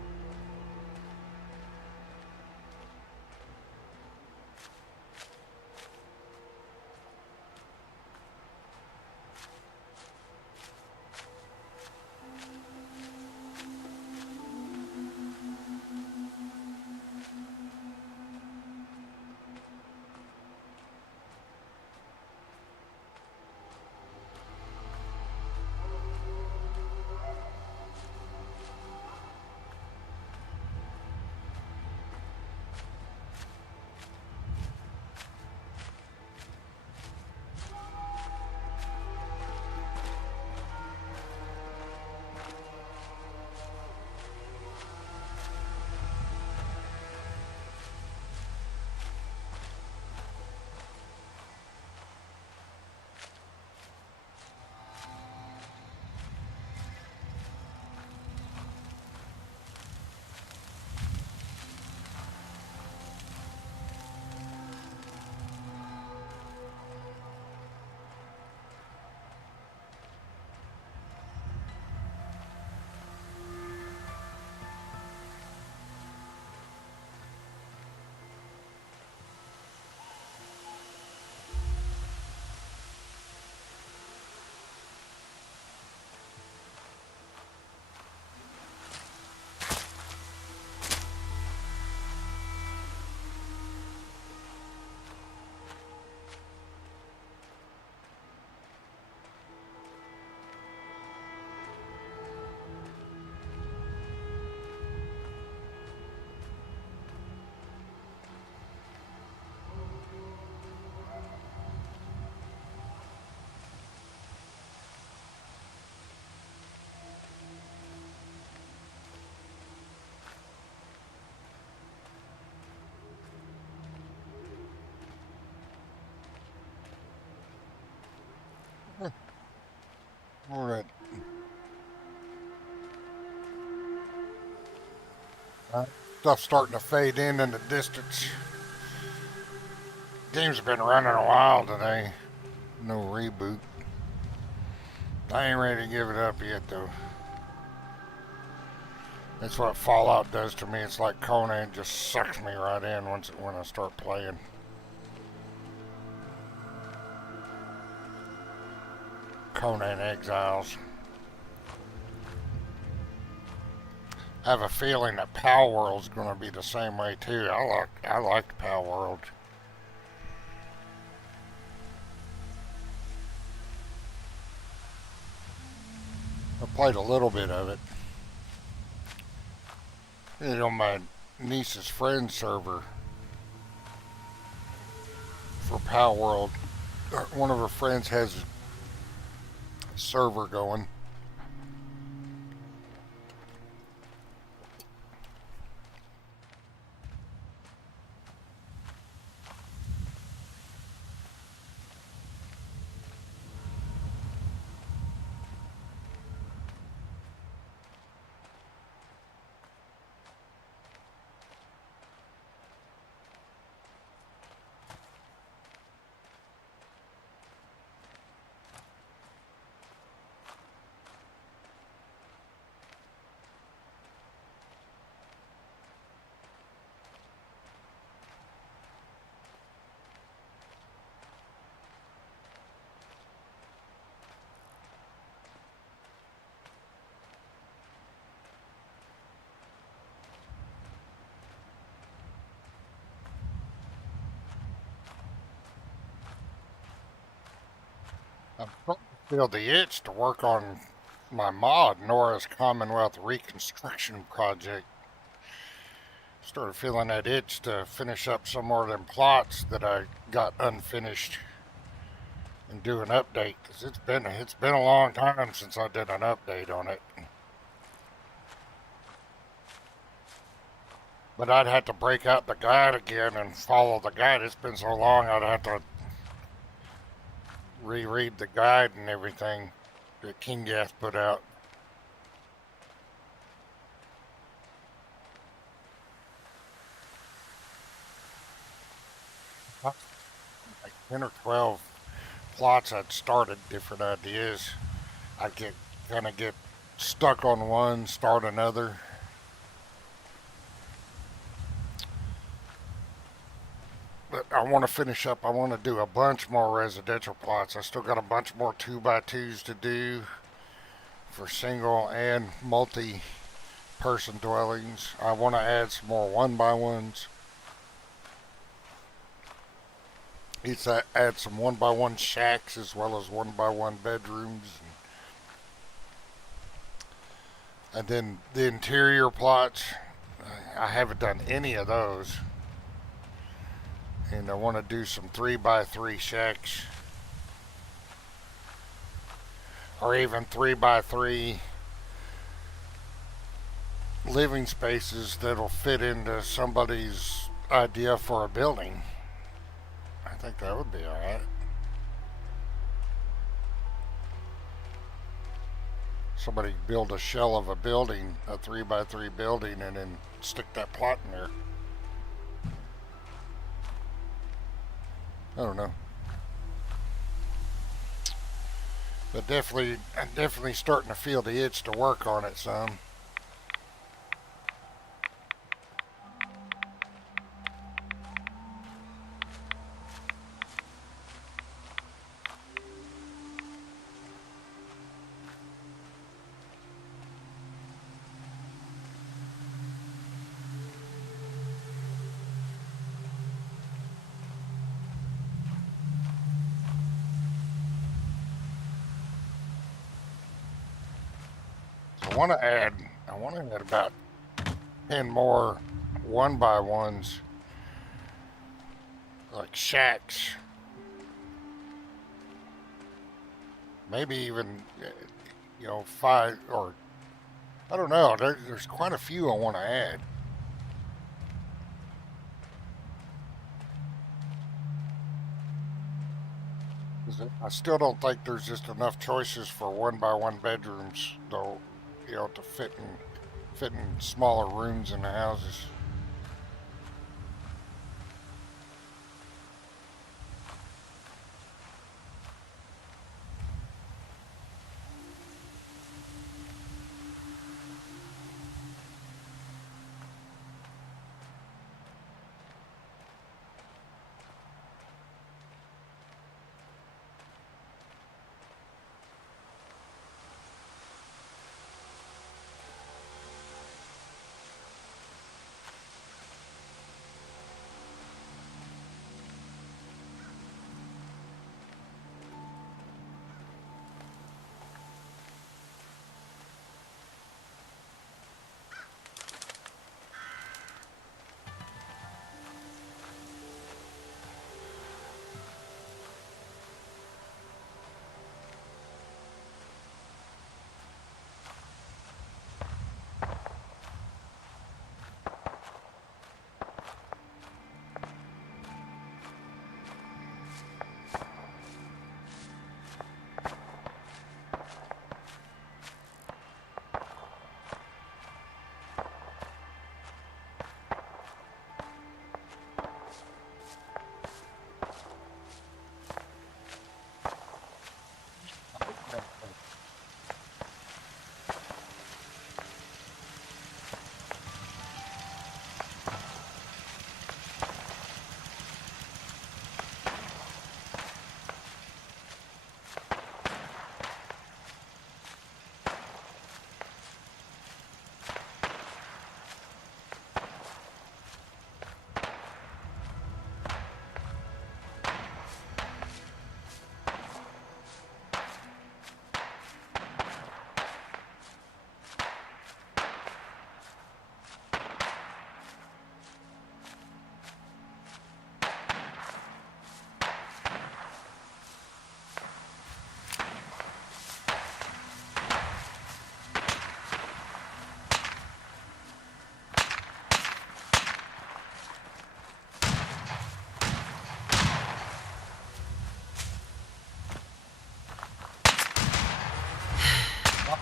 Alright. Stuff's starting to fade in the distance. Game's been running a while today. No reboot. I ain't ready to give it up yet, though. That's what Fallout does to me. It's like Conan, just sucks me right in when I start playing. Conan Exiles. I have a feeling that Pal World's going to be the same way too. I liked Pal World. I played a little bit of it. You know, my niece's friend server for Pal World. One of her friends has a server going. I'm starting to feel the itch to work on my mod, Nora's Commonwealth Reconstruction Project. Started feeling that itch to finish up some more of them plots that I got unfinished and do an update, because it's been a long time since I did an update on it. But I'd have to break out the guide again and follow the guide. It's been so long I'd have to reread the guide and everything that King Gath put out. Like 10 or 12 plots I'd started, different ideas. I'd kind of get stuck on one, start another. But I want to finish up. I want to do a bunch more residential plots. I still got a bunch more 2x2s to do for single and multi-person dwellings. I want to add some more 1x1s. It's add some 1x1 shacks as well as 1x1 bedrooms. And then the interior plots, I haven't done any of those. And I want to do some 3x3 shacks. Or even 3x3 living spaces that'll fit into somebody's idea for a building. I think that would be alright. Somebody build a shell of a building, a 3x3 building, and then stick that plot in there. I don't know. But I'm definitely starting to feel the itch to work on it some. I want to add about 10 more 1x1s, like shacks. Maybe even, 5 or, I don't know, there's quite a few I want to add. I still don't think there's just enough choices for 1x1 bedrooms, though, to fit in smaller rooms in the houses.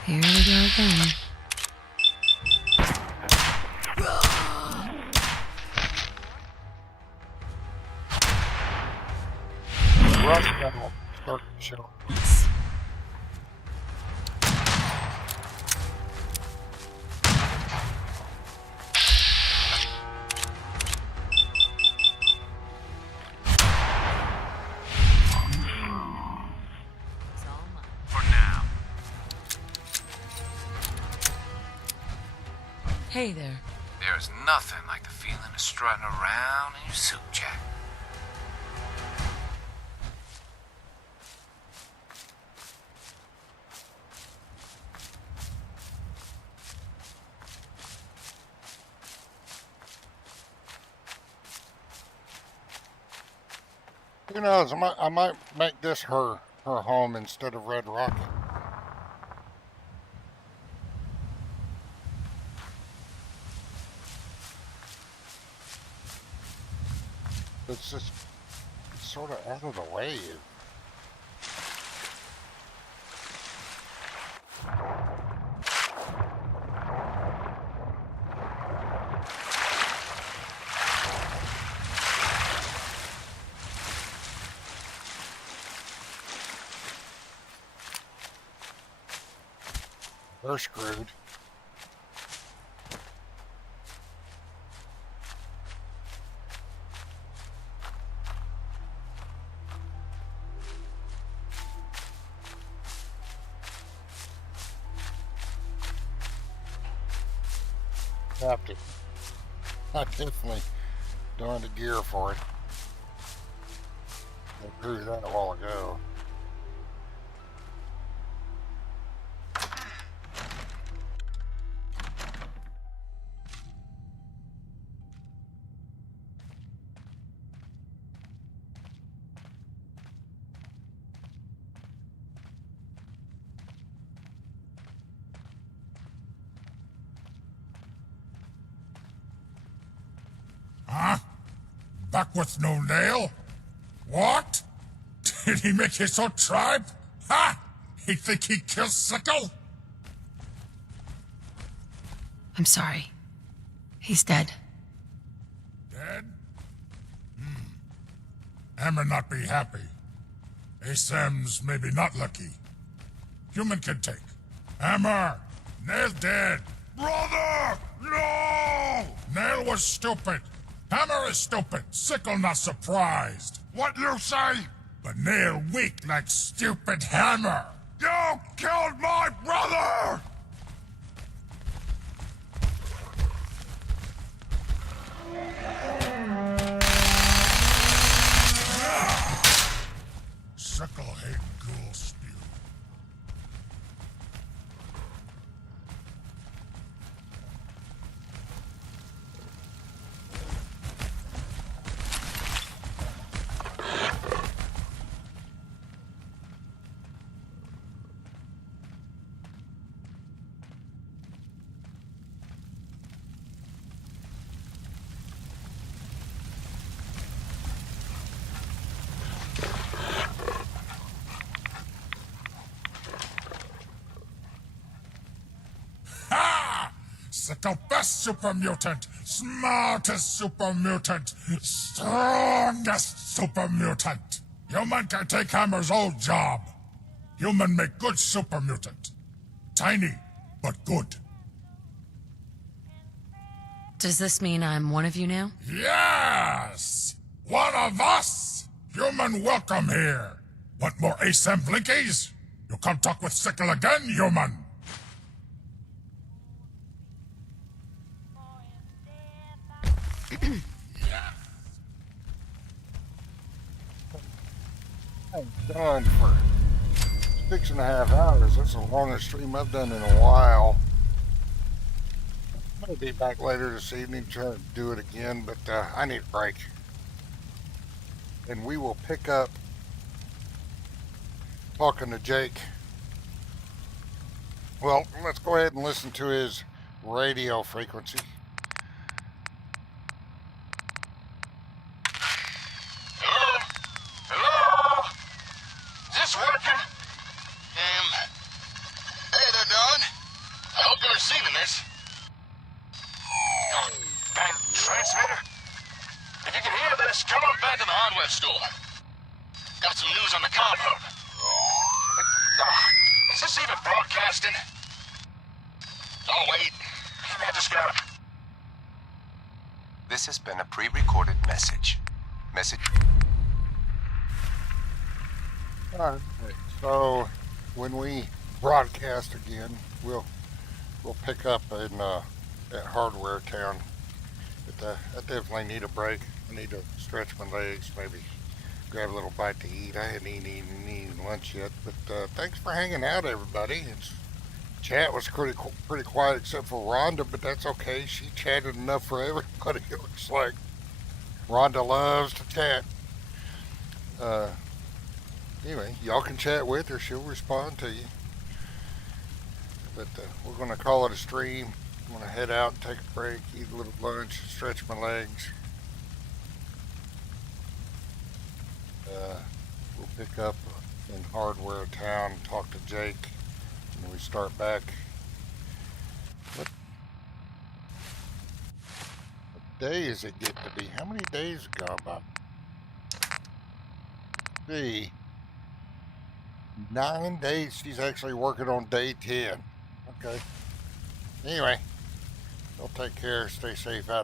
Here we go again. Rust battle starting to show. Hey there. There's nothing like the feeling of strutting around in your suit jacket. Who knows? I might make this her home instead of Red Rocket. It's just sort of out of the way. They're screwed. Have to. I definitely don't have the gear for it. I drew that a while ago. Huh? Back with no nail? What? Did he make his own tribe? Ha! He think he killed Sickle? I'm sorry. He's dead. Dead? Hammer not be happy. Asam's maybe not lucky. Human can take. Hammer! Nail dead! Brother! No! Nail was stupid. Hammer is stupid. Sickle not surprised. What you say? But Nail weak like stupid Hammer. You killed my brother! Sickle hate ghoul spew. Sickle best super mutant, smartest super mutant, strongest super mutant. Human can take Hammer's old job. Human make good super mutant. Tiny, but good. Does this mean I'm one of you now? Yes! One of us! Human welcome here. Want more ASAM blinkies? You come talk with Sickle again, human. I'm done for 6.5 hours. That's the longest stream I've done in a while. I may be back later this evening trying to do it again, but I need a break. And we will pick up talking to Jake. Well, let's go ahead and listen to his radio frequency. Working? Hey there, Don. back at the hardware store. Got some news on the comm hub. Is this even broadcasting? Oh, wait. Maybe I just got... This has been a pre-recorded message. Alright, so when we broadcast again, we'll pick up in at Hardware Town. But I definitely need a break. I need to stretch my legs, maybe grab a little bite to eat. I hadn't eaten lunch yet, but thanks for hanging out, everybody. Chat was pretty quiet except for Rhondah, but that's okay. She chatted enough for everybody. It looks like Rhondah loves to chat. Anyway, y'all can chat with her. She'll respond to you. But we're going to call it a stream. I'm going to head out and take a break, eat a little lunch, stretch my legs. We'll pick up in Hardware Town, talk to Jake, and we start back. What day is it get to be? How many days have gone by? See, 9 days. She's actually working on day 10. Okay. Anyway, y'all take care. Stay safe out